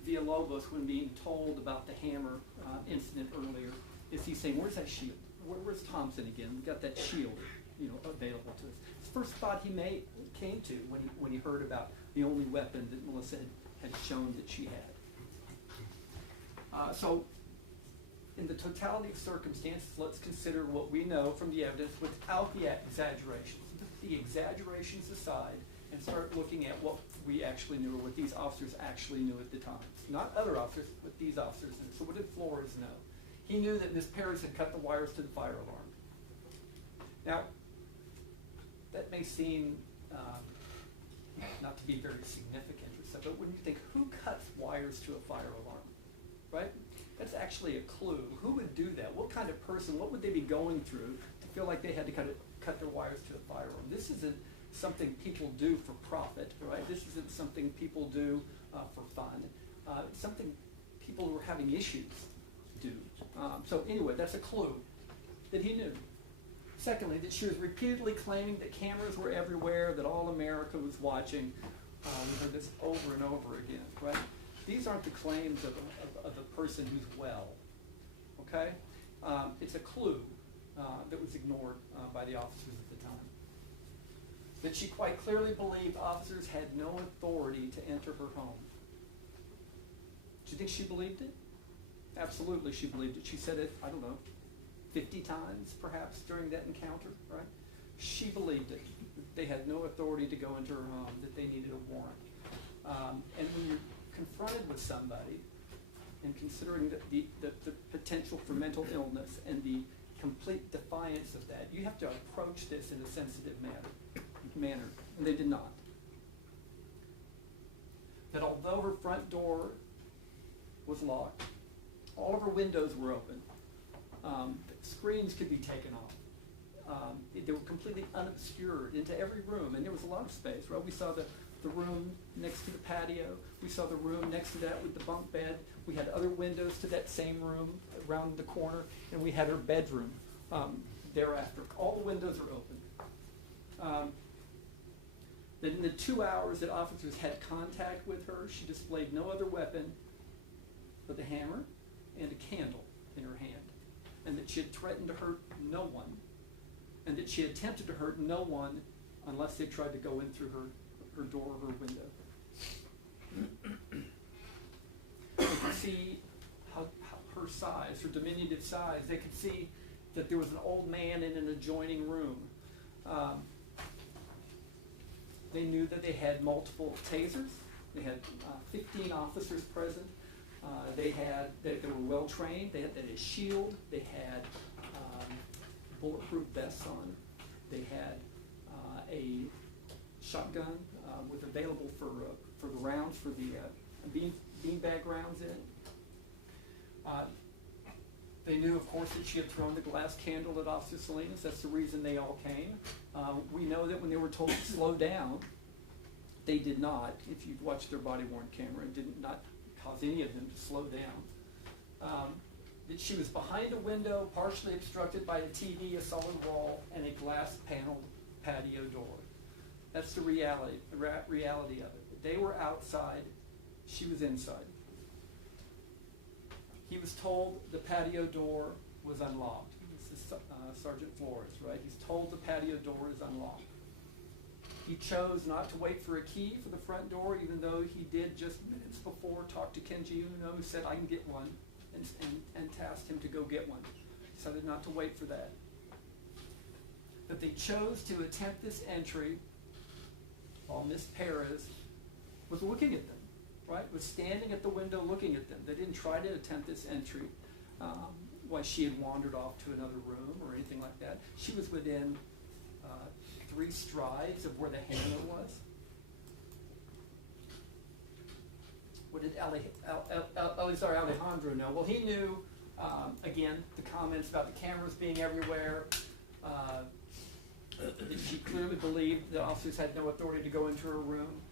Villalobos, when being told about the hammer incident earlier, is he's saying, "Where's that shield? Where's Thompson again? We got that shield, available to us." It's the first thought he came to when he heard about the only weapon that Melissa had shown that she had. So, in the totality of circumstances, let's consider what we know from the evidence without the exaggerations. Put the exaggerations aside and start looking at what we actually knew, or what these officers actually knew at the time. Not other officers, but these officers knew. So what did Flores know? He knew that Ms. Perez had cut the wires to the fire alarm. Now, that may seem not to be very significant or stuff, but when you think, who cuts wires to a fire alarm, right? That's actually a clue. Who would do that? What kind of person, what would they be going through to feel like they had to cut their wires to a fire alarm? This isn't something people do for profit, right? This isn't something people do for fun. It's something people who are having issues do. So anyway, that's a clue that he knew. Secondly, that she was repeatedly claiming that cameras were everywhere, that all America was watching. We heard this over and over again, right? these aren't the claims of a person who's well, okay? It's a clue that was ignored by the officers at the time. That she quite clearly believed officers had no authority to enter her home. Do you think she believed it? Absolutely, she believed it. She said it, I don't know, 50 times perhaps during that encounter, right? She believed it. They had no authority to go into her home, that they needed a warrant. And when you're confronted with somebody and considering the potential for mental illness and the complete defiance of that, you have to approach this in a sensitive manner, and they did not. That although her front door was locked, all of her windows were open, screens could be taken off. They were completely unobscured into every room, and there was a lot of space, right? We saw the room next to the patio. We saw the room next to that with the bunk bed. We had other windows to that same room around the corner, and we had her bedroom thereafter. All the windows are open. In the 2 hours that officers had contact with her, she displayed no other weapon but a hammer and a candle in her hand, and that she had threatened to hurt no one, and that she had attempted to hurt no one unless they tried to go in through her door or her window. You could see how her size, her diminutive size. They could see that there was an old man in an adjoining room. They knew that they had multiple tasers. They had 15 officers present. They were well trained. They had a shield. They had bulletproof vests on. They had a shotgun was available for the rounds, for the beanbag rounds in it. They knew, of course, that she had thrown the glass candle at Officer Salinas. That's the reason they all came. We know that when they were told to slow down, they did not. If you've watched their body-worn camera, it did not cause any of them to slow down. That she was behind a window, partially obstructed by a TV, a solid wall, and a glass-paneled patio door. That's the reality of it. They were outside. She was inside. He was told the patio door was unlocked. This is Sergeant Flores, right? He's told the patio door is unlocked. He chose not to wait for a key for the front door, even though he did just minutes before talk to Kenji Uno, who said, I can get one, and tasked him to go get one. He decided not to wait for that. But they chose to attempt this entry while Miss Perez was looking at them, right? Was standing at the window looking at them. They didn't try to attempt this entry while she had wandered off to another room or anything like that. She was within 3 strides of where the hammer was. What did Alejandro know? Well, he knew, again, the comments about the cameras being everywhere, that she clearly believed the officers had no authority to go into her room.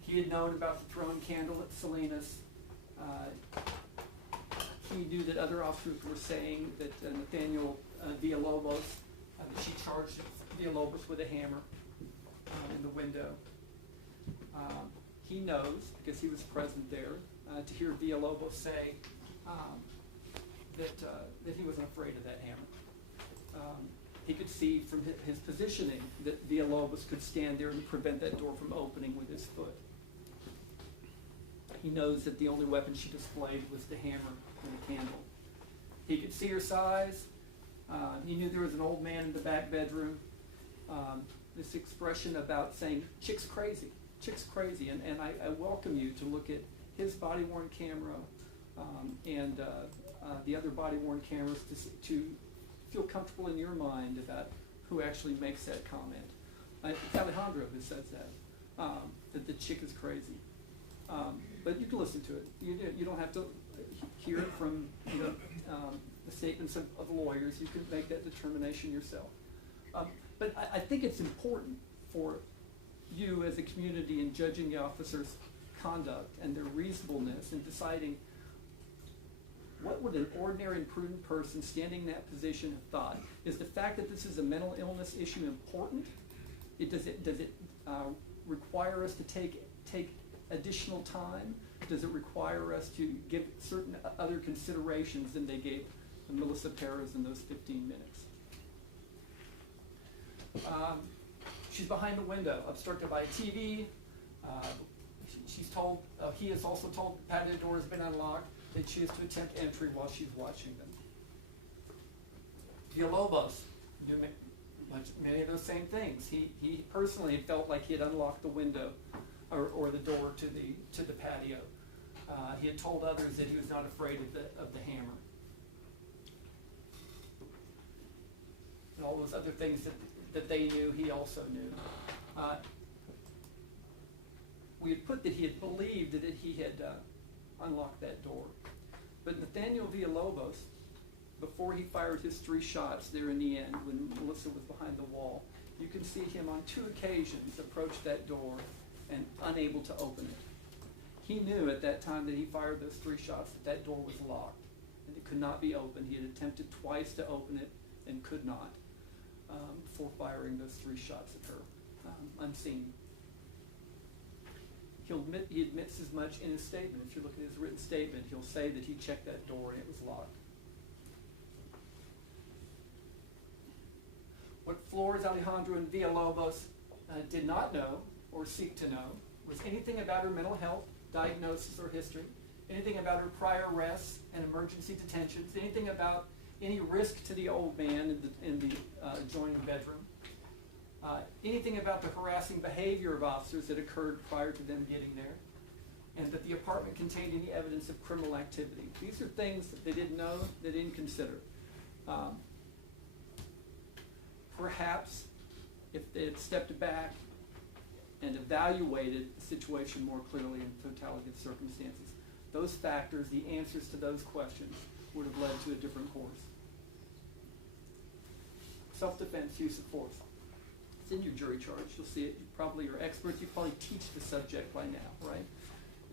He had known about the thrown candle at Salinas. He knew that other officers were saying that Nathaniel Villalobos, that she charged Villalobos with a hammer in the window. He knows, because he was present there, to hear Villalobos say that he wasn't afraid of that hammer. He could see from his positioning that Villalobos could stand there and prevent that door from opening with his foot. He knows that the only weapon she displayed was the hammer and the candle. He could see her size. He knew there was an old man in the back bedroom. This expression about saying, chick's crazy, and I welcome you to look at his body-worn camera and the other body-worn cameras to feel comfortable in your mind about who actually makes that comment. It's Alejandro who says that the chick is crazy. But you can listen to it. You don't have to hear it from the statements of lawyers. You can make that determination yourself. But I think it's important for you as a community in judging the officers' conduct and their reasonableness in deciding what would an ordinary and prudent person standing in that position have thought. Is the fact that this is a mental illness issue important? Does it require us to take additional time does it require us to give certain other considerations than they gave Melissa Perez in those 15 minutes? She's behind the window, obstructed by a TV. She's told, he is also told the patio door has been unlocked, that she is to attempt entry while she's watching them. Villalobos knew many of those same things. He personally felt like he had unlocked the window or the door to the patio. He had told others that he was not afraid of the hammer. And all those other things that they knew, he also knew. We had put that he had believed that he had unlocked that door. But Nathaniel Villalobos, before he fired his 3 shots there in the end, when Melissa was behind the wall, you can see him on 2 occasions approach that door and unable to open it. He knew at that time that he fired those 3 shots that door was locked and it could not be opened. He had attempted twice to open it and could not before firing those 3 shots at her unseen. He admits as much in his statement. If you look at his written statement, he'll say that he checked that door and it was locked. What Flores, Alejandro, and Villalobos did not know or seek to know was anything about her mental health, diagnosis, or history, anything about her prior arrests and emergency detentions, anything about any risk to the old man in the adjoining bedroom, anything about the harassing behavior of officers that occurred prior to them getting there, and that the apartment contained any evidence of criminal activity. These are things that they didn't know, they didn't consider. Perhaps if they had stepped back and evaluated the situation more clearly in totality of circumstances, those factors, the answers to those questions, would have led to a different course. Self-defense, use of force. It's in your jury charge. You'll see it. You probably are experts. You probably teach the subject by now, right?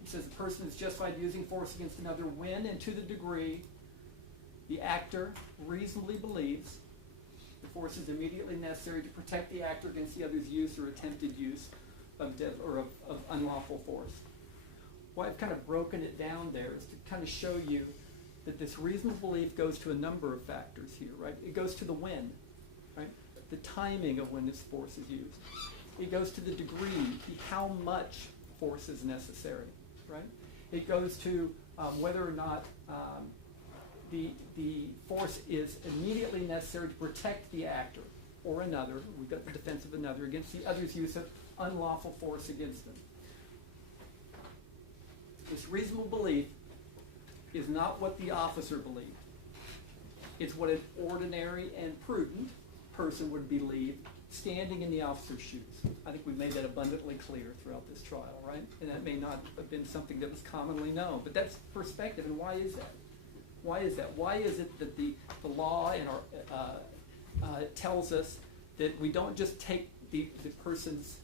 It says a person is justified using force against another when and to the degree the actor reasonably believes the force is immediately necessary to protect the actor against the other's use or attempted use of unlawful force. Why I've kind of broken it down there is to kind of show you that this reasonable belief goes to a number of factors here, right? It goes to the when, right? The timing of when this force is used. It goes to the degree, how much force is necessary, right? It goes to whether or not the force is immediately necessary to protect the actor or another, we've got the defense of another, against the other's use of unlawful force against them. This reasonable belief is not what the officer believed. It's what an ordinary and prudent person would believe standing in the officer's shoes. I think we've made that abundantly clear throughout this trial, right? And that may not have been something that was commonly known, but that's perspective, and why is that? Why is that? Why is it that the law and our tells us that we don't just take the person's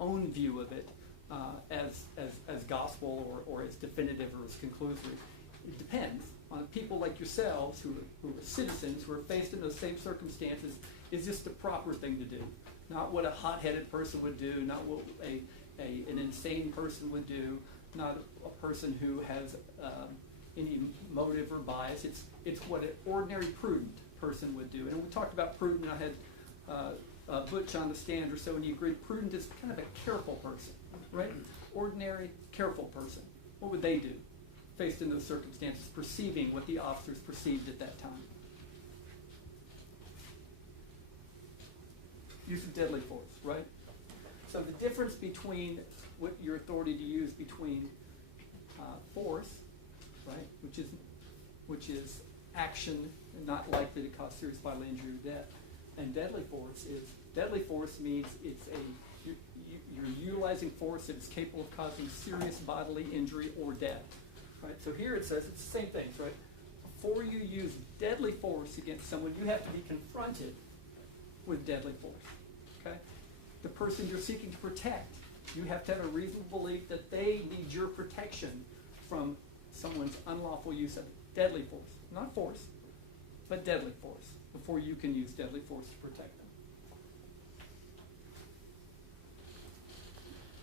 own view of it as gospel or as definitive or as conclusory? It depends on people like yourselves who are citizens who are faced in those same circumstances. Is this the proper thing to do? Not what a hot-headed person would do, not what an insane person would do, not a person who has any motive or bias. It's what an ordinary prudent person would do. And we talked about prudent. I had Butch on the stand or so, and he agreed prudent is kind of a careful person, right? Ordinary, careful person. What would they do faced in those circumstances, perceiving what the officers perceived at that time? Use of deadly force, right? So the difference between what your authority to use between force, right, which is action not likely to cause serious bodily injury or death, and deadly force means you're utilizing force that is capable of causing serious bodily injury or death, right? So here it says it's the same things, right? Before you use deadly force against someone, you have to be confronted with deadly force, okay? The person you're seeking to protect, you have to have a reasonable belief that they need your protection from someone's unlawful use of deadly force. Not force, but deadly force, before you can use deadly force to protect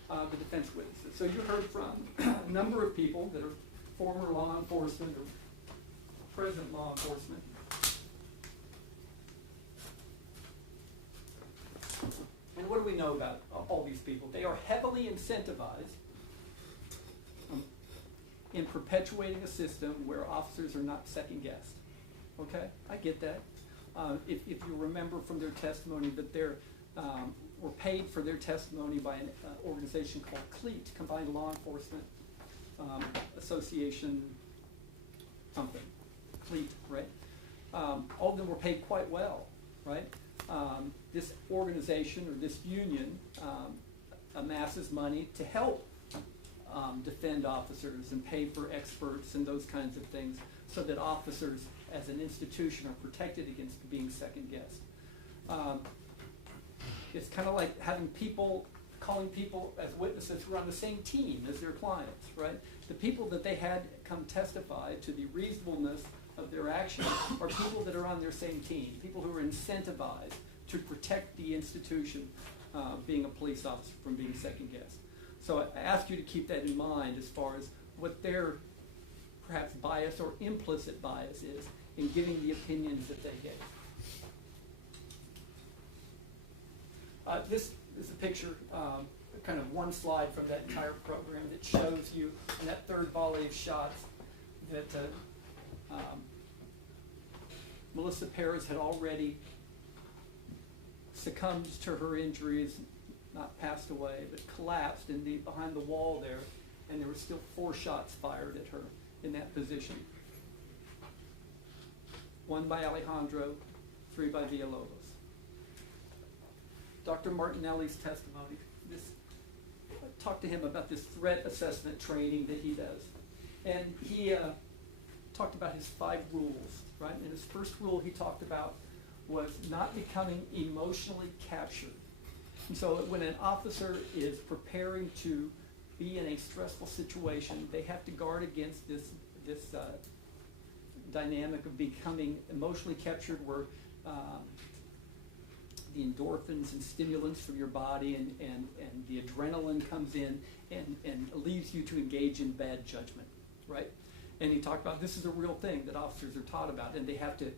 them. the defense witnesses. So you heard from a number of people that are former law enforcement or present law enforcement. And what do we know about all these people? They are heavily incentivized in perpetuating a system where officers are not second guessed. Okay, I get that. If you remember from their testimony that they're were paid for their testimony by an organization called CLEAT, Combined Law Enforcement Association something, CLEAT, right? All of them were paid quite well, right? This organization or this union amasses money to help defend officers and pay for experts and those kinds of things so that officers as an institution are protected against being second guessed. It's kind of like having people, calling people as witnesses who are on the same team as their clients, right? The people that they had come testify to the reasonableness of their actions are people that are on their same team, people who are incentivized to protect the institution, being a police officer, from being second guessed. So I ask you to keep that in mind as far as what their perhaps bias or implicit bias is in giving the opinions that they gave. This is a picture, kind of one slide from that entire program that shows you in that third volley of shots that Melissa Perez had already succumbed to her injuries, not passed away, but collapsed behind the wall there, and there were still 4 shots fired at her in that position. 1 by Alejandro, 3 by Villalobos. Dr. Martinelli's testimony, I talked to him about this threat assessment training that he does. And he talked about his 5 rules, right? And his first rule he talked about was not becoming emotionally captured. And so when an officer is preparing to be in a stressful situation, they have to guard against this dynamic of becoming emotionally captured where the endorphins and stimulants from your body and the adrenaline comes in and leaves you to engage in bad judgment, right? And he talked about this is a real thing that officers are taught about, and they have to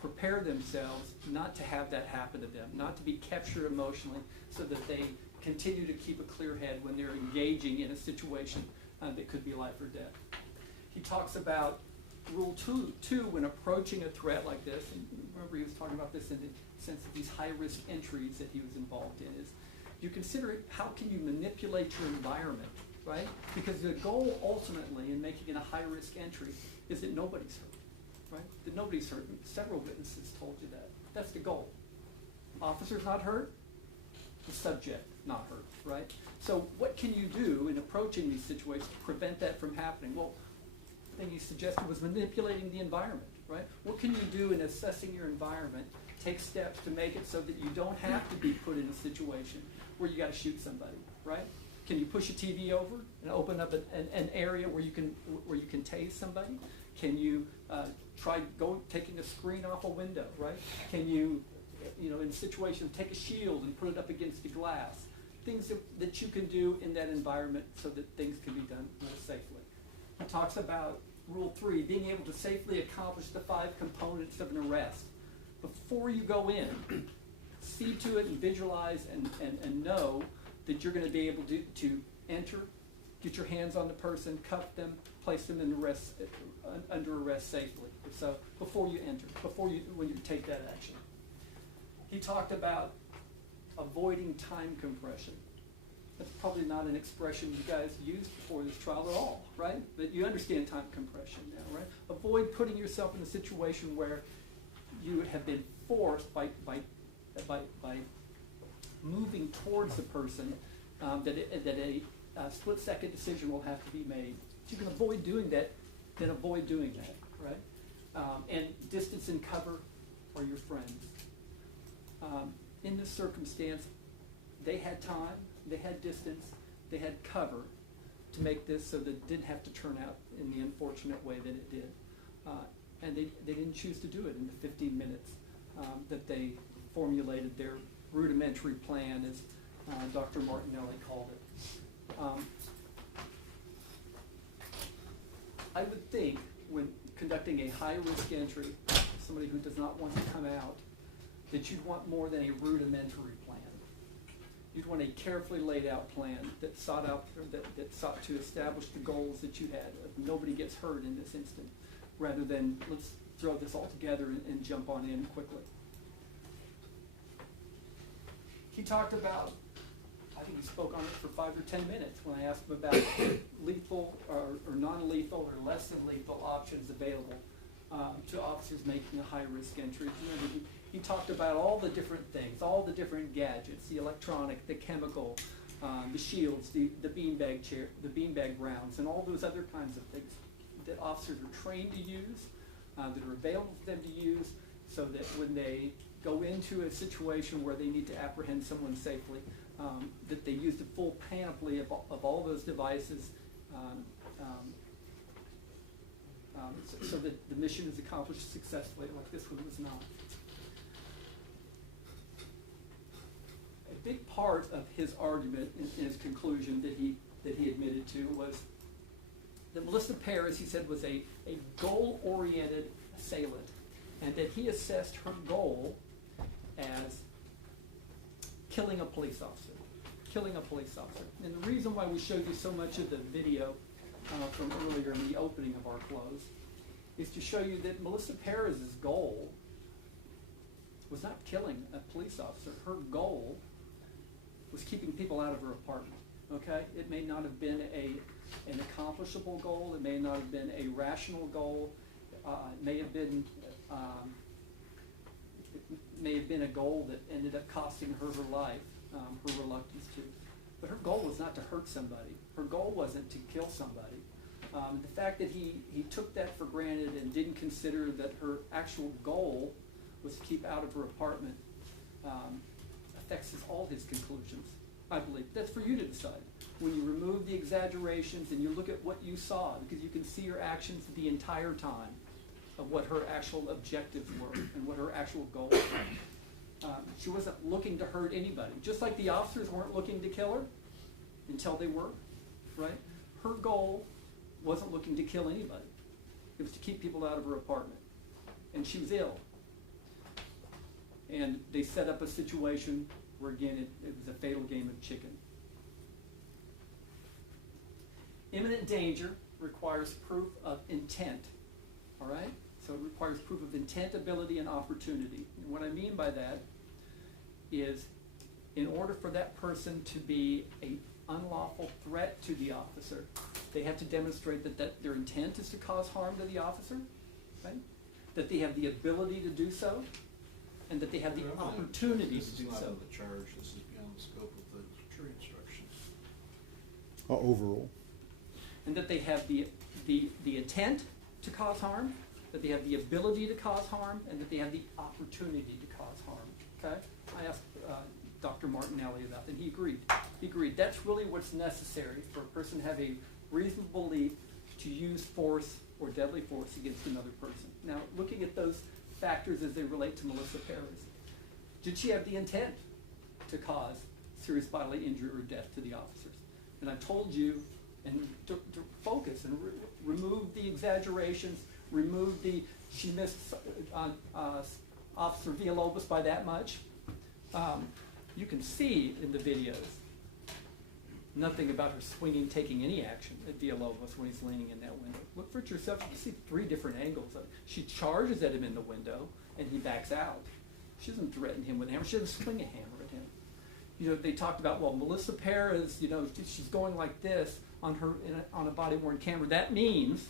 prepare themselves not to have that happen to them, not to be captured emotionally, so that they continue to keep a clear head when they're engaging in a situation that could be life or death. He talks about rule two when approaching a threat like this, and remember he was talking about this in the sense of these high-risk entries that he was involved in, is you consider it, how can you manipulate your environment, right? Because the goal ultimately in making it a high-risk entry is that nobody's hurt, right? That nobody's hurt. Several witnesses told you that. That's the goal. Officers not hurt, the subject not hurt, right? So what can you do in approaching these situations to prevent that from happening? Well, the thing he suggested was manipulating the environment, right? What can you do in assessing your environment? Take steps to make it so that you don't have to be put in a situation where you got to shoot somebody, right? Can you push a TV over and open up an area where you can tase somebody? Can you try taking a screen off a window, right? Can you, in a situation, take a shield and put it up against the glass? Things that you can do in that environment so that things can be done more safely. He talks about rule 3, being able to safely accomplish the 5 components of an arrest. Before you go in, see to it and visualize and know that you're going to be able to enter, get your hands on the person, cuff them, place them in under arrest safely. So before you enter, when you take that action. He talked about avoiding time compression. That's probably not an expression you guys used before this trial at all, right? But you understand time compression now, right? Avoid putting yourself in a situation where you have been forced by moving towards the person that a split-second decision will have to be made. If you can avoid doing that, then avoid doing that, right? And distance and cover are your friends. In this circumstance, they had time, they had distance, they had cover to make this so that it didn't have to turn out in the unfortunate way that it did. And they didn't choose to do it in the 15 minutes that they formulated their rudimentary plan, as Dr. Martinelli called it. I would think when conducting a high-risk entry, somebody who does not want to come out, that you'd want more than a rudimentary plan. You'd want a carefully laid out plan that sought to establish the goals that you had. Nobody gets hurt in this instant, rather than let's throw this all together and jump on in quickly. He talked about, I think he spoke on it for 5 or 10 minutes when I asked him about lethal or non-lethal or less than lethal options available to officers making a high-risk entry. You know, he talked about all the different things, all the different gadgets, the electronic, the chemical, the shields, the beanbag chair, the beanbag rounds, and all those other kinds of things that officers are trained to use, that are available for them to use, so that when they go into a situation where they need to apprehend someone safely, that they use the full panoply of all those devices, so that the mission is accomplished successfully, like this one was not. A big part of his argument in his conclusion that he admitted to was that Melissa Perez, he said, was a goal-oriented assailant, and that he assessed her goal as killing a police officer. And the reason why we showed you so much of the video from earlier in the opening of our close is to show you that Melissa Perez's goal was not killing a police officer. Her goal was keeping people out of her apartment. Okay? It may not have been an accomplishable goal. It may not have been a rational goal. It may have been a goal that ended up costing her her life, her reluctance to. But her goal was not to hurt somebody. Her goal wasn't to kill somebody. The fact that he took that for granted and didn't consider that her actual goal was to keep out of her apartment affects all his conclusions, I believe. That's for you to decide. When you remove the exaggerations and you look at what you saw, because you can see her actions the entire time of what her actual objectives were and what her actual goals were. She wasn't looking to hurt anybody, just like the officers weren't looking to kill her until they were, right? Her goal wasn't looking to kill anybody. It was to keep people out of her apartment. And she was ill. And they set up a situation where, again, it was a fatal game of chicken. Imminent danger requires proof of intent, all right? So it requires proof of intent, ability, and opportunity. And what I mean by that is, in order for that person to be an unlawful threat to the officer, they have to demonstrate that their intent is to cause harm to the officer, right? That they have the ability to do so, and that they have the opportunity to do so. This is not in the charge. This is beyond the scope of the jury instructions. Overall. And that they have the intent to cause harm, that they have the ability to cause harm, and that they have the opportunity to cause harm. Okay? I asked Dr. Martinelli about that, and he agreed. He agreed. That's really what's necessary for a person to have a reasonable belief to use force or deadly force against another person. Now, looking at those factors as they relate to Melissa Perez, did she have the intent to cause serious bodily injury or death to the officers? And I told you, and to focus and remove the exaggerations, remove the, she missed Officer Villalobos by that much. You can see in the videos nothing about her swinging, taking any action at Villalobos when he's leaning in that window. Look for it yourself. You can see 3 different angles of it. She charges at him in the window, and he backs out. She doesn't threaten him with a hammer. She doesn't swing a hammer at him. You know, they talked about, well, Melissa Perez, you know, she's going like this on her on a body-worn camera. That means,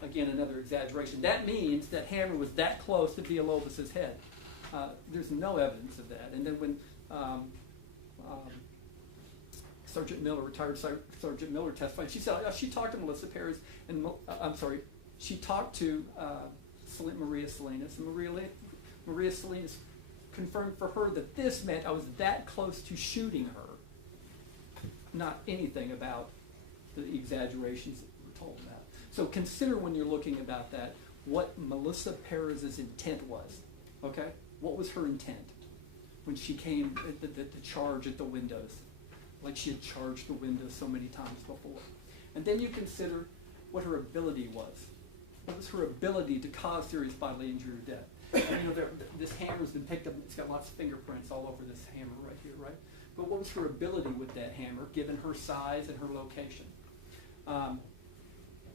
again, another exaggeration, that means that hammer was that close to Villalobos' head. There's no evidence of that. And then when Sergeant Miller, retired Sergeant Miller testified, she said she talked to Melissa Perez, and she talked to Maria Salinas, and Maria Salinas confirmed for her that this meant I was that close to shooting her, not anything about the exaggerations that were told about. So consider when you're looking about that what Melissa Perez's intent was, okay? What was her intent when she came at the charge at the windows? like she had charged the window so many times before. And then you consider what her ability was. What was her ability to cause serious bodily injury or death? And, you know, this hammer's been picked up, it's got lots of fingerprints all over this hammer right here, right? But what was her ability with that hammer, given her size and her location?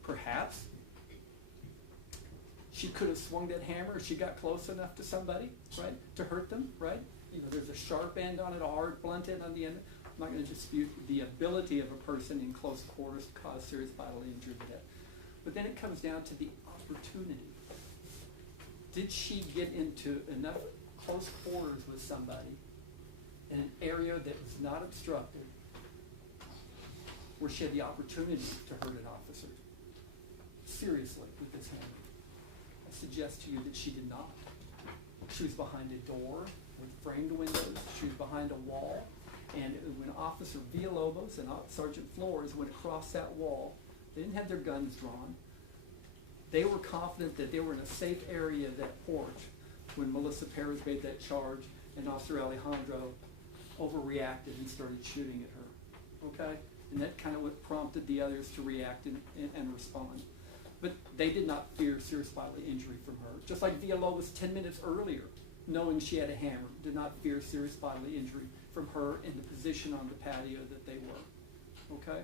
Perhaps she could have swung that hammer if she got close enough to somebody, right, to hurt them, right? You know, there's a sharp end on it, a hard, blunt end on the end. I'm not going to dispute the ability of a person in close quarters to cause serious bodily injury or death. But then it comes down to the opportunity. Did she get into enough close quarters with somebody in an area that was not obstructed where she had the opportunity to hurt an officer seriously with this hammer? I suggest to you that she did not. She was behind a door with framed windows. She was behind a wall. And when Officer Villalobos and Sergeant Flores went across that wall, they didn't have their guns drawn. They were confident that they were in a safe area of that porch when Melissa Perez made that charge and Officer Alejandro overreacted and started shooting at her. Okay? And that kind of what prompted the others to react and respond. But they did not fear serious bodily injury from her. Just like Villalobos 10 minutes earlier, knowing she had a hammer, did not fear serious bodily injury from her in the position on the patio that they were. Okay?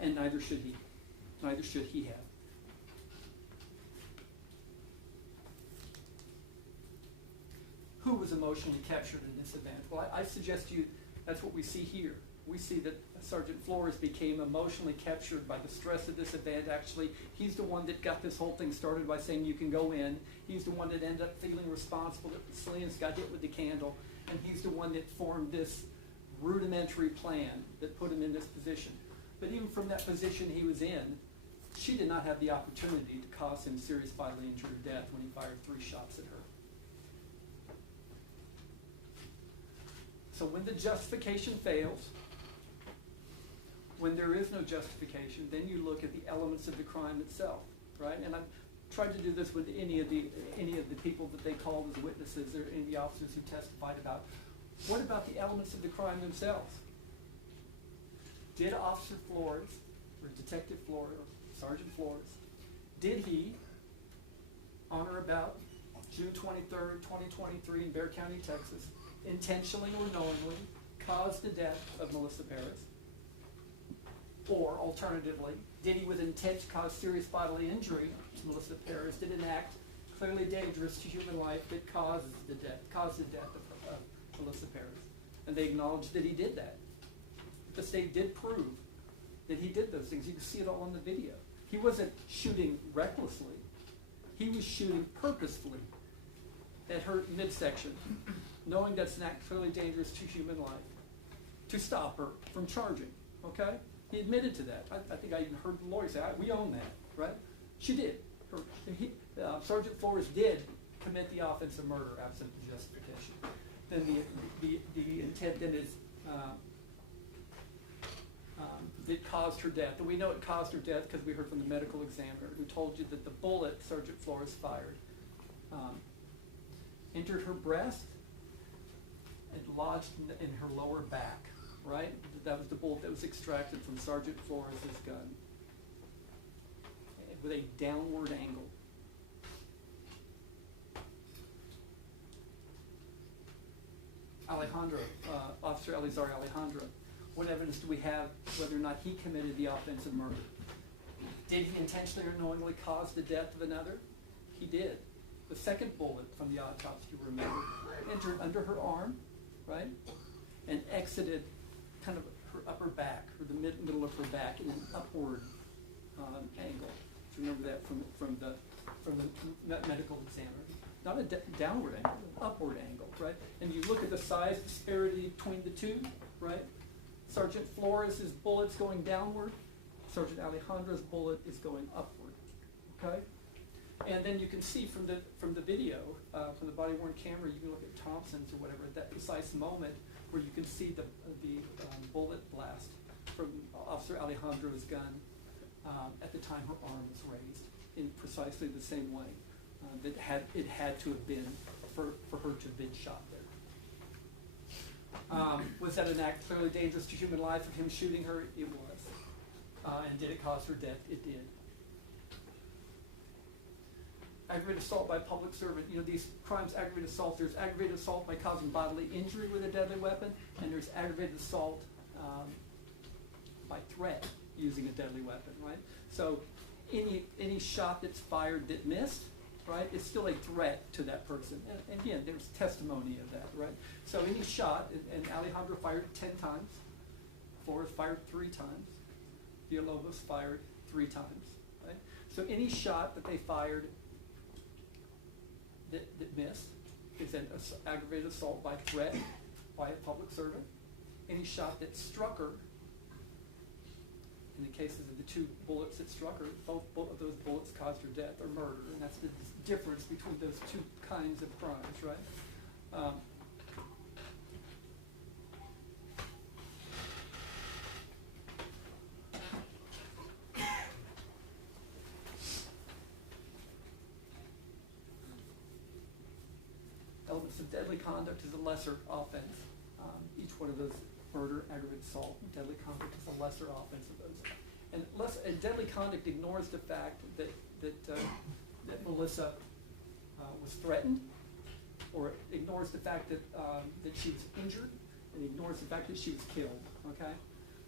And neither should he. Neither should he have. Who was emotionally captured in this event? Well, I suggest to you that's what we see here. We see that Sergeant Flores became emotionally captured by the stress of this event. Actually, he's the one that got this whole thing started by saying you can go in. He's the one that ended up feeling responsible that the Salinas got hit with the candle. And he's the one that formed this rudimentary plan that put him in this position. But even from that position he was in, she did not have the opportunity to cause him serious bodily injury or death when he fired 3 shots at her. So when the justification fails, when there is no justification, then you look at the elements of the crime itself, right? And I've tried to do this with any of the people that they called as witnesses or any of the officers who testified about. What about the elements of the crime themselves? Did Officer Flores, or Detective Flores, or Sergeant Flores, did he, on or about June 23rd, 2023 in Bexar County, Texas, intentionally or knowingly cause the death of Melissa Perez? Or alternatively, did he with intent to cause serious bodily injury to Melissa Perez, did an act clearly dangerous to human life that caused the death of Melissa Perez? And they acknowledged that he did that. The state did prove that he did those things. You can see it all on the video. He wasn't shooting recklessly. He was shooting purposefully at her midsection, knowing that's an act clearly dangerous to human life, to stop her from charging, okay? He admitted to that. I think I even heard the lawyer say, we own that, right? She did. Sergeant Flores did commit the offense of murder absent the justification. Then the intent then is it caused her death. And we know it caused her death because we heard from the medical examiner who told you that the bullet Sergeant Flores fired entered her breast and lodged in her lower back, right? That was the bullet that was extracted from Sergeant Flores' gun with a downward angle. Alejandro, Officer Elizar Alejandro, what evidence do we have whether or not he committed the offense of murder? Did he intentionally or knowingly cause the death of another? He did. The second bullet from the autopsy, you remember, entered under her arm, right, and exited kind of her upper back, or the middle of her back, in an upward angle. Do you remember that from the medical examiner? Not a downward angle, an upward angle, right? And you look at the size disparity between the two, right? Sergeant Flores' bullet's going downward. Sergeant Alejandro's bullet is going upward, okay? And then you can see from the video, from the body-worn camera, you can look at Thompson's or whatever, at that precise moment where you can see the bullet blast from Officer Alejandro's gun at the time her arm was raised in precisely the same way that it had to have been for her to have been shot there. Was that an act clearly dangerous to human life of him shooting her? It was. And did it cause her death? It did. Aggravated assault by a public servant. You know, these crimes, aggravated assault, there's aggravated assault by causing bodily injury with a deadly weapon, and there's aggravated assault by threat using a deadly weapon, right? So any shot that's fired that missed, right, is still a threat to that person. And again, there's testimony of that, right? So any shot, and Alejandro fired 10 times, Flores fired 3 times, Villalobos fired 3 times, right? So any shot that they fired that missed is an aggravated assault by threat by a public servant. Any shot that struck her, in the cases of the 2 bullets that struck her, both of those bullets caused her death or murder, and that's the difference between those 2 kinds of crimes, right? Elements of deadly conduct is a lesser offense. Each one of those, murder, aggravated assault, deadly conduct is a lesser offense of those. And deadly conduct ignores the fact that Melissa was threatened, or ignores the fact that she was injured, and ignores the fact that she was killed, okay?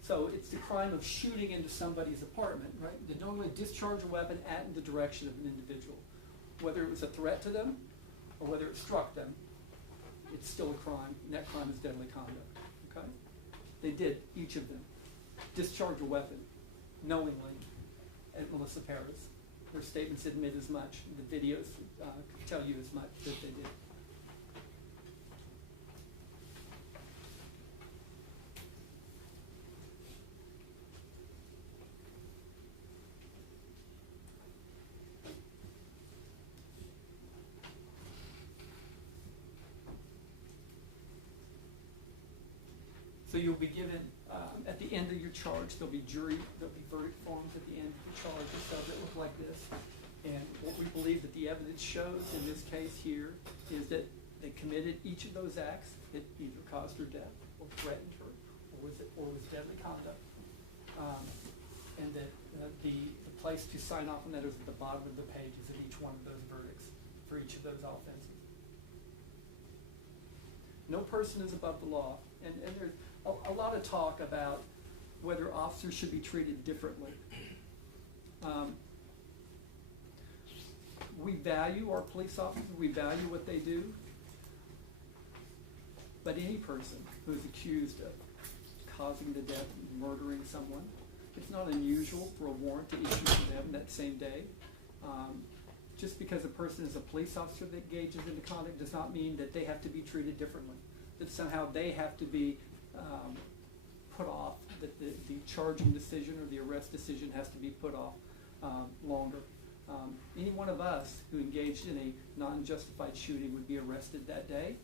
So it's the crime of shooting into somebody's apartment, right? To knowingly discharge a weapon at in the direction of an individual. Whether it was a threat to them, or whether it struck them, it's still a crime, and that crime is deadly conduct, okay? They did, each of them, discharge a weapon knowingly at Melissa Perez. Their statements admit as much. The videos tell you as much that they did. So you'll be given, at the end of your charge, there'll be verdict forms at the end of the charge and stuff that look like this. And what we believe that the evidence shows in this case here is that they committed each of those acts that either caused her death or threatened her, or was deadly conduct. And that the place to sign off on that is at the bottom of the pages of each one of those verdicts for each of those offenses. No person is above the law. And there's a lot of talk about whether officers should be treated differently. We value our police officers, we value what they do, but any person who is accused of causing the death, murdering someone, it's not unusual for a warrant to issue to them that same day. Just because a person is a police officer that engages in the conduct does not mean that they have to be treated differently, that somehow they have to be put off, that the charging decision or the arrest decision has to be put off longer. Any one of us who engaged in a non-justified shooting would be arrested that day,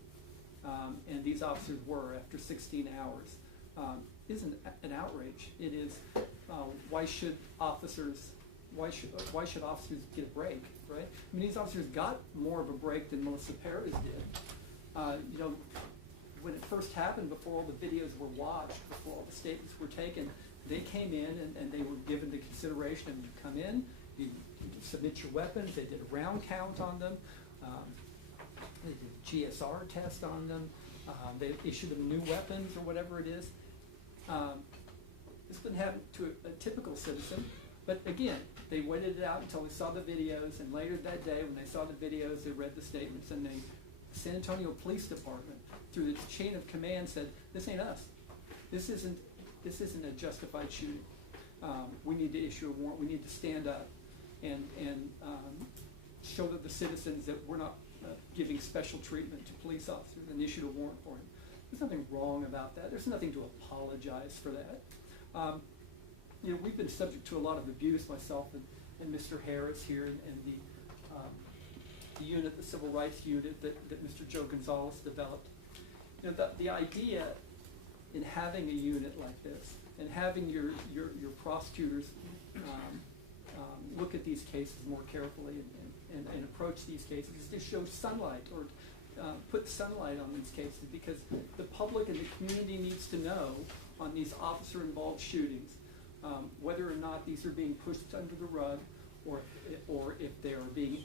and these officers were after 16 hours. Isn't an outrage. It is. Why should officers get a break, right? I mean, these officers got more of a break than Melissa Perez did. You know, when it first happened, before all the videos were watched, before all the statements were taken, they came in and they were given the consideration of you come in, you submit your weapons, they did a round count on them, they did a GSR test on them, they issued them new weapons or whatever it is. This wouldn't happen to a typical citizen, but again, they waited it out until they saw the videos, and later that day when they saw the videos, they read the statements, and the San Antonio Police Department, through its chain of command, said, this ain't us. This isn't a justified shooting. We need to issue a warrant. We need to stand up and show that the citizens that we're not giving special treatment to police officers, and issued a warrant for him. There's nothing wrong about that. There's nothing to apologize for that. You know, we've been subject to a lot of abuse, myself and Mr. Harris here, and the unit, the civil rights unit that Mr. Joe Gonzalez developed. You know, the idea in having a unit like this and having your prosecutors look at these cases more carefully and approach these cases is to show sunlight or put sunlight on these cases, because the public and the community needs to know on these officer-involved shootings whether or not these are being pushed under the rug, or if they are being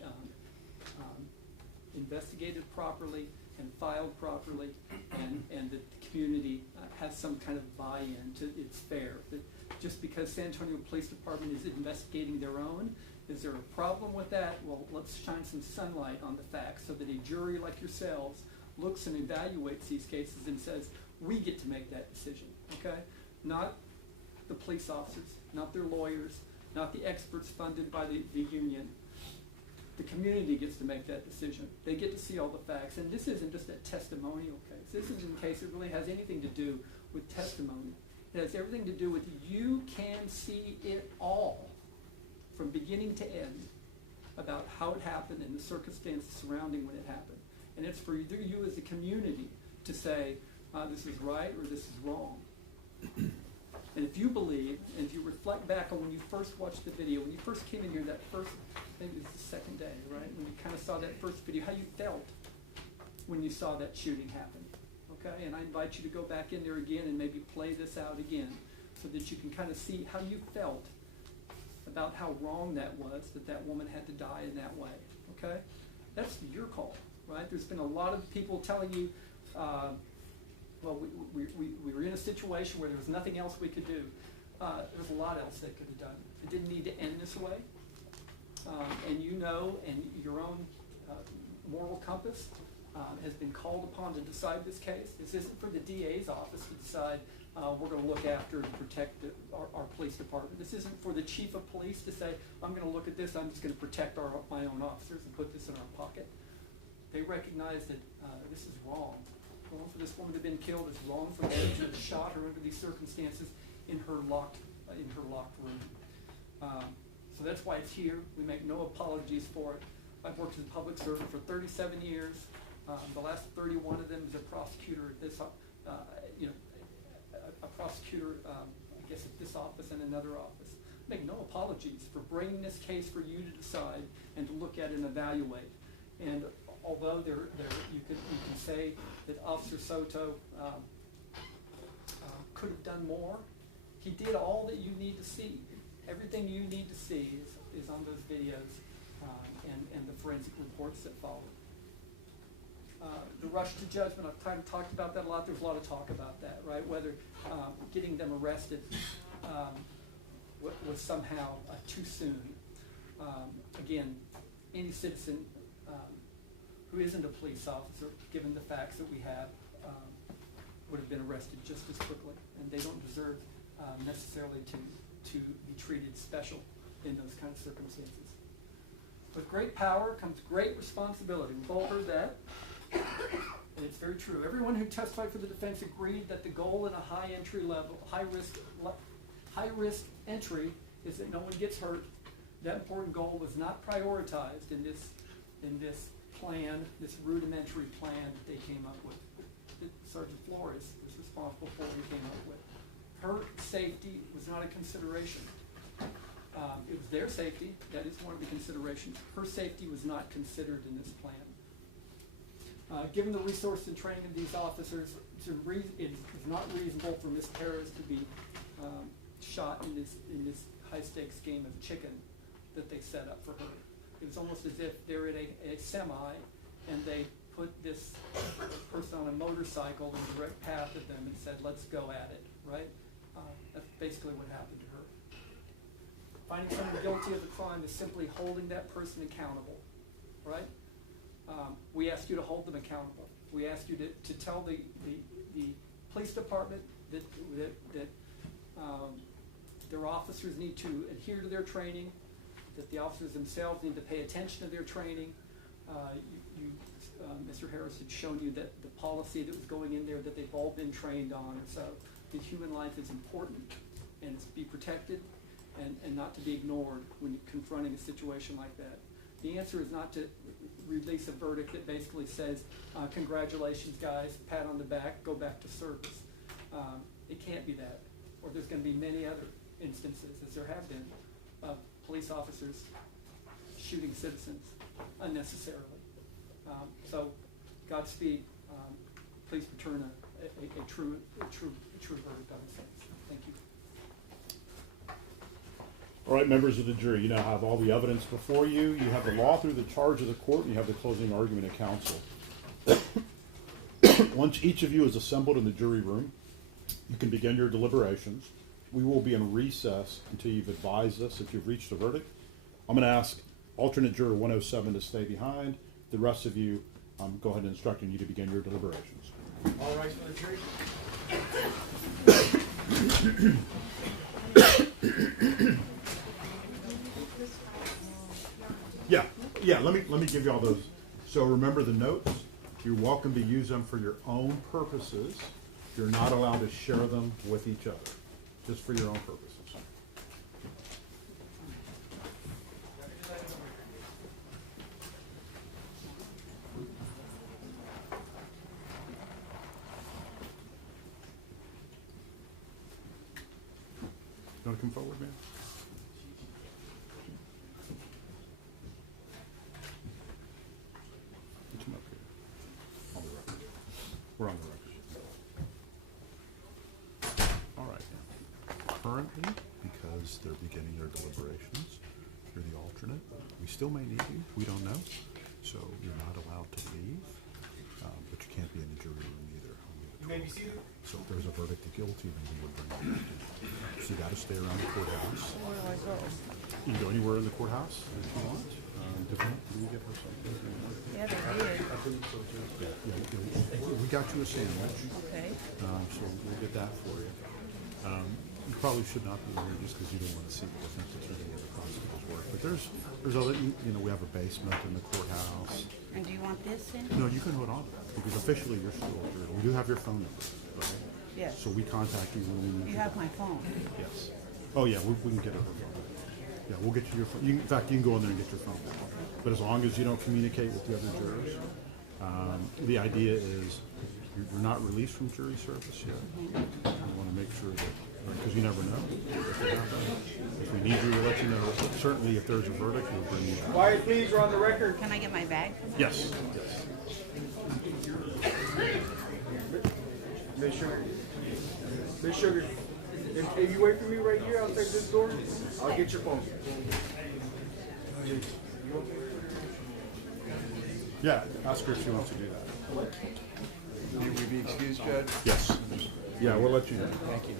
investigated properly and filed properly, and that the community has some kind of buy-in to it's fair. That just because San Antonio Police Department is investigating their own, is there a problem with that? Well, let's shine some sunlight on the facts so that a jury like yourselves looks and evaluates these cases and says, we get to make that decision, okay? Not the police officers, not their lawyers, not the experts funded by the union. The community gets to make that decision. They get to see all the facts. And this isn't just a testimonial case. This isn't a case that really has anything to do with testimony. It has everything to do with you can see it all from beginning to end about how it happened and the circumstances surrounding when it happened. And it's for you as a community to say, this is right or this is wrong. And if you believe, and if you reflect back on when you first watched the video, when you first came in here that first, I think it was the second day, right? When you kind of saw that first video, how you felt when you saw that shooting happen, okay? And I invite you to go back in there again and maybe play this out again so that you can kind of see how you felt about how wrong that was, that woman had to die in that way, okay? That's your call, right? There's been a lot of people telling you, well, we were in a situation where there was nothing else we could do. There's a lot else they could have done. It didn't need to end this way. And you know, and your own moral compass has been called upon to decide this case. This isn't for the DA's office to decide we're going to look after and protect our police department. This isn't for the chief of police to say, I'm going to look at this, I'm just going to protect my own officers and put this in our pocket. They recognize that this is wrong. Wrong for this woman to have been killed. It's wrong for them to have shot her under these circumstances in her locked room. So that's why it's here. We make no apologies for it. I've worked as a public servant for 37 years. The last 31 of them as a prosecutor at this, a prosecutor, I guess at this office and another office. Make no apologies for bringing this case for you to decide and to look at and evaluate. And although you can say that Officer Soto could have done more, he did all that you need to see. Everything you need to see is on those videos and the forensic reports that follow. The rush to judgment, I've kind of talked about that a lot. There's a lot of talk about that, right? Whether getting them arrested was somehow too soon. Again, any citizen who isn't a police officer, given the facts that we have, would have been arrested just as quickly, and they don't deserve necessarily to be treated special in those kind of circumstances. With great power comes great responsibility. We've all heard that, and it's very true. Everyone who testified for the defense agreed that the goal in a high risk entry is that no one gets hurt. That important goal was not prioritized in this plan, this rudimentary plan that they came up with, that Sergeant Flores was responsible for and came up with. Her safety was not a consideration. It was their safety, that is one of the considerations. Her safety was not considered in this plan. Given the resource and training of these officers, it is not reasonable for Ms. Perez to be shot in this high-stakes game of chicken that they set up for her. It was almost as if they're in a semi and they put this person on a motorcycle in direct path of them and said, let's go at it, right? That's basically what happened to her. Finding someone guilty of a crime is simply holding that person accountable, right? We ask you to hold them accountable. We ask you to tell the police department that their officers need to adhere to their training, that the officers themselves need to pay attention to their training. Mr. Harris had shown you that the policy that was going in there that they've all been trained on. So the human life is important and it's to be protected and not to be ignored when you're confronting a situation like that. The answer is not to release a verdict that basically says, congratulations guys, pat on the back, go back to service. It can't be that. Or there's going to be many other instances, as there have been, of police officers shooting citizens unnecessarily. So Godspeed. Please return a true verdict on this case. Thank you. All right, members of the jury, you now have all the evidence before you. You have the law through the charge of the court, and you have the closing argument of counsel. Once each of you is assembled in the jury room, you can begin your deliberations. We will be in recess until you've advised us if you've reached a verdict. I'm going to ask alternate juror 107 to stay behind. The rest of you, go ahead and instructing you to begin your deliberations. All rise for the jury. Yeah. Let me give you all those. So remember the notes. You're welcome to use them for your own purposes. You're not allowed to share them with each other, just for your own purposes. You want to come forward, man? Come up here. On the record. We're on the record. All right. Currently, because they're beginning their deliberations, you're the alternate. We still may need you. We don't know. So you're not allowed to leave, but you can't be in the jury room either. You may be seated. So if there's a verdict of guilty, then we would bring you back in. So you got to stay around the courthouse. Where do I go? You can go anywhere in the courthouse if you want. Did we get her something? Yeah, they did. I believe so too. Yeah, we got you a sandwich. Okay. So we'll get that for you. You probably should not be here just because you don't want to see the defense attorney or the prosecutor's work. But there's other, we have a basement in the courthouse. And do you want this in? No, you can hold on to that because officially you're still here. We do have your phone number, right? Yes. So we contact you when we need You have my phone. Yes. Oh yeah, we can get her phone. Yeah, we'll get you your phone. In fact, you can go in there and get your phone. But as long as you don't communicate with the other jurors, the idea is you're not released from jury service yet. We want to make sure that, because you never know. If we need you, we'll let you know. But certainly, if there's a verdict, we'll bring you back. Quiet, please. We're on the record. Can I get my bag? Yes. Yes. Miss Sugar. Miss Sugar. If you wait for me right here outside this door, I'll get your phone. Yeah, ask her if she wants to do that. Will we be excused, Judge? Yes. Yeah, we'll let you know. Thank you.